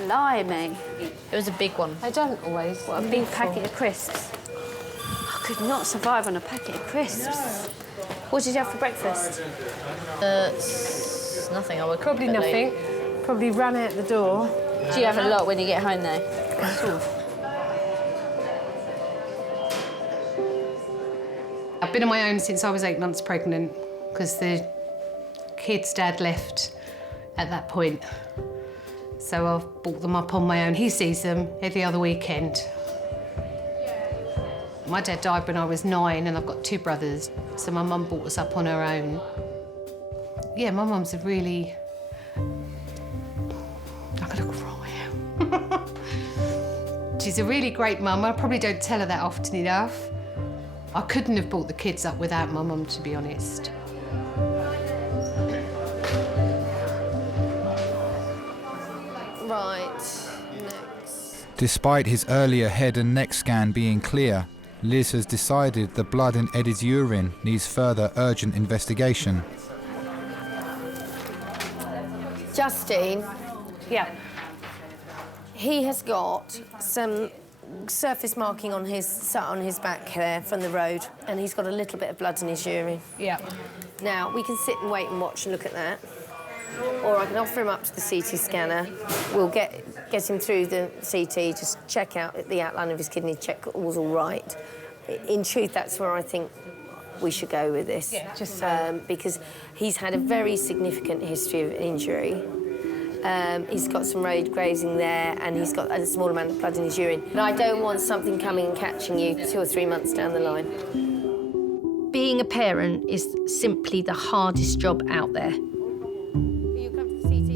Lie me. It was a big one. They don't always. What, a big packet of crisps? I could not survive on a packet of crisps. What did you have for breakfast? It's nothing, I would Probably believe. nothing. Probably ran out the door. Do you have a lot when you get home, though? Sort of. I've been on my own since I was 8 months pregnant because the kid's dad left at that point. So I've brought them up on my own. He sees them every other weekend. My dad died when I was 9 and I've got 2 brothers, so my mum brought us up on her own. Yeah, my mum's a really... I'm gonna cry. She's a really great mum. I probably don't tell her that often enough. I couldn't have brought the kids up without my mum, to be honest. Right, next. Despite his earlier head and neck scan being clear, Liz has decided the blood in Eddie's urine needs further urgent investigation. Justine. Yeah. He has got some surface marking on his back there from the road, and he's got a little bit of blood in his urine. Yeah. Now, we can sit and wait and watch and look at that, or I can offer him up to the CT scanner. We'll get him through the CT, just check out the outline of his kidney, check all's all right. In truth, that's where I think we should go with this. Yeah, just because he's had a very significant history of injury. He's got some road grazing there, and he's got a small amount of blood in his urine. But I don't want something coming and catching you 2 or 3 months down the line. Being a parent is simply the hardest job out there.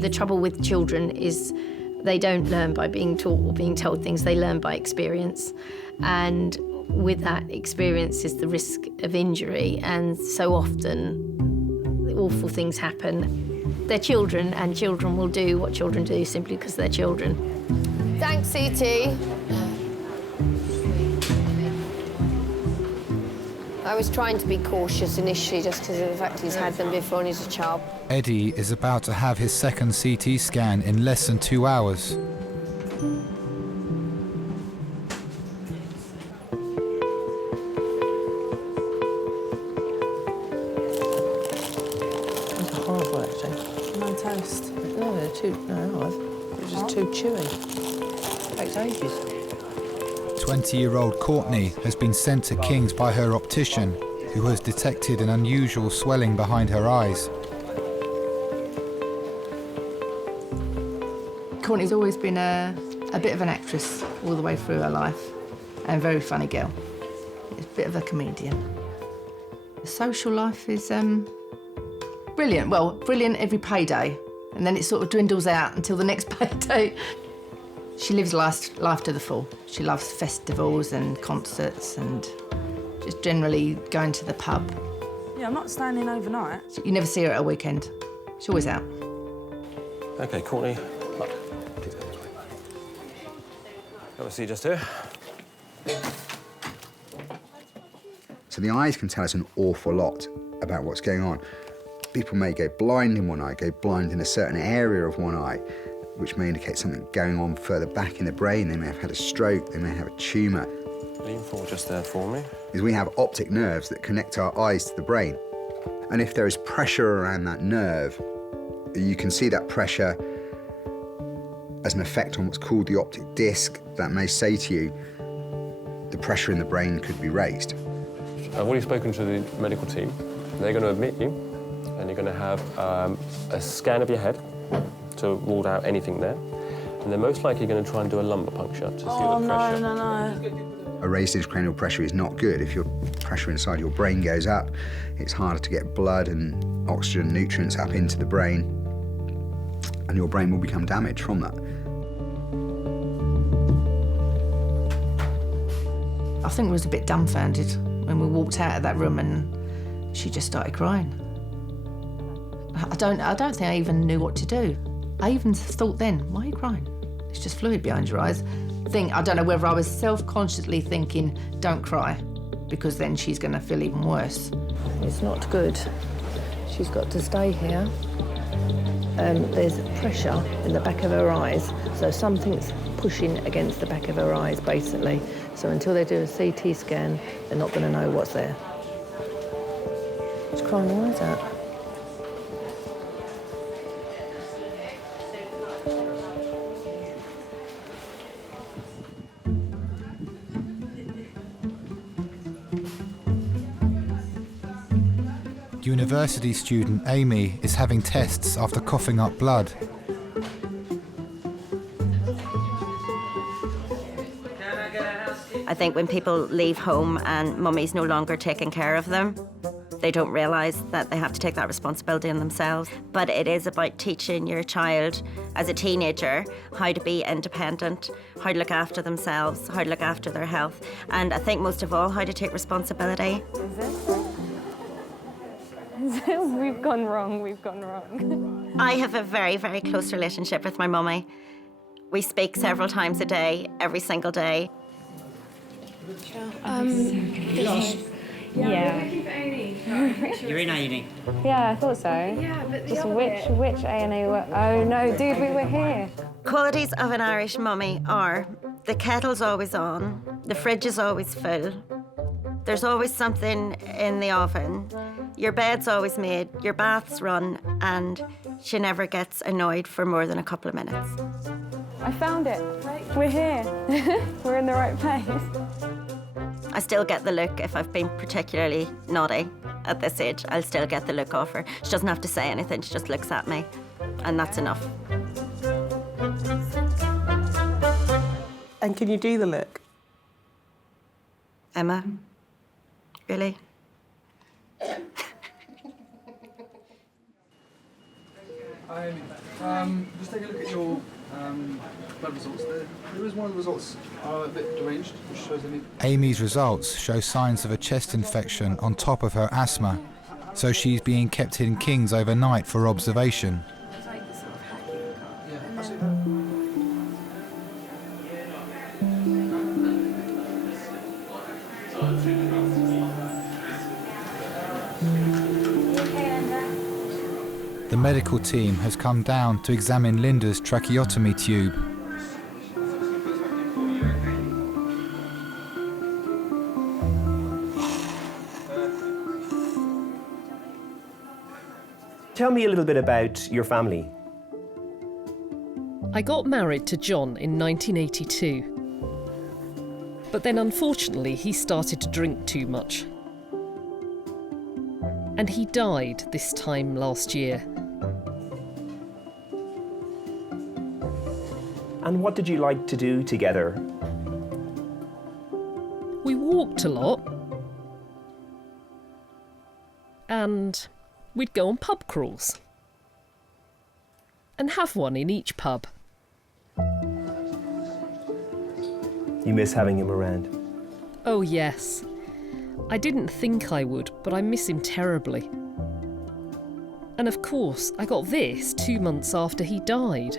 The trouble with children is they don't learn by being taught or being told things, they learn by experience. And with that experience is the risk of injury, and so often awful things happen. They're children, and children will do what children do simply because they're children. Thanks, CT. I was trying to be cautious initially just because of the fact he's had them before and he's a child. Eddie is about to have his second CT scan in less than 2 hours. Horrible, actually. No toast. No, they're they're just too chewy. Takes ages. 20-year-old Courtney has been sent to King's by her optician, who has detected an unusual swelling behind her eyes. Courtney's always been a bit of an actress all the way through her life, and a very funny girl. She's a bit of a comedian. The social life is brilliant. Well, brilliant every payday, and then it sort of dwindles out until the next payday. She lives life to the full. She loves festivals and concerts and just generally going to the pub. Yeah, I'm not staying in overnight. You never see her at a weekend. She's always out. OK, Courtney. Look, please go this way. Got a seat just here. So the eyes can tell us an awful lot about what's going on. People may go blind in one eye, go blind in a certain area of one eye, which may indicate something going on further back in the brain. They may have had a stroke, they may have a tumour. Lean forward just there for me. Is we have optic nerves that connect our eyes to the brain. And if there is pressure around that nerve, you can see that pressure as an effect on what's called the optic disc. That may say to you, the pressure in the brain could be raised. I've already spoken to the medical team. They're going to admit you, and you're going to have a scan of your head to rule out anything there. And they're most likely going to try and do a lumbar puncture to see the pressure. No. A raised intracranial pressure is not good. If your pressure inside your brain goes up, it's harder to get blood and oxygen, nutrients up into the brain, and your brain will become damaged from that. I think we was a bit dumbfounded when we walked out of that room and she just started crying. I don't think I even knew what to do. I even thought then, why are you crying? It's just fluid behind your eyes. I don't know whether I was self-consciously thinking, don't cry, because then she's going to feel even worse. It's not good. She's got to stay here. There's pressure in the back of her eyes, so something's pushing against the back of her eyes, basically. So until they do a CT scan, they're not going to know what's there. She's crying her eyes out. University student Amy is having tests after coughing up blood. I think when people leave home and mummy's no longer taking care of them, they don't realise that they have to take that responsibility on themselves. But it is about teaching your child as a teenager how to be independent, how to look after themselves, how to look after their health, and I think most of all, how to take responsibility. We've gone wrong, we've gone wrong. I have a very, very close relationship with my mummy. We speak several times a day, every single day. Yeah. You're in A&E? Yeah, I thought so. Yeah, but just which A&E were... Oh no, dude, we were here. Qualities of an Irish mummy are the kettle's always on, the fridge is always full, there's always something in the oven, your bed's always made, your bath's run, and she never gets annoyed for more than a couple of minutes. I found it. We're here. We're in the right place. I still get the look if I've been particularly naughty at this age. I'll still get the look off her. She doesn't have to say anything, she just looks at me, and that's enough. And can you do the look? Emma? Really? Just take a look at your blood results. There is one of the results a bit deranged, which shows any... Amy's results show signs of a chest infection on top of her asthma, so she's being kept in King's overnight for observation. The medical team has come down to examine Linda's tracheotomy tube. Tell me a little bit about your family. I got married to John in 1982. But then unfortunately he started to drink too much. And he died this time last year. And what did you like to do together? We walked a lot. And we'd go on pub crawls. And have one in each pub. You miss having him around? Oh yes. I didn't think I would, but I miss him terribly. And of course, I got this 2 months after he died.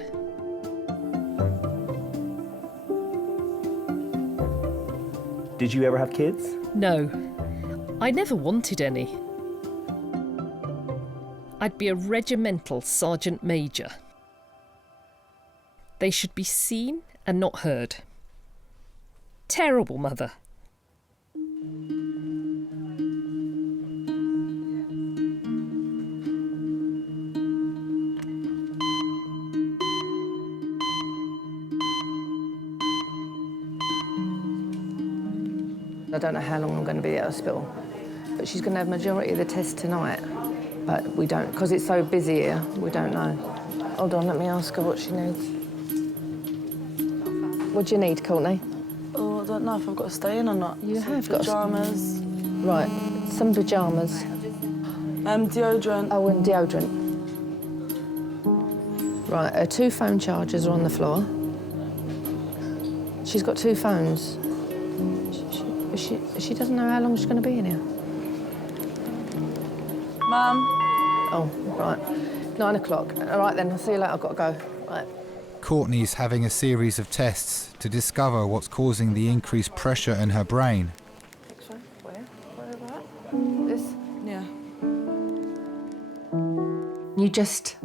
Did you ever have kids? No, I never wanted any. I'd be a regimental sergeant major. They should be seen and not heard. Terrible mother. I don't know how long I'm going to be at hospital, but she's going to have majority of the tests tonight. But we don't, because it's so busy here, we don't know. Hold on, let me ask her what she needs. What do you need, Courtney? Oh, I don't know if I've got to stay in or not. You have got pyjamas. Right, some pyjamas. Deodorant. Oh, and deodorant. Right, her 2 phone chargers are on the floor. She's got 2 phones. She doesn't know how long she's going to be in here. Mum. Oh, right. 9 o'clock. All right then, I'll see you later. I've got to go. Right. Courtney's having a series of tests to discover what's causing the increased pressure in her brain. This? Yeah. You just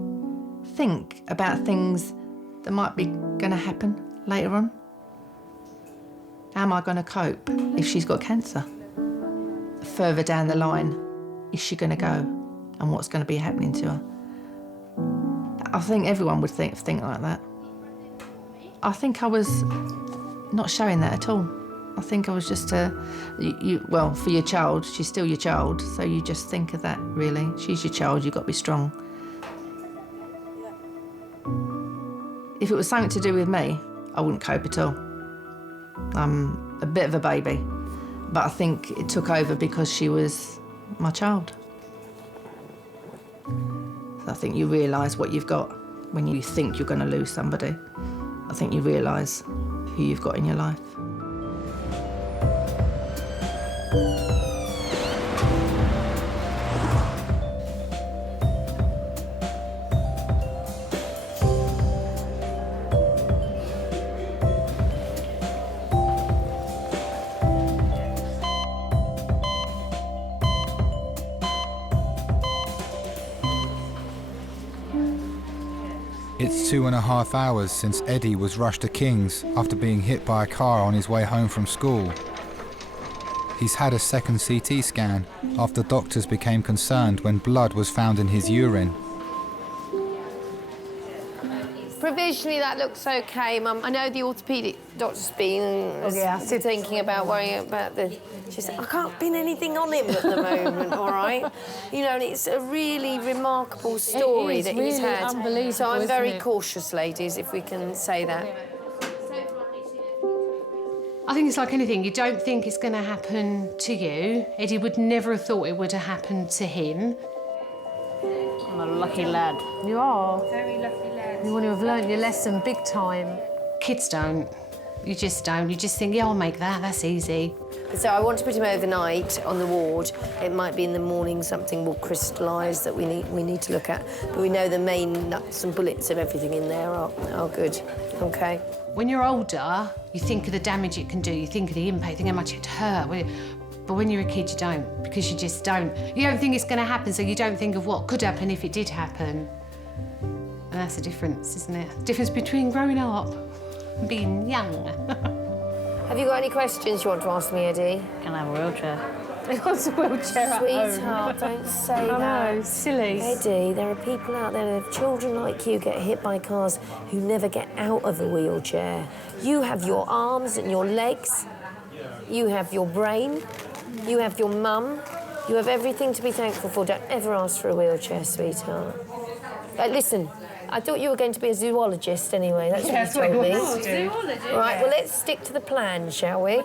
think about things that might be going to happen later on. How am I going to cope if she's got cancer? Further down the line, is she going to go? And what's going to be happening to her? I think everyone would think like that. I think I was not showing that at all I think I was just well, for your child, she's still your child, so you just think of that, really. She's your child, you've got to be strong. If it was something to do with me, I wouldn't cope at all. I'm a bit of a baby, but I think it took over because she was my child. So I think you realise what you've got when you think you're going to lose somebody. I think you realise who you've got in your life. It's 2.5 hours since Eddie was rushed to King's after being hit by a car on his way home from school. He's had a second CT scan after doctors became concerned when blood was found in his urine. Provisionally, that looks okay, Mum. I know the orthopaedic doctor's been thinking about worrying about the... She said, I can't pin anything on him at the moment, all right? You know, and it's a really remarkable story that he's had. Unbelievable, so I'm very isn't it? cautious, ladies, if we can say that. I think it's like anything. You don't think it's going to happen to you. Eddie would never have thought it would have happened to him. I'm a lucky lad. You are. Very lucky lad. You want to have learnt your lesson big time. Kids don't. You just don't. You just think, yeah, I'll make that. That's easy. So I want to put him overnight on the ward. It might be in the morning something will crystallise that we need to look at. But we know the main nuts and bullets of everything in there are good. OK. When you're older, you think of the damage it can do. You think of the impact, you think how much it hurt. But when you're a kid, you don't, because you just don't. You don't think it's going to happen, so you don't think of what could happen if it did happen. And that's the difference, isn't it? The difference between growing up and being young. Have you got any questions you want to ask me, Eddie? Can I have a wheelchair? He wants a wheelchair at home. Sweetheart, don't say that. I know, silly. Eddie, there are people out there, children like you get hit by cars who never get out of a wheelchair. You have your arms and your legs. You have your brain. You have your mum. You have everything to be thankful for. Don't ever ask for a wheelchair, sweetheart. Listen, I thought you were going to be a zoologist anyway. That's what you told me. Oh, zoologist. All right, well, let's stick to the plan, shall we?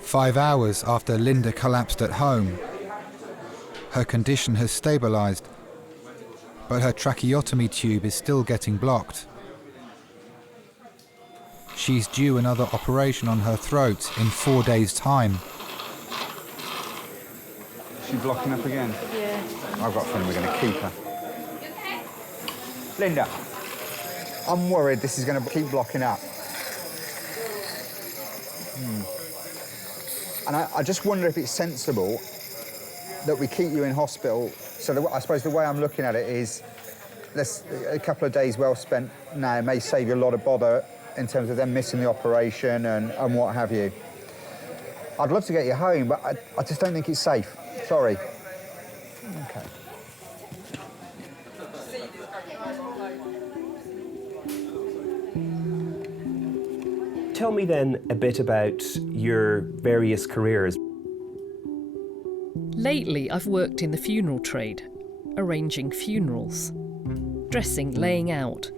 "5 hours after Linda collapsed at home, her condition has stabilised, but her tracheotomy tube is still getting blocked. She's due another operation on her throat in 4 days' time. She's blocking up again? Yeah. I've got a feeling we're going to keep her. Linda, I'm worried this is going to keep blocking up. And I just wonder if it's sensible that we keep you in hospital. So I suppose the way I'm looking at it is a couple of days well spent now may save you a lot of bother in terms of them missing the operation and what have you. I'd love to get you home, but I just don't think it's safe. Sorry. Okay. Tell me then a bit about your various careers. Lately, I've worked in the funeral trade, arranging funerals, dressing, laying out.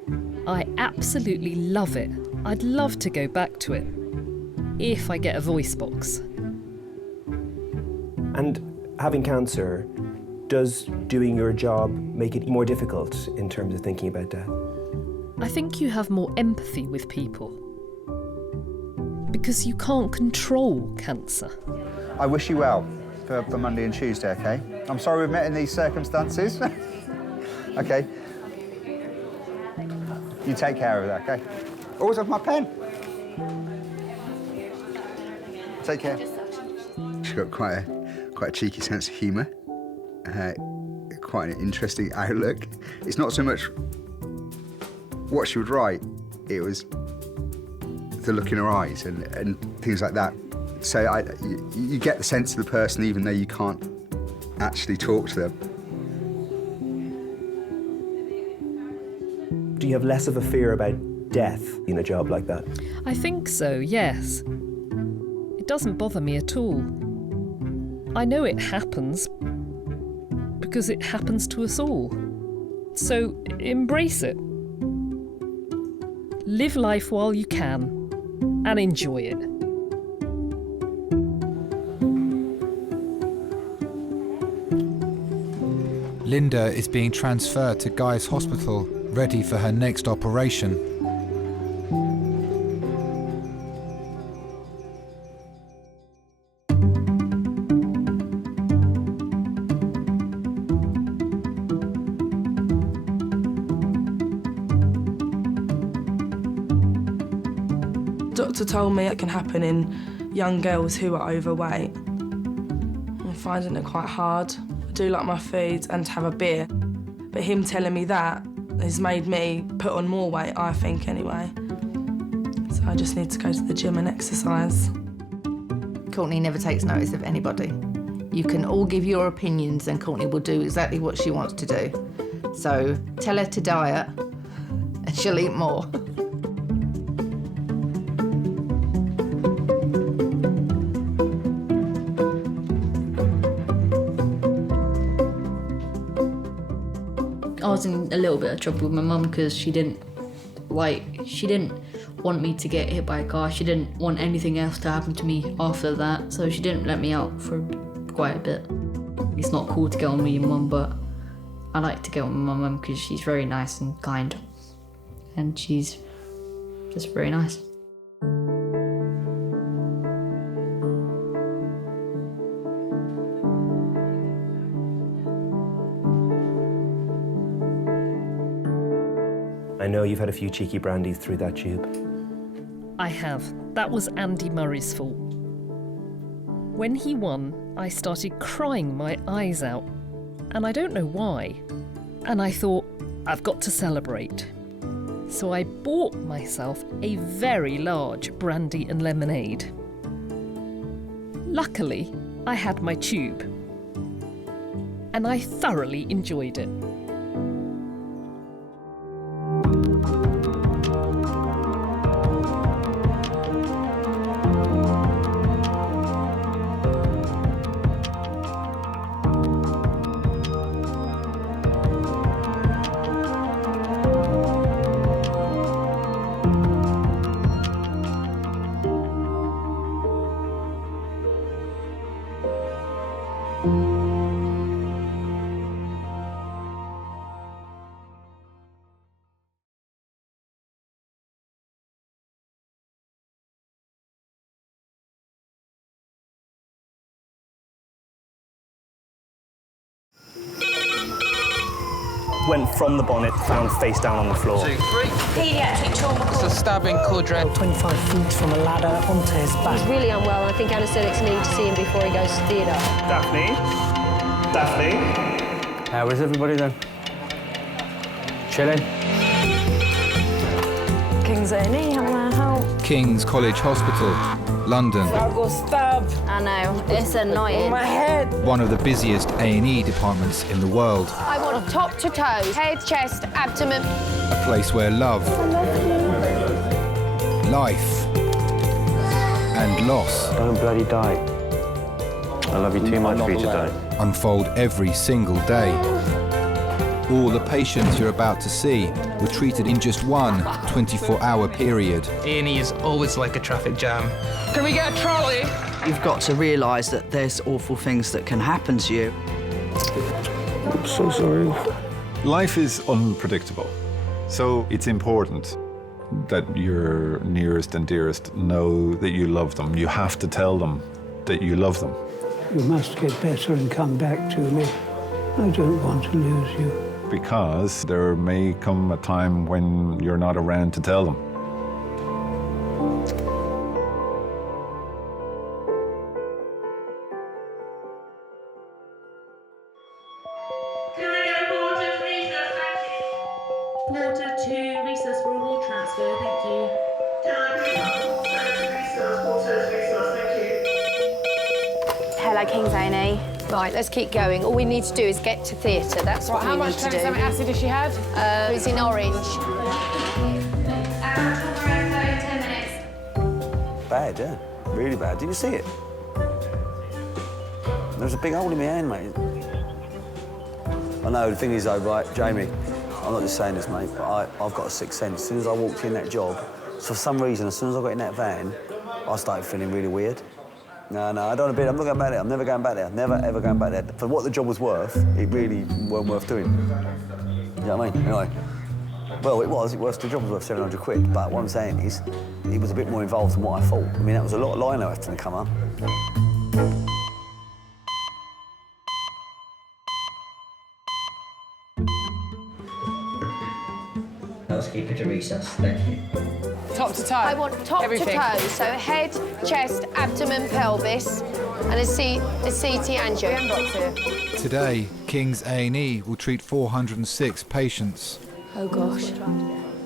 I absolutely love it. I'd love to go back to it, if I get a voice box. And having cancer, does doing your job make it more difficult in terms of thinking about death? I think you have more empathy with people, because you can't control cancer. I wish you well for Monday and Tuesday, OK? I'm sorry we've met in these circumstances. OK. You take care of that, OK? Always have my pen. Take care. She's got quite a cheeky sense of humour. Quite an interesting outlook. It's not so much what she would write, it was the look in her eyes and things like that. So you get the sense of the person even though you can't actually talk to them. Do you have less of a fear about death in a job like that? I think so, yes. It doesn't bother me at all. I know it happens because it happens to us all. So embrace it. Live life while you can and enjoy it. Linda is being transferred to Guy's Hospital, ready for her next operation. Doctor told me it can happen in young girls who are overweight. I'm finding it quite hard. I do like my food and to have a beer, but him telling me that has made me put on more weight, I think, anyway. So I just need to go to the gym and exercise. Courtney never takes notice of anybody. You can all give your opinions and Courtney will do exactly what she wants to do. So tell her to diet and she'll eat more. I was in a little bit of trouble with my mum because she didn't want me to get hit by a car. She didn't want anything else to happen to me after that, so she didn't let me out for quite a bit. It's not cool to get on with your mum, but I like to get on with my mum because she's very nice and kind, and she's just very nice. I know you've had a few cheeky brandies through that tube. I have. That was Andy Murray's fault. When he won, I started crying my eyes out, and I don't know why. And I thought, I've got to celebrate. So I bought myself a very large brandy and lemonade. Luckily, I had my tube, and I thoroughly enjoyed it. Went from the bonnet, found face down on the floor. 2, 3. Pediatric trauma. It's a stabbing quadrant. 25 feet from a ladder onto his back. He's really unwell. I think anaesthetics need to see him before he goes to theatre. Daphne? Daphne? How is everybody then? Chilling? King's A&E, how may I help? King's College Hospital, London. I got stabbed. I know, it's annoying. On my head. One of the busiest A&E departments in the world. I want top to toes, head, chest, abdomen. A place where love, life, and loss. Don't bloody die. I love you too much for you to die. Unfold every single day. All the patients you're about to see were treated in just one 24-hour period. A&E is always like a traffic jam. Can we get a trolley? You've got to realise that there's awful things that can happen to you. I'm so sorry. Life is unpredictable, so it's important that your nearest and dearest know that you love them. You have to tell them that you love them. You must get better and come back to me. I don't want to lose you. Because there may come a time when you're not around to tell them. Can I get a porter to recess, thank you? Porter to recess for a ward transfer, thank you. Can I bring up porter to recess, thank you? Hello, King's A&E. Right, let's keep going. All we need to do is get to theatre. That's what we need to do. How much tranexamic acid has she had? It's in orange. bad, yeah. Really bad. Did you see it? There was a big hole in my hand, mate. I know, the thing is, though, right, Jamie, I'm not just saying this, mate, but I've got a sixth sense. As soon as I walked in that job, for some reason, as soon as I got in that van, I started feeling really weird. No, I don't want to be. I'm not going back there. I'm never going back there. Never, ever going back there. For what the job was worth, it really weren't worth doing. You know what I mean? Anyway, well, it was. The job was worth 700 quid, but what I'm saying is, it was a bit more involved than what I thought. I mean, that was a lot of lino having to come up. Housekeeper to recess, thank you. Top to toe? I want top to toe, so head, chest, abdomen, pelvis, and a CT angio. Today, King's A&E will treat 406 patients. Oh gosh,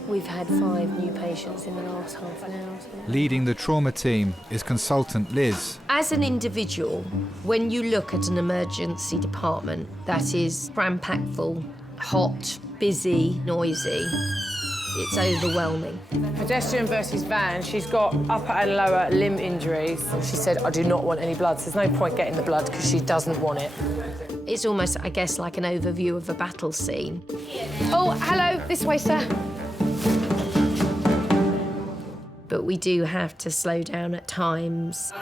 we've had 5 new patients in the last half an hour. Leading the trauma team is consultant Liz. As an individual, when you look at an emergency department that is cram-packed full, hot, busy, noisy, it's overwhelming. Pedestrian versus van, she's got upper and lower limb injuries. She said, I do not want any blood. So there's no point getting the blood because she doesn't want it. It's almost, I guess, like an overview of a battle scene. Oh, hello, this way, sir. But we do have to slow down at times.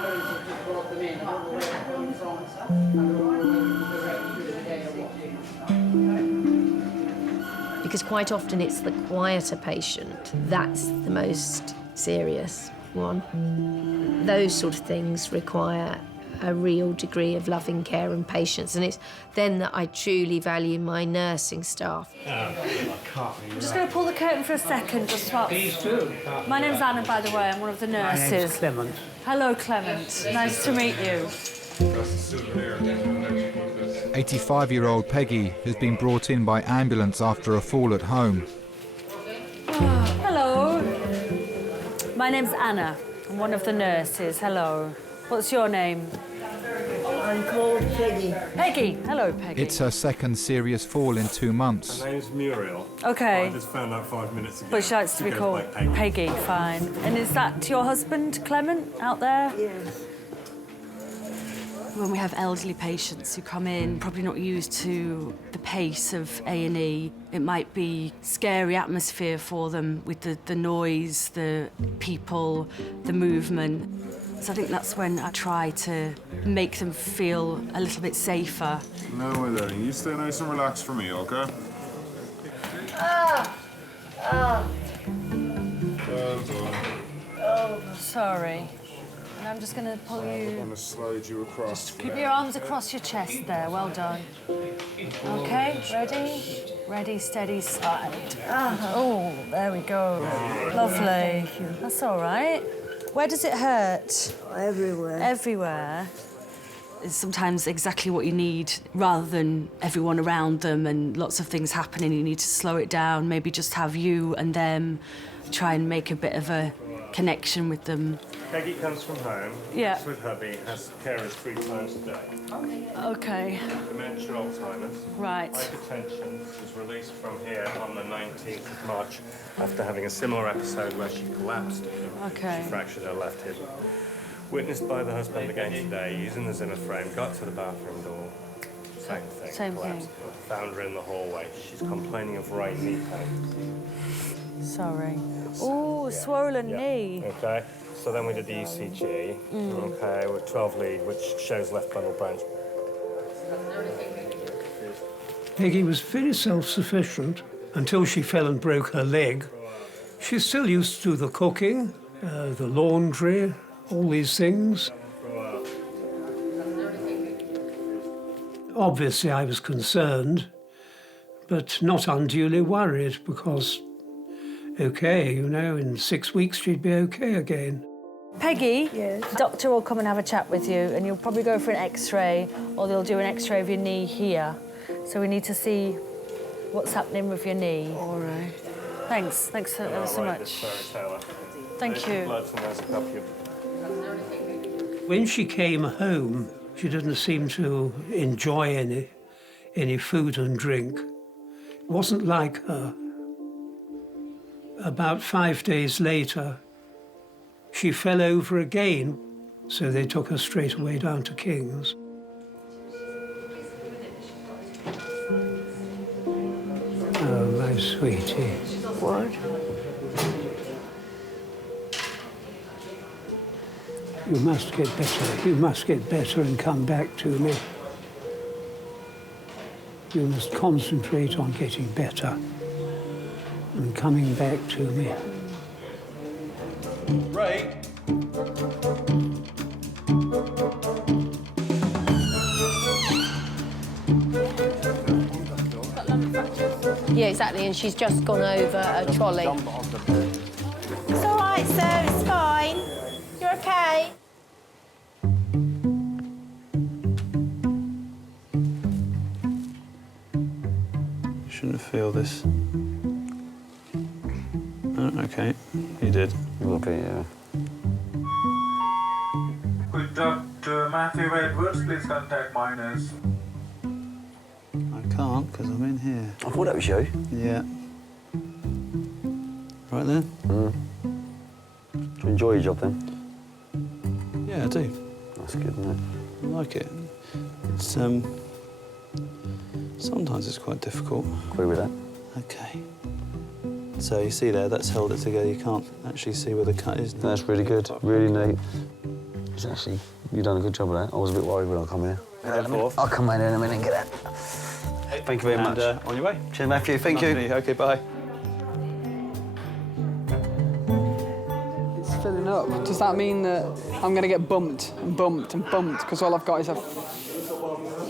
Because quite often it's the quieter patient that's the most serious one. Those sort of things require a real degree of loving care and patience, and it's then that I truly value my nursing staff. I'm just going to pull the curtain for a second, just swap. Please do. My name's Anna, by the way. I'm one of the nurses. My name's Clement. Hello, Clement. Nice to meet you. 85-year-old Peggy has been brought in by ambulance after a fall at home. Hello. My name's Anna. I'm one of the nurses. Hello. What's your name? I'm called Peggy. Peggy. Hello, Peggy. It's her second serious fall in 2 months. Her name's Muriel. Okay. I just found out 5 minutes ago. But she likes to be called Peggy. Fine. And is that your husband, Clement, out there? Yes. When we have elderly patients who come in, probably not used to the pace of A&E, it might be scary atmosphere for them with the noise, the people, the movement. So I think that's when I try to make them feel a little bit safer. No, my darling, you stay nice and relaxed for me, OK? Oh, sorry. And I'm just going to pull you... I'm going to slide you across. Just keep your arms across your chest there. Well done. OK, ready? Ready, steady, slide. Oh, there we go. Lovely. That's all right. Where does it hurt? Everywhere. Everywhere. It's sometimes exactly what you need, rather than everyone around them and lots of things happening. You need to slow it down, maybe just have you and them, try and make a bit of a connection with them. Peggy comes from home. Yeah. Lives with hubby, has carers 3 times a day. OK. Dementia, Alzheimer's. Right. Hypertension was released from here on the 19th of March after having a similar episode where she collapsed. OK. She fractured her left hip. Witnessed by the husband again today, using the Zimmer frame, got to the bathroom door. Same thing. Same collapsed. thing. Found her in the hallway. She's complaining of right knee pain. Sorry. Oh, swollen knee. Okay. So then we did the ECG. Okay, with 12 lead, which shows left bundle branch. Peggy was very self-sufficient until she fell and broke her leg. She's still used to the cooking, the laundry, all these things. Obviously, I was concerned, but not unduly worried because, OK, you know, in 6 weeks she'd be OK again. Peggy, yes. The doctor will come and have a chat with you, and you'll probably go for an X-ray, or they'll do an X-ray of your knee here. So we need to see what's happening with your knee. All right. Thanks. Thanks so much. Thank you. When she came home, she didn't seem to enjoy any food and drink. It wasn't like her. About 5 days later, she fell over again, so they took her straight away down to King's. Oh, my sweetie. What? You must get better. You must get better and come back to me. You must concentrate on getting better and coming back to me. Ray? Yeah, exactly, and she's just gone over a trolley. It's all right, sir. It's fine. You're okay. Shouldn't feel this. Oh, okay, you did. A little bit, yeah. Could Dr. Matthew Edwards please contact minors? I can't because I'm in here. I thought that was you. Yeah. Right then? Do you enjoy your job then? Yeah, I do. That's good, isn't it? I like it. It's, sometimes it's quite difficult. Agree with that. Okay. So you see there, that's held it together. You can't actually see where the cut is. That's really good, really neat. It's actually, you've done a good job of that. I was a bit worried when I come here. I'll come in a minute and get that. Thank you very much. On your way. Cheers, Matthew. Thank you. Okay, bye. It's filling up. Does that mean that I'm going to get bumped and bumped and bumped because all I've got is a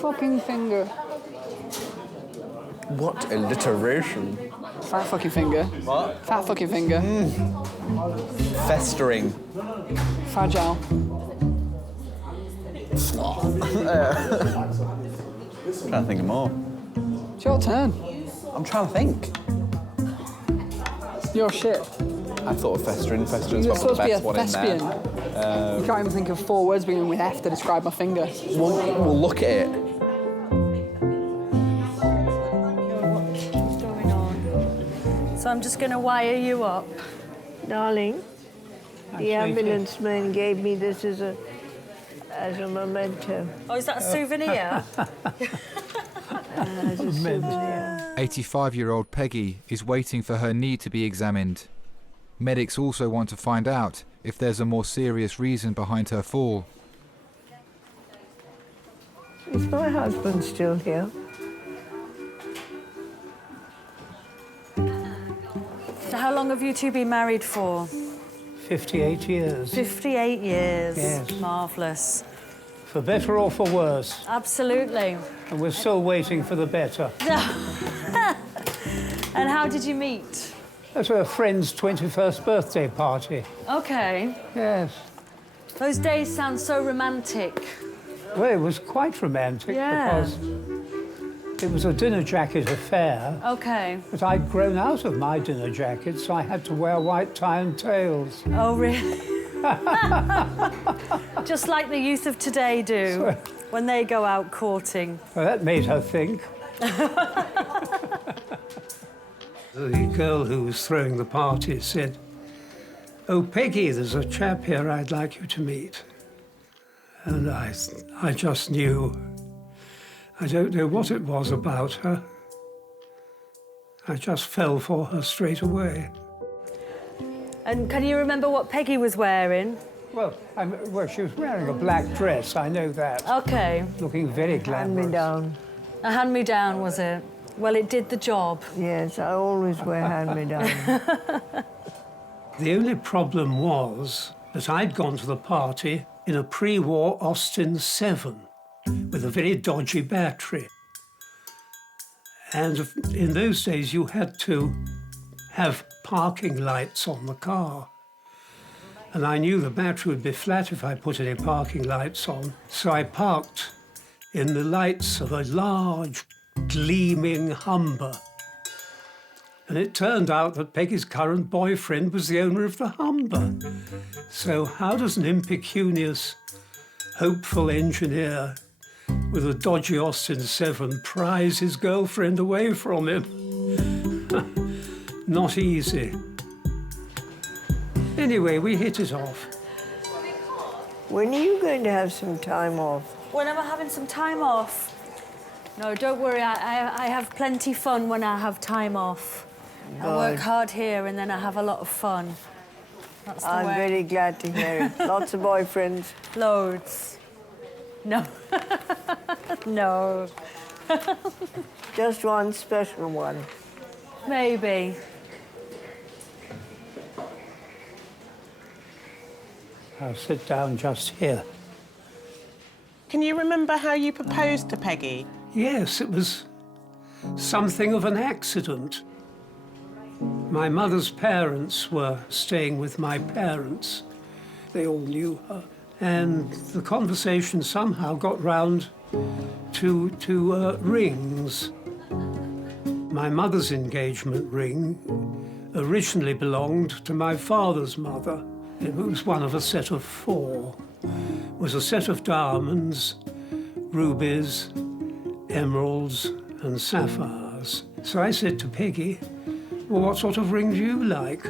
fucking finger? What alliteration. Fat fucking finger. What? Fat fucking finger. Festering. Fragile. Trying to think of more. It's your turn. I'm trying to think. Your shit. I thought of festering. Festering's You're probably the supposed to be best a one in thespian. there. You can't even think of 4 words beginning with F to describe my finger. We'll look at it. So I'm just going to wire you up. Darling, the ambulance man gave me this as a memento. Oh, is that a souvenir? As a souvenir. 85-year-old Peggy is waiting for her knee to be examined. Medics also want to find out if there's a more serious reason behind her fall. Is my husband still here? So how long have you two been married for? 58 years. 58 years. Yes. Marvellous. For better or for worse. Absolutely. And we're still waiting for the better. And how did you meet? At a friend's 21st birthday party. Okay. Yes. Those days sound so romantic. Well, it was quite romantic Yeah. because it was a dinner jacket affair. Okay. But I'd grown out of my dinner jacket, so I had to wear white tie and tails. Oh, really? Just like the youth of today do when they go out courting. Well, that made her think. The girl who was throwing the party said, "Oh, Peggy, there's a chap here I'd like you to meet." And I just knew. I don't know what it was about her. I just fell for her straight away. And can you remember what Peggy was wearing? Well, she was wearing a black dress, I know that. Okay. Looking very glamorous. Hand-me-down. A hand-me-down, was it? Well, it did the job. Yes, I always wear hand-me-down. The only problem was that I'd gone to the party in a pre-war Austin 7 with a very dodgy battery. And in those days, you had to have parking lights on the car. And I knew the battery would be flat if I put any parking lights on. So I parked in the lights of a large, gleaming Humber. And it turned out that Peggy's current boyfriend was the owner of the Humber. So how does an impecunious, hopeful engineer with a dodgy Austin 7 prize his girlfriend away from him? Not easy. Anyway, we hit it off. When are you going to have some time off? When am I having some time off? No, don't worry, I have plenty fun when I have time off. I work hard here and then I have a lot of fun. That's the I'm way. very glad to hear it. Lots of boyfriends? Loads. No. No. Just one special one? Maybe. I'll sit down just here. Can you remember how you proposed to Peggy? Yes, it was something of an accident. My mother's parents were staying with my parents. They all knew her. And the conversation somehow got round to rings. My mother's engagement ring originally belonged to my father's mother. It was one of a set of 4. It was a set of diamonds, rubies, emeralds and sapphires. So I said to Peggy, well, what sort of ring do you like?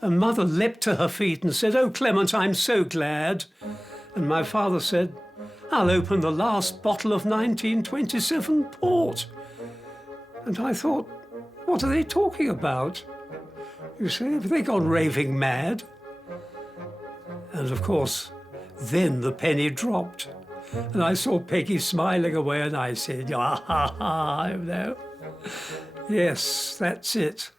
And Mother leapt to her feet and said, oh, Clement, I'm so glad. And my father said, I'll open the last bottle of 1927 port. And I thought, what are they talking about? You see, have they gone raving mad? And of course, then the penny dropped. And I saw Peggy smiling away and I said, ah, ha, ha, you know. Yes, that's it.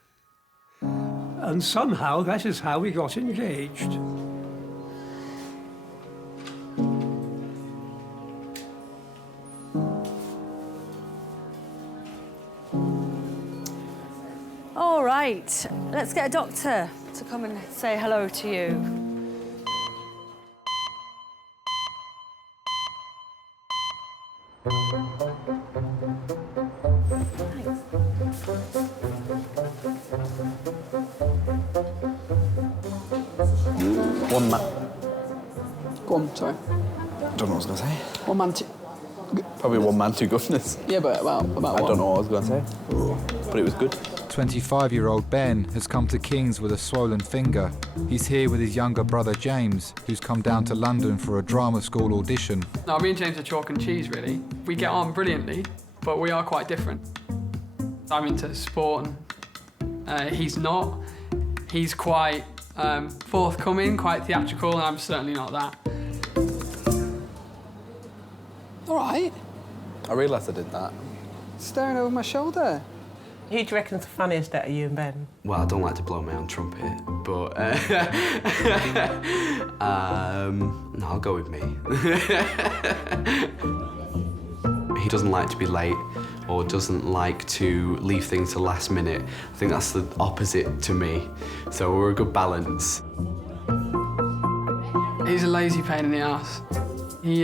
And somehow that is how we got engaged. All right, let's get a doctor to come and say hello to you. One man. Go on, sorry. Don't know what I was going to say. One man, two... Probably one man, two governors. Yeah, but about I don't know what I was going to say, but it was good. 25-year-old Ben has come to King's with a swollen finger. He's here with his younger brother James, who's come down to London for a drama school audition. No, me and James are chalk and cheese, really. We get on brilliantly, but we are quite different. I'm into sport, and he's not. He's quite forthcoming, quite theatrical, and I'm certainly not that. All right. I realised I did that. Staring over my shoulder. Who do you reckon's the funniest out of you and Ben? Well, I don't like to blow my own trumpet, but no, I'll go with me. He doesn't like to be late or doesn't like to leave things to last minute. I think that's the opposite to me, so we're a good balance. He's a lazy pain in the ass. He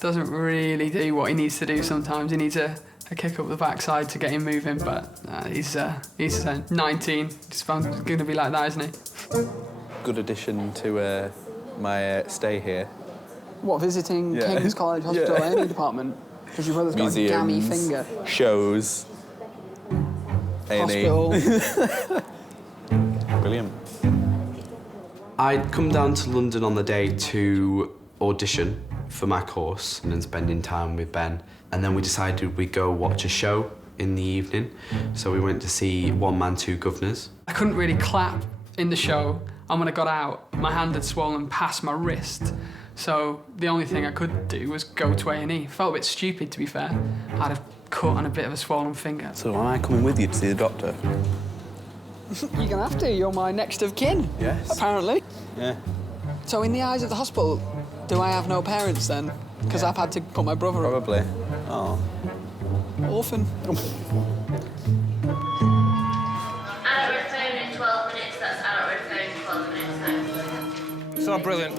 doesn't really do what he needs to do sometimes. He needs a kick up the backside to get him moving, but he's 19. He's going to be like that, isn't he? Good addition to my stay here. What, visiting King's College Hospital A&E department? Because your brother's got a gammy finger. Shows. A&E. Hospital. Brilliant. I'd come down to London on the day to audition for my course and then spending time with Ben. And then we decided we'd go watch a show in the evening. So we went to see One Man, Two Governors. I couldn't really clap in the show, and when I got out, my hand had swollen past my wrist. So the only thing I could do was go to A&E. Felt a bit stupid, to be fair. I had a cut on a bit of a swollen finger. So am I coming with you to see the doctor? You're going to have to. You're my next of kin. Yes. Apparently. Yeah. So in the eyes of the hospital, do I have no parents then? Because I've had to put my brother up. Probably. Oh. Orphan. Adult phone in 12 minutes, that's adult phone in 12 minutes now. So brilliant.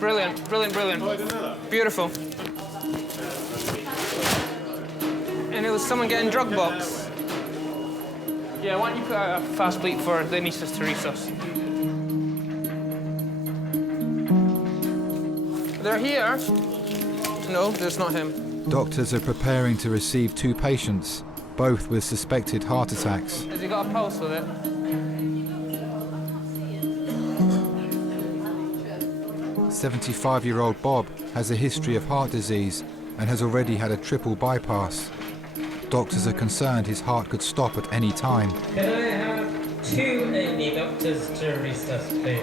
Brilliant, brilliant, brilliant. Beautiful. And it was someone getting drug box. Yeah, why don't you put out a fast bleep for the Nieces to resus? They're here. No, that's not him. Doctors are preparing to receive 2 patients, both with suspected heart attacks. Has he got a pulse with it? 75-year-old Bob has a history of heart disease and has already had a triple bypass. Doctors are concerned his heart could stop at any time. Can I have 2 A&E doctors to recess, please?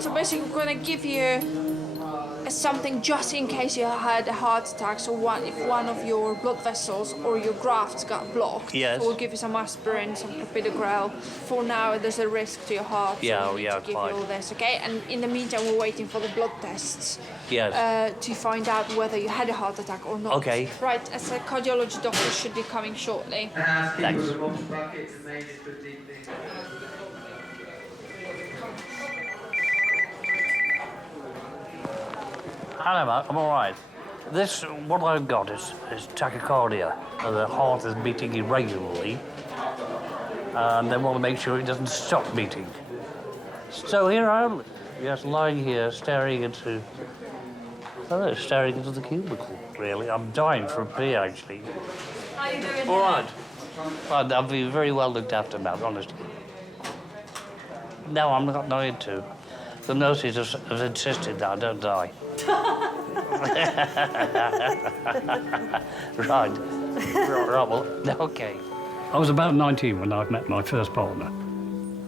So basically, we're going to give you something just in case you had a heart attack. So if one of your blood vessels or your grafts got blocked, Yes. so we'll give you some aspirin, some clopidogrel. For now, there's a risk to your heart. Yeah, so we need to give fine. you all this, okay? And in the meantime, we're waiting for the blood tests. Yes. To find out whether you had a heart attack or not. Okay. Right, as a cardiology doctor should be coming shortly. Thanks. Hello, Mark. I'm all right. What I've got is tachycardia. The heart is beating irregularly, and they want to make sure it doesn't stop beating. So here I am, just lying here, staring into the cubicle. Really, I'm dying for a pee, actually. How are you doing? All right. I've been very well looked after, Matt, honestly. No, I'm not going to. The nurses have insisted that I don't die. Right. Well, okay. I was about 19 when I met my first partner.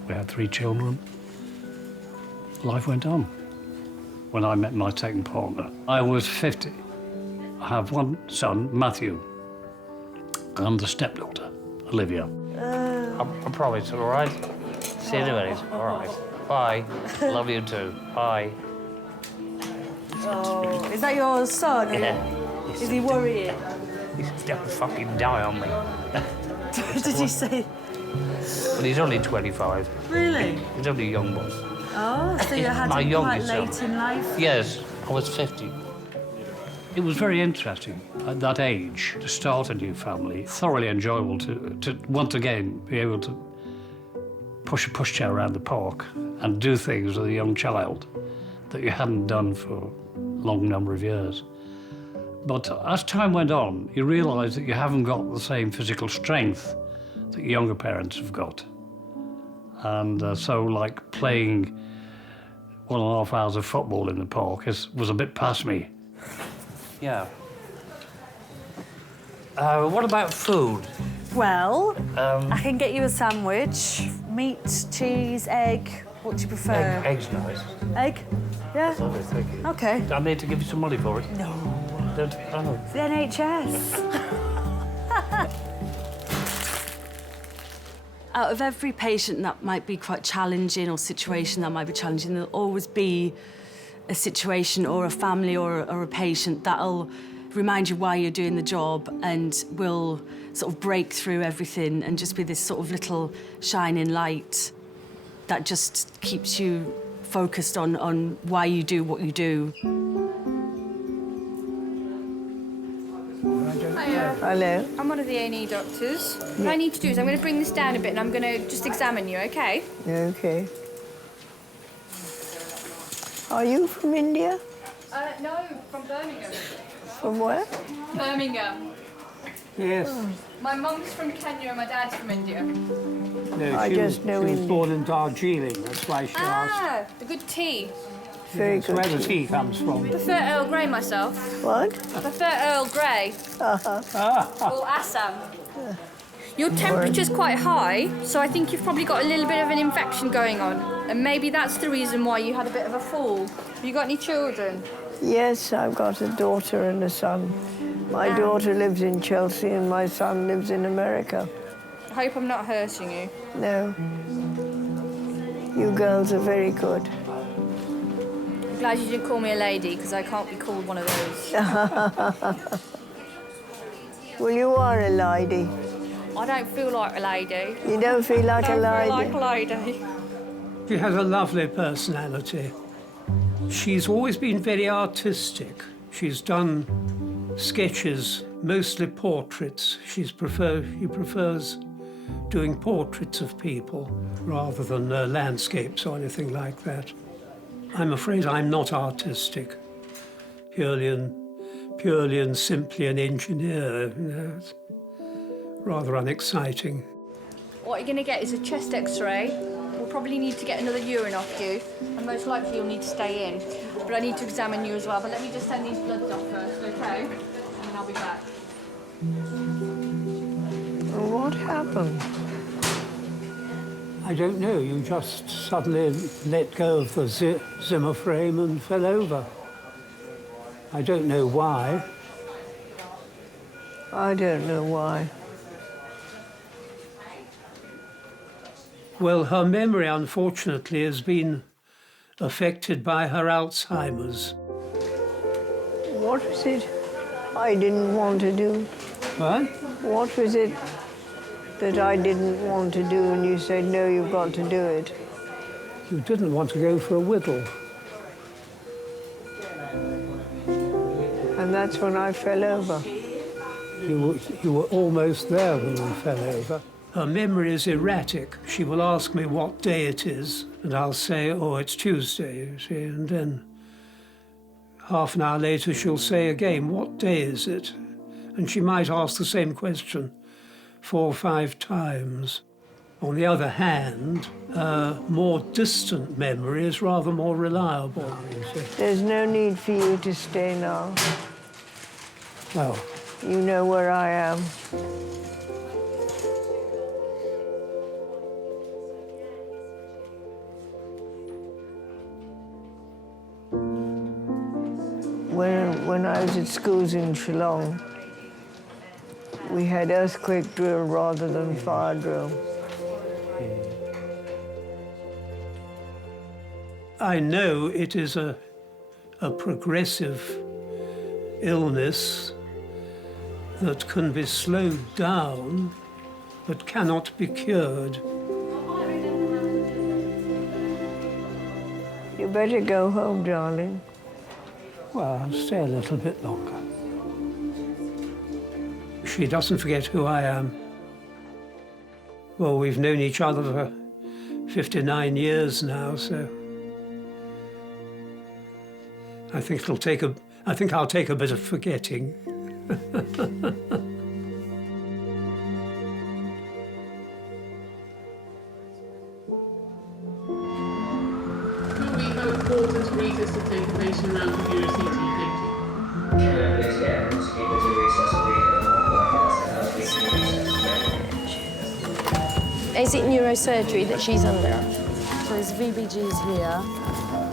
We had 3 children. Life went on. When I met my second partner, I was 50. I have one son, Matthew, and a stepdaughter, Olivia. I promise, all right? See you in a minute. All right. Bye. Love you too. Bye. Oh, is that your son? Yeah. Is he worrying? He's gonna fucking die on me. Did you say? But he's only 25. Really? He's only a young boy. Oh, so you had My him quite youngest late in life? Yes, I was 50. It was very interesting at that age to start a new family. Thoroughly enjoyable to once again be able to push a pushchair around the park and do things with a young child that you hadn't done for a long number of years. But as time went on, you realise that you haven't got the same physical strength that younger parents have got. And so, like, playing 1.5 hours of football in the park was a bit past me. Yeah. What about food? Well, I can get you a sandwich. Meat, cheese, egg. What do you prefer? Egg's nice. Egg? Yeah? Lovely, thank you. Okay. Do I need to give you some money for it? No. Don't, oh. It's the NHS. Out of every patient that might be quite challenging or situation that might be challenging, there'll always be a situation or a family or a patient that'll remind you why you're doing the job and will sort of break through everything and just be this sort of little shining light that just keeps you focused on why you do what you do. Hiya. Hello. I'm one of the A&E doctors. What I need to do is I'm going to bring this down a bit and I'm going to just examine you, okay? Okay. Are you from India? No, from Birmingham. From where? Birmingham. Yes. My mum's from Kenya and my dad's from India. No, I just know she was India. born in Darjeeling, that's why she asked. The good tea. Very That's good. where the tea comes from. Prefer Earl Grey myself. What? Prefer Earl Grey. Or Assam. Your temperature's quite high, so I think you've probably got a little bit of an infection going on. And maybe that's the reason why you had a bit of a fall. Have you got any children? Yes, I've got a daughter and a son. My daughter lives in Chelsea and my son lives in America. I hope I'm not hurting you. No. You girls are very good. I'm glad you didn't call me a lady, because I can't be called one of those. Well, you are a lady. I don't feel like a lady. You don't feel like a I don't lady? feel like a lady. She has a lovely personality. She's always been very artistic. She's done sketches, mostly portraits. She prefers doing portraits of people rather than landscapes or anything like that. I'm afraid I'm not artistic, purely and purely and simply an engineer. You know, it's rather unexciting. What you're going to get is a chest X-ray. We'll probably need to get another urine off you, and most likely you'll need to stay in. But I need to examine you as well. But let me just send these bloods off first, okay? And then I'll be back. What happened? I don't know. You just suddenly let go of the Zimmer frame and fell over. I don't know why. I don't know why. Well, her memory, unfortunately, has been affected by her Alzheimer's. What was it I didn't want to do? What? What was it that I didn't want to do and you said, no, you've got to do it? You didn't want to go for a whittle. And that's when I fell over. You were almost there when you fell over. Her memory is erratic. She will ask me what day it is, and I'll say, oh, it's Tuesday, you see, and then half an hour later she'll say again, what day is it? And she might ask the same question 4 or 5 times. On the other hand, more distant memory is rather more reliable, you see. There's no need for you to stay now. Well, you know where I am. When I was at schools in Shillong, we had earthquake drill rather than fire drill. I know it is a progressive illness that can be slowed down but cannot be cured. You better go home, darling. Well, I'll stay a little bit longer. She doesn't forget who I am. Well, we've known each other for 59 years now, so I think I'll take a bit of forgetting. Could we have Porter to recess to take a patient around for your CT? Is it neurosurgery that she's under? So there's VBGs here.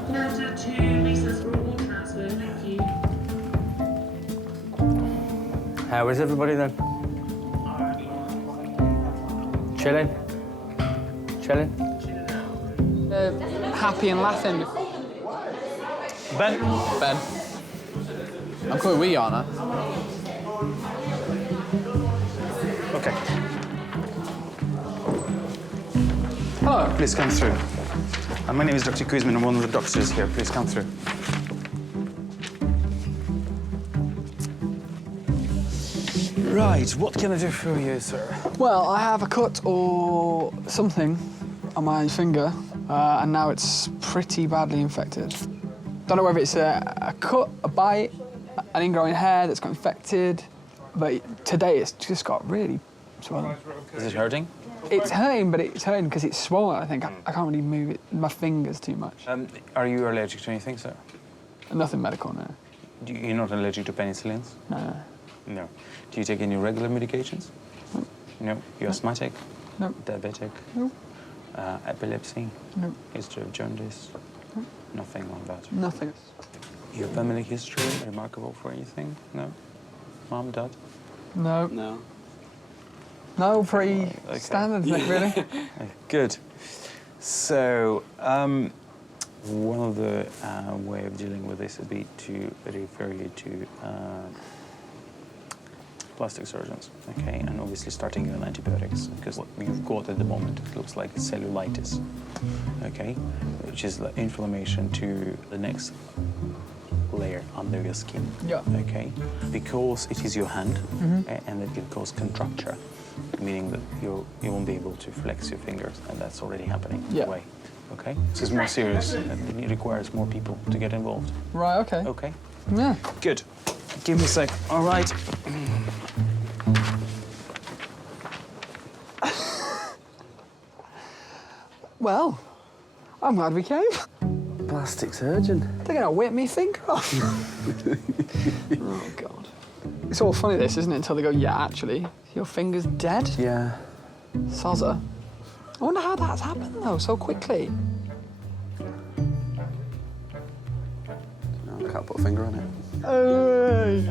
Porter to recess for a ward transfer, thank you. How is everybody then? Chilling? Chilling? Happy and laughing. Ben? Ben. I'm coming with you, aren't I? Okay. Hello. Please come through. My name is Dr. Kuzmin. I'm one of the doctors here. Please come through. Right, what can I do for you, sir? Well, I have a cut or something on my finger, and now it's pretty badly infected. Don't know whether it's a cut, a bite, an ingrowing hair that's got infected, but today it's just got really swollen. Is it hurting? It's hurting, but it's hurting because it's swollen, I think. I can't really move it, my fingers too much. Are you allergic to anything, sir? Nothing medical, no. You're not allergic to penicillins? No. No. Do you take any regular medications? No. You're asthmatic? No. Diabetic? No. Epilepsy? No. History of jaundice? No. Nothing like that? Nothing. Your family history, remarkable for anything? No? Mom, dad? No. No. No, pretty standard, really. Good. So, one of the way of dealing with this would be to refer you to plastic surgeons, okay? And obviously starting you on antibiotics, because what you've got at the moment, it looks like cellulitis, okay? Which is the inflammation to the next layer under your skin, okay? Because it is your hand, and it can cause contracture, meaning that you won't be able to flex your fingers, and that's already happening anyway, okay? So it's more serious, and it requires more people to get involved. Right, okay. Okay? Yeah. Good. Give me a sec. All right. Well, I'm glad we came. Plastic surgeon. They're gonna whip me finger off. Oh, God. It's all funny, this, isn't it? Until they go, yeah, actually, your finger's dead. Yeah. Sozza. I wonder how that's happened, though, so quickly. No, I can't put a finger on it. Oh.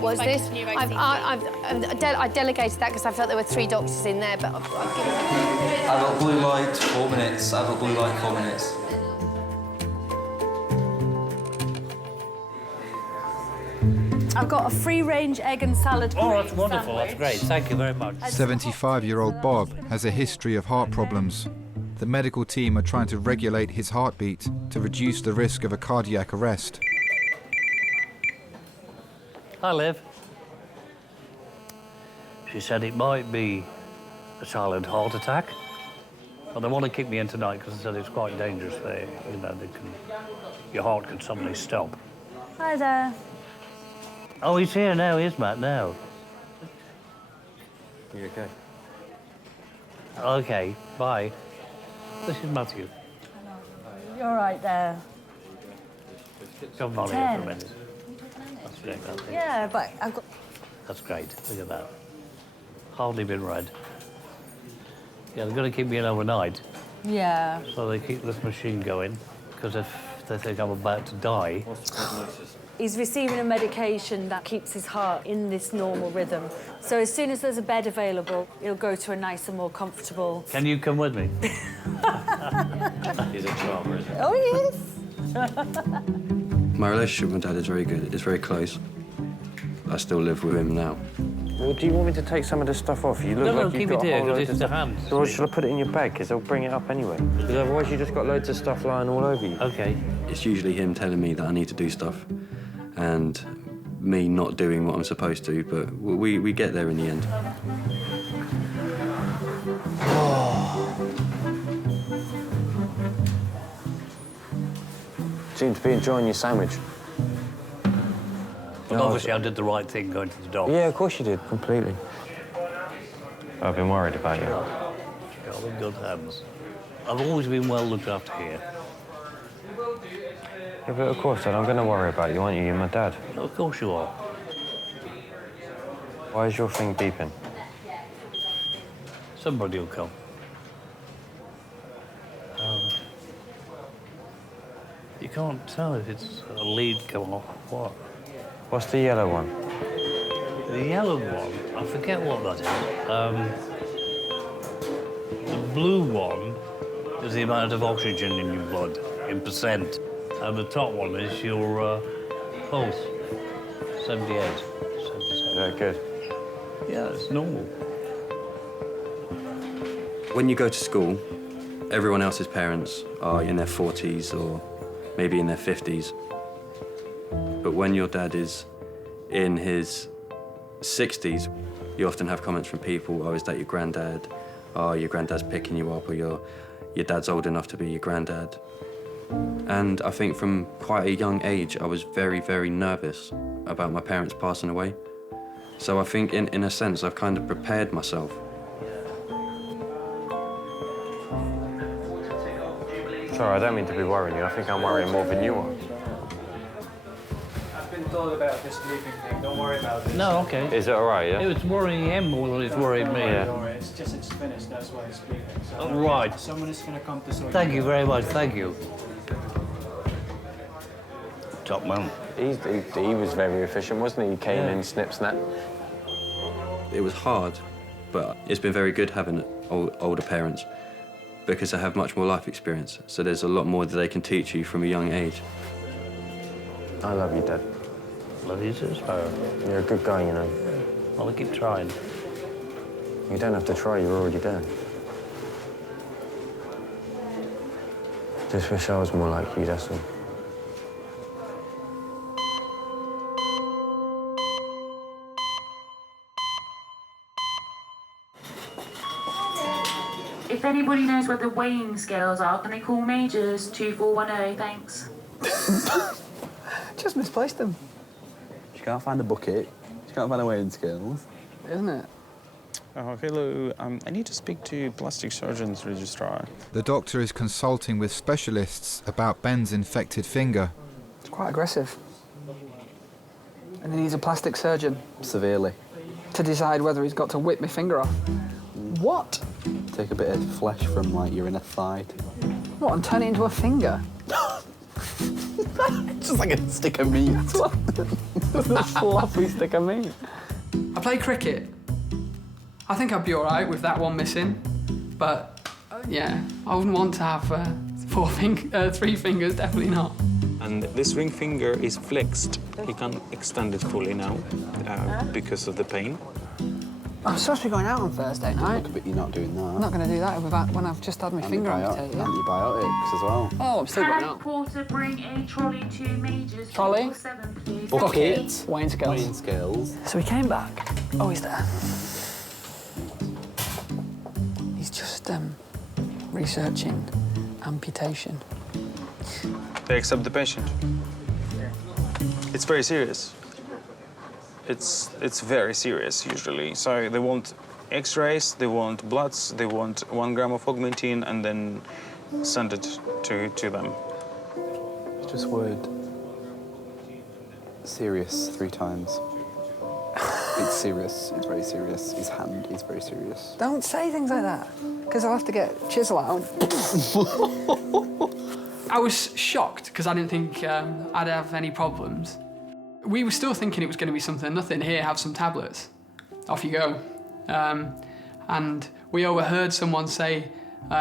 Was this? I delegated that because I felt there were 3 doctors in there, but I've given it. Adult blue light, 4 minutes. Adult blue light, 4 minutes. I've got a free-range egg and salad. Oh, that's wonderful. That's great. Thank you very much. 75-year-old Bob has a history of heart problems. The medical team are trying to regulate his heartbeat to reduce the risk of a cardiac arrest. Hi, Liv. She said it might be a silent heart attack. But they want to keep me in tonight because they said it's quite dangerous there. You know, your heart could suddenly stop. Hi there. Oh, he's here now, is Matt, now? You okay? OK, bye. This is Matthew. You're right there. Come on here for a minute. That's great, I think. Yeah, but I've got... That's great. Look at that. Hardly been read. Yeah, they're going to keep me in overnight. Yeah. So they keep this machine going, because if they think I'm about to die... What's the prognosis? He's receiving a medication that keeps his heart in this normal rhythm. So as soon as there's a bed available, he'll go to a nicer, more comfortable... Can you come with me? He's a charmer, isn't he? Oh, yes. My relationship with my dad is very good. It's very close. I still live with him now. Well, do you want me to take some of this stuff off? You look No, like keep you've it got a here, whole because load of it's the stuff. hands. Or should I put it in your bag? Because they'll bring it up anyway. Because otherwise you just got loads of stuff lying all over you. OK. It's usually him telling me that I need to do stuff and me not doing what I'm supposed to, but we get there in the end. Seem to be enjoying your sandwich. But obviously I did the right thing going to the doctor. Yeah, of course you did, completely. I've been worried about you. You're in good hands. I've always been well looked after here. Yeah, but of course, Dad, I'm going to worry about you, aren't you? You're my dad. Of course you are. Why is your thing beeping? Somebody will come. You can't tell if it's a lead come off or what. What's the yellow one? The yellow one, I forget what that is. The blue one is the amount of oxygen in your blood, in percent. And the top one is your pulse, 78, 77. Is that good? Yeah, it's normal. When you go to school, everyone else's parents are in their 40s or maybe in their 50s. But when your dad is in his 60s, you often have comments from people, oh, is that your granddad? Oh, your granddad's picking you up, or your dad's old enough to be your granddad. And I think from quite a young age, I was very, very nervous about my parents passing away. So I think, in a sense, I've kind of prepared myself. Sorry, I don't mean to be worrying you. I think I'm worrying more than you are. I've been told about this sleeping thing. Don't worry about it. No, OK. Is it all right, yeah? It's worrying him more than it's worrying me. Yeah. Don't worry, it's just it's finished, that's why it's sleeping. So Oh, right. Someone is going to come to sort Thank it you out. very much, thank you. Top man. He was very efficient, wasn't he? He came in, snip, snap. It was hard, but it's been very good having older parents because they have much more life experience. So there's a lot more that they can teach you from a young age. I love you, Dad. Love you too, Sparrow. You're a good guy, you know. Well, I keep trying. You don't have to try, you're already there. Just wish I was more like you, that's all. If If anybody knows where the weighing scales are, can they call Majors 2410? Thanks. Just misplaced them. She can't find a bucket. She can't find a weighing scales. Isn't it? Oh, hello. I need to speak to plastic surgeon's registrar. The doctor is consulting with specialists about Ben's infected finger. It's quite aggressive. And he needs a plastic surgeon. Severely. To decide whether he's got to whip my finger off. What? Take a bit of flesh from, like, your inner thigh. What, and turn it into a finger? Just like a stick of meat. A floppy stick of meat. I play cricket. I think I'd be all right with that one missing, but yeah, I wouldn't want to have 3 fingers, definitely not. And this ring finger is flexed. He can't extend it fully now because of the pain. I'm supposed to be going out on Thursday night. But you're not doing that. I'm not going to do that when I've just had my finger amputated. Antibiotics as well. Oh, I'm still going Can out. Porter bring a trolley to Majors Trolley? 7, please? Bucket. Weighing scales. Weighing scales. So he came back. Oh, he's there. He's just researching amputation. They accept the patient. It's very serious. It's very serious usually. So they want X-rays, they want bloods, they want 1 gram of augmentin, and then send it to them. Just word serious 3 times. It's serious. It's very serious. His hand is very serious. Don't say things like that, because I'll have to get chisel out. I was shocked because I didn't think I'd have any problems. We were still thinking it was going to be something, nothing, here, have some tablets. Off you go. And we overheard someone say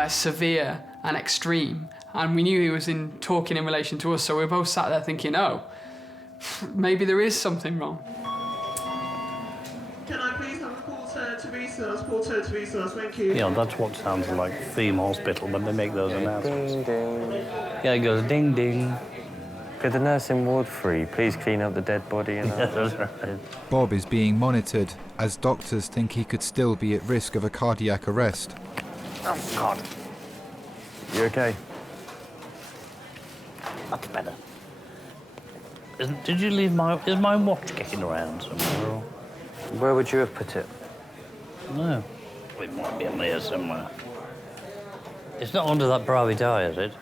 severe and extreme, and we knew he was talking in relation to us, so we were both sat there thinking, oh, maybe there is something wrong. Can I please have a Porter to resource? Porter to resource, thank you. Yeah, that's what sounds like theme hospital when they make those announcements. Ding, ding. Yeah, it goes ding, ding. Could the nursing ward free please clean up the dead body? And That's right. Bob is being monitored as doctors think he could still be at risk of a cardiac arrest. Oh, God. You okay? That's better. Did you leave is my watch kicking around somewhere? Or? Where would you have put it? No. It might be in there somewhere. It's not under that private eye, is it?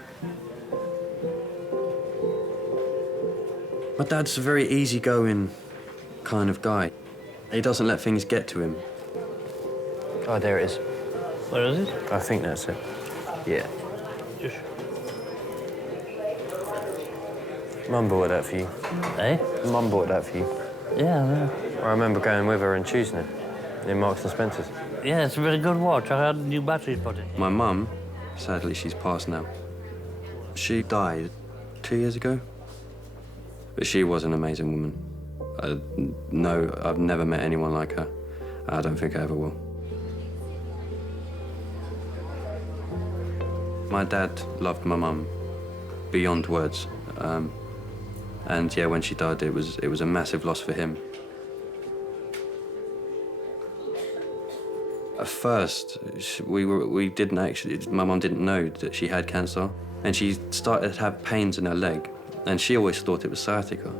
My dad's a very easygoing kind of guy. He doesn't let things get to him. Oh, there it is. Where is it? I think that's it. Yeah. Just... Mum bought that for you. Eh? Mum bought that for you. Yeah. I remember going with her and choosing it in Marks and Spencer's. Yeah, it's a very good watch. I had new batteries put in. My mum, sadly, she's passed now. She died 2 years ago. But she was an amazing woman. No, I've never met anyone like her. I don't think I ever will. My dad loved my mum beyond words. And yeah, when she died, it was a massive loss for him. At first, we didn't actually, my mum didn't know that she had cancer, and she started to have pains in her leg, and she always thought it was sciatica.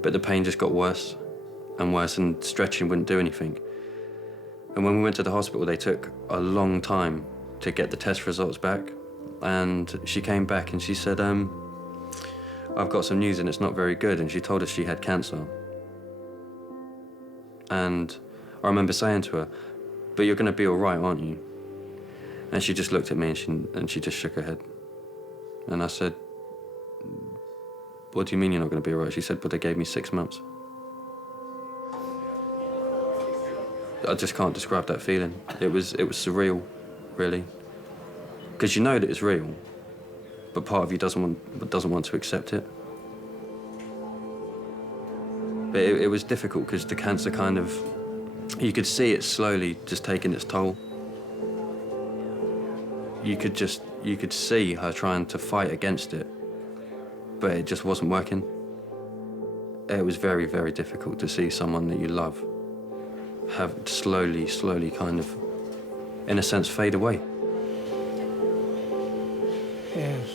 But the pain just got worse and worse, and stretching wouldn't do anything. And when we went to the hospital, they took a long time to get the test results back, and she came back and she said, I've got some news and it's not very good, and she told us she had cancer. And I remember saying to her, but you're going to be all right, aren't you? And she just looked at me and she just shook her head. And I said, what do you mean you're not going to be all right? She said, but they gave me 6 months. I just can't describe that feeling. It was surreal, really. Because you know that it's real, but part of you doesn't want to accept it. But it was difficult because the cancer kind of, you could see it slowly just taking its toll. You could see her trying to fight against it, but it just wasn't working. It was very, very difficult to see someone that you love have slowly kind of in a sense, fade away. Yes.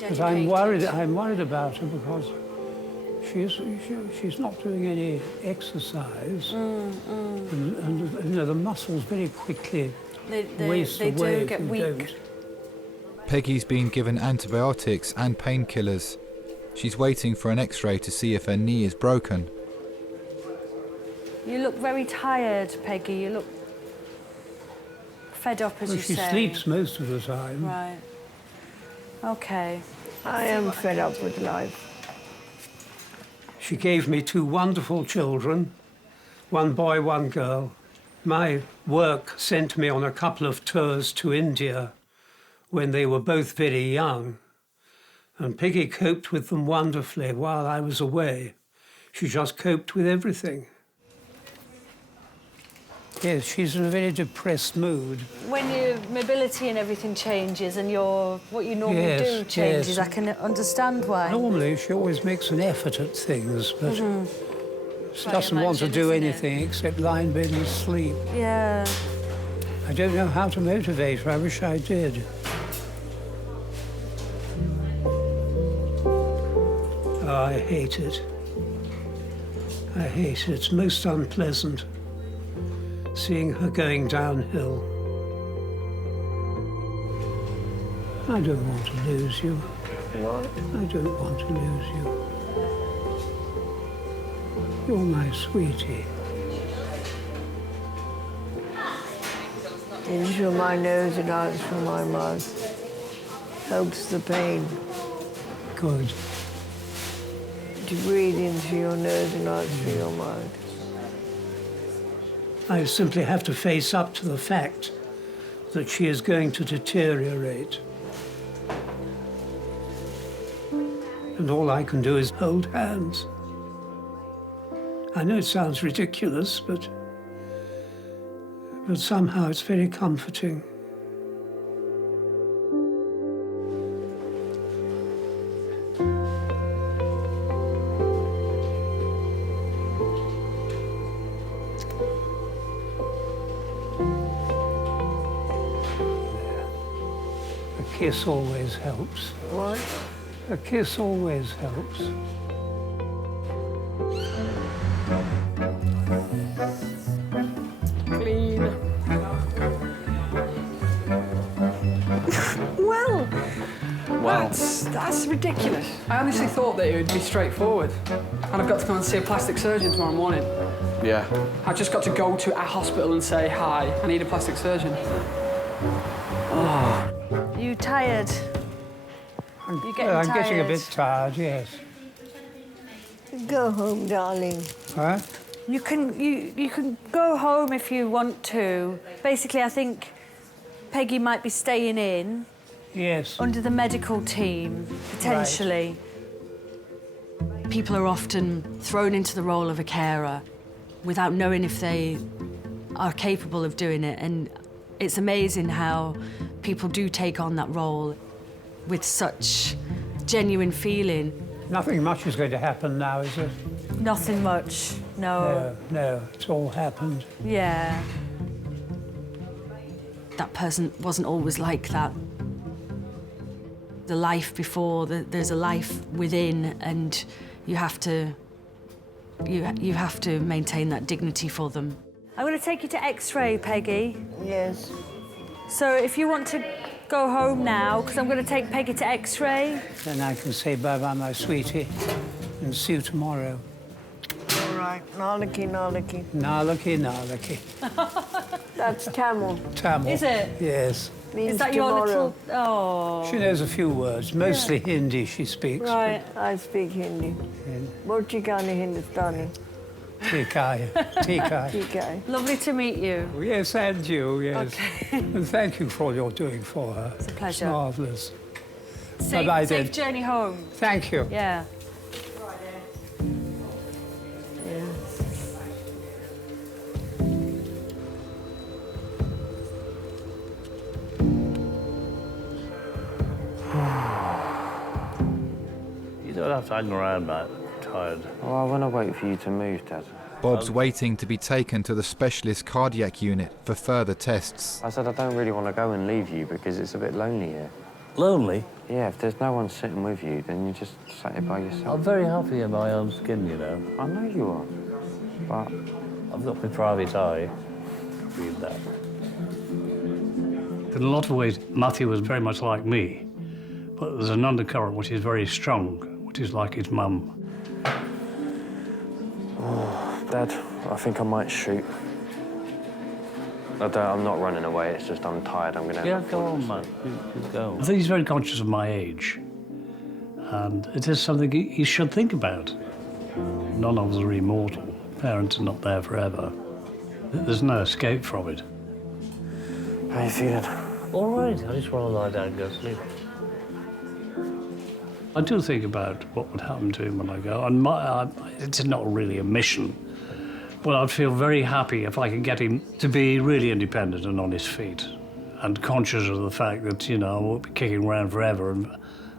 But I'm worried about her because she's not doing any exercise. And you know, the muscles very quickly waste away do get if you weak. don't. Peggy's been given antibiotics and painkillers. She's waiting for an X-ray to see if her knee is broken. You look very tired, Peggy. You look fed up, as Well, you she say. sleeps most of the time. Right. Okay. I am fed up with life. She gave me 2 wonderful children, 1 boy, 1 girl. My work sent me on a couple of tours to India when they were both very young, and Peggy coped with them wonderfully while I was away. She just coped with everything. Yes, she's in a very depressed mood. When your mobility and everything changes and what you normally do changes, I can understand why. Normally, she always makes an effort at things, but she doesn't want to do anything except lie in bed and sleep. Yeah. I don't know how to motivate her. I wish I did. Oh, I hate it. I hate it. It's most unpleasant seeing her going downhill. I don't want to lose you. What? I don't want to lose you. You're my sweetie. In through my nose and out through my mouth. Helps the pain. Good. To breathe in through your nose and out through your mouth. I simply have to face up to the fact that she is going to deteriorate. And all I can do is hold hands. I know it sounds ridiculous, but somehow it's very comforting. A kiss always helps. What? A kiss always helps. Clean. Well, Wow. that's ridiculous. I honestly thought that it would be straightforward. And I've got to go and see a plastic surgeon tomorrow morning. Yeah. I've just got to go to a hospital and say, hi, I need a plastic surgeon. Oh. Are you tired? You're getting I'm tired. getting a bit tired, yes. Go home, darling. Huh? You can go home if you want to. Basically, I think Peggy might be staying in. Yes. Under the medical team, potentially. Right. People are often thrown into the role of a carer without knowing if they are capable of doing it. And it's amazing how people do take on that role with such genuine feeling. Nothing much is going to happen now, is it? Nothing much, no. No, it's all happened. Yeah. That person wasn't always like that. The life before, there's a life within, and you have to maintain that dignity for them. I'm going to take you to X-ray, Peggy. Yes. So if you want to go home now, because I'm going to take Peggy to X-ray. Then I can say bye-bye, my sweetie, and see you tomorrow. All right. Nalaki, nalaki. Nalaki, nalaki. That's Tamil. Tamil. Is it? Yes. Means Is that tomorrow. your little... Oh. She knows a few words, mostly Hindi she speaks. Right. I speak Hindi. Borchikani Hindustani. Tikai. Tikai. Tikai. Lovely to meet you. Yes, and you, yes. Okay. And thank you for all you're doing for her. It's a pleasure. Marvellous. Safe, then. safe journey home. Thank you. Yeah. You don't have to hang around, mate. tired. Well, I want to wait for you to move, Dad. Bob's waiting to be taken to the specialist cardiac unit for further tests. I said I don't really want to go and leave you because it's a bit lonely here. Lonely? Yeah, if there's no one sitting with you, then you just sat here by yourself. I'm very happy in my own skin, you know. I know you are, but... I've got my private eye. Read that. In a lot of ways, Matthew was very much like me, but there's an undercurrent which is very strong, which is like his mum. Oh, Dad, I think I might shoot. I'm not running away, it's just I'm tired, I'm going to... Yeah, go on, man. You go. I think he's very conscious of my age, and it is something he should think about. None of us are immortal. Parents are not there forever. There's no escape from it. How are you feeling? All right, I just want to lie down and go to sleep. I do think about what would happen to him when I go, and it's not really a mission, but I'd feel very happy if I could get him to be really independent and on his feet, and conscious of the fact that, you know, I won't be kicking around forever,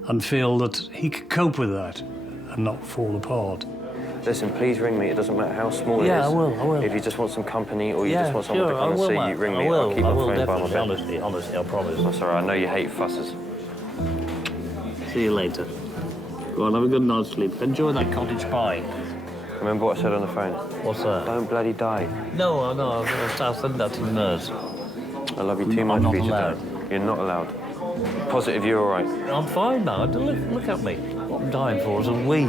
and feel that he could cope with that and not fall apart. Listen, please ring me. It doesn't matter how small it is. Yeah, I will. If you just want some company or you Yeah, just want someone to sure, come and I will, see you, Matt. ring I me. will, I'll keep I my will, phone by my definitely, bed. honestly, I promise. That's all right. I know you hate fusses. See you later. Go on, have a good night's sleep. Enjoy that cottage pie. Remember what I said on the phone? What's that? Don't bloody die. No, I know. I'll send that to the nurse. I love you too much, I'm not Vigil. allowed. You're not allowed. Positive, you're all right. I'm fine now. Look at me. What I'm dying for is a wee.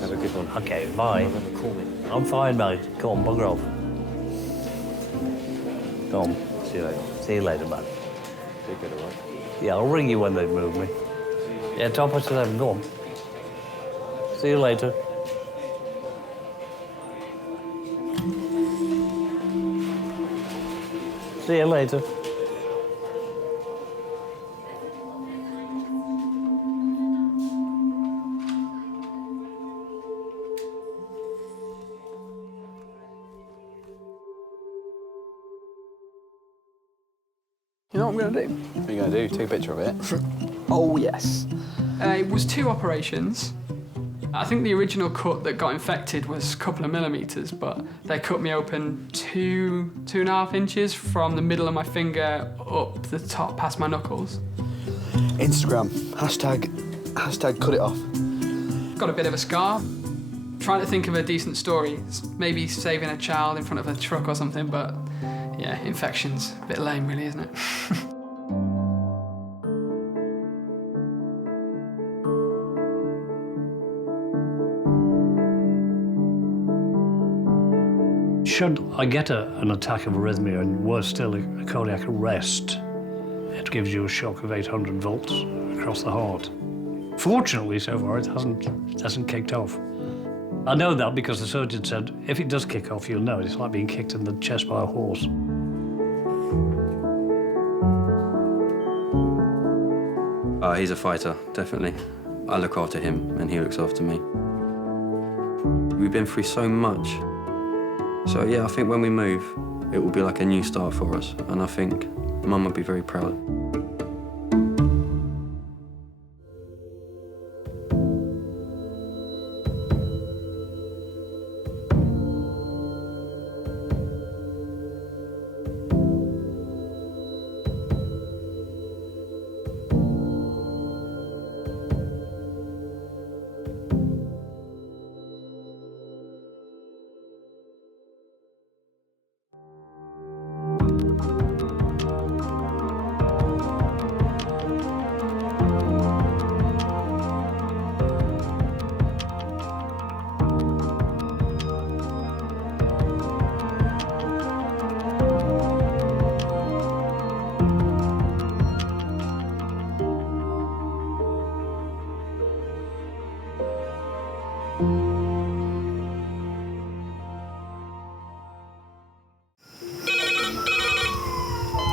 Have a good one. Okay, bye. Call me. I'm fine, mate. Go on, bugger off. Go on. See you later. See you later, man. Take it, all right? Yeah, I'll ring you when they move me. Yeah, 11:30. Go on. See you later. See you later. You know what I'm going to do? What are you going to do? Take a picture of it? Oh, yes. It was 2 operations. I think the original cut that got infected was a couple of millimetres, but they cut me open 2.5 inches from the middle of my finger up the top past my knuckles. Instagram, hashtag cut it off. Got a bit of a scar. Trying to think of a decent story. Maybe saving a child in front of a truck or something, but yeah, infection's a bit lame really, isn't it? Should I get an attack of arrhythmia and worse still, a cardiac arrest, it gives you a shock of 800 volts across the heart. Fortunately, so far, it hasn't kicked off. I know that because the surgeon said, if it does kick off, you'll know. It's like being kicked in the chest by a horse. He's a fighter, definitely. I look after him and he looks after me. We've been through so much. So yeah, I think when we move, it will be like a new start for us. And I think Mum would be very proud.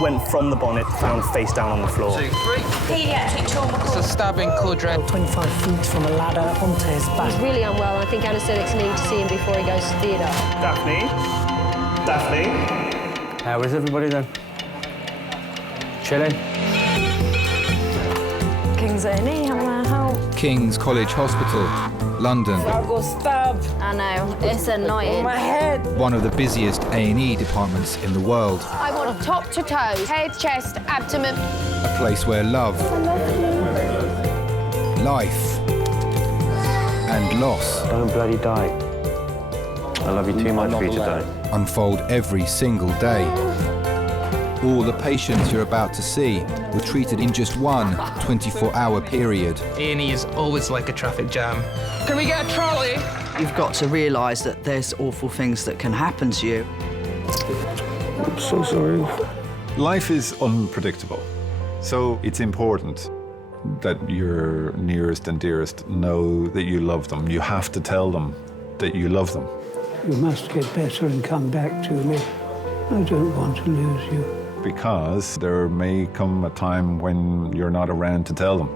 Went from the bonnet, found face down on the floor. 2, 3. Paediatric trauma. It's a stabbing, Claudre. 25 feet from a ladder onto his back. He's really unwell. I think anaesthetics need to see him before he goes to theatre. Daphne? Daphne? How is everybody then? Chilling? King's A&E, how may I help? King's College Hospital, London. I got stabbed. I know, it's annoying. My head. One of the busiest A&E departments in the world. I want top to toe, head, chest, abdomen. A place where love, life, and loss. Don't bloody die. I love you too much for you to die. Unfold every single day. All the patients you're about to see were treated in just one 24-hour period. A&E is always like a traffic jam. Can we get a trolley? You've got to realise that there's awful things that can happen to you. I'm so sorry. Life is unpredictable, so it's important that your nearest and dearest know that you love them. You have to tell them that you love them. You must get better and come back to me. I don't want to lose you. Because there may come a time when you're not around to tell them.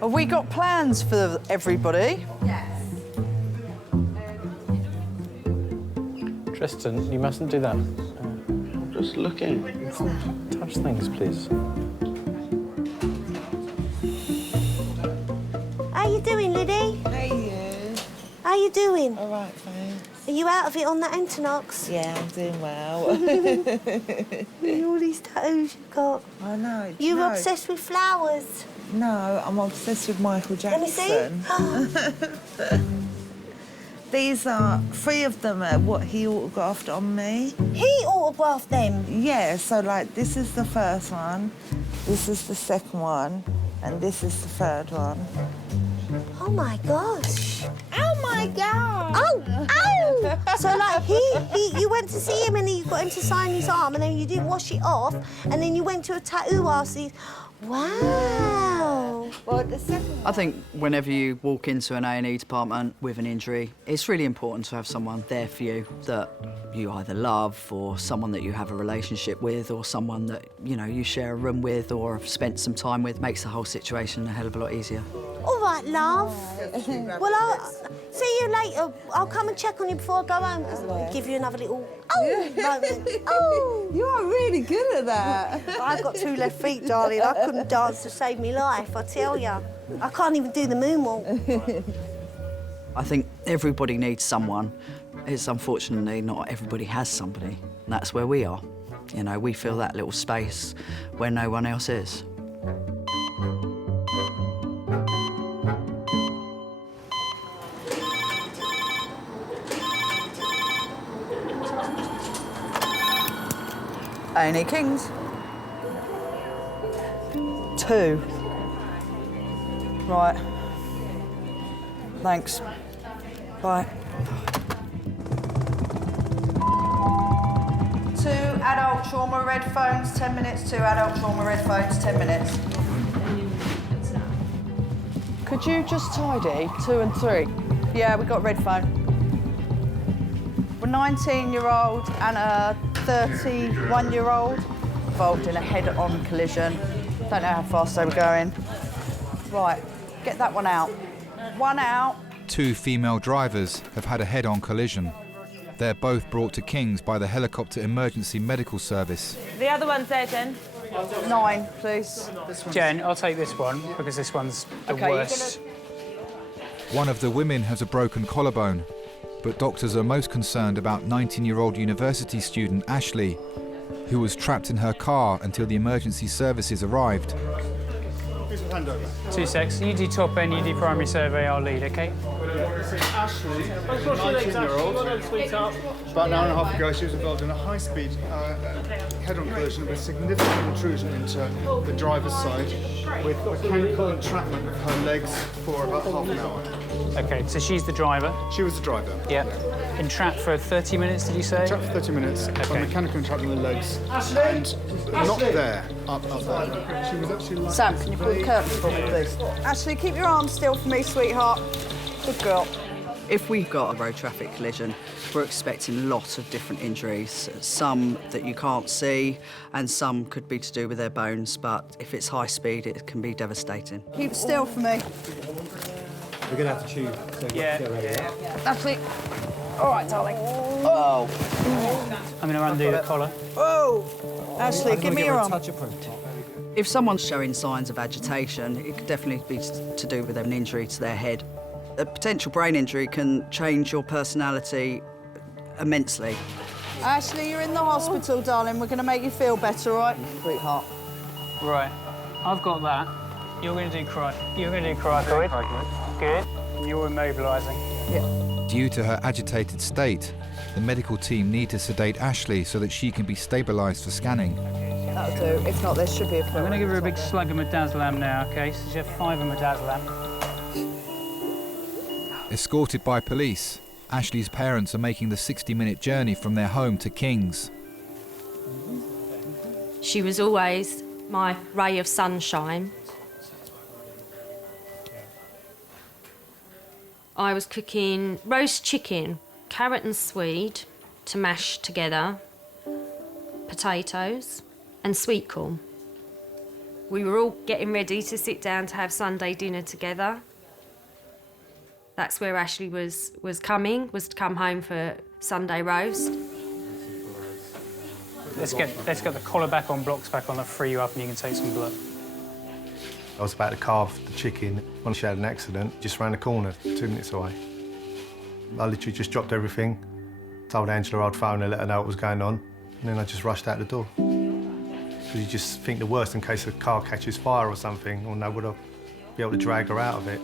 Have we got plans for everybody? Yes. Tristan, you mustn't do that. I'm just looking. Touch things, please. How you doing, Liddy? Hey, you. How you doing? All right, thanks. Are you out of it on that Entonox? Yeah, I'm doing well. All these tattoos you've got. I know. You're obsessed with flowers. No, I'm obsessed with Michael Let me Jackson. see. These are 3 of them are what he autographed on me. He autographed them? Yeah, so like this is the first one, this is the second one, and this is the third one. Oh my gosh. Oh my God. Oh, ow! So like you went to see him and then you got him to sign his arm and then you didn't wash it off and then you went to a tattoo artist. Wow. Well, the second one. I think whenever you walk into an A&E department with an injury, it's really important to have someone there for you that you either love or someone that you have a relationship with or someone that, you know, you share a room with or have spent some time with. Makes the whole situation a hell of a lot easier. All right, love. Well, I'll see you later. I'll come and check on you before I go home because I'll give you another little moment. Oh! You are really good at that. I've got 2 left feet, darling. I couldn't dance to save me life, I tell you. I can't even do the moonwalk. I think everybody needs someone. It's unfortunately not everybody has somebody. And that's where we are. You know, we fill that little space where no one else is. A&E Kings. 2. Right. Thanks. Bye. 2 adult trauma red phones, 10 minutes. 2 adult trauma red phones, 10 minutes. Could you just tidy 2 and 3? Yeah, we got red phone. We're 19-year-old and a 31-year-old involved in a head-on collision. Don't know how fast they were going. Right, get that one out. One out. 2 female drivers have had a head-on collision. They're both brought to King's by the helicopter emergency medical service. The other one's there, Jen. 9, please. Jen, I'll take this one because this one's the worst. One of the women has a broken collarbone, but doctors are most concerned about 19-year-old university student Ashley, who was trapped in her car until the emergency services arrived. 2 secs. You do top end, you do primary survey, I'll lead, OK? Ashley, 19-year-old, about an hour and a half ago, she was involved in a high-speed head-on collision with significant intrusion into the driver's side with mechanical entrapment of her legs for about half an hour. OK, so she's the driver? She was the driver. Yeah. Entrapped for 30 minutes, did you say? Entrapped for 30 minutes, by mechanical entrapment of the legs, and not there, up there. She was actually... Sam, can you pull the curtains for me, please? Ashley, keep your arms still for me, sweetheart. Good girl. If we've got a road traffic collision, we're expecting lots of different injuries, some that you can't see and some could be to do with their bones, but if it's high speed, it can be devastating. Keep still for me. We're going to have to tube, so get ready. Ashley. All right, darling. Oh. I'm going to undo the collar. Oh. Ashley, give me your arm. If someone's showing signs of agitation, it could definitely be to do with an injury to their head. A potential brain injury can change your personality immensely. Ashley, you're in the hospital, darling. We're going to make you feel better, all right? Sweetheart. Right. I've got that. You're going to do You're going to do cricoid. Good. You're immobilising. Yeah. Due to her agitated state, the medical team need to sedate Ashley so that she can be stabilised for scanning. That'll do. If not, there should be a film. I'm going to give her a big slug of midazolam now, OK? So you have 5 of midazolam. Escorted by police, Ashley's parents are making the 60-minute journey from their home to King's. She was always my ray of sunshine. I was cooking roast chicken, carrot and swede to mash together, potatoes and sweet corn. We were all getting ready to sit down to have Sunday dinner together. That's where Ashley was to come home for Sunday roast. Let's get the collar back on, blocks back on, I'll free you up and you can take some blood. I was about to carve the chicken when she had an accident, just round the corner, 2 minutes away. I literally just dropped everything, told Angela I'd phone her, let her know what was going on, and then I just rushed out the door. Because you just think the worst in case the car catches fire or something, or no, would I be able to drag her out of it?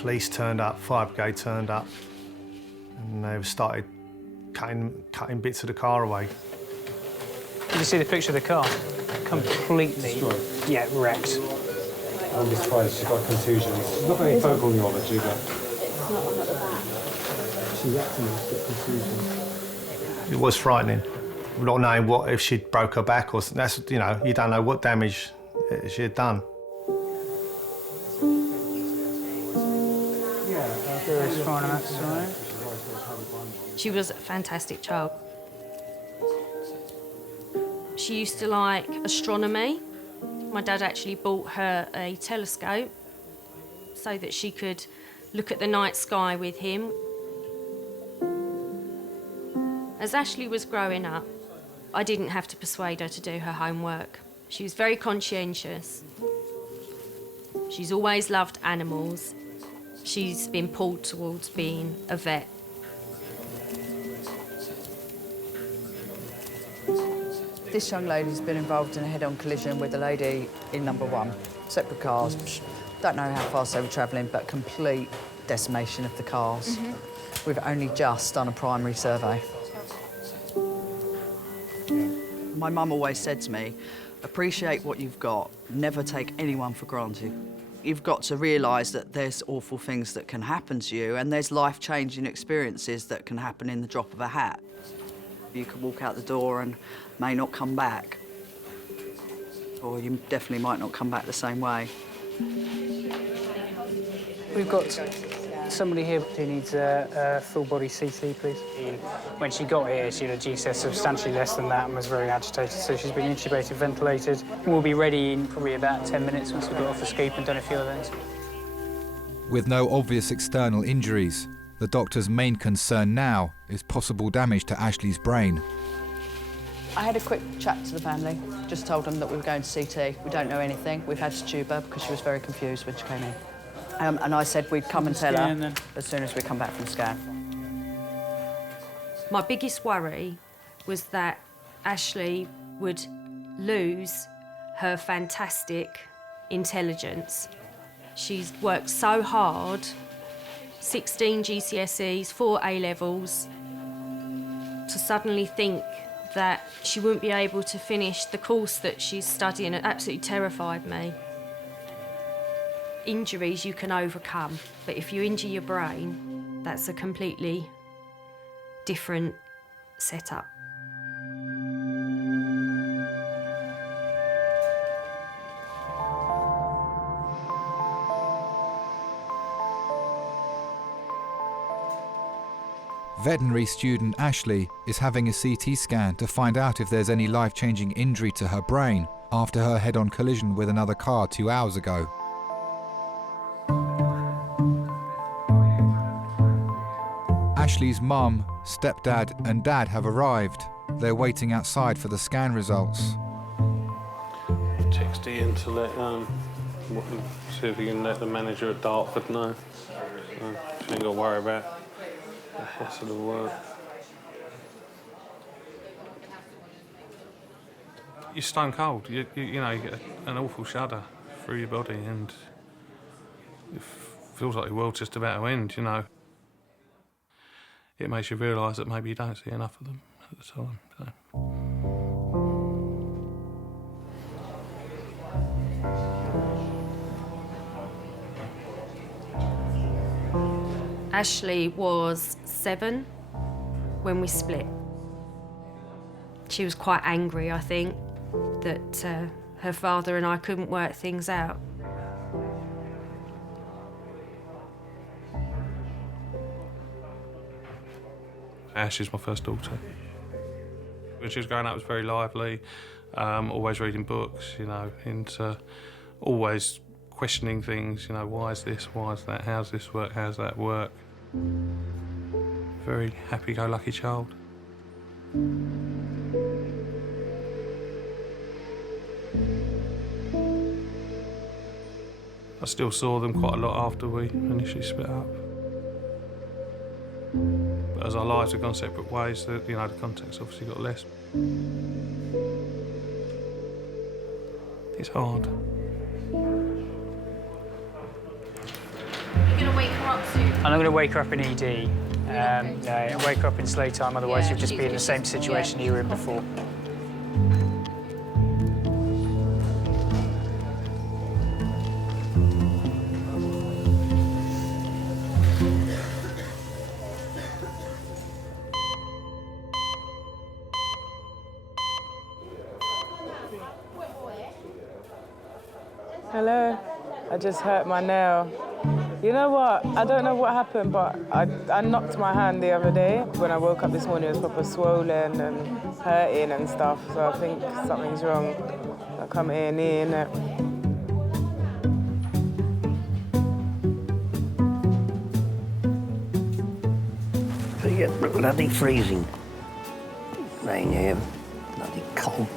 Police turned up, fire brigade turned up, and they started cutting bits of the car away. Did you see the picture of the car? Completely, yeah, wrecked. I'm just surprised she's got contusions. She's not got any focal neurology, but she wrecked and she's got contusions. It was frightening. Not knowing what if she'd broke her back or that's, you know, you don't know what damage she had done. She was a fantastic child. She used to like astronomy. My dad actually bought her a telescope so that she could look at the night sky with him. As Ashley was growing up, I didn't have to persuade her to do her homework. She was very conscientious. She's always loved animals. She's been pulled towards being a vet. This young lady's been involved in a head-on collision with a lady in number 1. Separate cars. Don't know how fast they were travelling, but complete decimation of the cars. We've only just done a primary survey. My mum always said to me, appreciate what you've got, never take anyone for granted. You've got to realise that there's awful things that can happen to you and there's life-changing experiences that can happen in the drop of a hat. You could walk out the door and may not come back. Or you definitely might not come back the same way. We've got somebody here who needs a full-body CT, please. When she got here, she had a GCS substantially less than that and was very agitated, so she's been intubated, ventilated. We'll be ready in probably about 10 minutes once we've got off the scoop and done a few other things. With no obvious external injuries, the doctor's main concern now is possible damage to Ashley's brain. I had a quick chat to the family, just told them that we were going to CT. We don't know anything. We've had to tube her because she was very confused when she came in. And I said we'd come and tell her as soon as we come back from scan. My biggest worry was that Ashley would lose her fantastic intelligence. She's worked so hard, 16 GCSEs, 4 A-levels, to suddenly think that she wouldn't be able to finish the course that she's studying. It absolutely terrified me. Injuries you can overcome, but if you injure your brain, that's a completely different setup. Veterinary student Ashley is having a CT scan to find out if there's any life-changing injury to her brain after her head-on collision with another car 2 hours ago. Ashley's mum, stepdad and dad have arrived. They're waiting outside for the scan results. Text Ian to let see if you can let the manager at Dartford know. She ain't got to worry about the hassle of work. You're stone cold. You know, you get an awful shudder through your body, and it feels like your world's just about to end. You know, it makes you realise that maybe you don't see enough of them at the time. So. Ashley was 7 when we split. She was quite angry, I think, that her father and I couldn't work things out. Ash is my first daughter. When she was growing up, it was very lively, always reading books, you know, and always questioning things, you know, why is this, why is that, how's this work, how's that work? Very happy-go-lucky child. I still saw them quite a lot after we initially split up. But as our lives have gone separate ways, you know, the contact's obviously got less. It's hard. You're going to wake her up soon? I'm not going to wake her up in ED. Wake her up in slow time, otherwise you'll just be in the same situation you were in before. Hello, I just hurt my nail. You know what? I don't know what happened, but I knocked my hand the other day. When I woke up this morning, it was proper swollen and hurting and stuff, so I think something's wrong. I come A&E, innit? You get bloody freezing rain here, bloody cold.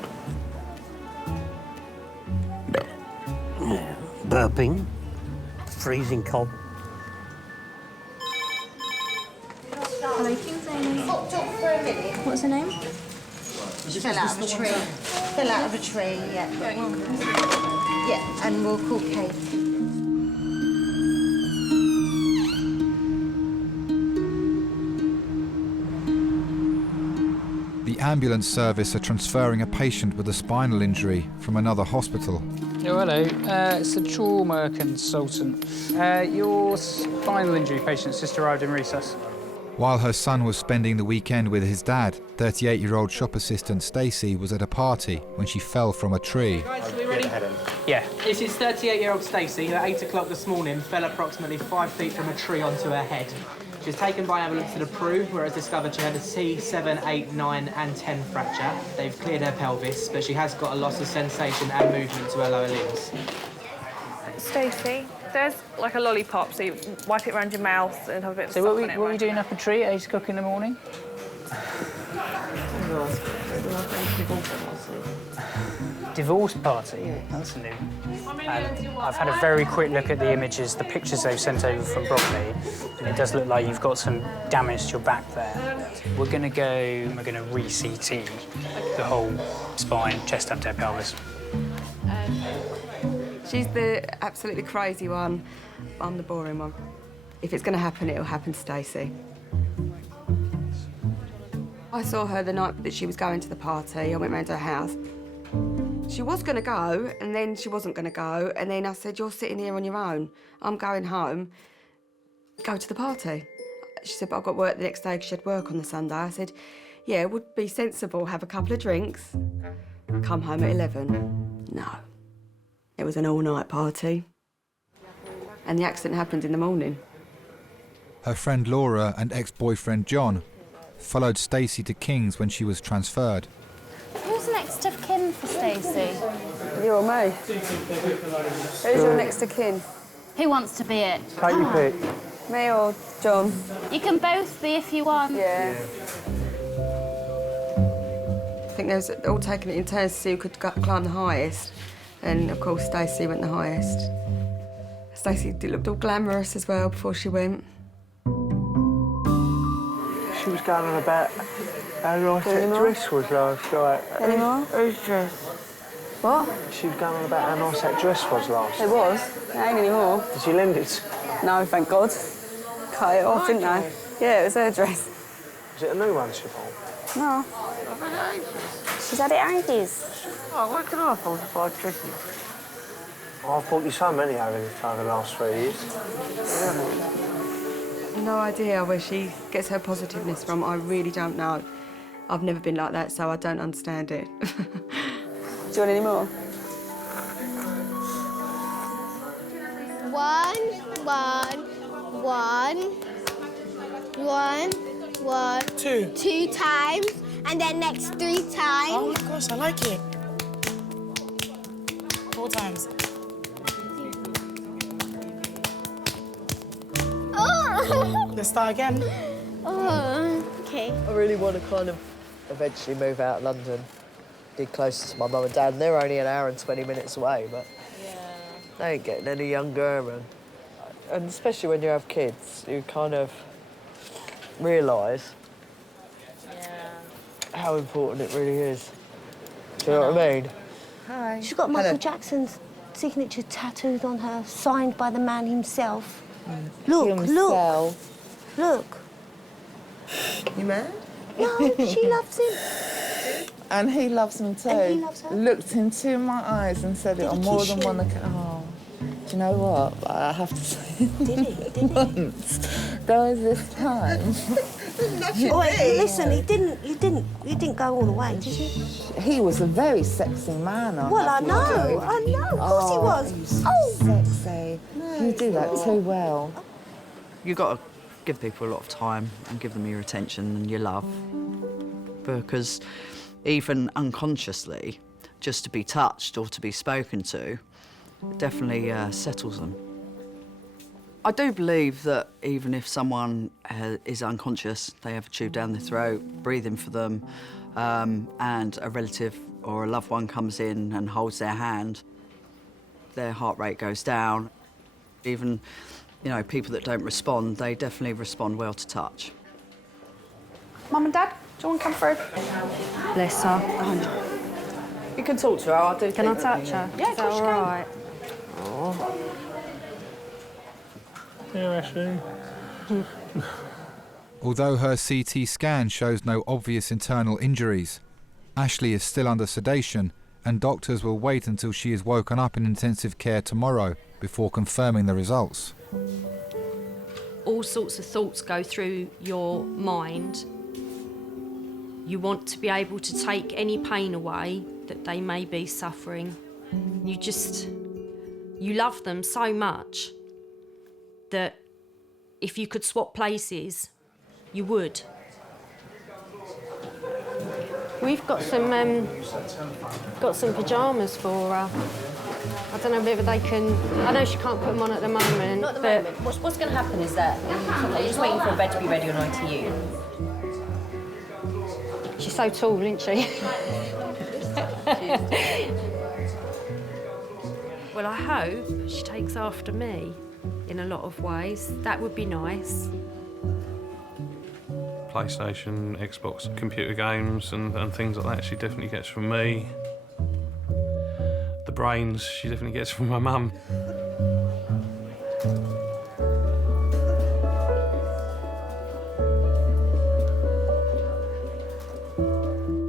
Yeah, burping, freezing cold. Hello, King's A&E. Popped up for a minute. What's her name? She fell out of a tree. Fell out of a tree, yeah. Yeah, and we'll call Kate. The ambulance service are transferring a patient with a spinal injury from another hospital. Oh, hello. It's a trauma consultant. Your spinal injury patient's just arrived in recess. While her son was spending the weekend with his dad, 38-year-old shop assistant Stacey was at a party when she fell from a tree. Guys, are we ready? Yeah. This is 38-year-old Stacey, who at 8 o'clock this morning fell approximately 5 feet from a tree onto her head. She was taken by ambulance to the Prue, where it was discovered she had a C7, 8, 9 and 10 fracture. They've cleared her pelvis, but she has got a loss of sensation and movement to her lower limbs. Stacey, there's like a lollipop, so you wipe it around your mouth and have a bit of So stuff what on it. are we doing up a tree at 8 o'clock in the morning? Divorce party? Yeah. That's new. I've had a very quick look at the images, the pictures they've sent over from Bromley, and it does look like you've got some damage to your back there. We're going to re-CT the whole spine, chest, abdo, pelvis. She's the absolutely crazy one. I'm the boring one. If it's going to happen, it'll happen to Stacey. I saw her the night that she was going to the party. I went round to her house. She was going to go, and then she wasn't going to go. And then I said, you're sitting here on your own. I'm going home. Go to the party. She said, but I've got work the next day because she had work on the Sunday. I said, yeah, it would be sensible, have a couple of drinks, come home at 11. No. It was an all-night party. And the accident happened in the morning. her friend Laura and ex-boyfriend John followed Stacey to King's when she was transferred. Who's next of kin for Stacey? You or me? Who's your next of kin? Who wants to be it? Take your pick. Me or John? You can both be if you want. Yeah. I think they was all taking it in turns to see who could climb the highest. And of course, Stacey went the highest. Stacey looked all glamorous as well before she went. She was going on about how nice that dress was last night. Any more? Whose dress? What? She was going on about how nice that dress was last It was. It ain't anymore. Did she lend it? No, thank God. Cut it off, didn't they? Yeah, it was her dress. Was it a new one she bought? No. She's had it ages. Oh, where can I afford to buy dresses? I've bought you so many over the last 3 years. No idea where she gets her positiveness from. I really don't know. I've never been like that, so I don't understand it. Do you want any more? 1, 1, 1, 2. 2 times, and then next 3 times. Oh my gosh, I like it. 4 times. Oh! Let's start again. Oh, okay. I really want to kind of eventually move out of London, get closer to my mum and dad. And they're only an hour and 20 minutes away, but they ain't getting any younger. And especially when you have kids, you kind of realise how important it really is. Do you know what I mean? Hi. She's got Michael Jackson's signature tattooed on her, signed by the man himself. Look, look. Look. You mad? No, she loves him. And he loves me too. And he loves her. Looked into my eyes and said it on more than one occasion. Oh, do you know what? I have to say. Did he? Did he? Once. There was this time. Oh, wait, listen, he didn't go all the way, did he? He was a very sexy man. Well, I know, of course he was. Sexy. You do that too well. You've got to give people a lot of time and give them your attention and your love. Because even unconsciously, just to be touched or to be spoken to, it definitely settles them. I do believe that even if someone is unconscious, they have a tube down their throat, breathing for them, and a relative or a loved one comes in and holds their hand, their heart rate goes down. Even, you know, people that don't respond, they definitely respond well to touch. Mum and Dad, do you want to come through? Bless her. You can talk to her, I do. Can I touch her? Yeah, Is that all right? Oh. Yeah, Ashley. Although her CT scan shows no obvious internal injuries, Ashley is still under sedation and doctors will wait until she is woken up in intensive care tomorrow before confirming the results. All sorts of thoughts go through your mind. You want to be able to take any pain away that they may be suffering. You love them so much that if you could swap places, you would. We've got some pyjamas for her. I don't know whether they can. I know she can't put them on at the moment. Not at the moment. What's going to happen is that I'm just waiting for a bed to be ready on ITU. She's so tall, isn't she? Well, I hope she takes after me in a lot of ways. That would be nice. PlayStation, Xbox, computer games and things like that she definitely gets from me. The brains she definitely gets from my mum.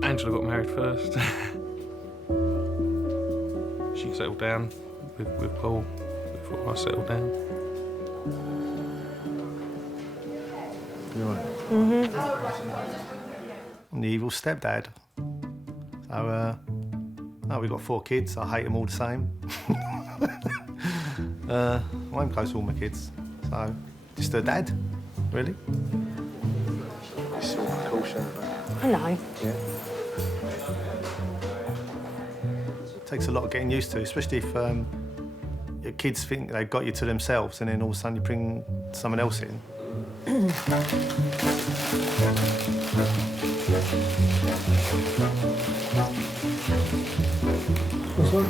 Angela got married first. She settled down with Paul before I settled down. You all right? I'm the evil stepdad. So, no, we've got 4 kids. I hate them all the same. I'm close to all my kids. So, just a dad. Really? It's all precaution. I know. Yeah. It takes a lot of getting used to, especially if your kids think they've got you to themselves and then all of a sudden you bring someone else in. This one?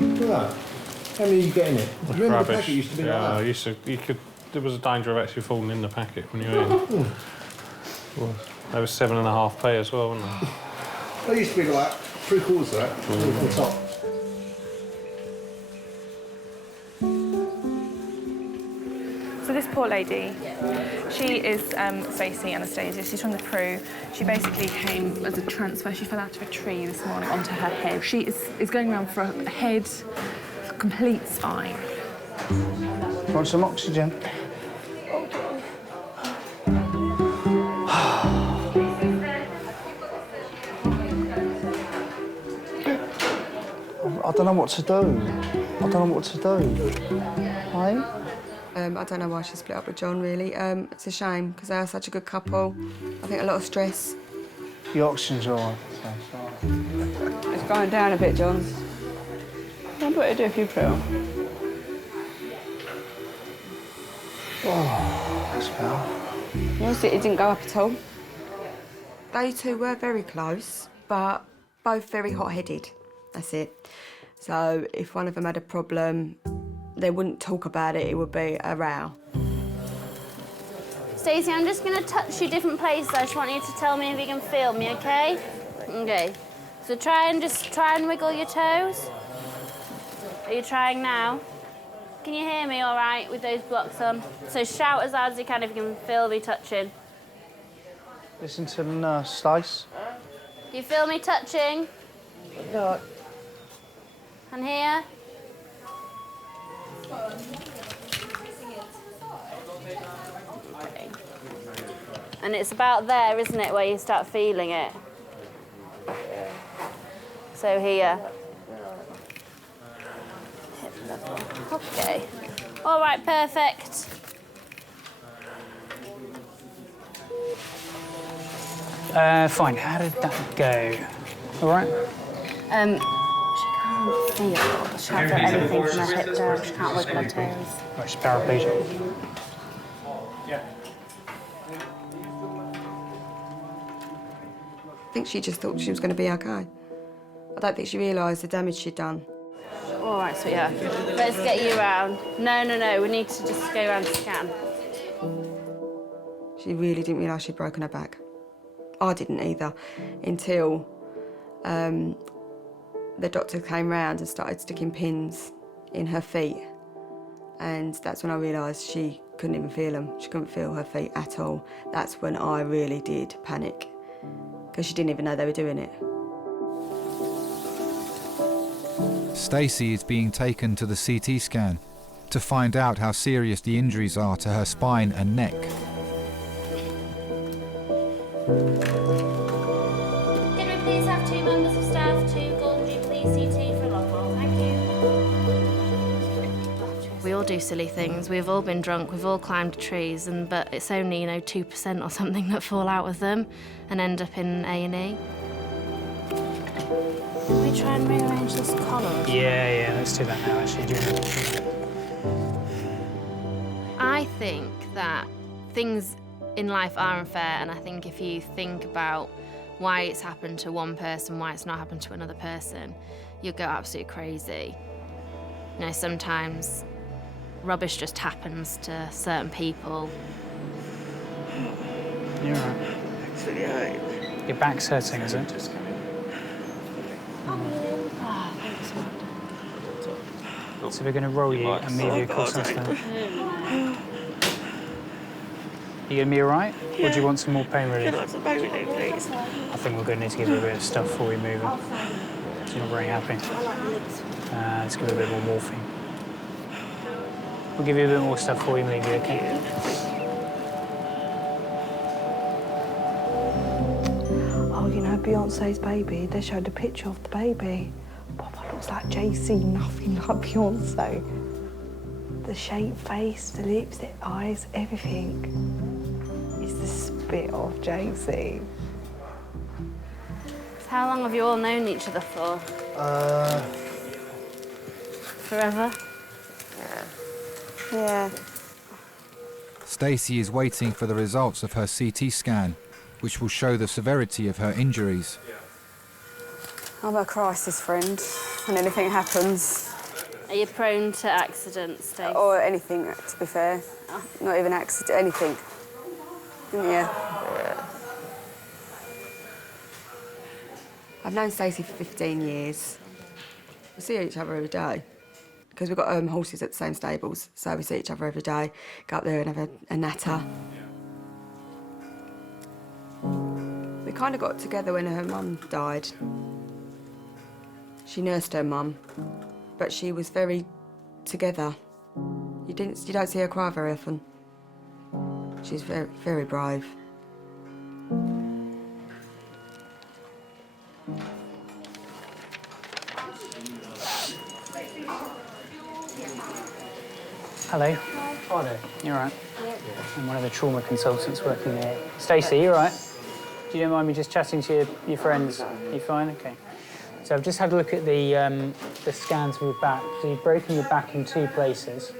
Look at that. How many are you getting it? Remember Rubbish. the packet used to be like that? There was a danger of actually falling in the packet when you were in. Well, they were 7.5p as well, weren't they? They used to be like 3/4 of that, on top. So this poor lady, she is Stacey Anastasia. She's from the crew. She basically came as a transfer. She fell out of a tree this morning onto her head. She is going around for a head, complete spine. Want some oxygen? I don't know what to do. I don't know what to do. Hey? I don't know why she split up with John, really. It's a shame, because they are such a good couple. I think a lot of stress. The oxygen's all right. It's going down a bit, John. I'll put it if you feel. Oh, that's better. Yours, it didn't go up at all. They two were very close, but both very hot-headed. That's it. So if one of them had a problem, they wouldn't talk about it, it would be a row. Stacey, I'm just going to touch you different places. I just want you to tell me if you can feel me, OK? OK. So try and wiggle your toes. Are you trying now? Can you hear me all right with those blocks on? So shout as loud as you can if you can feel me touching. Listen to the nurse, Stace. Do you feel me touching? No. And here? Okay. And it's about there, isn't it, where you start feeling it? So here. Okay. All right, perfect. Fine. How did that go? All right? She can't feel. She can't feel anything from her hip down. She can't wiggle her toes. Right, she's paraplegic. I think she just thought she was going to be OK. I don't think she realised the damage she'd done. All right, sweetheart. Let's get you around. No. We need to just go around and scan. She really didn't realise she'd broken her back. I didn't either, until the doctor came round and started sticking pins in her feet. And that's when I realised she couldn't even feel them. She couldn't feel her feet at all. That's when I really did panic, because she didn't even know they were doing it. Stacey is being taken to the CT scan to find out how serious the injuries are to her spine and neck. Can we please have 2 members of staff to Golden Jubilee CT for a log roll? Thank you. We all do silly things. We've all been drunk. We've all climbed trees, but it's only 2% or something that fall out with them and end up in A&E. Can we try and rearrange this collar? Yeah, let's do that now, actually. I think that things in life are unfair, and I think if you think about why it's happened to one person, why it's not happened to another person, you'll go absolutely crazy. Sometimes rubbish just happens to certain people. You're right. Your back's hurting, is it? So we're going to roll you and move you across this down. You going to be all right? Or do you want some more pain relief? I'd like some pain relief, please. I think we're going to need to give you a bit of stuff before we move her. She's not very happy. Let's give her a bit more morphine. We'll give you a bit more stuff before we move you, okay? Oh, Beyonce's baby, they showed a picture of the baby. Papa looks like JC, nothing like Beyonce. the shape, face, the lips, the eyes, everything. It's the spit of JC. How long have you all known each other for? Forever? Yeah. Stacey is waiting for the results of her CT scan, which will show the severity of her injuries. I'm a crisis friend. When anything happens. Are you prone to accidents, Stacey? Or anything, to be fair. Not even accident, anything. Yeah. I've known Stacey for 15 years. We see each other every day because we've got horses at the same stables, so we see each other every day, go up there and have a natter. We kind of got together when her mum died. She nursed her mum, but she was very together. You don't see her cry very often. She's very, very brave. Hello. Hi there. You all right? Yeah. I'm one of the trauma consultants working there. Stacey, you all right? Do you don't mind me just chatting to your friends? You fine? Okay. So I've just had a look at the scans of your back. So you've broken your back in 2 places.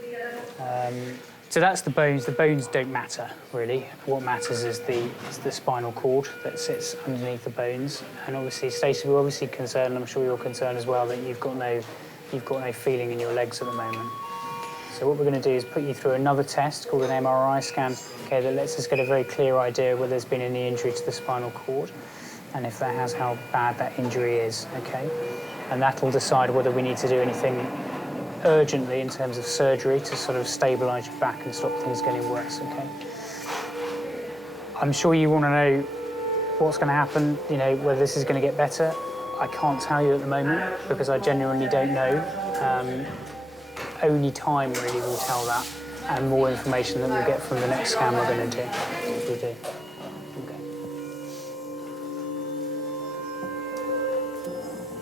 So that's the bones. The bones don't matter, really. What matters is the spinal cord that sits underneath the bones. And obviously, Stacey, we're obviously concerned, and I'm sure you're concerned as well, that you've got no feeling in your legs at the moment. So what we're going to do is put you through another test called an MRI scan, okay, that lets us get a very clear idea whether there's been any injury to the spinal cord, and if that has, how bad that injury is, okay? And that'll decide whether we need to do anything urgently in terms of surgery to sort of stabilise your back and stop things getting worse, okay? I'm sure you want to know what's going to happen, you know, whether this is going to get better. I can't tell you at the moment because I genuinely don't know. Only time really will tell that, and more information that we'll get from the next scan we're going to do. We'll do.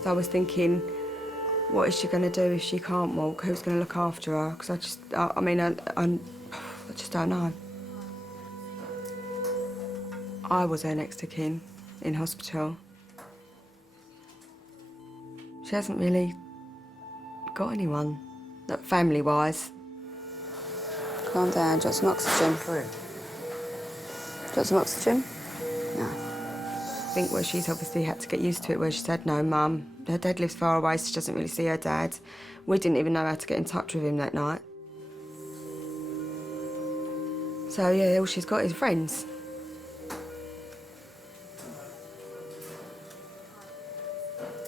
So I was thinking, what is she going to do if she can't walk? Who's going to look after her? Because I just don't know. I was her next of kin in hospital. She hasn't really got anyone, family-wise. Calm down, do you want some oxygen? Do you want some oxygen? No. I think where she's obviously had to get used to it, where she said, no, Mum, her dad lives far away, so she doesn't really see her dad. We didn't even know how to get in touch with him that night. So, yeah, all she's got is friends.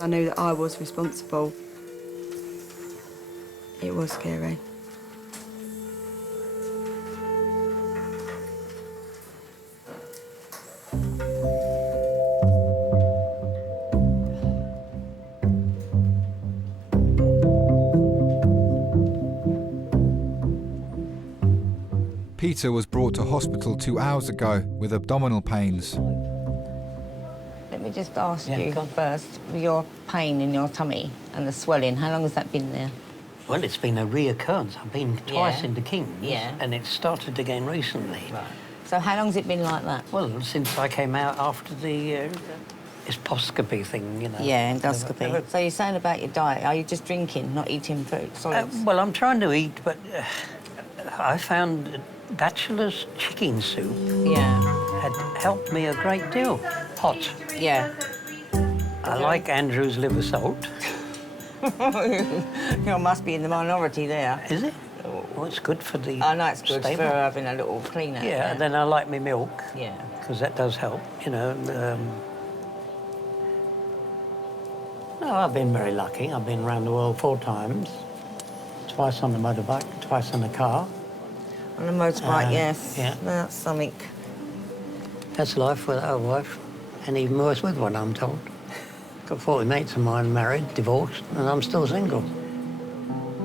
I knew that I was responsible. It was scary. Peter was brought to hospital 2 hours ago with abdominal pains. Let me just ask you first, your pain in your tummy and the swelling, how long has that been there? Well, it's been a reoccurrence. I've been twice into King's, Yeah. and it started again recently. Right. So how long's it been like that? Well, since I came out after the endoscopy thing, you know. Yeah, endoscopy. So you're saying about your diet, are you just drinking, not eating food, solids? Well, I'm trying to eat, but I found bachelor's chicken soup had helped me a great deal. Hot. Yeah. I like Andrew's liver salt. You must be in the minority there. Is it? Well, it's good for the I know it's good stable. for having a little clean out. Yeah, and then I like my milk. Yeah. Because that does help, you know. No, I've been very lucky. I've been around the world 4 times. Twice on the motorbike, twice on the car. On the motorbike, yes. Yeah. That's something. That's life without a wife, and even worse with one, I'm told. Got 40 mates of mine married, divorced, and I'm still single.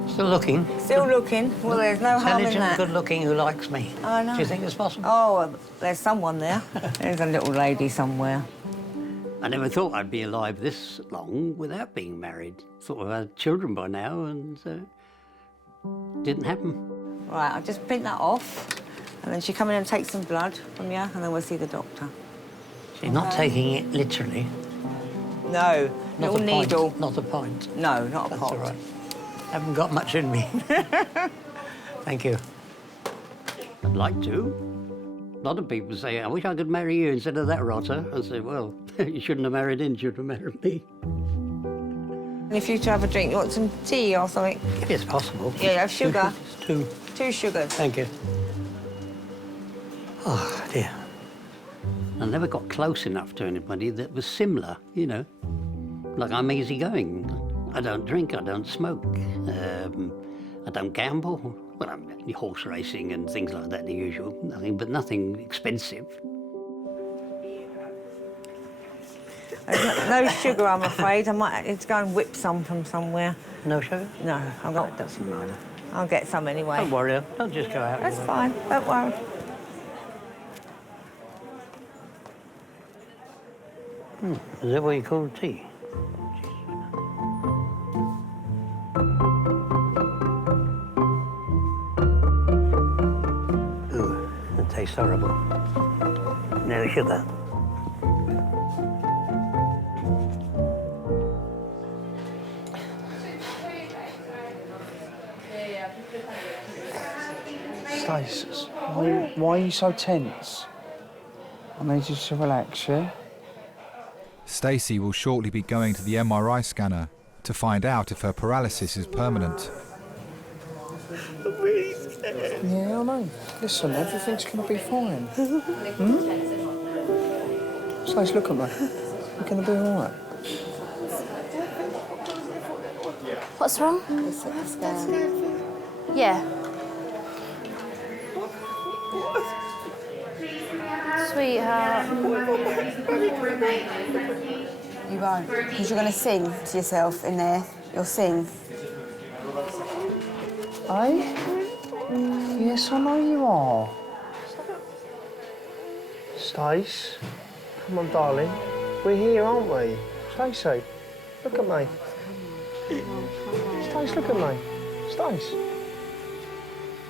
Still looking. Still looking? Well, there's no harm in Intelligent, that. good-looking, who likes me. I know. Do you think it's possible? Oh, well, there's someone there. There's a little lady somewhere. I never thought I'd be alive this long without being married. Thought I had children by now, and didn't happen. Right, I'll just print that off, and then she'll come in and take some blood from you, and then we'll see the doctor. So you're not taking it literally? No, Not little a needle. Pint, not a pint? No, not a That's pot. all right. Haven't got much in me. Thank you. I'd like to. A lot of people say, I wish I could marry you instead of that rotter. I say, well, you shouldn't have married him, you should have married me. And if you to have a drink, you want some tea or something? If it's possible. Yeah, you have sugar. Two. 2 sugars. Thank you. Oh, dear. I never got close enough to anybody that was similar, you know. Like, I'm easygoing. I don't drink, I don't smoke. I don't gamble. Well, I'm horse racing and things like that, the usual. Nothing expensive. No sugar, I'm afraid. I might need to go and whip some from somewhere. No sugar? No, I've got... It doesn't matter. I'll get some anyway. Don't worry, don't just go out. That's fine, don't worry. Is that what you call tea? Ooh, that tastes horrible. No sugar. Stace, why are you so tense? I need you to relax, yeah? Stacey will shortly be going to the MRI scanner to find out if her paralysis is permanent. I'm really scared. Yeah, I know. Listen, everything's going to be fine. Stace, look at me. You're going to be all right. What's wrong? Yeah. Sweetheart. You won't, because you're going to sing to yourself in there. You'll sing. Eh? Yes, I know you are. Stace, come on, darling. We're here, aren't we? Stacey, look at me. Stace, look at me. Stace.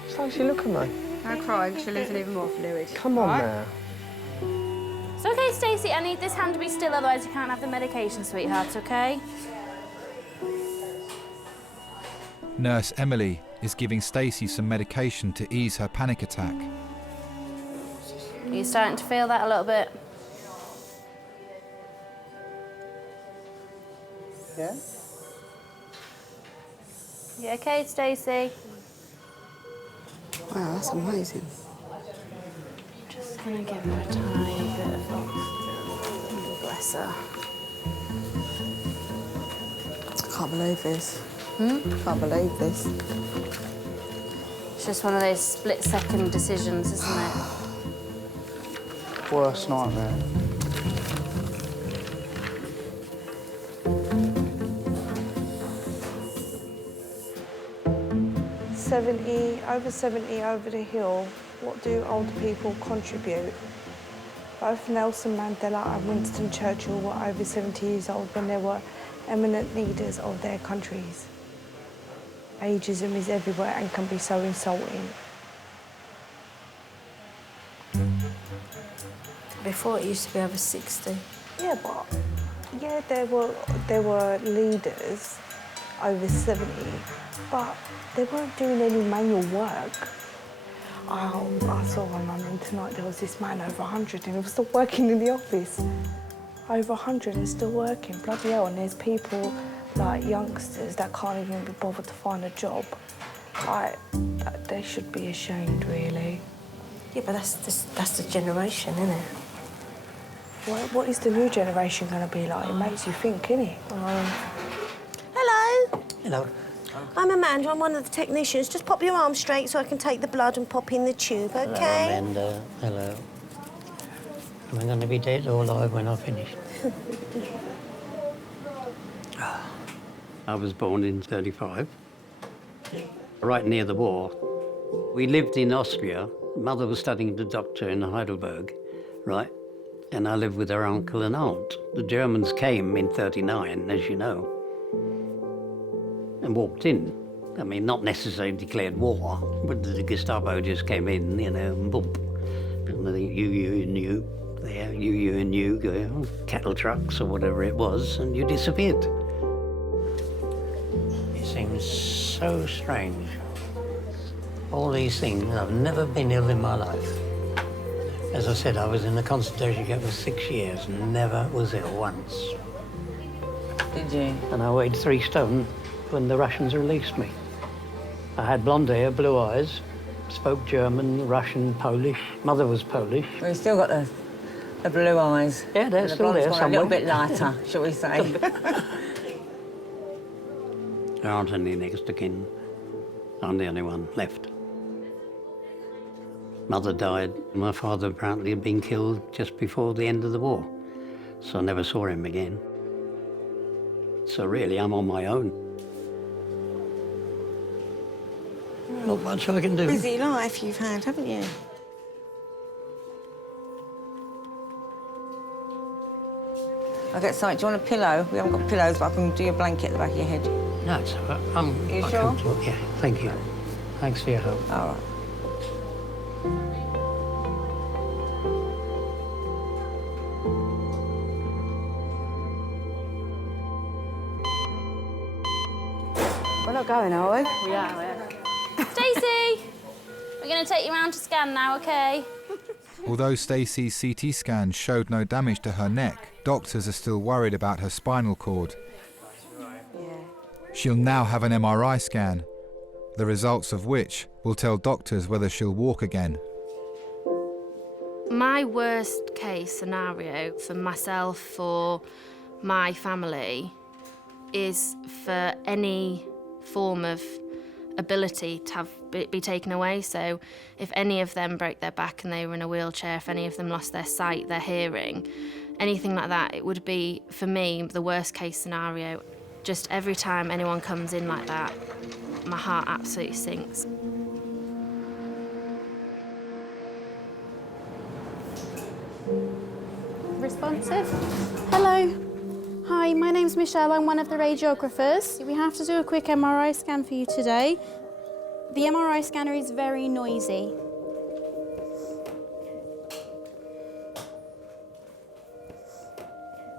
Stacey, look at me. Don't cry, she'll lose even more fluid. Come on now. It's okay, Stacey. I need this hand to be still, otherwise you can't have the medication, sweetheart, okay? Nurse Emily is giving Stacey some medication to ease her panic attack. Are you starting to feel that a little bit? Yeah? You okay, Stacey? Wow, that's amazing. Just gonna give her a tiny bit of oxygen. Bless her. I can't believe this. Can't believe this. It's just one of those split-second decisions, isn't it? Worst nightmare. Over 70 over the hill, what do older people contribute? Both Nelson Mandela and Winston Churchill were over 70 years old when they were eminent leaders of their countries. Ageism is everywhere and can be so insulting. Before it used to be over 60. Yeah, but there were leaders over 70, but they weren't doing any manual work. Oh, I saw on London tonight there was this man over 100 and he was still working in the office. Over 100 and still working, bloody hell. And there's people like youngsters that can't even be bothered to find a job. They should be ashamed, really. Yeah, but that's the generation, isn't it? What is the new generation going to be like? It makes you think, innit? Hello. Hello. I'm Amanda. I'm one of the technicians. Just pop your arm straight so I can take the blood and pop in the tube, OK? Hello, Amanda. Hello. Am I going to be dead or alive when I finish? I was born in 35, right near the war. We lived in Austria. Mother was studying the doctor in Heidelberg, right? And I lived with her uncle and aunt. The Germans came in 39, as you know, and walked in. I mean, not necessarily declared war, but the Gestapo just came in, you know, and boom. And I think you and you, there, you and you, go, cattle trucks or whatever it was, and you disappeared. It seems so strange. All these things, I've never been ill in my life. As I said, I was in the concentration camp for 6 years and never was ill once. Did you? And I weighed 3 stone when the Russians released me. I had blonde hair, blue eyes, spoke German, Russian, Polish. Mother was Polish. Well, you've still got the blue eyes. Yeah, they're And the still blonde's there one somewhere. a little bit lighter, shall we say. There aren't any next of kin. I'm the only one left. Mother died. My father apparently had been killed just before the end of the war, so I never saw him again. So really, I'm on my own. Not much I can do. Busy life you've had, haven't you? I'll get something. Do you want a pillow? We haven't got pillows, but I can do your blanket at the back of your head. No, it's all right. You I sure? can talk. Yeah, thank you. Thanks for your help. All right. We're not going, are we? We are. Stacey! We're going to take you round to scan now, OK? Although Stacey's CT scan showed no damage to her neck, doctors are still worried about her spinal cord. She'll now have an MRI scan, the results of which will tell doctors whether she'll walk again. My worst case scenario for myself, for my family, is for any form of ability to be taken away. So if any of them broke their back and they were in a wheelchair, if any of them lost their sight, their hearing, anything like that, it would be, for me, the worst case scenario. Just every time anyone comes in like that, my heart absolutely sinks. Responsive. Hello. Hi, my name's Michelle. I'm one of the radiographers. We have to do a quick MRI scan for you today. The MRI scanner is very noisy.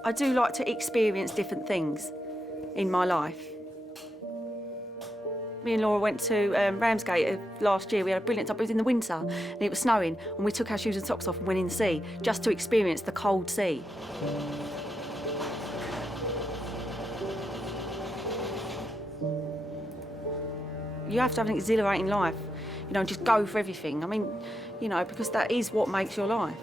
I do like to experience different things in my life. Me and Laura went to Ramsgate last year. We had a brilliant time. It was in the winter and it was snowing, and we took our shoes and socks off and went in the sea just to experience the cold sea. You have to have an exhilarating life, you know, and just go for everything. I mean, you know, because that is what makes your life.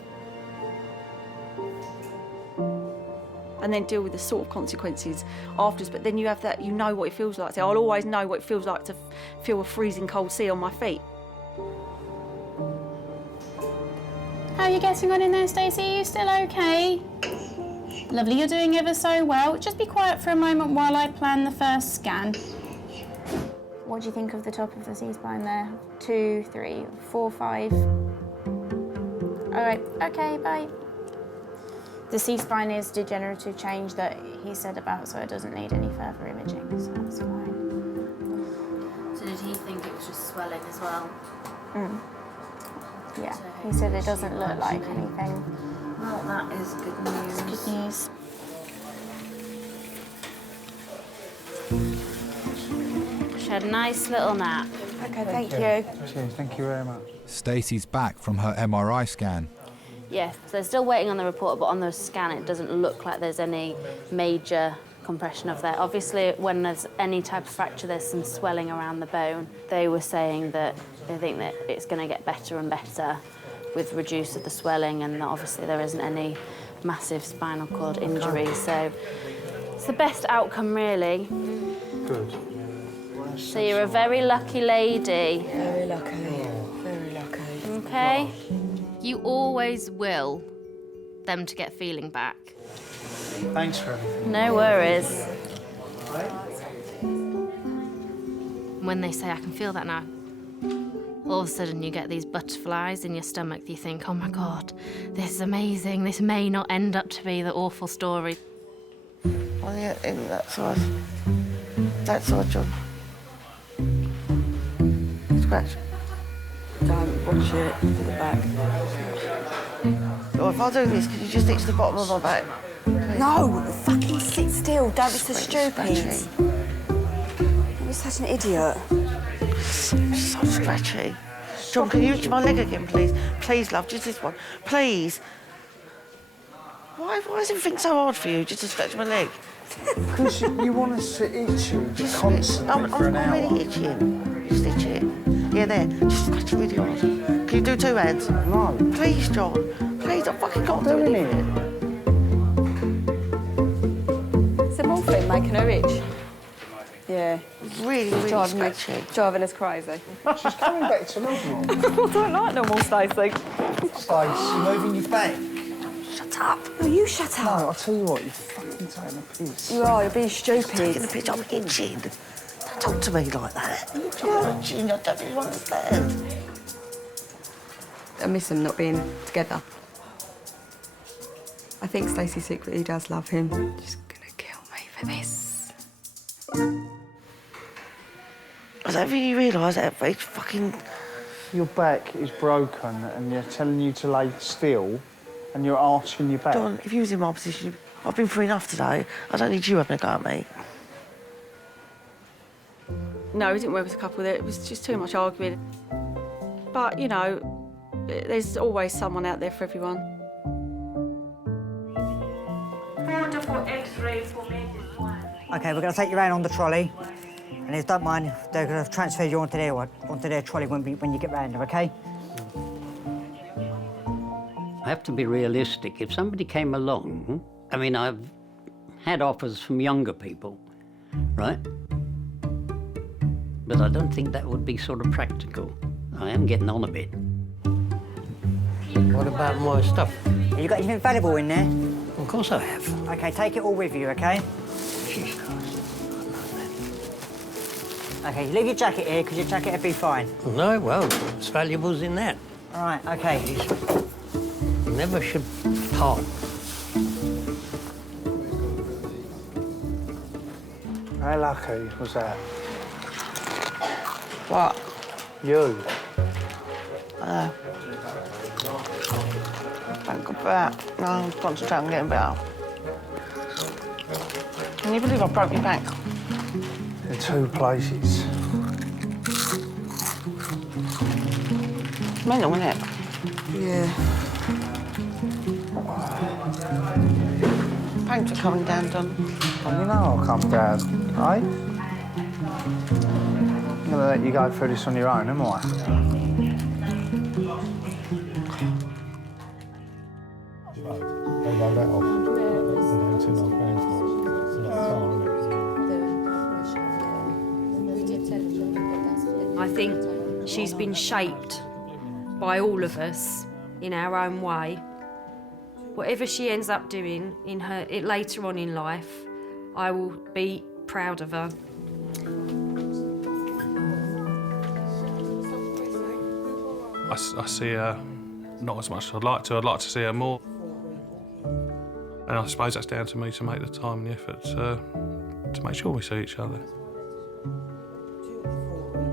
And then deal with the sort of consequences afterwards. But then you have that, you know what it feels like. So I'll always know what it feels like to feel a freezing cold sea on my feet. How are you getting on in there, Stacey? Are you still okay? Lovely, you're doing ever so well. Just be quiet for a moment while I plan the first scan. What do you think of the top of the C-spine there? 2, 3, 4, 5. All right, okay, bye. The C-spine is degenerative change that he said about, so it doesn't need any further imaging, so that's fine. So did he think it was just swelling as well? Yeah, he said it doesn't look like anything. Well, that is good news. It's good news. She had a nice little nap. OK, thank you. Thank you very much. Stacey's back from her MRI scan. Yeah, so they're still waiting on the report, but on the scan it doesn't look like there's any major compression of that. Obviously, when there's any type of fracture, there's some swelling around the bone. They were saying that they think that it's going to get better and better with reduce of the swelling, and obviously there isn't any massive spinal cord injury, so it's the best outcome, really. Good. So you're a very lucky lady. Very lucky, very lucky. Okay? You always will them to get feeling back. Thanks for everything. No worries. When they say, I can feel that now, all of a sudden you get these butterflies in your stomach. You think, oh my God, this is amazing. This may not end up to be the awful story. Well, yeah, that's our job. Scratch. Don't watch it to the back. Or if I do this, could you just stick to the bottom of my back? Please? No, fucking sit still. Don't be so stupid. You're such an idiot. So scratchy. John, can you reach my leg again, please? Please, love, just this one. Please. Why is everything so hard for you, just to scratch my leg? Because you want us to itch you constantly for an hour. I'm really itching. Just itch it. Yeah, there. Just scratch it really hard. Can you do 2 hands? No. Please, John. Please, I fucking can't do anything. Is the morphine making her itch? Yeah. Really, really scratchy. Driving us crazy. She's coming back to normal. I don't like normal, Stacey. Stacey, moving your back. Shut up. No, you shut up. No, I'll tell you what, you're fucking taking a piss. You are, you're being stupid. Taking a piss, I'm itching. Don't talk to me like that. I'm itching, I don't really understand. I miss them not being together. I think Stacey secretly does love him. She's gonna kill me for this. I don't think you realise that it's fucking... Your back is broken and they're telling you to lay still and you're arching your back. John, if you was in my position, I've been through enough today. I don't need you having a go at me. No, we didn't work as a couple. It was just too much arguing. But, you know, there's always someone out there for everyone. Wonderful X-ray for me. OK, we're going to take you around on the trolley. And if you don't mind, they're going to transfer you onto their trolley when you get round there, OK? I have to be realistic. If somebody came along, I mean, I've had offers from younger people, right? But I don't think that would be sort of practical. I am getting on a bit. What about my stuff? Have you got anything valuable in there? Of course I have. OK, take it all with you, OK? OK, leave your jacket here, because your jacket would be fine. No, well, it's valuables in that. All right, OK. Never should part. How lucky was that? What? You. Thank God for that. No, I'm concentrating on getting better. Can you believe I broke your back? In 2 places. Mental, isn't it? Yeah. Thanks for coming down, Don. Well, you know I'll come down, right? I'm going to let you go through this on your own, am I? I think she's been shaped by all of us in our own way. Whatever she ends up doing in later on in life, I will be proud of her. I see her not as much as I'd like to. I'd like to see her more. And I suppose that's down to me to make the time and the effort to make sure we see each other.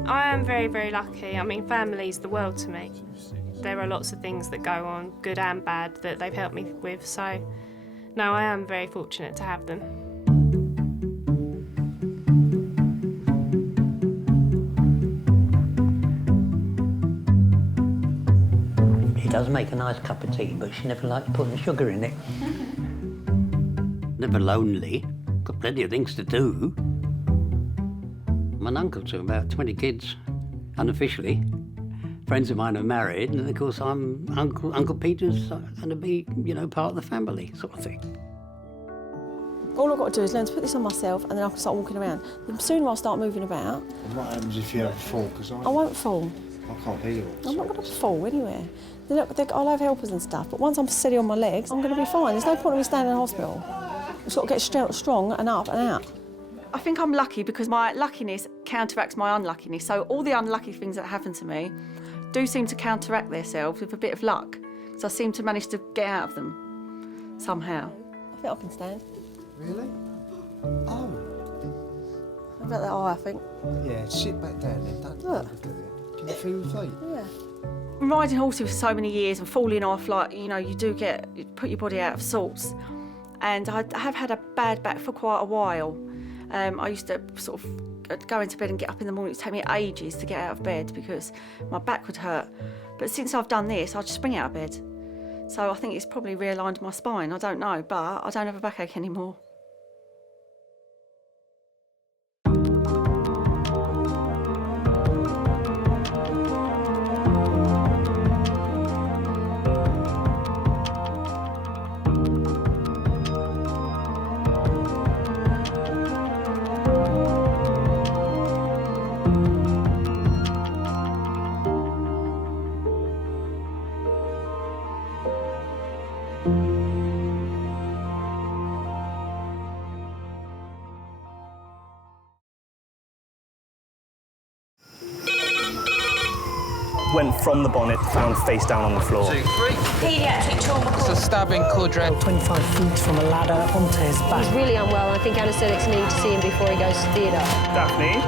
I am very, very lucky. I mean, family's the world to me. There are lots of things that go on, good and bad, that they've helped me with. So, no, I am very fortunate to have them. She does make a nice cup of tea, but she never liked putting sugar in it. Never lonely. Got plenty of things to do. I'm an uncle to about 20 kids, unofficially. Friends of mine are married, and of course I'm Uncle Peter's going to be, you know, part of the family, sort of thing. All I've got to do is learn to put this on myself, and then I can start walking around. The sooner I start moving about... And what happens if you have a fall? Because I won't fall. I can't hear you. I'm not going to fall anywhere. I'll have helpers and stuff, but once I'm steady on my legs, I'm going to be fine. There's no point in me staying in hospital. I've just got to get strong and up and out. I think I'm lucky because my luckiness counteracts my unluckiness. So all the unlucky things that happen to me do seem to counteract themselves with a bit of luck. So I seem to manage to get out of them somehow. I think I can stand. Really? Oh. About that eye, I think. Yeah, sit back down then. Don't Look. overdo it. Can you feel your feet? Yeah. Riding horses for so many years and falling off, like, you know, you put your body out of sorts. And I have had a bad back for quite a while. I used to sort of go into bed and get up in the morning. It would take me ages to get out of bed because my back would hurt. But since I've done this, I just spring out of bed. So I think it's probably realigned my spine. I don't know, but I don't have a backache anymore. Went from the bonnet, found face down on the floor. 2, 3. Paediatric trauma. It's a stabbing quadrant. 25 feet from a ladder onto his back. He's really unwell, and I think anaesthetics need to see him before he goes to theatre. Daphne?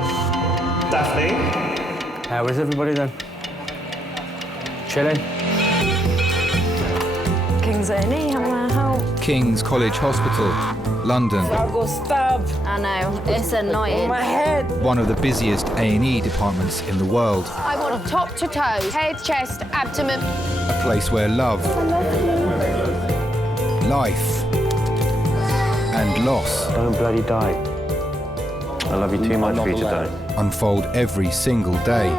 Daphne? How is everybody then? Chilling? King's A&E, how may I help? King's College Hospital, London. I got stabbed. I know, it's annoying. On my head. One of the busiest A&E departments in the world. I want top to toes, head, chest, abdomen. A place where love, life, and loss. Don't bloody die. I love you too much for you to die. Unfold every single day.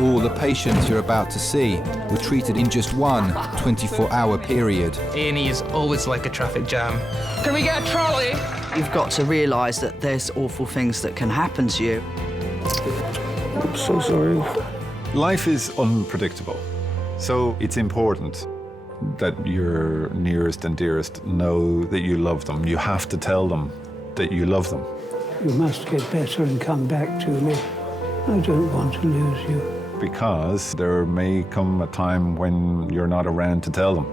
All the patients you're about to see were treated in just one 24-hour period. A&E is always like a traffic jam. Can we get a trolley? You've got to realise that there's awful things that can happen to you. I'm so sorry. Life is unpredictable, so it's important that your nearest and dearest know that you love them. You have to tell them that you love them. You must get better and come back to me. I don't want to lose you. Because there may come a time when you're not around to tell them.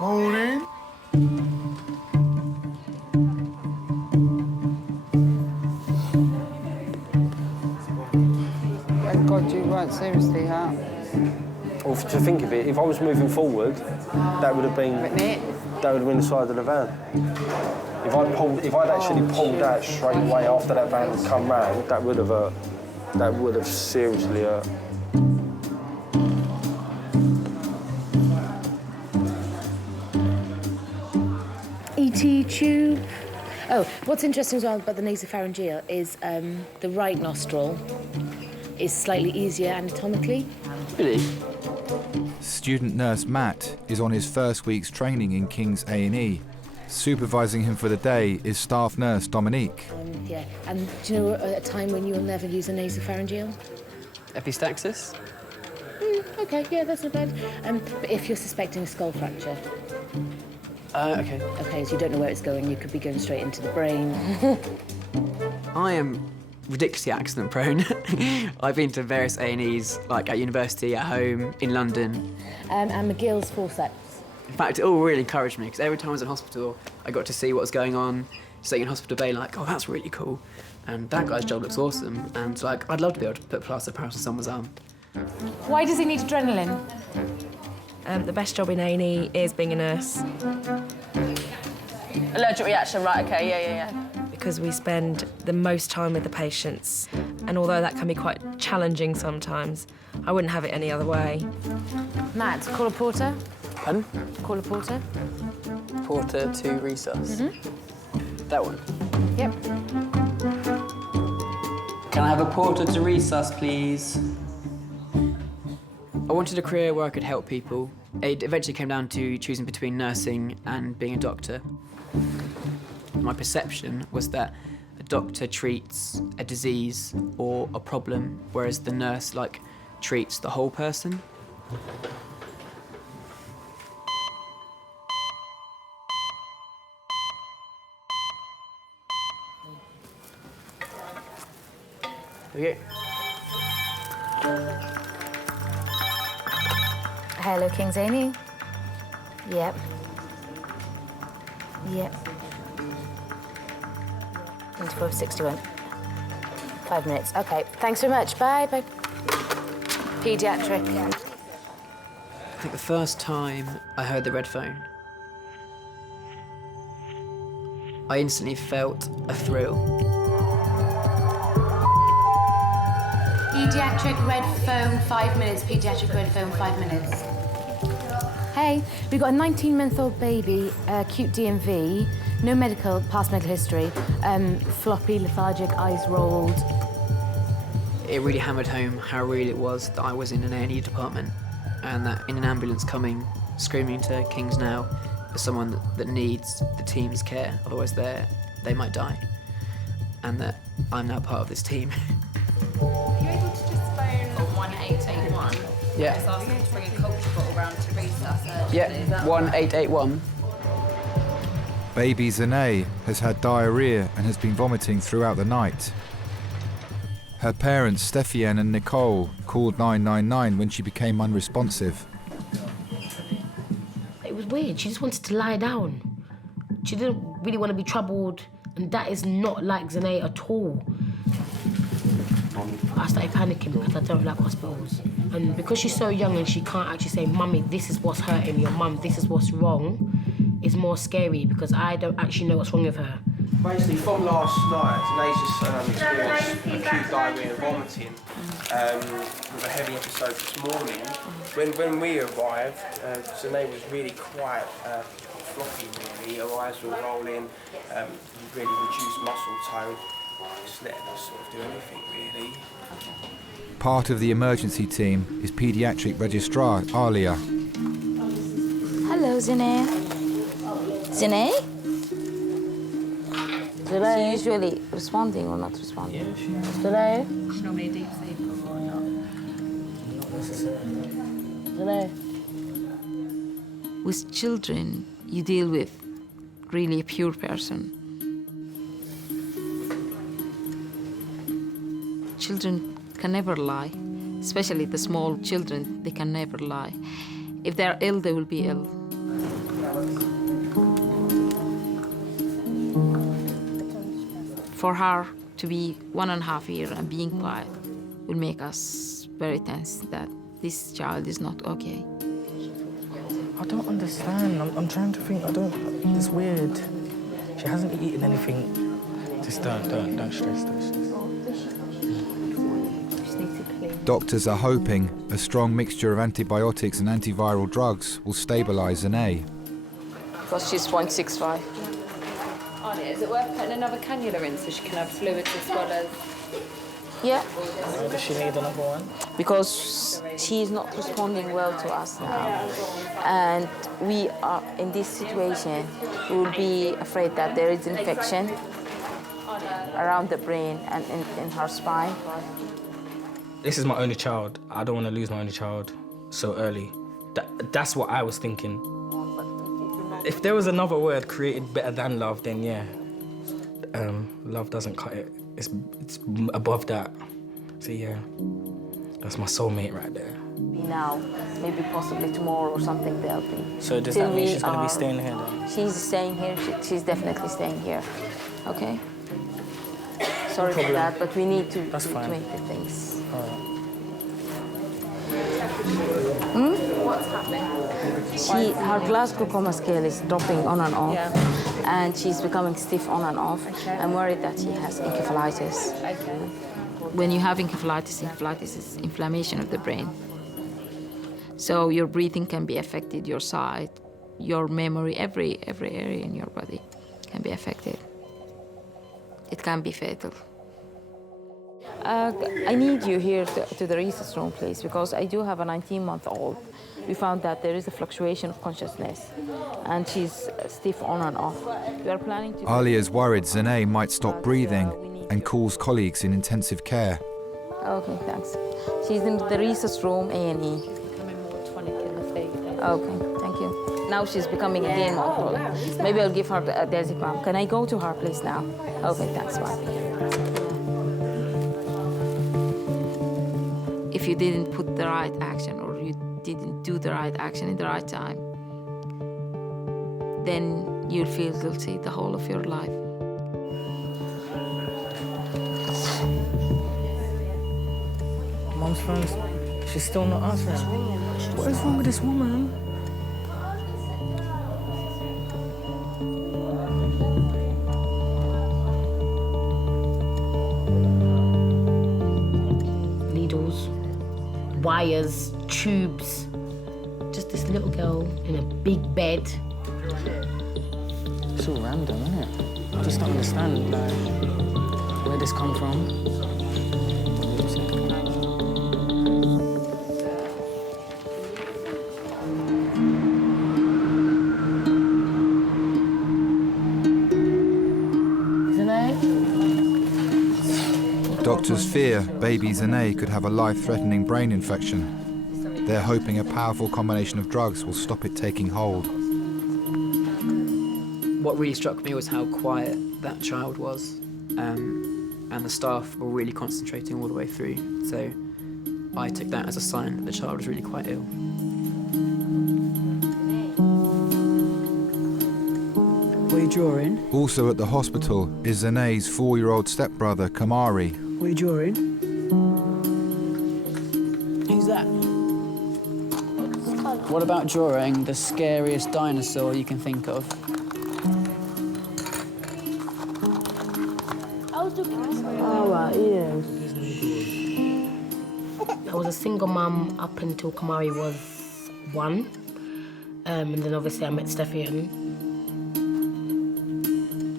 Morning. Thank God you weren't seriously hurt. Well, to think of it, if I was moving forward, that would have been the side of the van. If I'd actually pulled out straight away after that van had come round, that would have seriously hurt. ET tube. Oh, what's interesting as well about the nasopharyngeal is the right nostril is slightly easier anatomically. Really? Student nurse Matt is on his first week's training in King's A&E. Supervising him for the day is staff nurse Dominique. Yeah, and do you know a time when you'll never use a nasopharyngeal? Epistaxis? Okay, yeah, that's not bad. But if you're suspecting a skull fracture. Okay. Okay, so you don't know where it's going, you could be going straight into the brain. I am ridiculously accident prone. I've been to various A&Es, like at university, at home, in London. And McGill's forceps. In fact, it all really encouraged me, because every time I was in hospital, I got to see what was going on, sitting in hospital bay like, oh, that's really cool. And that guy's job looks awesome. And like, I'd love to be able to put plaster of Paris on someone's arm. Why does he need adrenaline? The best job in A&E is being a nurse. Allergic reaction, right, okay, yeah. Because we spend the most time with the patients. And although that can be quite challenging sometimes, I wouldn't have it any other way. Matt, call a porter. Pardon? Call a porter. Porter to resus. That one? Yep. Can I have a porter to resus, please? I wanted a career where I could help people. It eventually came down to choosing between nursing and being a doctor. My perception was that a doctor treats a disease or a problem, whereas the nurse, treats the whole person. Okay. Hello, King's A&E. Yep. Yep. 2461. 5 minutes. Okay. Thanks very much. Bye. Bye. Pediatric. I think the first time I heard the red phone, I instantly felt a thrill. Pediatric red phone, 5 minutes. Pediatric red phone, 5 minutes. Hey, we've got a 19-month-old baby, acute DMV, no medical, past medical history, floppy, lethargic, eyes rolled. It really hammered home how real it was that I was in an A&E department and that in an ambulance coming, screaming to King's now as someone that needs the team's care, otherwise they might die, and that I'm now part of this team. Are you able to just phone 1881? Yeah. Just ask them to bring a culture bottle round to resus. Yeah, 1881. Baby Zane has had diarrhea and has been vomiting throughout the night. Her parents, Steffiane and Nicole, called 999 when she became unresponsive. It was weird. She just wanted to lie down. She didn't really want to be troubled, and that is not like Zane at all. I started panicking because I don't like hospitals. And because she's so young and she can't actually say, Mummy, this is what's hurting me, or Mum, this is what's wrong, it's more scary because I don't actually know what's wrong with her. Basically, from last night, Zanae's just experienced acute diarrhea and vomiting with a heavy episode this morning. When we arrived, Zanae was really quite floppy, really. Her eyes were rolling, really reduced muscle tone. Just letting us sort of do anything, really. Part of the emergency team is paediatric registrar Alia. Hello, Zanae. Zanae? Is she usually responding or not responding? Yeah, she is. Today? She's normally a deep sleeper or not? Not necessarily. Today? With children, you deal with really a pure person. Children can never lie, especially the small children, they can never lie. If they're ill, they will be ill. For her to be 1.5 years and being quiet will make us very tense that this child is not okay. I don't understand. I'm trying to think. It's weird. She hasn't eaten anything. Just don't stress. Doctors are hoping a strong mixture of antibiotics and antiviral drugs will stabilise Zanae. Because she's 0.65. Alia, is it worth putting another cannula in so she can have fluids as well as... Yeah. Does she need another one? Because she's not responding well to us now. And we are in this situation, we will be afraid that there is infection around the brain and in her spine. This is my only child. I don't want to lose my only child so early. That's what I was thinking. If there was another word created better than love, then yeah. Love doesn't cut it. It's above that. So yeah, that's my soulmate right there. Now, maybe possibly tomorrow or something they'll be. So does that mean she's going to be staying here then? She's staying here. She's definitely staying here. Okay? Sorry for that, but we need to make the things. What's happening? Her Glasgow coma scale is dropping on and off, and she's becoming stiff on and off. Okay. I'm worried that she has encephalitis. Okay. When you have encephalitis is inflammation of the brain. So your breathing can be affected, your sight, your memory, every area in your body can be affected. It can be fatal. I need you here to the resus room, please, because I do have a 19-month-old. We found that there is a fluctuation of consciousness, and she's stiff on and off. We are planning to... Alia's worried Zanae might stop breathing and calls colleagues in intensive care. Okay, thanks. She's in the resus room, A&E. Okay, thank you. Now she's becoming again more cold. Maybe I'll give her the diazepam. Can I go to her place now? Okay, thanks, bye. if you didn't put the right action or you didn't do the right action in the right time, then you'll feel guilty the whole of your life. Mum's phone's, she's still not answering. What is wrong with this woman? Needles, wires, tubes. Just this little girl in a big bed. It's all random, isn't it? I just don't understand, like, where this come from. Doctors fear baby Zane could have a life-threatening brain infection. They're hoping a powerful combination of drugs will stop it taking hold. What really struck me was how quiet that child was, and the staff were really concentrating all the way through. So I took that as a sign that the child was really quite ill. What are you drawing? Also at the hospital is Zane's 4-year-old stepbrother, Kamari. What are you drawing? Who's that? What about drawing the scariest dinosaur you can think of? Oh, right, yeah. I was a single mum up until Kamari was 1. And then obviously I met Stefan.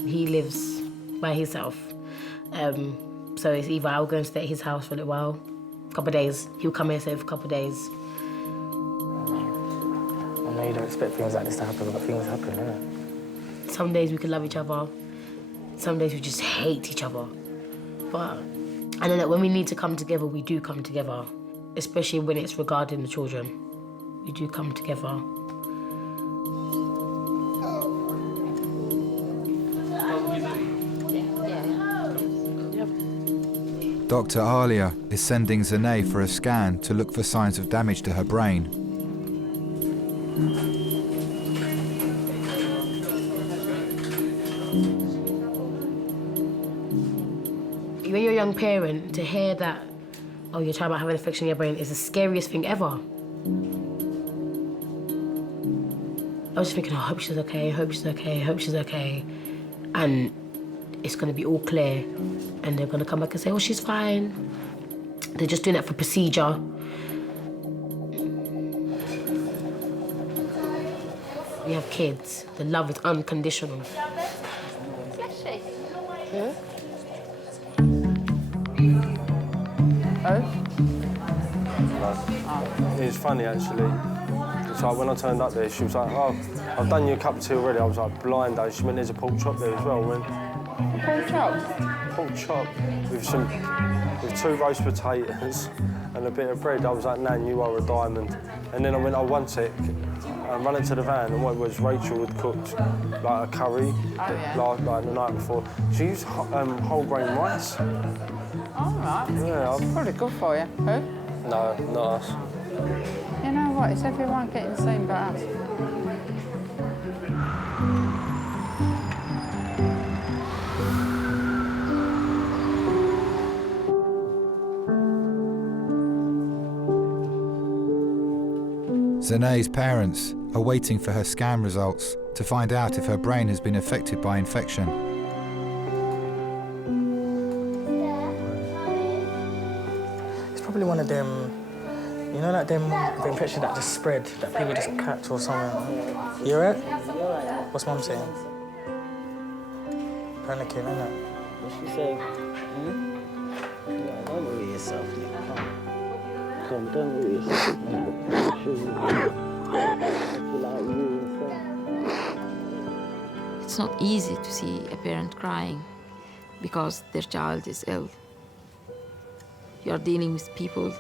He lives by himself. So it's either I'll go and stay at his house for a little while, a couple of days. He'll come here, stay for a couple of days. I know you don't expect things like this to happen, but things happen, innit? Some days we can love each other. Some days we just hate each other. But I know that when we need to come together, we do come together, especially when it's regarding the children. We do come together. Dr. Alia is sending Zane for a scan to look for signs of damage to her brain. When you're a young parent, to hear that, oh, your child might have an infection in your brain is the scariest thing ever. I was just thinking, oh, I hope she's okay, I hope she's okay, I hope she's okay. And it's going to be all clear. And they're going to come back and say, oh, she's fine. They're just doing that for procedure. We have kids. The love is unconditional. Yeah? It was funny, actually. It's like when I turned up there, she was like, oh, I've done you a cup of tea already. I was like, blind, though. She went, there's a pork chop there as well. I went, Pork chop? Pork chop with 2 roast potatoes and a bit of bread. I was like, Nan, you are a diamond. And then I went, oh, one sec. I ran into the van, and what it was, Rachel had cooked like a curry like the night before. She used whole grain rice. All right. Yeah, probably good for you. Who? No, not us. You know what? It's everyone getting the same but us. Zane's parents are waiting for her scan results to find out if her brain has been affected by infection. It's probably one of them, you know, like them the infection that just spread, that people just catch or something. You alright? What's Mum saying? Panicking, isn't it? What's she saying? Yeah, don't worry yourself, Nick. Come, don't worry yourself. It's not easy to see a parent crying because their child is ill. You are dealing with people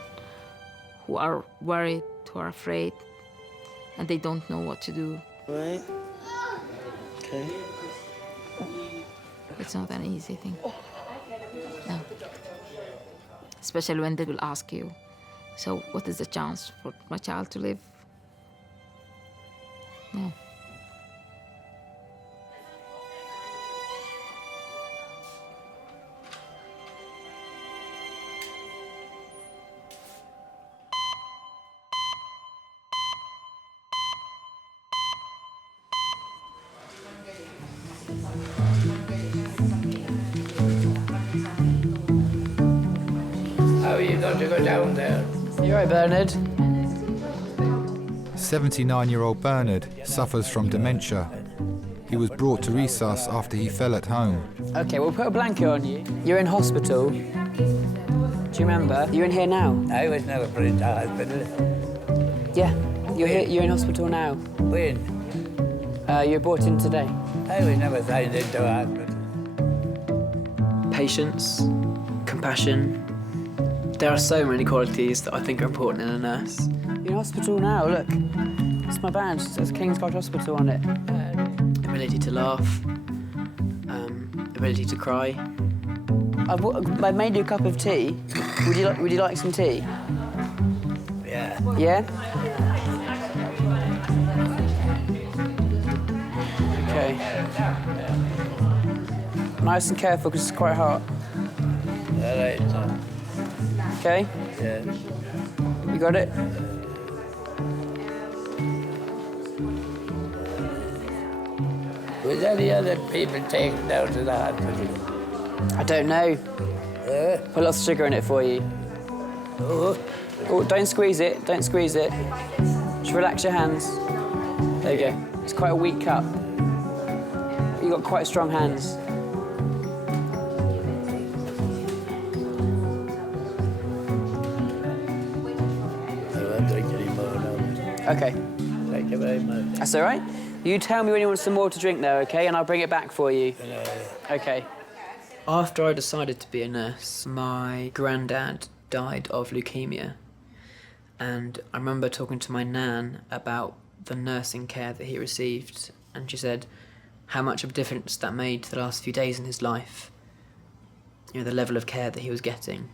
who are worried, who are afraid, and they don't know what to do. Right? Okay. It's not an easy thing. No. Especially when they will ask you, So what is the chance for my child to live? No. How are you going to go down there? You all right, Bernard? 79-year-old Bernard suffers from dementia. He was brought to resus after he fell at home. Okay, we'll put a blanket on you. You're in hospital. Do you remember? You're in here now. I was never put into hospital. Yeah, you're here. You're in hospital now. When? You're brought in today. I was never signed into hospital. Patience, compassion. There are so many qualities that I think are important in a nurse. You're in hospital now, look. It's my badge, it says King's College Hospital on it. Ability to laugh, ability to cry. I made you a cup of tea. Would you like some tea? Yeah. Yeah? Okay. Nice and careful, because it's quite hot. All right. Okay? Yeah. You got it? Was any other people taken down to the hospital? I don't know. Put lots of sugar in it for you. Oh, don't squeeze it. Don't squeeze it. Just relax your hands. There you go. It's quite a weak cup. You've got quite strong hands. I won't drink any more now. Okay. Thank you very much. That's all right. You tell me when you want some more to drink, though, OK? And I'll bring it back for you. OK. After I decided to be a nurse, my granddad died of leukemia. And I remember talking to my nan about the nursing care that he received. And she said how much of a difference that made the last few days in his life. You know, the level of care that he was getting.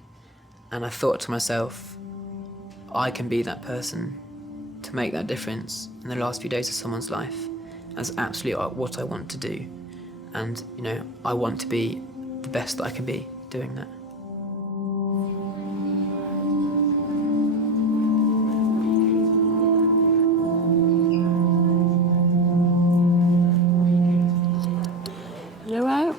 And I thought to myself, I can be that person to make that difference in the last few days of someone's life. That's absolutely what I want to do. And, you know, I want to be the best that I can be doing that. You all right?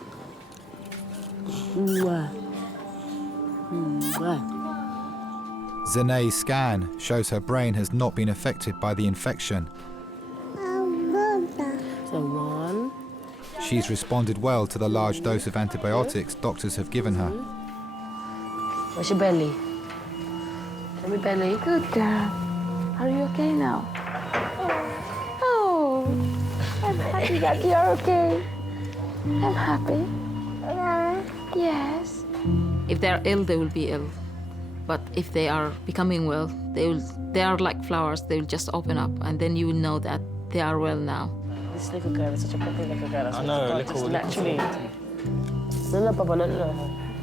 Zene's scan shows her brain has not been affected by the infection. So one. She's responded well to the large dose of antibiotics doctors have given her. Where's your belly? Show me belly. Good girl. Are you okay now? Oh, I'm happy that you're okay. I'm happy. Yes. If they're ill, they will be ill. But if they are becoming well, they are like flowers. They will just open up, and then you will know that they are well now. This little girl is such a proper little girl. I know, little naturally. No, Papa, no.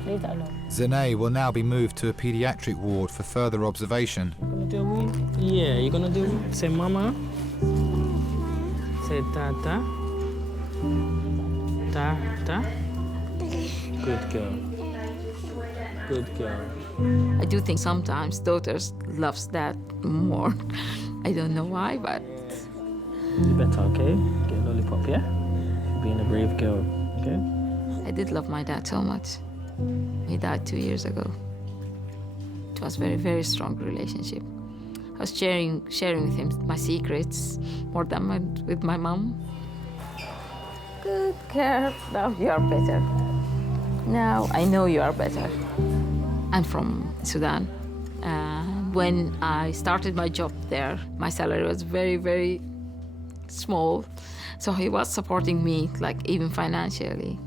Leave that alone. Zene will now be moved to a pediatric ward for further observation. Gonna do a wee? Yeah, you're gonna do a wee? Say mama. Say tata. Ta. Good girl. Good girl. I do think sometimes daughters loves dad more. I don't know why, but... You better, okay? Get a lollipop, yeah? Being a brave girl, okay? I did love my dad so much. He died 2 years ago. It was a very, very strong relationship. I was sharing with him my secrets more than with my mom. Good girl. Now you are better. Now I know you are better. I'm from Sudan. When I started my job there, my salary was very, very small. So he was supporting me, like even financially.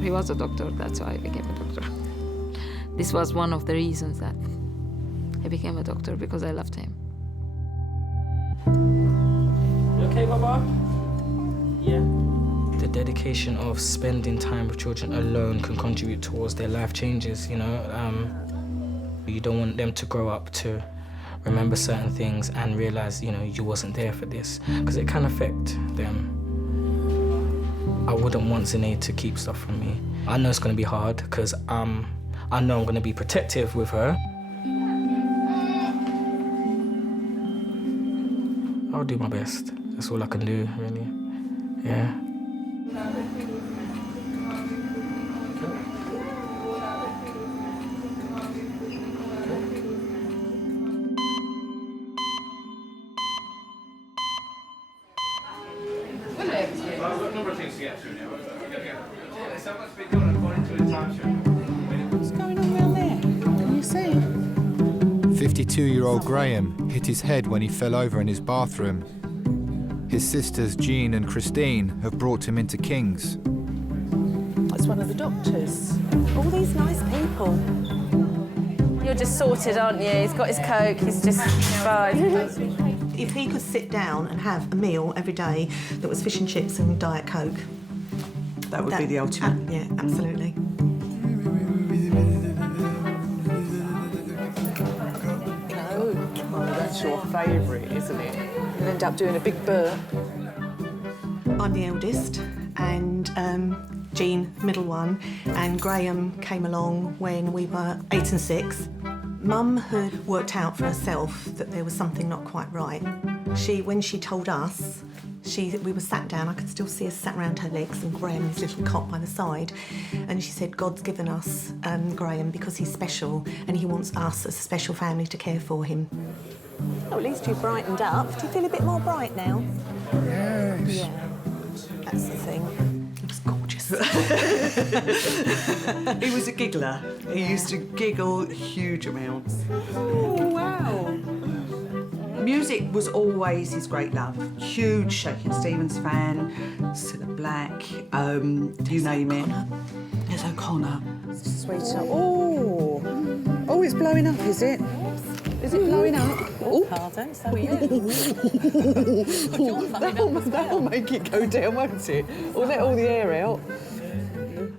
He was a doctor, that's why I became a doctor. This was one of the reasons that I became a doctor, because I loved him. You okay, Baba? Yeah. The dedication of spending time with children alone can contribute towards their life changes, you know. You don't want them to grow up to remember certain things and realise, you know, you wasn't there for this, because it can affect them. I wouldn't want Zanae to keep stuff from me. I know it's going to be hard, because I know I'm going to be protective with her. I'll do my best. That's all I can do, really. Yeah. What's going on down there? Can you see? 52-year-old Graham hit his head when he fell over in his bathroom. His sisters Jean and Christine have brought him into King's. That's one of the doctors. All these nice people. You're just sorted, aren't you? He's got his Coke, he's just fine. If he could sit down and have a meal every day that was fish and chips and Diet Coke. That would be the ultimate. Yeah, absolutely. Oh, that's your favourite, isn't it? You end up doing a big burp. I'm the eldest, and Jean, middle one, and Graham came along when we were 8 and 6. Mum had worked out for herself that there was something not quite right. When she told us, we were sat down, I could still see us sat around her legs and Graham's little cot by the side, and she said, God's given us Graham because he's special and he wants us as a special family to care for him. Oh, at least you've brightened up. Do you feel a bit more bright now? Yes. Yeah, that's the thing. He was gorgeous. He was a giggler. He used to giggle huge amounts. Oh, wow. Music was always his great love. Huge Shakin' Stevens fan, Cilla Black, you name it. There's O'Connor. Sweetheart. Oh, it's blowing up, is it? Is it blowing up? Oh, pardon, so are you? That'll make it go down, won't it? Or let all the air out.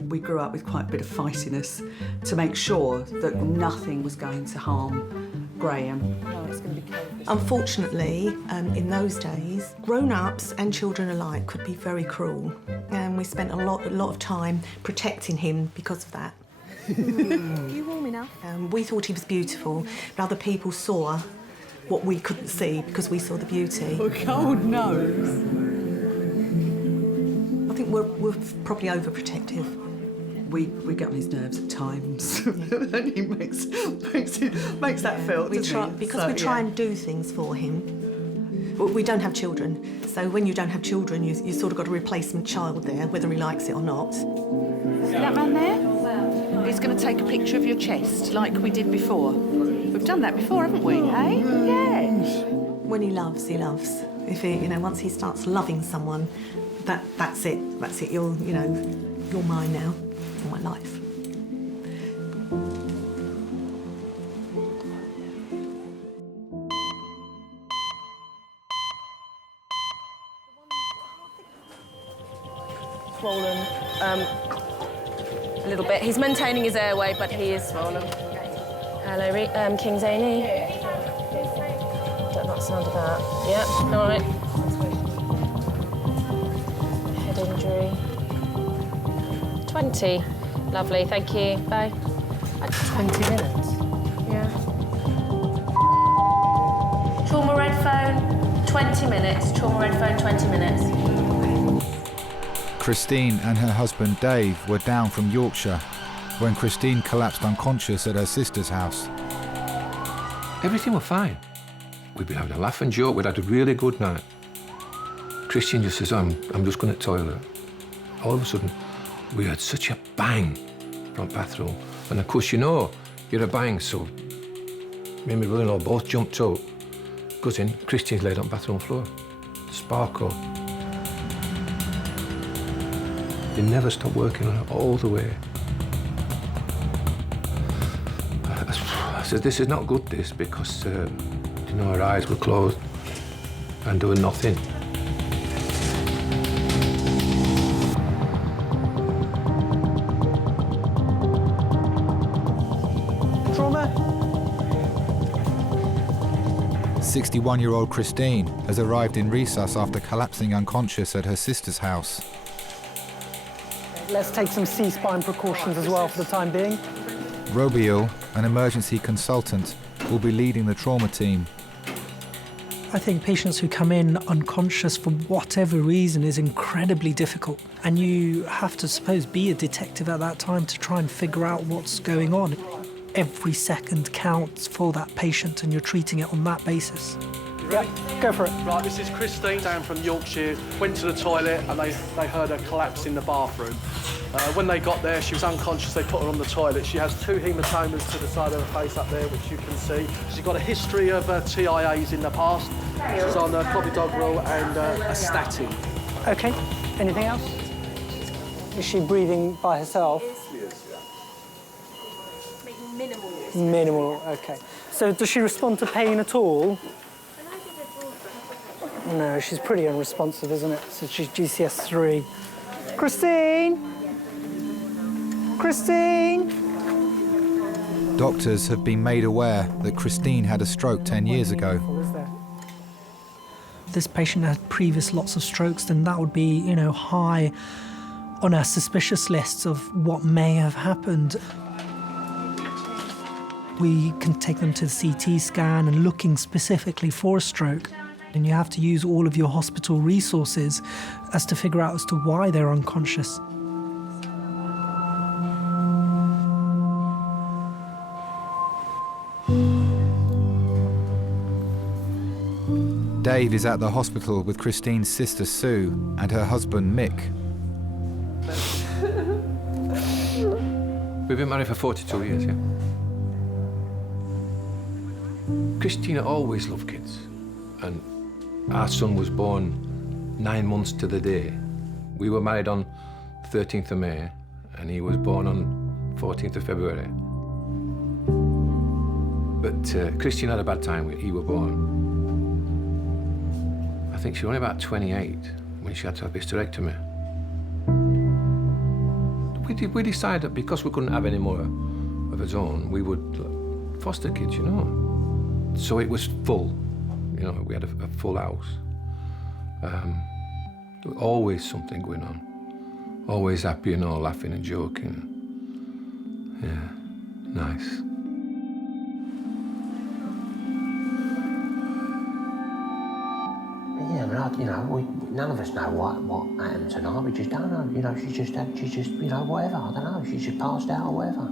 We grew up with quite a bit of fightiness to make sure that nothing was going to harm Graham. Oh, it's going to be cold. Unfortunately, in those days, grown-ups and children alike could be very cruel, and we spent a lot of time protecting him because of that. You warm enough? We thought he was beautiful, but other people saw what we couldn't see because we saw the beauty. A cold nose. I think we're probably overprotective. We get on his nerves at times, and he makes that felt. We try and do things for him. We don't have children, so when you don't have children, you sort of got a replacement child there, whether he likes it or not. See that man there? He's going to take a picture of your chest, like we did before. We've done that before, haven't we? Hey? Yes. When he loves, he loves. If he, once he starts loving someone, that's it. That's it. You're mine now. For my life. Swollen. A little bit. He's maintaining his airway, but he is swollen. Hello, King's A&E. Don't like the sound of that. Yeah, all right. Head injury. 20. Lovely, thank you. Bye. 20 minutes? Yeah. Trauma red phone, 20 minutes. Trauma red phone, 20 minutes. Christine and her husband Dave were down from Yorkshire when Christine collapsed unconscious at her sister's house. Everything was fine. We'd been having a laugh and joke. We'd had a really good night. Christine just says, I'm just going to the toilet. All of a sudden, we heard such a bang front bathroom. And of course, you're a bang, so me and my brother-in-law both jumped up. Goes in, Christine's laid on the bathroom floor. Sparkle. They never stopped working on her all the way. I said, this is not good, this, because, her eyes were closed and doing nothing. Trauma? 61-year-old Christine has arrived in resus after collapsing unconscious at her sister's house. Let's take some C-spine precautions as well for the time being. Robiel, an emergency consultant, will be leading the trauma team. I think patients who come in unconscious for whatever reason is incredibly difficult. And you have to, suppose, be a detective at that time to try and figure out what's going on. Every second counts for that patient and you're treating it on that basis. Yeah, go for it. Right, this is Christine down from Yorkshire. Went to the toilet and they heard her collapse in the bathroom. When they got there, she was unconscious. They put her on the toilet. She has 2 hematomas to the side of her face up there, which you can see. She's got a history of TIAs in the past. She's on clopidogrel and a statin. Okay, anything else? Is she breathing by herself? Minimal. Minimal, okay. So does she respond to pain at all? No, she's pretty unresponsive, isn't it? So she's GCS 3. Christine! Christine! Doctors have been made aware that Christine had a stroke 10 years ago. If this patient had previous lots of strokes, then that would be, you know, high on our suspicious lists of what may have happened. We can take them to the CT scan and looking specifically for a stroke. And you have to use all of your hospital resources as to figure out as to why they're unconscious. Dave is at the hospital with Christine's sister Sue and her husband Mick. We've been married for 42 years, yeah. Christina always loved kids, and our son was born 9 months to the day. We were married on 13th of May, and he was born on 14th of February. But Christina had a bad time when he was born. I think she was only about 28 when she had to have hysterectomy. We decided that because we couldn't have any more of his own, we would foster kids, you know. So it was full, you know, we had a full house. There was always something going on. Always happy, you know, laughing and joking. Yeah, nice. Yeah, but you know, none of us know what happened tonight. We just don't know. You know, she just, you know, whatever. I don't know. She just passed out or whatever.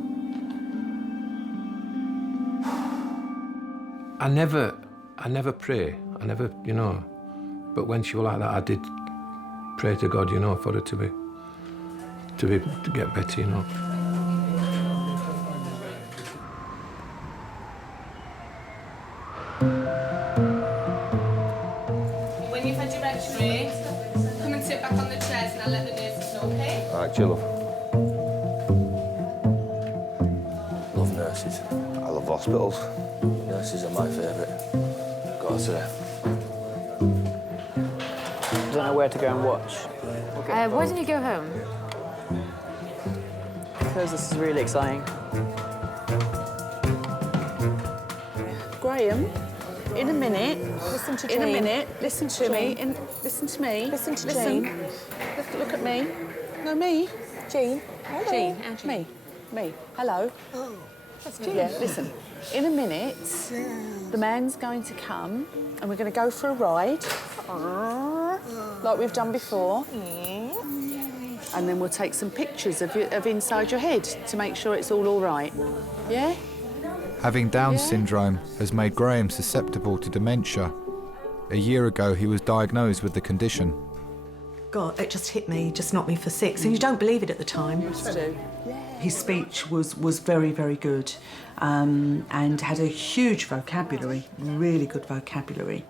I never pray. I never, you know. But when she was like that, I did pray to God, you know, for her to get better, you know. When you've had your x-ray, come and sit back on the chairs and I'll let the nurses know, okay? All right, chill, love. Love nurses. I love hospitals. Nurses are my favourite. Got to there. I don't know where to go and watch. Why don't you go home? Because this is really exciting. Graham, in a minute. Listen to In a Jane. minute, listen to me. Listen to me. Listen to Jane. Look at me. No, me. Jane. Hello. Jane. Me. Hello. Oh, that's Yeah, listen. In a minute, the man's going to come and we're going to go for a ride, like we've done before. And then we'll take some pictures of inside your head to make sure it's all right. Yeah? Having Down syndrome has made Graham susceptible to dementia. A year ago, he was diagnosed with the condition. God, it just hit me, just knocked me for six. And you don't believe it at the time. His speech was very, very good and had a huge vocabulary, really good vocabulary.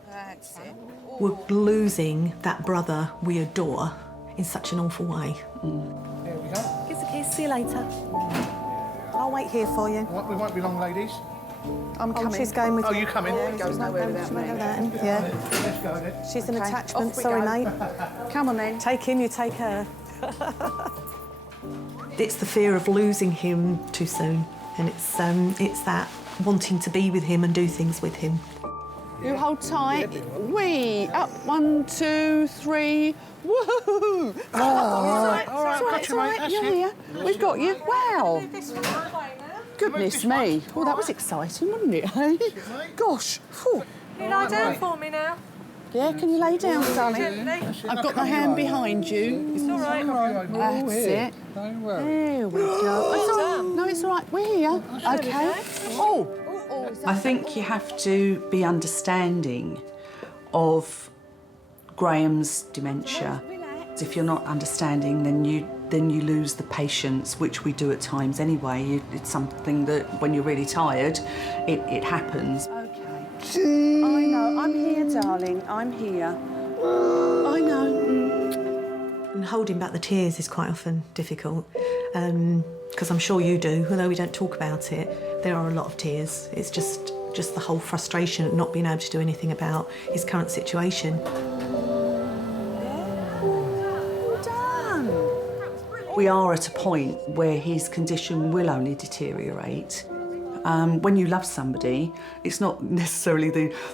We're losing that brother we adore in such an awful way. Here we go. Here's the keys, see you later. I'll wait here for you. We won't be long, ladies. I'm coming. She's going with Oh, you. you coming? Yeah, Goes nowhere without me. Yeah. Let's go then. She's an Okay, attachment. off we Sorry, go. mate. Come on then. Take him, you take her. It's the fear of losing him too soon, and it's that wanting to be with him and do things with him. You hold tight. Wee. Up. 1, 2, 3. Woohoo! All right, got you, mate. That's You're it. here. We've got you. Wow. Goodness me. Oh, that was exciting, wasn't it, eh? Gosh. Phew. Can you lie down for me now? Yeah, can you lay down, darling? Gently. I've got my hand behind you. It's all right. That's it. There we go. No, it's all right. We're here. Okay. Oh. I think you have to be understanding of Graham's dementia. If you're not understanding, then you lose the patience, which we do at times anyway. It's something that when you're really tired, it happens. Okay. I know. I'm here, darling. I'm here. I know. And holding back the tears is quite often difficult, because I'm sure you do, although we don't talk about it. There are a lot of tears. It's just the whole frustration at not being able to do anything about his current situation. We are at a point where his condition will only deteriorate. When you love somebody, it's not necessarily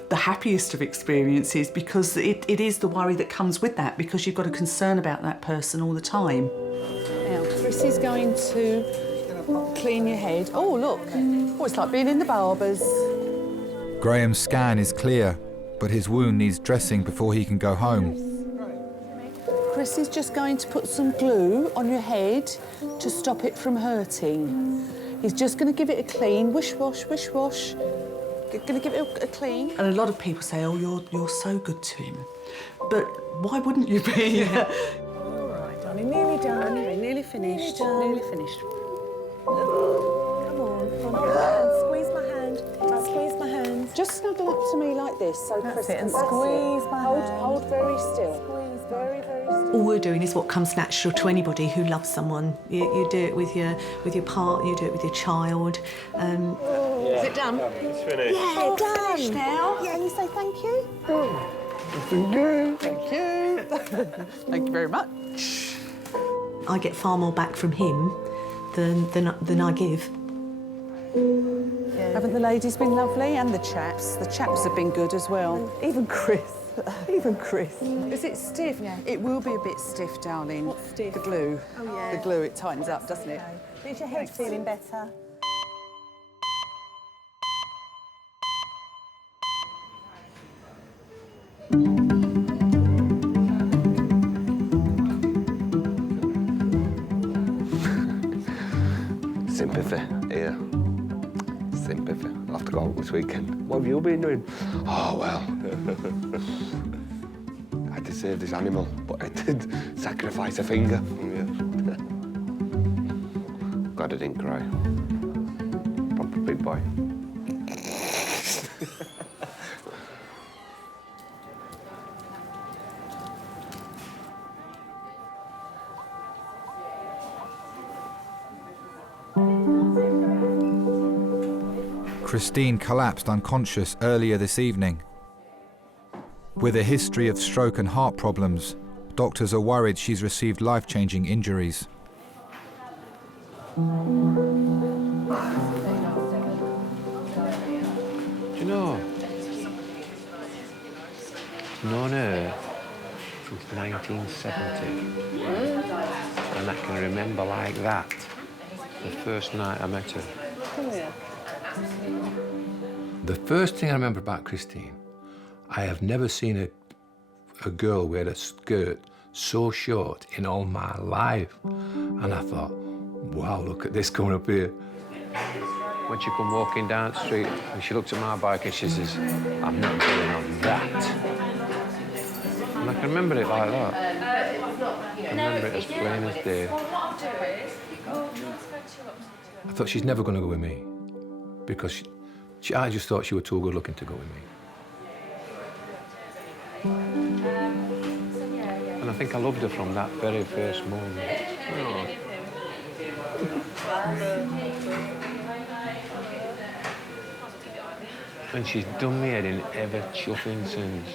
the happiest of experiences, because it is the worry that comes with that, because you've got a concern about that person all the time. Now, Chris is going to clean your head. Oh, look. Oh, it's like being in the barber's. Graham's scan is clear, but his wound needs dressing before he can go home. Chris is just going to put some glue on your head to stop it from hurting. He's just going to give it a clean, wish-wash, wish-wash. Going to give it a clean. And a lot of people say, oh, you're so good to him. But why wouldn't you be? All right, darling, nearly done. Okay, nearly finished. Nearly finished. Come on, squeeze my hand. Squeeze my hand. Just snuggle up to me like this, so That's Chris it, and can squeeze my hand. Hold very still. Squeeze very, very still. All we're doing is what comes natural to anybody who loves someone. You do it with your partner, you do it with your child. Is it done? It's finished. Yeah, done. Finished now. Yeah, you say thank you. Thank you. Thank you. Thank you very much. I get far more back from him than I give. Haven't the ladies been lovely? And the chaps? The chaps have been good as well. Even Chris. Even Chris. Is it stiff? Yeah. It will be a bit stiff, darling. What's stiff? The glue. Oh, yeah. The glue, it tightens up, doesn't it? Is your head feeling better? Sympathy here. Sympathy. I'll have to go out this weekend. What have you been doing? Oh, well. I had to save this animal, but I did sacrifice a finger. Yeah. Glad I didn't cry. Proper big boy. Christine collapsed unconscious earlier this evening. With a history of stroke and heart problems, doctors are worried she's received life-changing injuries. Do you know? Known her since 1970. And I can remember like that the first night I met her. Come here. The first thing I remember about Christine, I have never seen a girl wear a skirt so short in all my life. And I thought, wow, look at this coming up here. When she come walking down the street and she looked at my bike and she says, I'm not going on that. And I can remember it like that. I remember it as plain as day. I thought she's never going to go with me because I just thought she was too good looking to go with me. And I think I loved her from that very first moment. Oh. And she's done me head in ever chuffing since.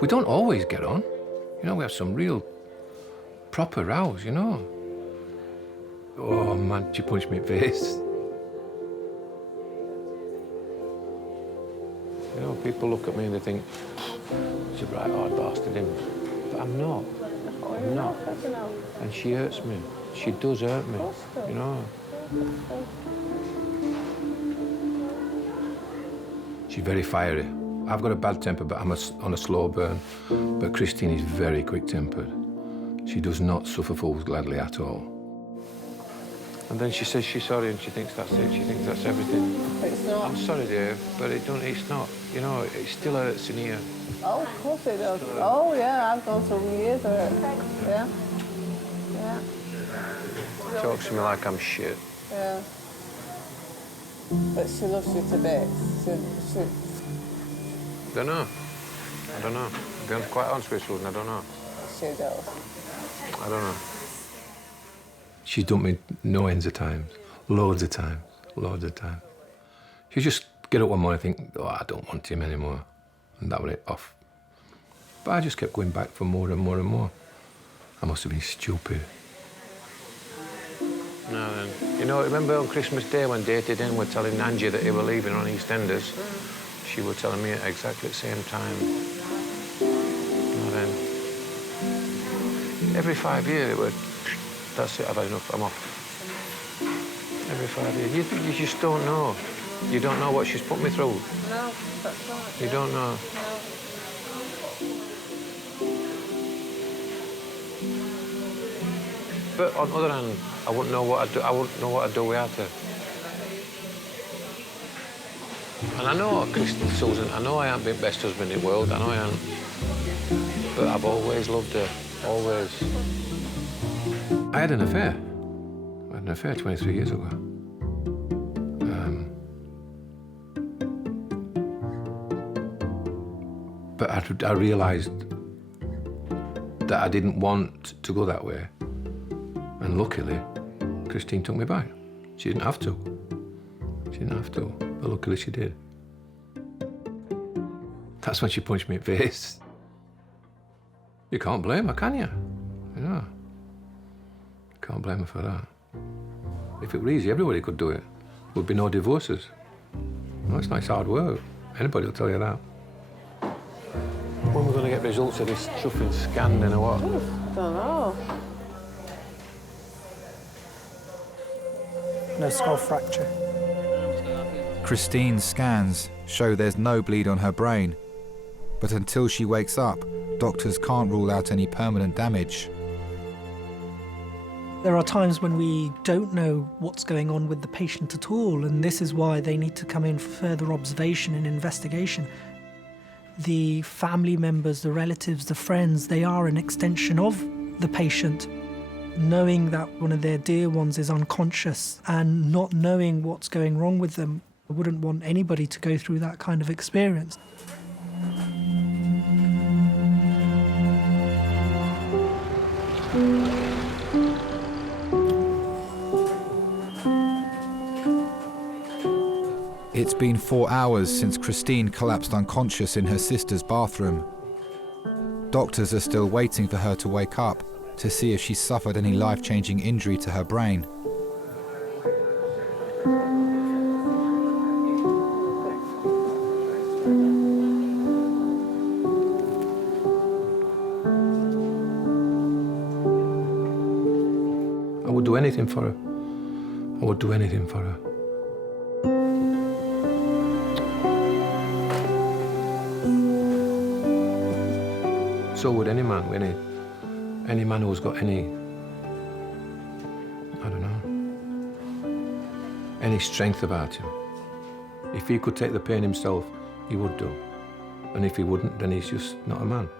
We don't always get on. You know, we have some real proper rows, you know. Oh man, she punched me in the face. You know, people look at me and they think, she's a right hard bastard, him. But I'm not. I'm not. And she hurts me. She does hurt me, you know. She's very fiery. I've got a bad temper, but I'm on a slow burn. But Christine is very quick-tempered. She does not suffer fools gladly at all. And then she says she's sorry and she thinks that's it. She thinks that's everything. It's not. I'm sorry, dear, but it's not. You know, it still hurts in here. Oh, of course it does. Oh, yeah, I've gone through years of it. Yeah. Yeah. Talks to me like I'm shit. Yeah. But she loves you to bits. She... Don't know. I don't know. I'm quite honest with you, I don't know. She does. I don't know. She's dumped me no ends of times. Loads of times. Loads of times. She just get up one morning and think, oh, I don't want him anymore. And that was it, off. But I just kept going back for more and more and more. I must have been stupid. No, then. You know, remember on Christmas Day when Dated In were telling Angie that he were leaving on EastEnders? She was telling me at exactly the same time. And then, every 5 years it would, that's it, I've had enough, I'm off. Every 5 years. You just don't know. You don't know what she's put me through. No, that's right. You don't know. No. But on the other hand, I wouldn't know what I'd do. I wouldn't know what I'd do without her. And I know, Susan, I know I haven't been best husband in the world. I know I haven't. But I've always loved her. Always. I had an affair. I had an affair 23 years ago. But I realised that I didn't want to go that way. And luckily, Christine took me back. She didn't have to. She didn't have to, but luckily she did. That's when she punched me in the face. You can't blame her, can you? You know. Can't blame her for that. If it were easy, everybody could do it. There would be no divorces. No, it's nice hard work. Anybody will tell you that. When we're going to get results of this chuffing scan then or what? I don't know. No skull fracture. Christine's scans show there's no bleed on her brain, but until she wakes up, doctors can't rule out any permanent damage. There are times when we don't know what's going on with the patient at all, and this is why they need to come in for further observation and investigation. The family members, the relatives, the friends, they are an extension of the patient. Knowing that one of their dear ones is unconscious and not knowing what's going wrong with them, I wouldn't want anybody to go through that kind of experience. It's been 4 hours since Christine collapsed unconscious in her sister's bathroom. Doctors are still waiting for her to wake up to see if she suffered any life-changing injury to her brain. I would do anything for her. I would do anything for her. So would any man, any man who's got any, I don't know, any strength about him. If he could take the pain himself, he would do. And if he wouldn't, then he's just not a man.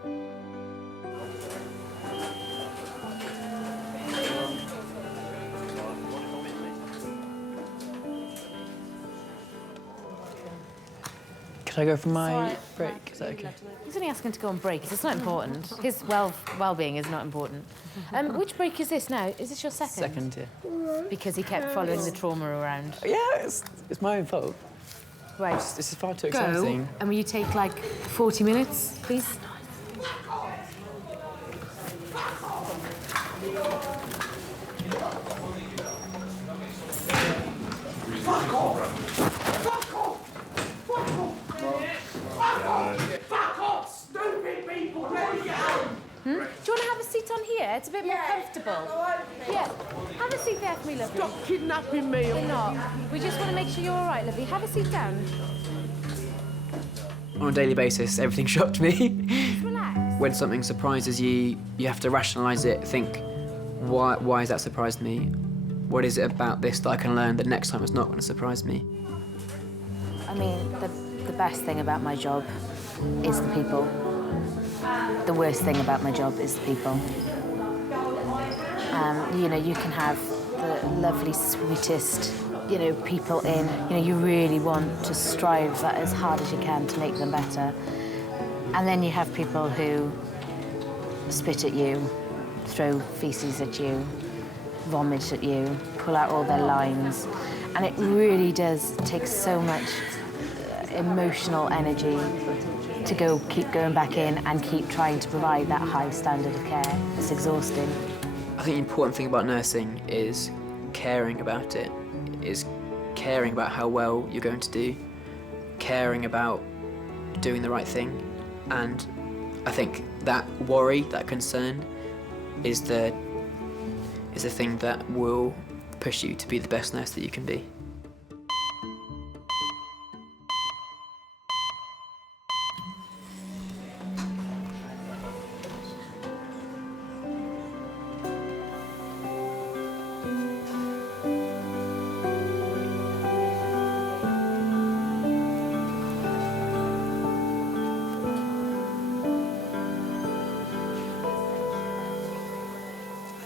Could I go for my break? Is that okay? He's only asking to go on break. It's not important. His well-being is not important. Which break is this now? Is this your second? Second, yeah. Because he kept following the trauma around. Yeah, it's my own fault. Right. This is far too Go, exciting. and will you take like 40 minutes, please? Fuck off! Fuck off! Fuck off! Fuck off, stupid people! Let me get home! Do you want to have a seat on here? It's a bit more comfortable. Yeah. Have a seat there for me, lovely. Stop kidnapping me! We're not. We just want to make sure you're all right, lovely. Have a seat down. On a daily basis, everything shocked me. Just relax. When something surprises you, you have to rationalise it, think, why has that surprised me? What is it about this that I can learn that next time it's not going to surprise me? I mean, the best thing about my job is the people. The worst thing about my job is the people. You know, you can have the lovely, sweetest, you know, people in. You know, you really want to strive as hard as you can to make them better. And then you have people who spit at you, throw feces at you, vomit at you, pull out all their lines. And it really does take so much emotional energy to keep going back in and keep trying to provide that high standard of care. It's exhausting. I think the important thing about nursing is caring about it, is caring about how well you're going to do, caring about doing the right thing. And I think that worry, that concern, is the thing that will push you to be the best nurse that you can be.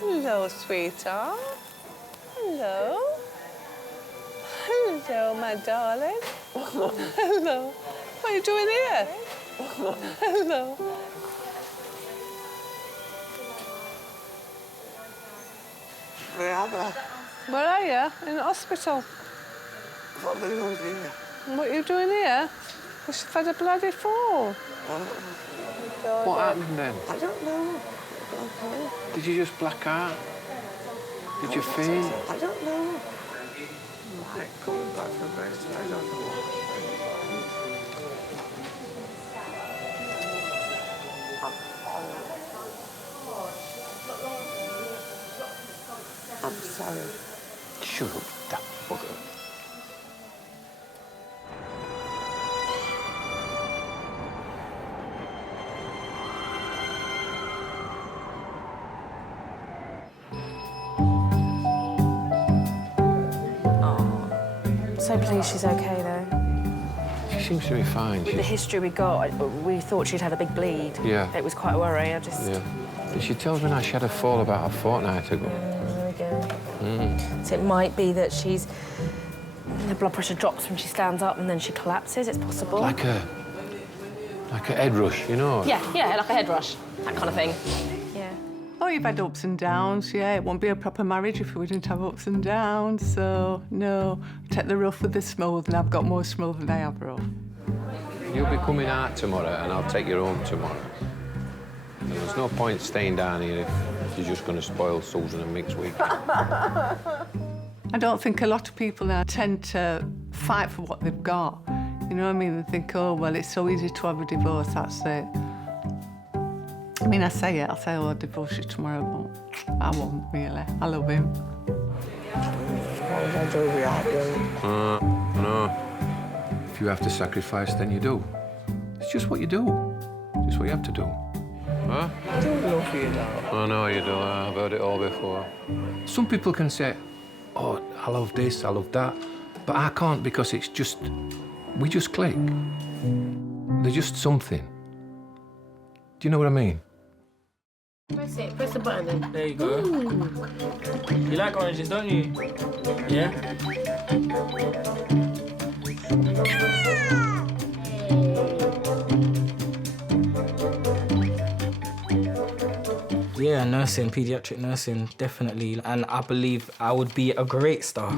Hello, sweetheart. Hello. Hello, my darling. Hello. What are you doing here? Hello. Where are you? In the hospital. What are you doing here? What are you doing here? Because you've had a bloody fall. What happened then? I don't know. Did you just black out? Did you faint? I don't know. I'm coming back from bed. I don't know. I'm sorry. Shut up, that bugger. So pleased she's okay, though. She seems to be fine. With the history we got, we thought she'd had a big bleed. Yeah. It was quite a worry. Yeah. And she tells me now she had a fall about a fortnight ago. There we go. Mm. So it might be that the blood pressure drops when she stands up and then she collapses. It's possible. Like a head rush, you know? Yeah, like a head rush, that kind of thing. Yeah. Oh, you've had ups and downs, yeah. It won't be a proper marriage if we didn't have ups and downs. So, no, take the rough with the smooth, and I've got more smooth than I have rough. You'll be coming out tomorrow, and I'll take you home tomorrow. And there's no point staying down here if you're just going to spoil Susan and Mick's week. I don't think a lot of people now tend to fight for what they've got. You know what I mean? They think, oh, well, it's so easy to have a divorce, that's it. I mean, I say it, I'll say, oh, I'll divorce you tomorrow, but I won't, really. I love him. I know. If you have to sacrifice, then you do. It's just what you do. Just what you have to do. Huh? I don't love you, darling. I know you do. I've heard it all before. Some people can say, oh, I love this, I love that. But I can't because it's just, we just click. They're just something. Do you know what I mean? Press it, press the button then. There you go. You like oranges, don't you? Yeah? Yeah, nursing, pediatric nursing, definitely. And I believe I would be a great staff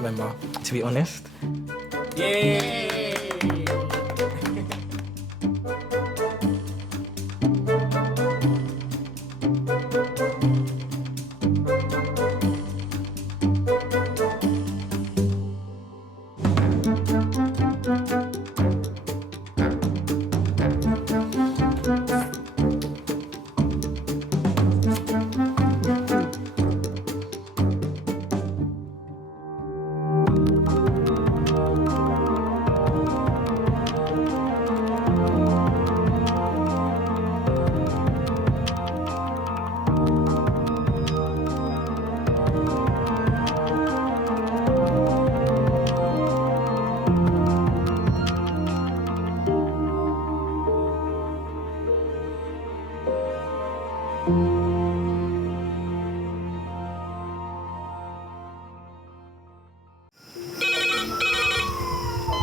member, to be honest. Yay!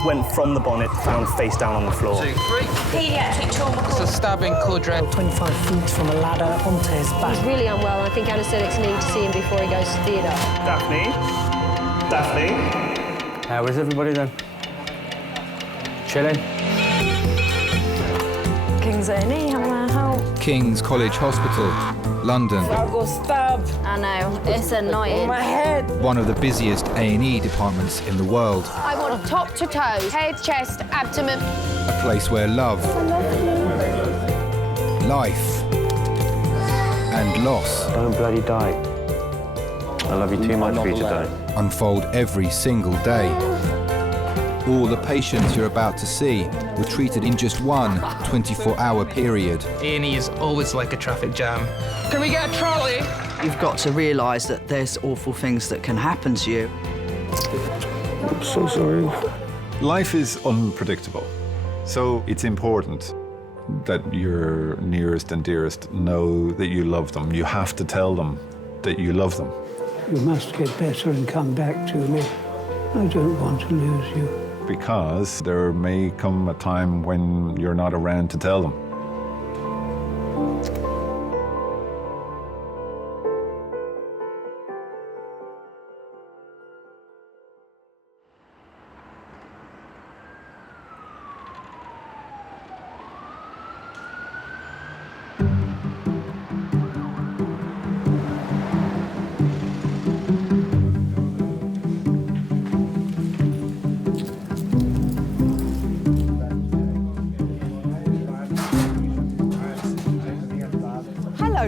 went from the bonnet, found face down on the floor. 2, 3. Pediatric trauma. It's a stabbing quadra. 25 feet from a ladder onto his back. He's really unwell. I think anaesthetics need to see him before he goes to theatre. Daphne? Daphne? How is everybody then? Chilling? King's A&E, how may I help? King's College Hospital, London. I got stabbed. I know, it's annoying. My head. One of the busiest A&E departments in the world. I want top to toes, head, chest, abdomen. A place where love, life, and loss. Don't bloody die. I love you too much for you to die. Unfold every single day. All the patients you're about to see were treated in just one 24-hour period. A&E is always like a traffic jam. Can we get a trolley? You've got to realise that there's awful things that can happen to you. I'm so sorry. Life is unpredictable, so it's important that your nearest and dearest know that you love them. You have to tell them that you love them. You must get better and come back to me. I don't want to lose you. Because there may come a time when you're not around to tell them.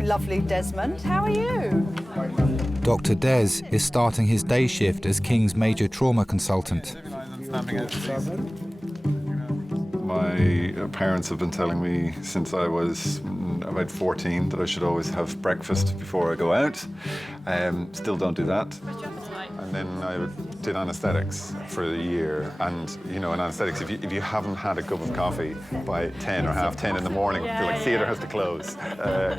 Lovely Desmond, how are you? Dr. Des is starting his day shift as King's major trauma consultant. My parents have been telling me since I was about 14 that I should always have breakfast before I go out. Still don't do that. And then I did anaesthetics for a year. And, you know, in anaesthetics, if you haven't had a cup of coffee by 10 or half 10 in the morning, feel like theatre has to close.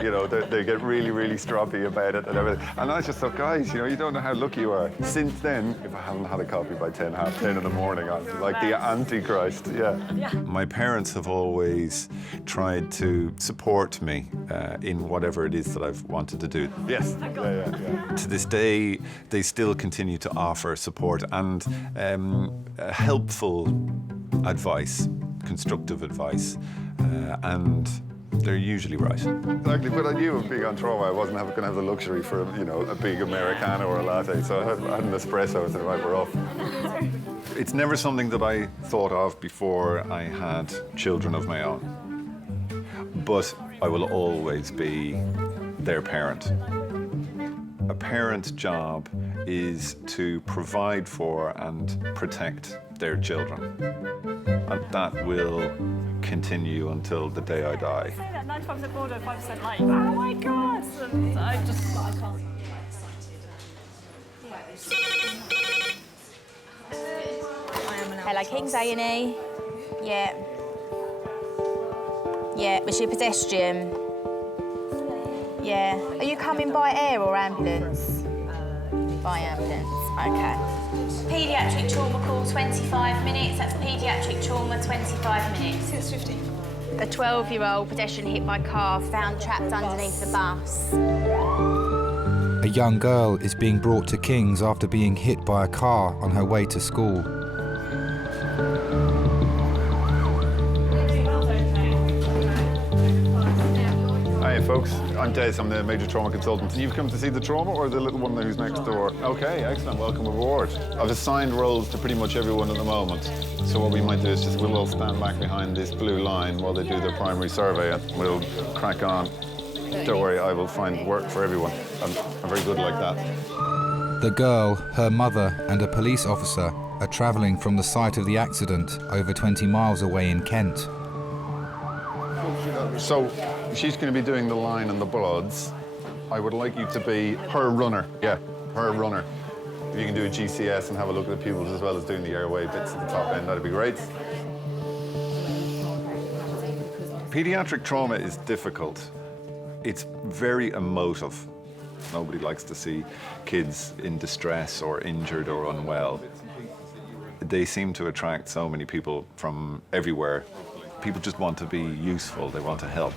You know, they get really, really stroppy about it and everything. And I just thought, guys, you know, you don't know how lucky you are. Since then, if I haven't had a coffee by 10, half 10 in the morning, I'm like the Antichrist, yeah. My parents have always tried to support me in whatever it is that I've wanted to do. Yes. Yeah. To this day, they still continue to offer support and helpful advice, constructive advice, and they're usually right. Exactly, but I knew being on trauma, I wasn't going to have the luxury for, you know, a big Americano or a latte, so I had an espresso and said, right, we're off. It's never something that I thought of before I had children of my own, but I will always be their parent. A parent's job is to provide for and protect their children. And that will continue until the day I die. I say that 95% border, 5% like, oh my God! And I can't. Hello, King's A&E. Yeah. Yeah, was she a pedestrian? Yeah. Are you coming by air or ambulance? By ambulance, okay. Pediatric trauma call, 25 minutes. That's pediatric trauma, 25 minutes. 6:50. A 12-year-old pedestrian hit by car, found trapped underneath the bus. A young girl is being brought to King's after being hit by a car on her way to school. Hi folks, I'm Des, I'm the major trauma consultant. You've come to see the trauma or the little one who's next door? Okay, excellent, welcome aboard. I've assigned roles to pretty much everyone at the moment. So what we might do is just we'll all stand back behind this blue line while they do their primary survey and we'll crack on. Don't worry, I will find work for everyone. I'm very good like that. The girl, her mother and a police officer are travelling from the site of the accident over 20 miles away in Kent. So she's going to be doing the line and the bloods. I would like you to be her runner. Yeah, her runner. If you can do a GCS and have a look at the pupils as well as doing the airway bits at the top end, that'd be great. Pediatric trauma is difficult. It's very emotive. Nobody likes to see kids in distress or injured or unwell. they seem to attract so many people from everywhere. People just want to be useful, they want to help.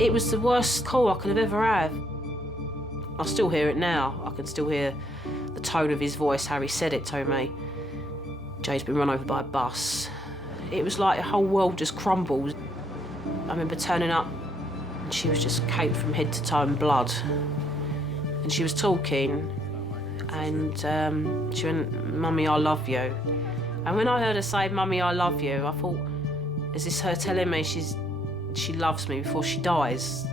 It was the worst call I could have ever had. I still hear it now. I can still hear the tone of his voice, how he said it to me. Jay's been run over by a bus. It was like the whole world just crumbled. I remember turning up and she was just caked from head to toe in blood. And she was talking and she went, "Mummy, I love you." And when I heard her say, "Mummy, I love you," I thought, is this her telling me she loves me before she dies?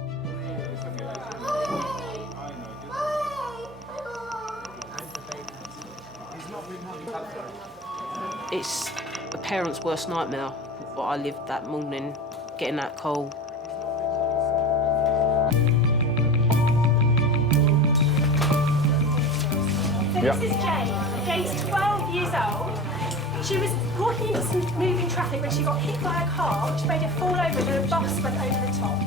It's a parent's worst nightmare, what I lived that morning, getting that call. So this is Jane. Jane's 12 years old. She was walking into some moving traffic when she got hit by a car, which made her fall over and a bus went over the top.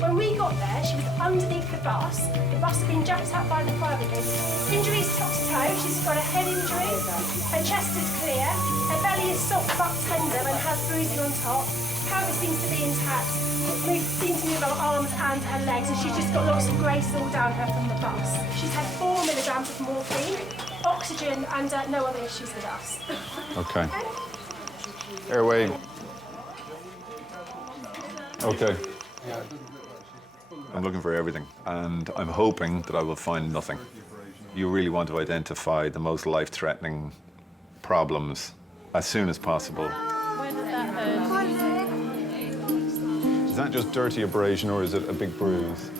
When we got there, she was underneath the bus. The bus had been jumped out by the fire brigade. Injuries top to toe. She's got a head injury. Her chest is clear. Her belly is soft but tender and has bruising on top. Pelvis seems to be intact. Seems to move her arms and her legs, and she's just got lots of grace all down her from the bus. She's had 4 milligrams of morphine, oxygen, and no other issues with us. Okay. Airway. Okay. I'm looking for everything, and I'm hoping that I will find nothing. You really want to identify the most life-threatening problems as soon as possible. Where did that hurt? Is that just dirty abrasion, or is it a big bruise?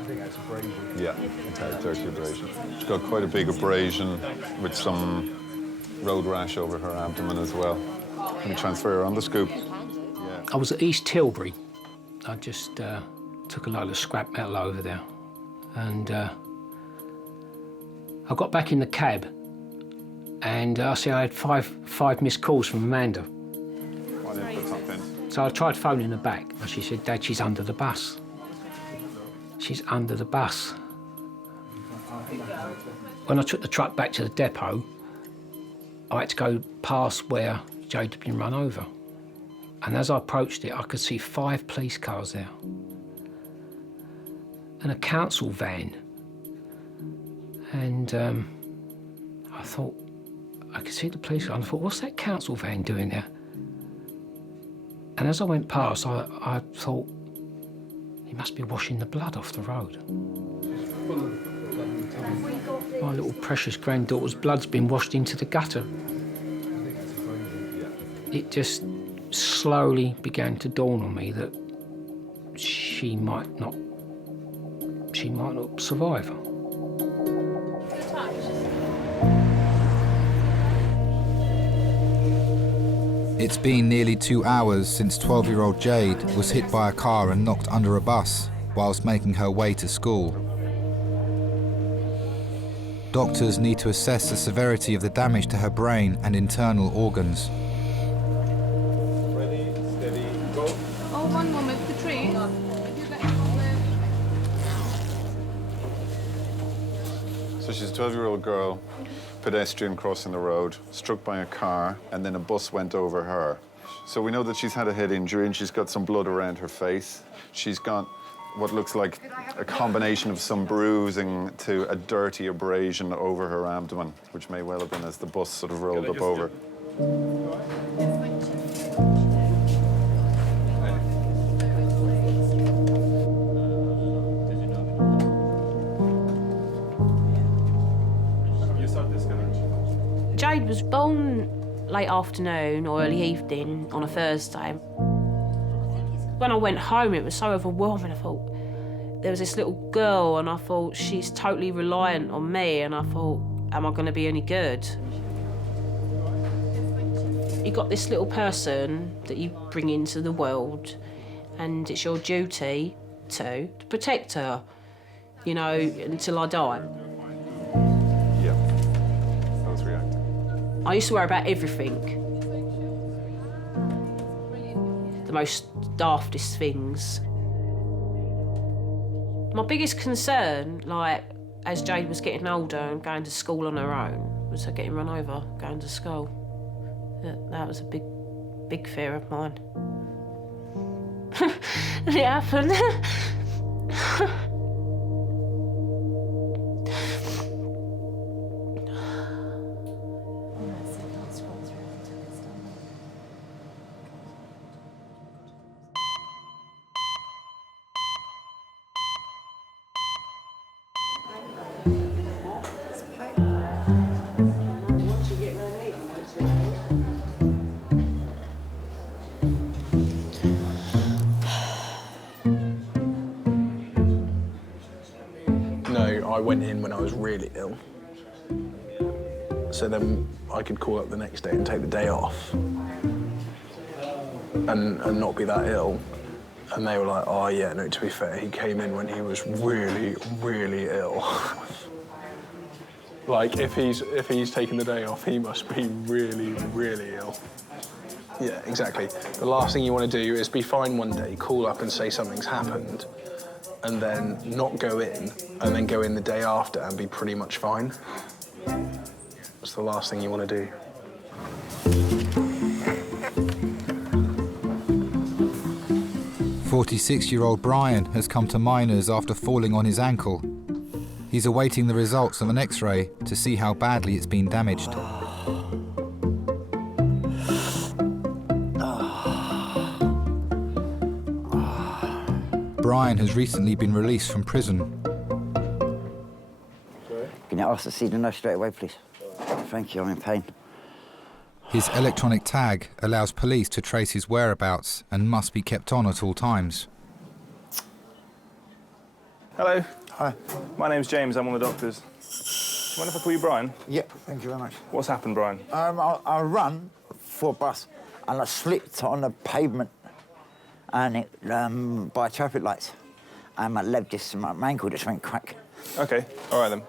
I think that's abrasion. Yeah, okay, dirty abrasion. She's got quite a big abrasion with some road rash over her abdomen as well. Let me transfer her on the scoop. I was at East Tilbury. I just took a load of scrap metal over there. And I got back in the cab and I see I had five missed calls from Amanda. So I tried phoning her back and she said, "Dad, she's under the bus. She's under the bus." When I took the truck back to the depot, I had to go past where Jade had been run over. And as I approached it, I could see 5 police cars there. And a council van. And I thought, I could see the police car, and I thought, what's that council van doing there? And as I went past, I thought, he must be washing the blood off the road. My little precious granddaughter's blood's been washed into the gutter. It just slowly began to dawn on me that she might not survive. It's been nearly 2 hours since 12-year-old Jade was hit by a car and knocked under a bus whilst making her way to school. Doctors need to assess the severity of the damage to her brain and internal organs. Ready, steady, go. Oh, 1 moment, Patrice. So she's a 12-year-old girl, pedestrian crossing the road, struck by a car, and then a bus went over her. So we know that she's had a head injury and she's got some blood around her face. She's got what looks like a combination of some bruising to a dirty abrasion over her abdomen, which may well have been as the bus sort of rolled up over. Jade was born late afternoon or early evening on a Thursday. When I went home, it was so overwhelming. I thought, there was this little girl, and I thought, she's totally reliant on me, and I thought, am I going to be any good? You got this little person that you bring into the world, and it's your duty to protect her, you know, until I die. Yeah, I was reacting. I used to worry about everything. the most daftest things. My biggest concern, like, as Jade was getting older and going to school on her own, was her getting run over going to school. That was a big fear of mine. And it happened. I went in when I was really ill. So then I could call up the next day and take the day off and not be that ill. And they were like, oh yeah, no, to be fair, he came in when he was really, really ill. Like, if he's taking the day off, he must be really, really ill. Yeah, exactly. The last thing you want to do is be fine one day, call up and say something's happened, and then not go in, and then go in the day after and be pretty much fine. That's the last thing you want to do. "46-year-old Brian has come to Miners after falling on his ankle. He's awaiting the results of an X-ray to see how badly it's been damaged. Brian has recently been released from prison. Can you ask to see the nurse straight away, please? Thank you, I'm in pain. His electronic tag allows police to trace his whereabouts and must be kept on at all times. Hello. Hi. My name's James, I'm one of the doctors. Do you mind if I call you Brian? Yep, thank you very much. What's happened, Brian? I run for a bus and I slipped on the pavement and it, by traffic lights. And my ankle just went crack. OK, all right then. Do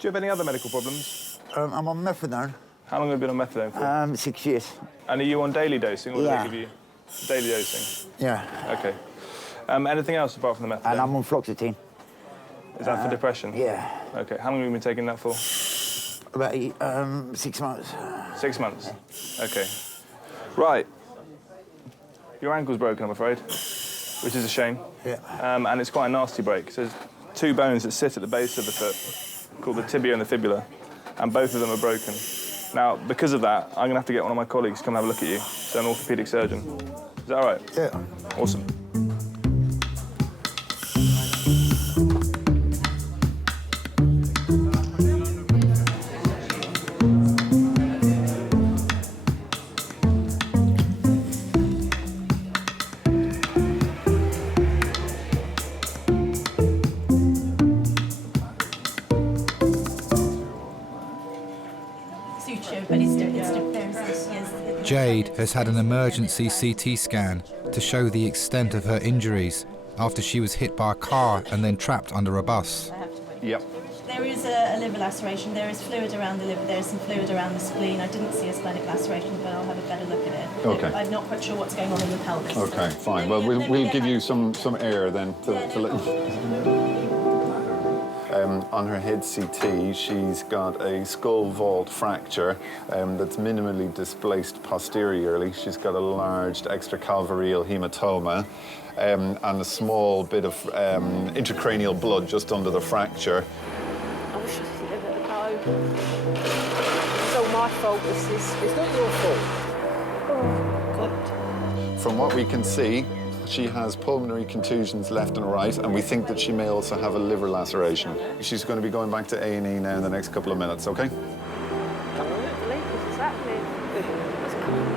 you have any other medical problems? I'm on methadone. How long have you been on methadone for? 6 years. And are you on daily dosing, or do Yeah. they give you daily dosing? Yeah. OK. Anything else apart from the methadone? And I'm on fluoxetine. Is that for depression? Yeah. OK, how long have you been taking that for? About 6 months. 6 months? OK. Right. Your ankle's broken, I'm afraid, which is a shame. Yeah. And it's quite a nasty break. So there's two bones that sit at the base of the foot, called the tibia and the fibula, and both of them are broken. Now, because of that, I'm going to have to get one of my colleagues to come have a look at you, so an orthopaedic surgeon. Is that all right? Yeah. Awesome. Jade has had an emergency CT scan to show the extent of her injuries after she was hit by a car and then trapped under a bus. Yep. There is a liver laceration, there is fluid around the liver, there is some fluid around the spleen. I didn't see a splenic laceration, but I'll have a better look at it. Okay. I'm not quite sure what's going on in the pelvis. Okay, fine. Well, we'll give you some air then to let on her head CT, she's got a skull vault fracture that's minimally displaced posteriorly. She's got a large extracalvareal hematoma and a small bit of intracranial blood just under the fracture. I wish I could live at home. It's all my fault, this is. It's not your fault. Oh, God. From what we can see, she has pulmonary contusions left and right, and we think that she may also have a liver laceration. She's going to be going back to A&E now in the next couple of minutes, OK? I can't believe this is happening.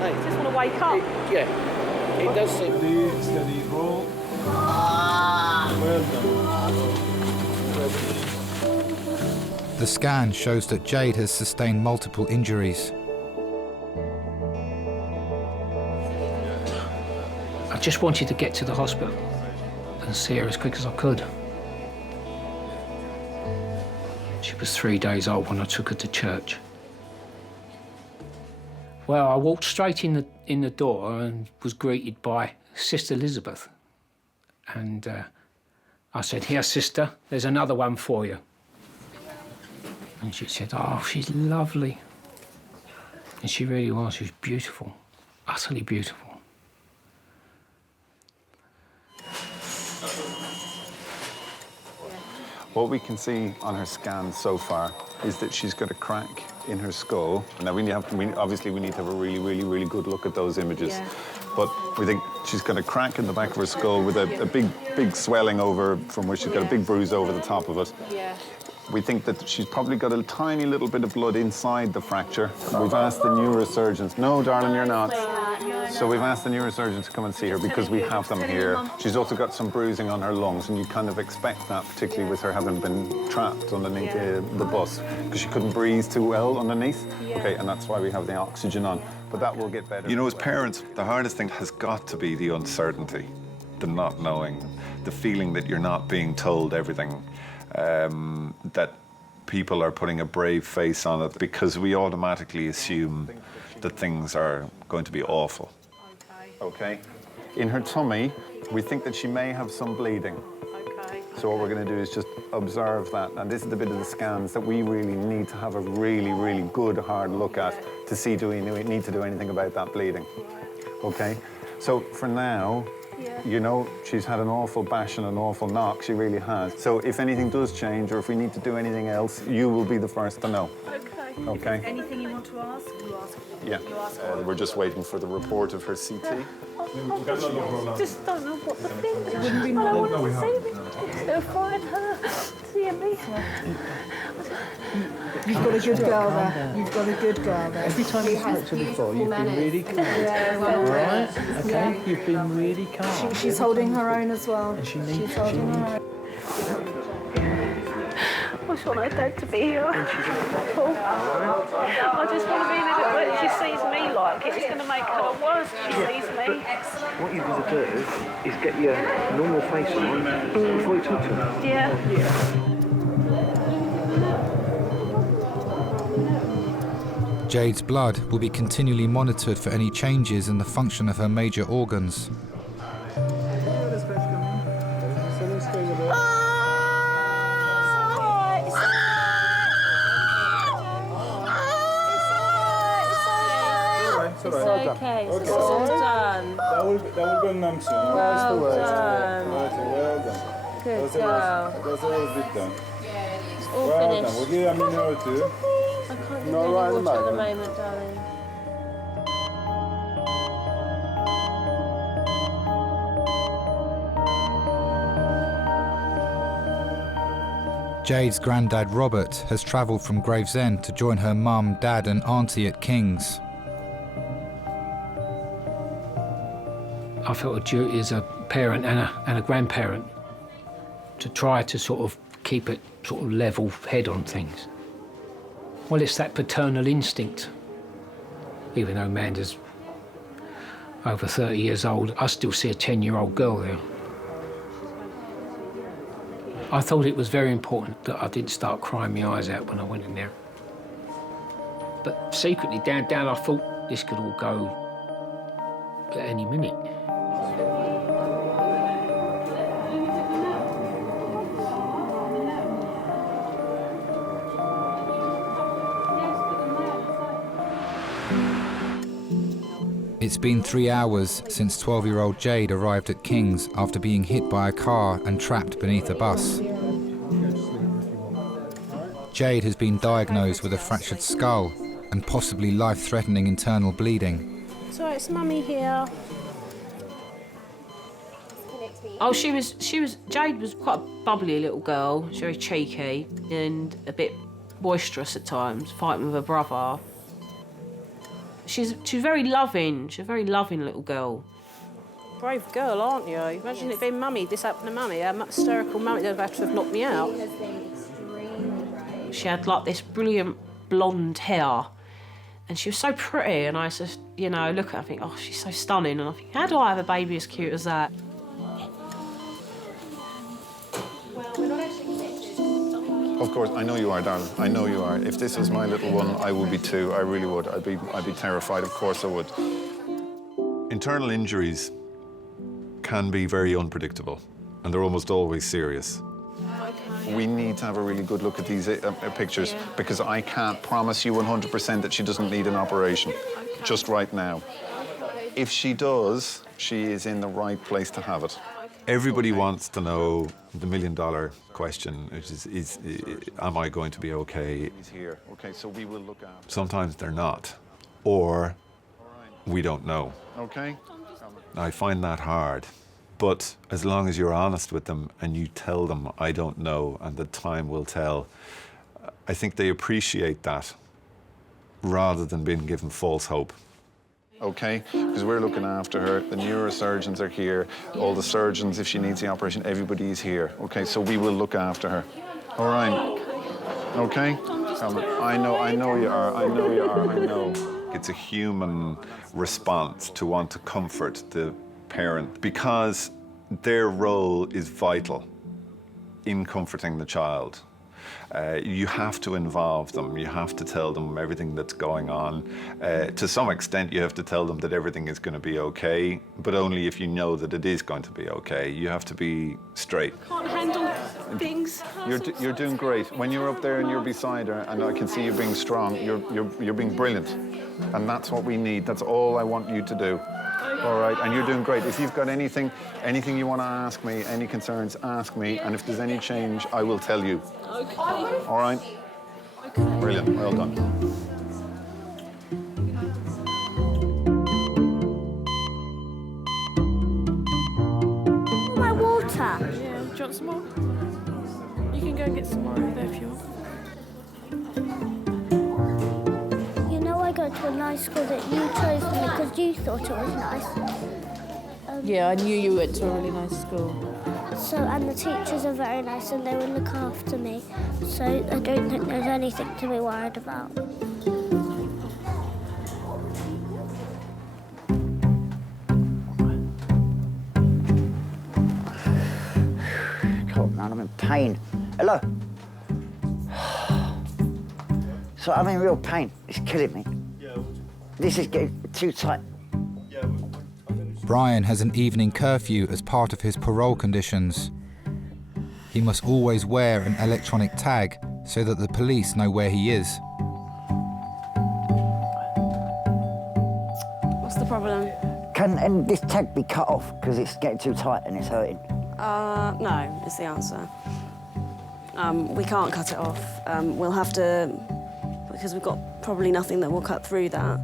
I just want to wake up. Yeah, it does seem... Steady, roll. Well done. The scan shows that Jade has sustained multiple injuries. I just wanted to get to the hospital and see her as quick as I could. She was 3 days old when I took her to church. Well, I walked straight in the door and was greeted by Sister Elizabeth. And I said, "Here, sister, there's another one for you." And she said, "Oh, she's lovely." And she really was. She was beautiful, utterly beautiful. What we can see on her scan so far is that she's got a crack in her skull. Now, obviously we need to have a really, really, really good look at those images. Yeah. But we think she's got a crack in the back of her skull with a big swelling over from where she's got a big bruise over the top of it. Yeah. We think that she's probably got a tiny little bit of blood inside the fracture. We've asked the neurosurgeons. No, darling, you're not. So we've asked the neurosurgeons to come and see her because we have them here. She's also got some bruising on her lungs, and you kind of expect that, particularly with her having been trapped underneath the bus, because she couldn't breathe too well underneath. Okay, and that's why we have the oxygen on. But that will get better. You know, as parents, the hardest thing has got to be the uncertainty, the not knowing, the feeling that you're not being told everything. That people are putting a brave face on it because we automatically assume that things are going to be awful. Okay. In her tummy, we think that she may have some bleeding. Okay. So what we're going to do is just observe that. And this is the bit of the scans that we really need to have a really, really good, hard look at to see do we need to do anything about that bleeding. Okay? So for now, you know, she's had an awful bash and an awful knock, she really has. So if anything does change or if we need to do anything else, you will be the first to know. Okay. Okay? Anything you want to ask, you ask. Yeah. We're just waiting for the report of her CT. Just don't know what to think. I don't want to see me. They'll find her. Seeing me. You've got a good girl there. You've got a good girl there. Every time you spoke to her before, you've been really calm. Right? Okay, you've been really calm. She's holding her own as well. And She's holding her own. I just want her dad to be here. I just want to be in a bit when she sees me like it. It's going to make her worse if she sees me. What you've got to do is get your normal face on before you talk to her. Yeah. Jade's blood will be continually monitored for any changes in the function of her major organs. It's okay. It's all done. That will go numb soon. Well done. Well done. Good girl. That's all bit done. It's all well finished. done. We'll give you a minute or two. I can't give you any water at the moment, darling. Jade's granddad Robert has travelled from Gravesend to join her mum, dad and auntie at King's. I felt a duty as a parent and a grandparent to try to sort of keep a sort of level head on things. Well, it's that paternal instinct. Even though Amanda's over 30 years old, I still see a 10-year-old girl there. I thought it was very important that I didn't start crying my eyes out when I went in there. But secretly, down, I thought this could all go at any minute. It's been 3 hours since 12-year-old Jade arrived at King's after being hit by a car and trapped beneath a bus. Jade has been diagnosed with a fractured skull and possibly life-threatening internal bleeding. So it's Mummy here. Oh, Jade was quite a bubbly little girl, very cheeky and a bit boisterous at times, fighting with her brother. She's very loving. She's a very loving little girl. Brave girl, aren't you? Imagine it being Mummy. This happened to Mummy. A hysterical Mummy that would have to have knocked me out. She had like this brilliant blonde hair, and she was so pretty. And I just, you know, look at her and think, oh, she's so stunning. And I think, how do I have a baby as cute as that? Of course, I know you are, darling. I know you are. If this was my little one, I would be too. I really would. I'd be terrified. Of course I would. Internal injuries can be very unpredictable, and they're almost always serious. We need to have a really good look at these pictures because I can't promise you 100% that she doesn't need an operation just right now. If she does, she is in the right place to have it. Everybody wants to know the million-dollar question, which is am I going to be okay? He's here. Okay, so we will look after. Sometimes they're not, or we don't know. Okay. I find that hard. But as long as you're honest with them and you tell them, I don't know, and the time will tell, I think they appreciate that rather than being given false hope. Okay? Because we're looking after her. The neurosurgeons are here. All the surgeons, if she needs the operation, everybody is here. Okay? So we will look after her. All right? Okay? I know you are. I know you are. I know. It's a human response to want to comfort the parent because their role is vital in comforting the child. You have to involve them. You have to tell them everything that's going on. To some extent, you have to tell them that everything is going to be okay, but only if you know that it is going to be okay. You have to be straight. Can't handle things. You're doing great. When you're up there and you're beside her, and I can see you being strong, you're being brilliant. And that's what we need. That's all I want you to do. All right, and you're doing great. If you've got anything you want to ask me, any concerns, ask me. And if there's any change, I will tell you. Okay. All right? Okay. Brilliant. Well done. My water. Yeah, do you want some more? You can go and get some more over there if you want. I go to a nice school that you chose for me because you thought it was nice. Yeah, I knew you went to a really nice school. So, and the teachers are very nice and they will look after me. So I don't think there's anything to be worried about. God, man, I'm in pain. Hello? So I'm in real pain. It's killing me. This is getting too tight. Brian has an evening curfew as part of his parole conditions. He must always wear an electronic tag so that the police know where he is. What's the problem? Can this tag be cut off because it's getting too tight and it's hurting? No, is the answer. We can't cut it off. We'll have to, because we've got probably nothing that will cut through that,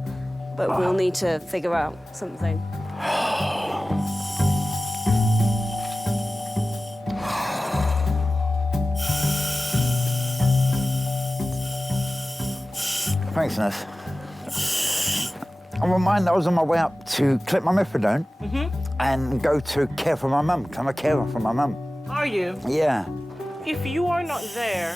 but we'll need to figure out something. Thanks, nurse. I'm reminded I was on my way up to collect my methadone and go to care for my mum, because I'm a carer for my mum. Are you? Yeah. If you are not there...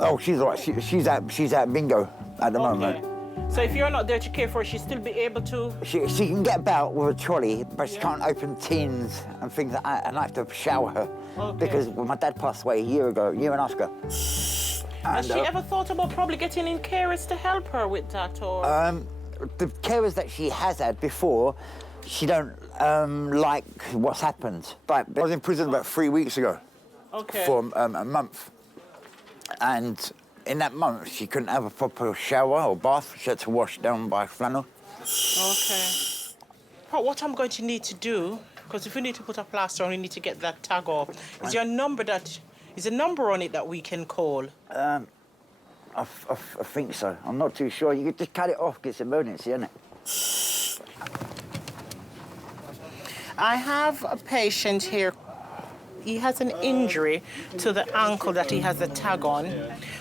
Oh, she's all right. She's at bingo at the moment. So if you're not there to care for her, she'll still be able to... She can get about with a trolley, but she can't open tins and things like that, and I have to shower her. Because my dad passed away a year and a half ago. Has she ever thought about probably getting in carers to help her with that, or...? The carers that she has had before, she don't like what's happened. But I was in prison about 3 weeks ago for a month. And in that month, she couldn't have a proper shower or bath. She had to wash down by flannel. Okay. But what I'm going to need to do, because if we need to put a plaster on, we need to get that tag off. Is there a number on it that we can call? I think so. I'm not too sure. You could just cut it off because it's emergency, isn't it? I have a patient here. He has an injury to the ankle that he has a tag on.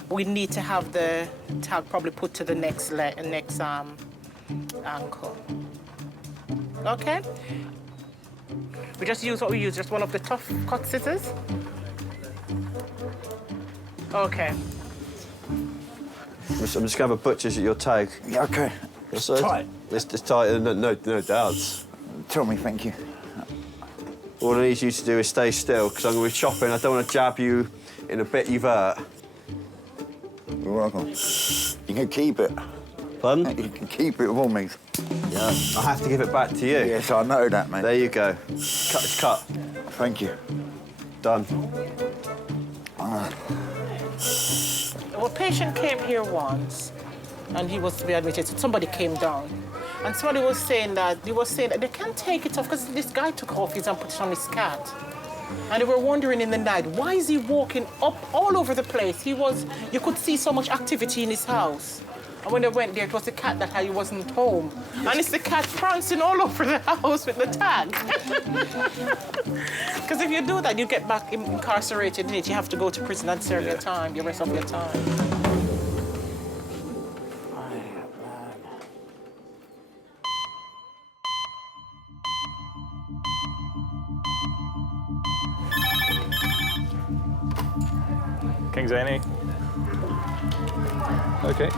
We need to have the tag probably put to the next ankle. Okay? We just use what we use, just one of the tough cut scissors. Okay. I'm just going to have a butcher's at your tag. Yeah, OK. It's tight. It's tight, no doubts. Tell me, thank you. All I need you to do is stay still, because I'm going to be chopping. I don't want to jab you in a bit you've hurt. You're welcome. You can keep it. Pardon? You can keep it with all means. Yeah, I have to give it back to you. Yes, I know that, mate. There you go. Cut is cut. Thank you. Done. A patient came here once, and he was to be admitted. So somebody came down, and somebody was saying that they can't take it off because this guy took off his and put it on his cat. And they were wondering in the night, why is he walking up all over the place? You could see so much activity in his house. And when they went there, it was the cat that he wasn't home. And it's the cat prancing all over the house with the tag. Because if you do that, you get back incarcerated in it. You have to go to prison and serve your time, the rest of your time. King's A&E. Okay.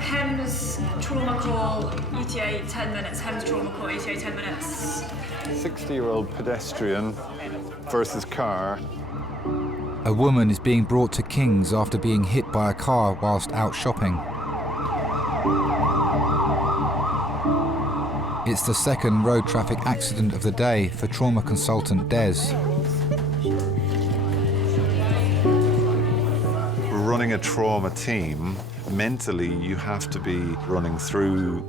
HEMS trauma call, ETA 10 minutes. HEMS trauma call, ETA 10 minutes. 60-year-old pedestrian versus car. A woman is being brought to King's after being hit by a car whilst out shopping. It's the second road traffic accident of the day for trauma consultant Des. Running a trauma team, mentally you have to be running through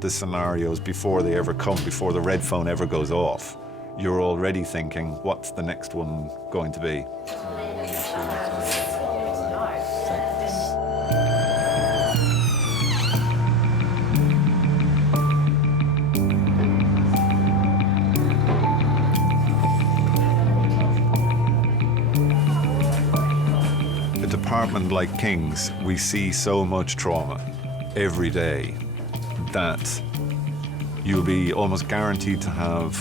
the scenarios before they ever come, before the red phone ever goes off. You're already thinking, what's the next one going to be? Department like King's, we see so much trauma every day that you'll be almost guaranteed to have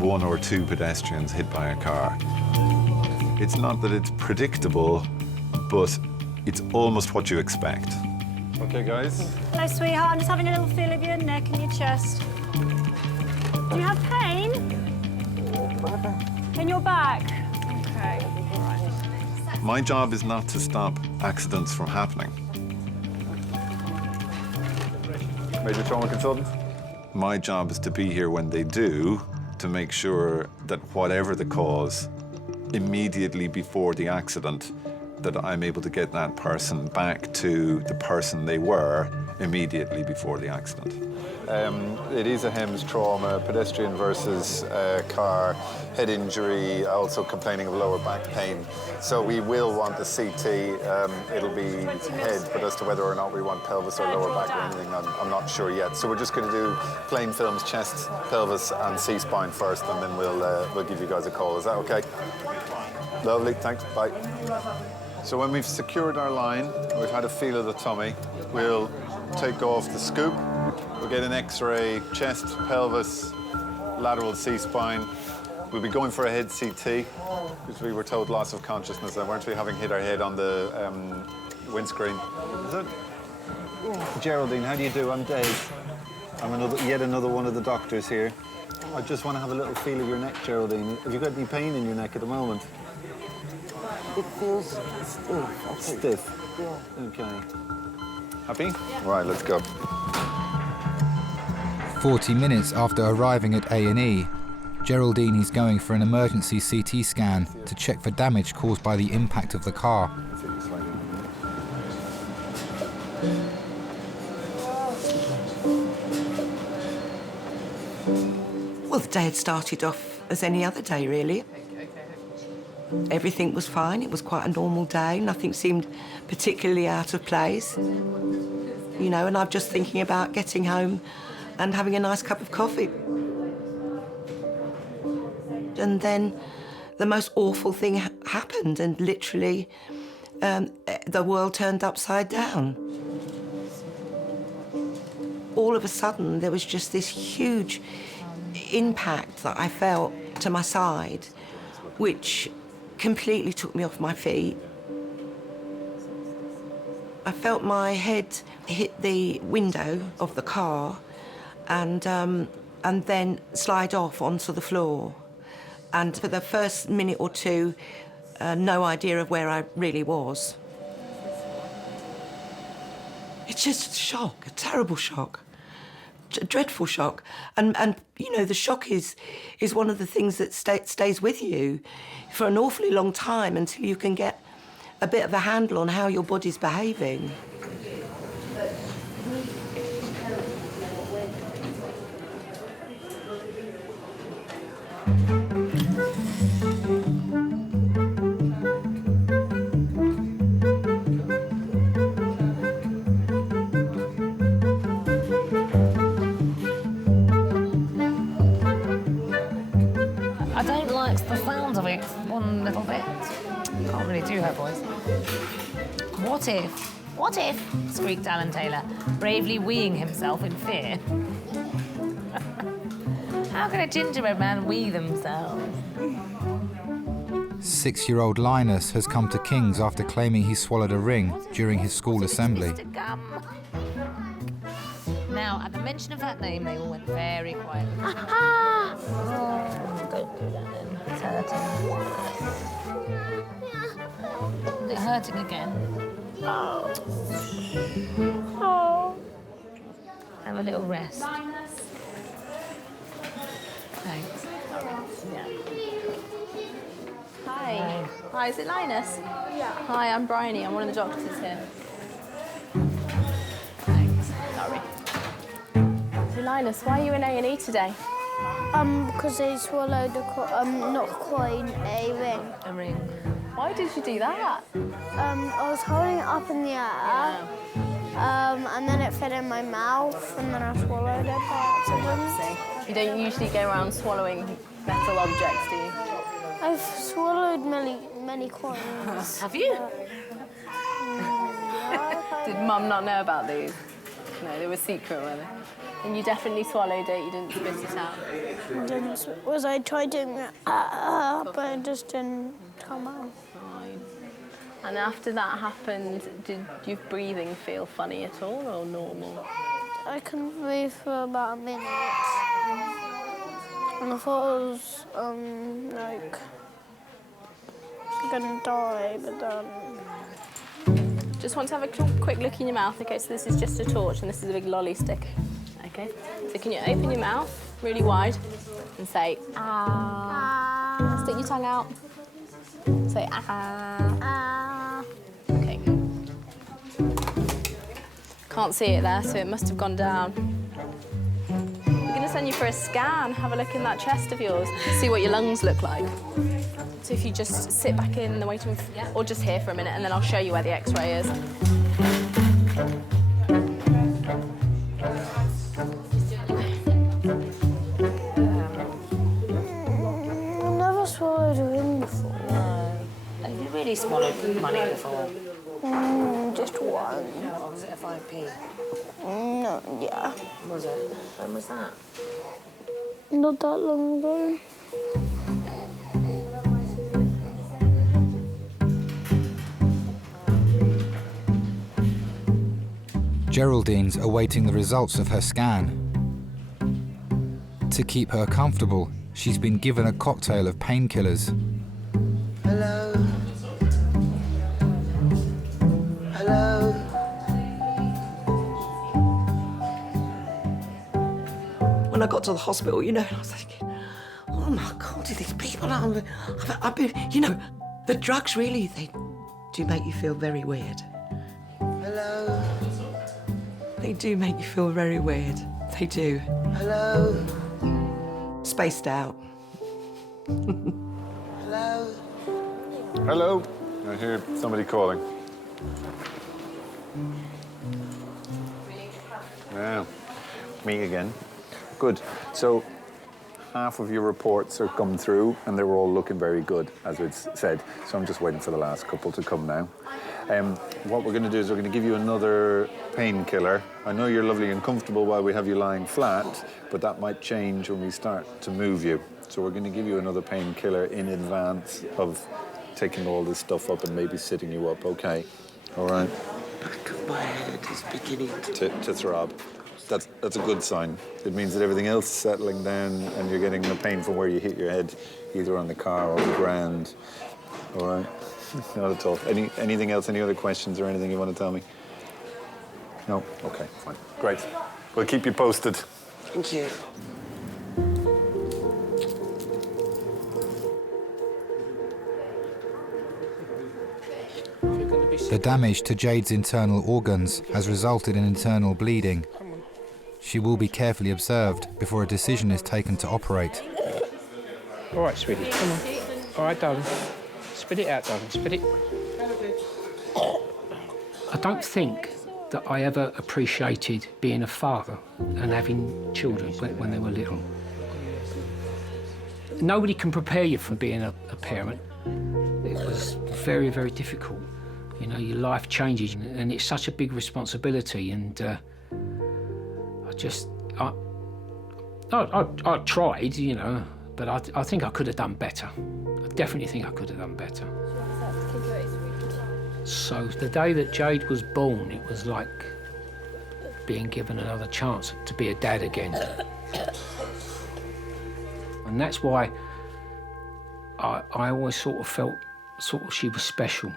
1 or 2 pedestrians hit by a car. It's not that it's predictable, but it's almost what you expect. Okay, guys? Hello, sweetheart. I'm just having a little feel of your neck and your chest. Do you have pain? In your back? Okay. My job is not to stop accidents from happening. Major trauma consultant? My job is to be here when they do, to make sure that whatever the cause, immediately before the accident, that I'm able to get that person back to the person they were immediately before the accident. It is a HEMS trauma, pedestrian versus car, head injury, also complaining of lower back pain. So we will want the CT, it'll be head, but as to whether or not we want pelvis or lower back or anything, I'm not sure yet. So we're just going to do plain films, chest, pelvis and C-spine first, and then we'll give you guys a call. Is that okay? Lovely, thanks, bye. So when we've secured our line, we've had a feel of the tummy, we'll take off the scoop. We'll get an X-ray, chest, pelvis, lateral C-spine. We'll be going for a head CT, because we were told loss of consciousness and weren't we having hit our head on the windscreen. Is it? Geraldine, how do you do? I'm Dave. I'm yet another one of the doctors here. I just want to have a little feel of your neck, Geraldine. Have you got any pain in your neck at the moment? It feels stiff. Stiff? Yeah. Okay. Happy? Right, let's go. 40 minutes after arriving at A&E, Geraldine is going for an emergency CT scan to check for damage caused by the impact of the car. Well, the day had started off as any other day, really. Everything was fine. It was quite a normal day. Nothing seemed particularly out of place. You know, and I'm just thinking about getting home and having a nice cup of coffee. And then the most awful thing happened, and literally the world turned upside down. All of a sudden, there was just this huge impact that I felt to my side, which completely took me off my feet. I felt my head hit the window of the car and then slide off onto the floor. And for the first minute or two, no idea of where I really was. It's just a shock, a terrible shock, a dreadful shock. And you know, the shock is one of the things that stays with you for an awfully long time until you can get a bit of a handle on how your body's behaving. I don't like the sound of it one little bit. Can't really do her voice. What if, squeaked Alan Taylor, bravely weeing himself in fear. How can a gingerbread man wee themselves? 6-year-old Linus has come to King's after claiming he swallowed a ring during his school assembly. Now, at the mention of that name, they all went very quiet. Oh, don't do that then. It's hurting. Is it hurting again? Oh. Have a little rest. Thanks. Yeah. Hi. Hi, is it Linus? Yeah. Hi, I'm Bryony. I'm one of the doctors here. Thanks. Sorry. So, Linus, why are you in A&E today? Because they swallowed not quite a ring. A ring. Why did you do that? I was holding it up in the air, and then it fell in my mouth, and then I swallowed it by accident. You don't usually go around swallowing metal objects, do you? I've swallowed many coins. Have you? Did Mum not know about these? No, they were secret, were they? And you definitely swallowed it, you didn't spit it out? I tried doing it, but it just didn't come out. Fine. And after that happened, did your breathing feel funny at all or normal? I couldn't breathe for about a minute. And I thought I was, gonna die, but then... Just want to have a quick look in your mouth. Okay, so this is just a torch and this is a big lolly stick. Okay, so can you open your mouth really wide and say, ah. Stick your tongue out. Say, ah. Okay. Can't see it there, so it must have gone down. We're going to send you for a scan. Have a look in that chest of yours. See what your lungs look like. So if you just sit back in the waiting room, or just here for a minute, and then I'll show you where the X-ray is. I've never swallowed a ring before. No. Have you really swallowed money before? Just one. Was it a 5p? No, yeah. Was it? When was that? Not that long ago. Geraldine's awaiting the results of her scan. To keep her comfortable, she's been given a cocktail of painkillers. Hello? Hello? When I got to the hospital, you know, I was thinking, oh my God, these people I've been, you know, the drugs really, they do make you feel very weird. Hello? They do make you feel very weird. They do. Hello? Spaced out. Hello? Hello? I hear somebody calling. Yeah, me again. Good. So, half of your reports are come through, and they were all looking very good, as it's said. So I'm just waiting for the last couple to come now. What we're going to do is we're going to give you another painkiller. I know you're lovely and comfortable while we have you lying flat, but that might change when we start to move you. So we're going to give you another painkiller in advance of taking all this stuff up and maybe sitting you up, okay? All right? Back of my head is beginning to throb. That's a good sign. It means that everything else is settling down and you're getting the pain from where you hit your head, either on the car or the ground. All right. Not at all. Anything else? Any other questions or anything you want to tell me? No? Okay, fine. Great. We'll keep you posted. Thank you. The damage to Jade's internal organs has resulted in internal bleeding. She will be carefully observed before a decision is taken to operate. All right, sweetie, come on. All right, darling. Spit it out, darling, spit it. I don't think that I ever appreciated being a father and having children when they were little. Nobody can prepare you for being a parent. It was very, very difficult. You know, your life changes and it's such a big responsibility, and I tried, you know, but I think I could have done better. I definitely think I could have done better. So the day that Jade was born, it was like being given another chance to be a dad again. And that's why I always sort of felt she was special.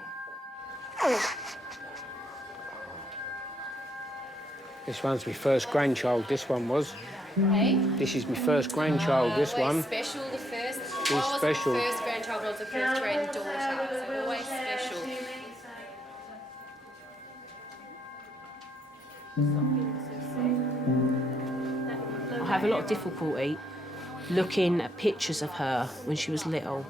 This one's my first grandchild, this one was. Hey? This is my first grandchild, this one. Special, the first. It's special. The first grandchild was the first granddaughter, so always special. I have a lot of difficulty looking at pictures of her when she was little.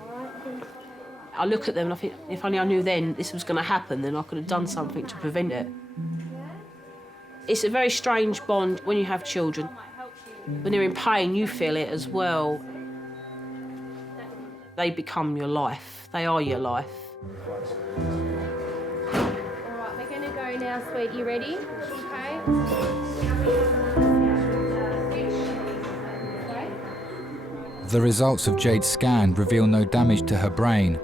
I look at them and I think, if only I knew then this was going to happen, then I could have done something to prevent it. It's a very strange bond when you have children. When they're in pain, you feel it as well. They become your life. They are your life. All right, we're going to go now, sweet. You ready? Okay. The results of Jade's scan reveal no damage to her brain,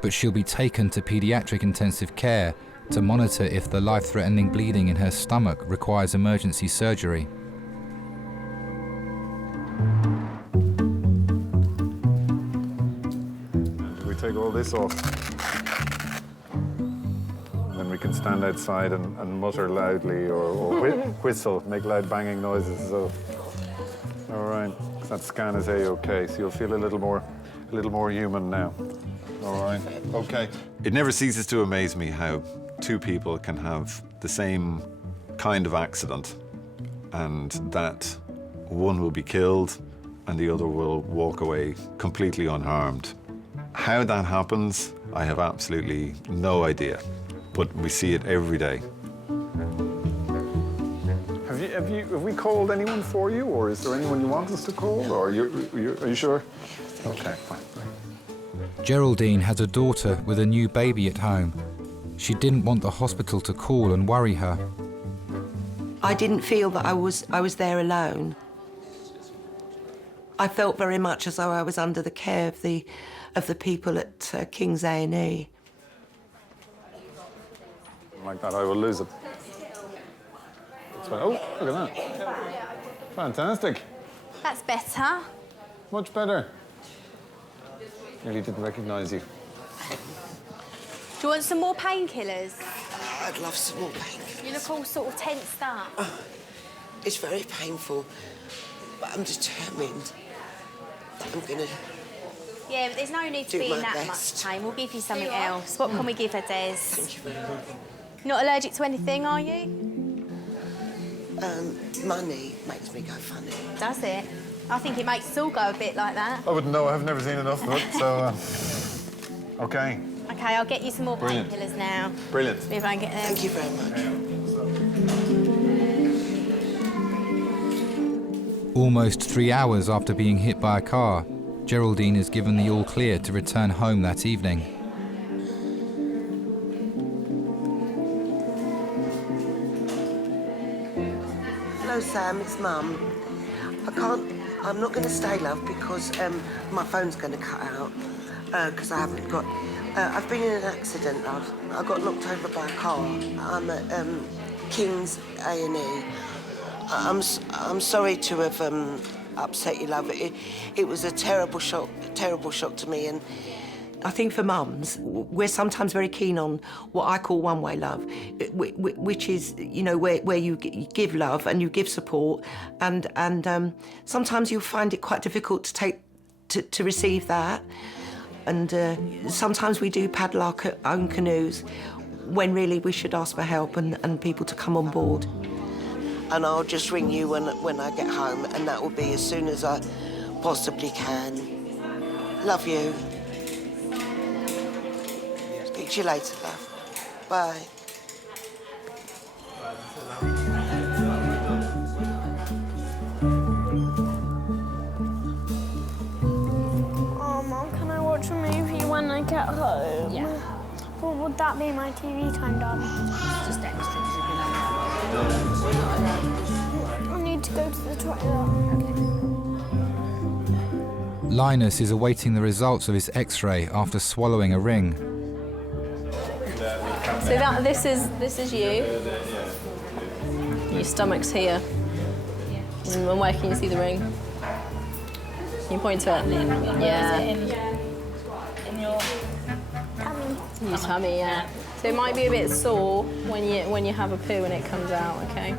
but she'll be taken to pediatric intensive care to monitor if the life-threatening bleeding in her stomach requires emergency surgery. We take all this off. And then we can stand outside and mutter loudly or whistle, make loud banging noises. So, all right, that scan is A-OK, so you'll feel a little more human now. All right, okay. It never ceases to amaze me how two people can have the same kind of accident and that one will be killed and the other will walk away completely unharmed. How that happens, I have absolutely no idea, but we see it every day. Have we called anyone for you, or is there anyone you want us to call, or are you sure? Okay, fine. Geraldine has a daughter with a new baby at home. She didn't want the hospital to call and worry her. I didn't feel that I was there alone. I felt very much as though I was under the care of the people at King's A&E. Like that, I will lose it. Oh, look at that. Fantastic. That's better. Much better. Nearly didn't recognise you. Do you want some more painkillers? I'd love some more painkillers. You look all sort of tensed up. It's very painful, but I'm determined that I'm gonna. Yeah, but there's no need to do be in my that best. much pain. We'll give you something else. What can we give her, Des? Thank you very much. Not allergic to anything, are you? Money makes me go funny. Does it? I think it makes us all go a bit like that. I wouldn't know, I've never seen enough of it, so... OK. OK, I'll get you some more Brilliant. painkillers now. Brilliant. See if I can get them. Thank you very much. Almost 3 hours after being hit by a car, Geraldine is given the all-clear to return home that evening. Hello, Sam, it's Mum. I'm not going to stay, love, because my phone's going to cut out, because I haven't got... I've been in an accident, love. I got knocked over by a car. I'm at King's A&E. I'm sorry to have upset you, love. It was a terrible shock to me, and I think for mums, we're sometimes very keen on what I call one-way love, which is, you know, where you give love and you give support, and sometimes you find it quite difficult to receive that, and sometimes we do paddle our own canoes when really we should ask for help and people to come on board. And I'll just ring you when I get home, and that will be as soon as I possibly can. Love you. Speak to you later, love. Bye. Oh, Mum, can I watch a movie when I get home? Yeah. What would that be my TV time done? Just extras. I need to go to the toilet. Linus is awaiting the results of his X-ray after swallowing a ring. So this is you. Your stomach's here. And where can you see the ring? Can you point to it? Yeah. In your tummy. Your tummy, yeah. So it might be a bit sore when you have a poo and it comes out, okay?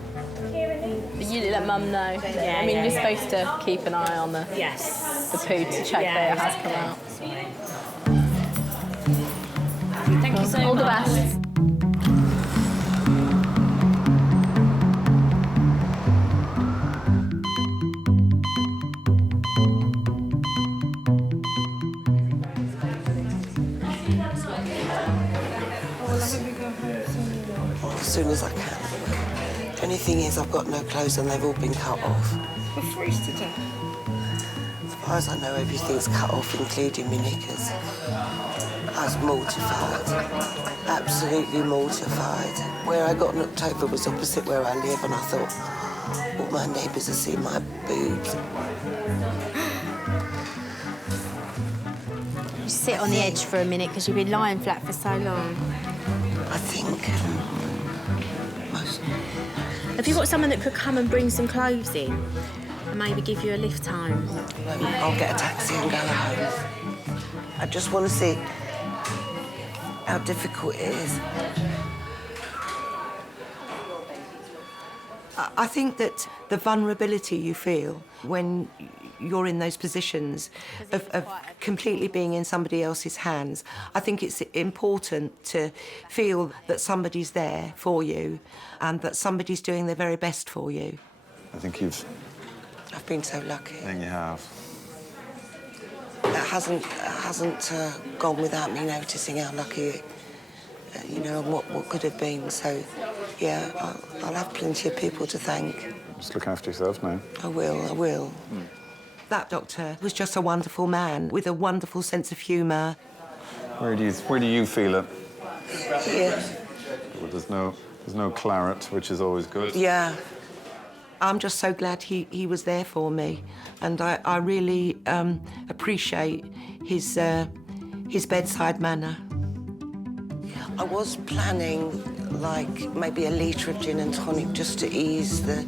But you let Mum know. Yeah, I mean, yeah, you're yeah. supposed to keep an eye on the poo to check that it has come out. Thank you so much. All the best. As soon as I can. The only thing is I've got no clothes and they've all been cut off. We're freezed to death. As far as I know, everything's cut off, including my knickers. I was mortified, absolutely mortified. Where I got knocked over was opposite where I live, and I thought, all my neighbours have seen my boobs. Sit on the edge for a minute because you've been lying flat for so long. I think Have you got someone that could come and bring some clothes in and maybe give you a lift home? I'll get a taxi and go home. I just want to see how difficult it is. I think that the vulnerability you feel when you're in those positions of completely being in somebody else's hands, I think it's important to feel that somebody's there for you and that somebody's doing their very best for you. I think I've been so lucky. I think you have. It hasn't gone without me noticing how lucky, you know, and what could have been. So, yeah, I'll have plenty of people to thank. Just look after yourself now. I will. That doctor was just a wonderful man with a wonderful sense of humour. Where do you feel it? Here. Well, there's no claret, which is always good. Yeah. I'm just so glad he was there for me, and I really appreciate his bedside manner. I was planning, like, maybe a litre of gin and tonic just to ease the...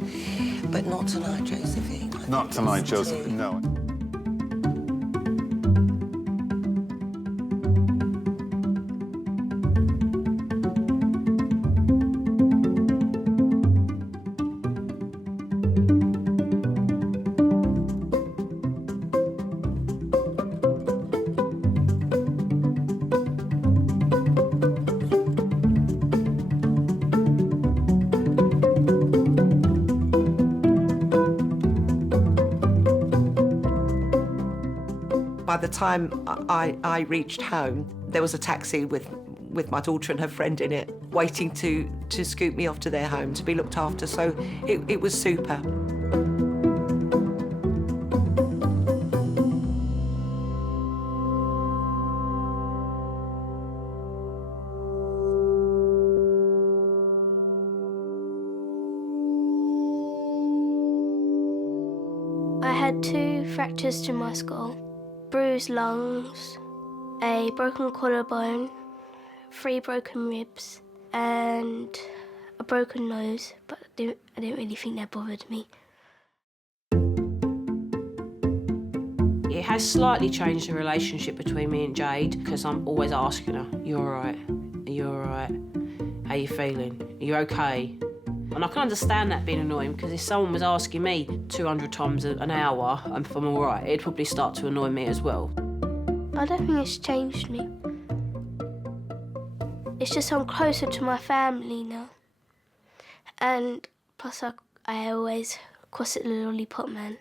But not tonight, Josephine. Not tonight, Joseph, no. By the time I reached home, there was a taxi with my daughter and her friend in it, waiting to scoot me off to their home to be looked after. So it was super. I had 2 fractures to my skull, bruised lungs, a broken collarbone, 3 broken ribs, and a broken nose, but I didn't really think that bothered me. It has slightly changed the relationship between me and Jade because I'm always asking her, "You all right? Are you all right? How you feeling? Are you okay?" And I can understand that being annoying because if someone was asking me 200 times an hour if I'm all right, it'd probably start to annoy me as well. I don't think it's changed me. It's just I'm closer to my family now. And plus I always call it the lollipop man.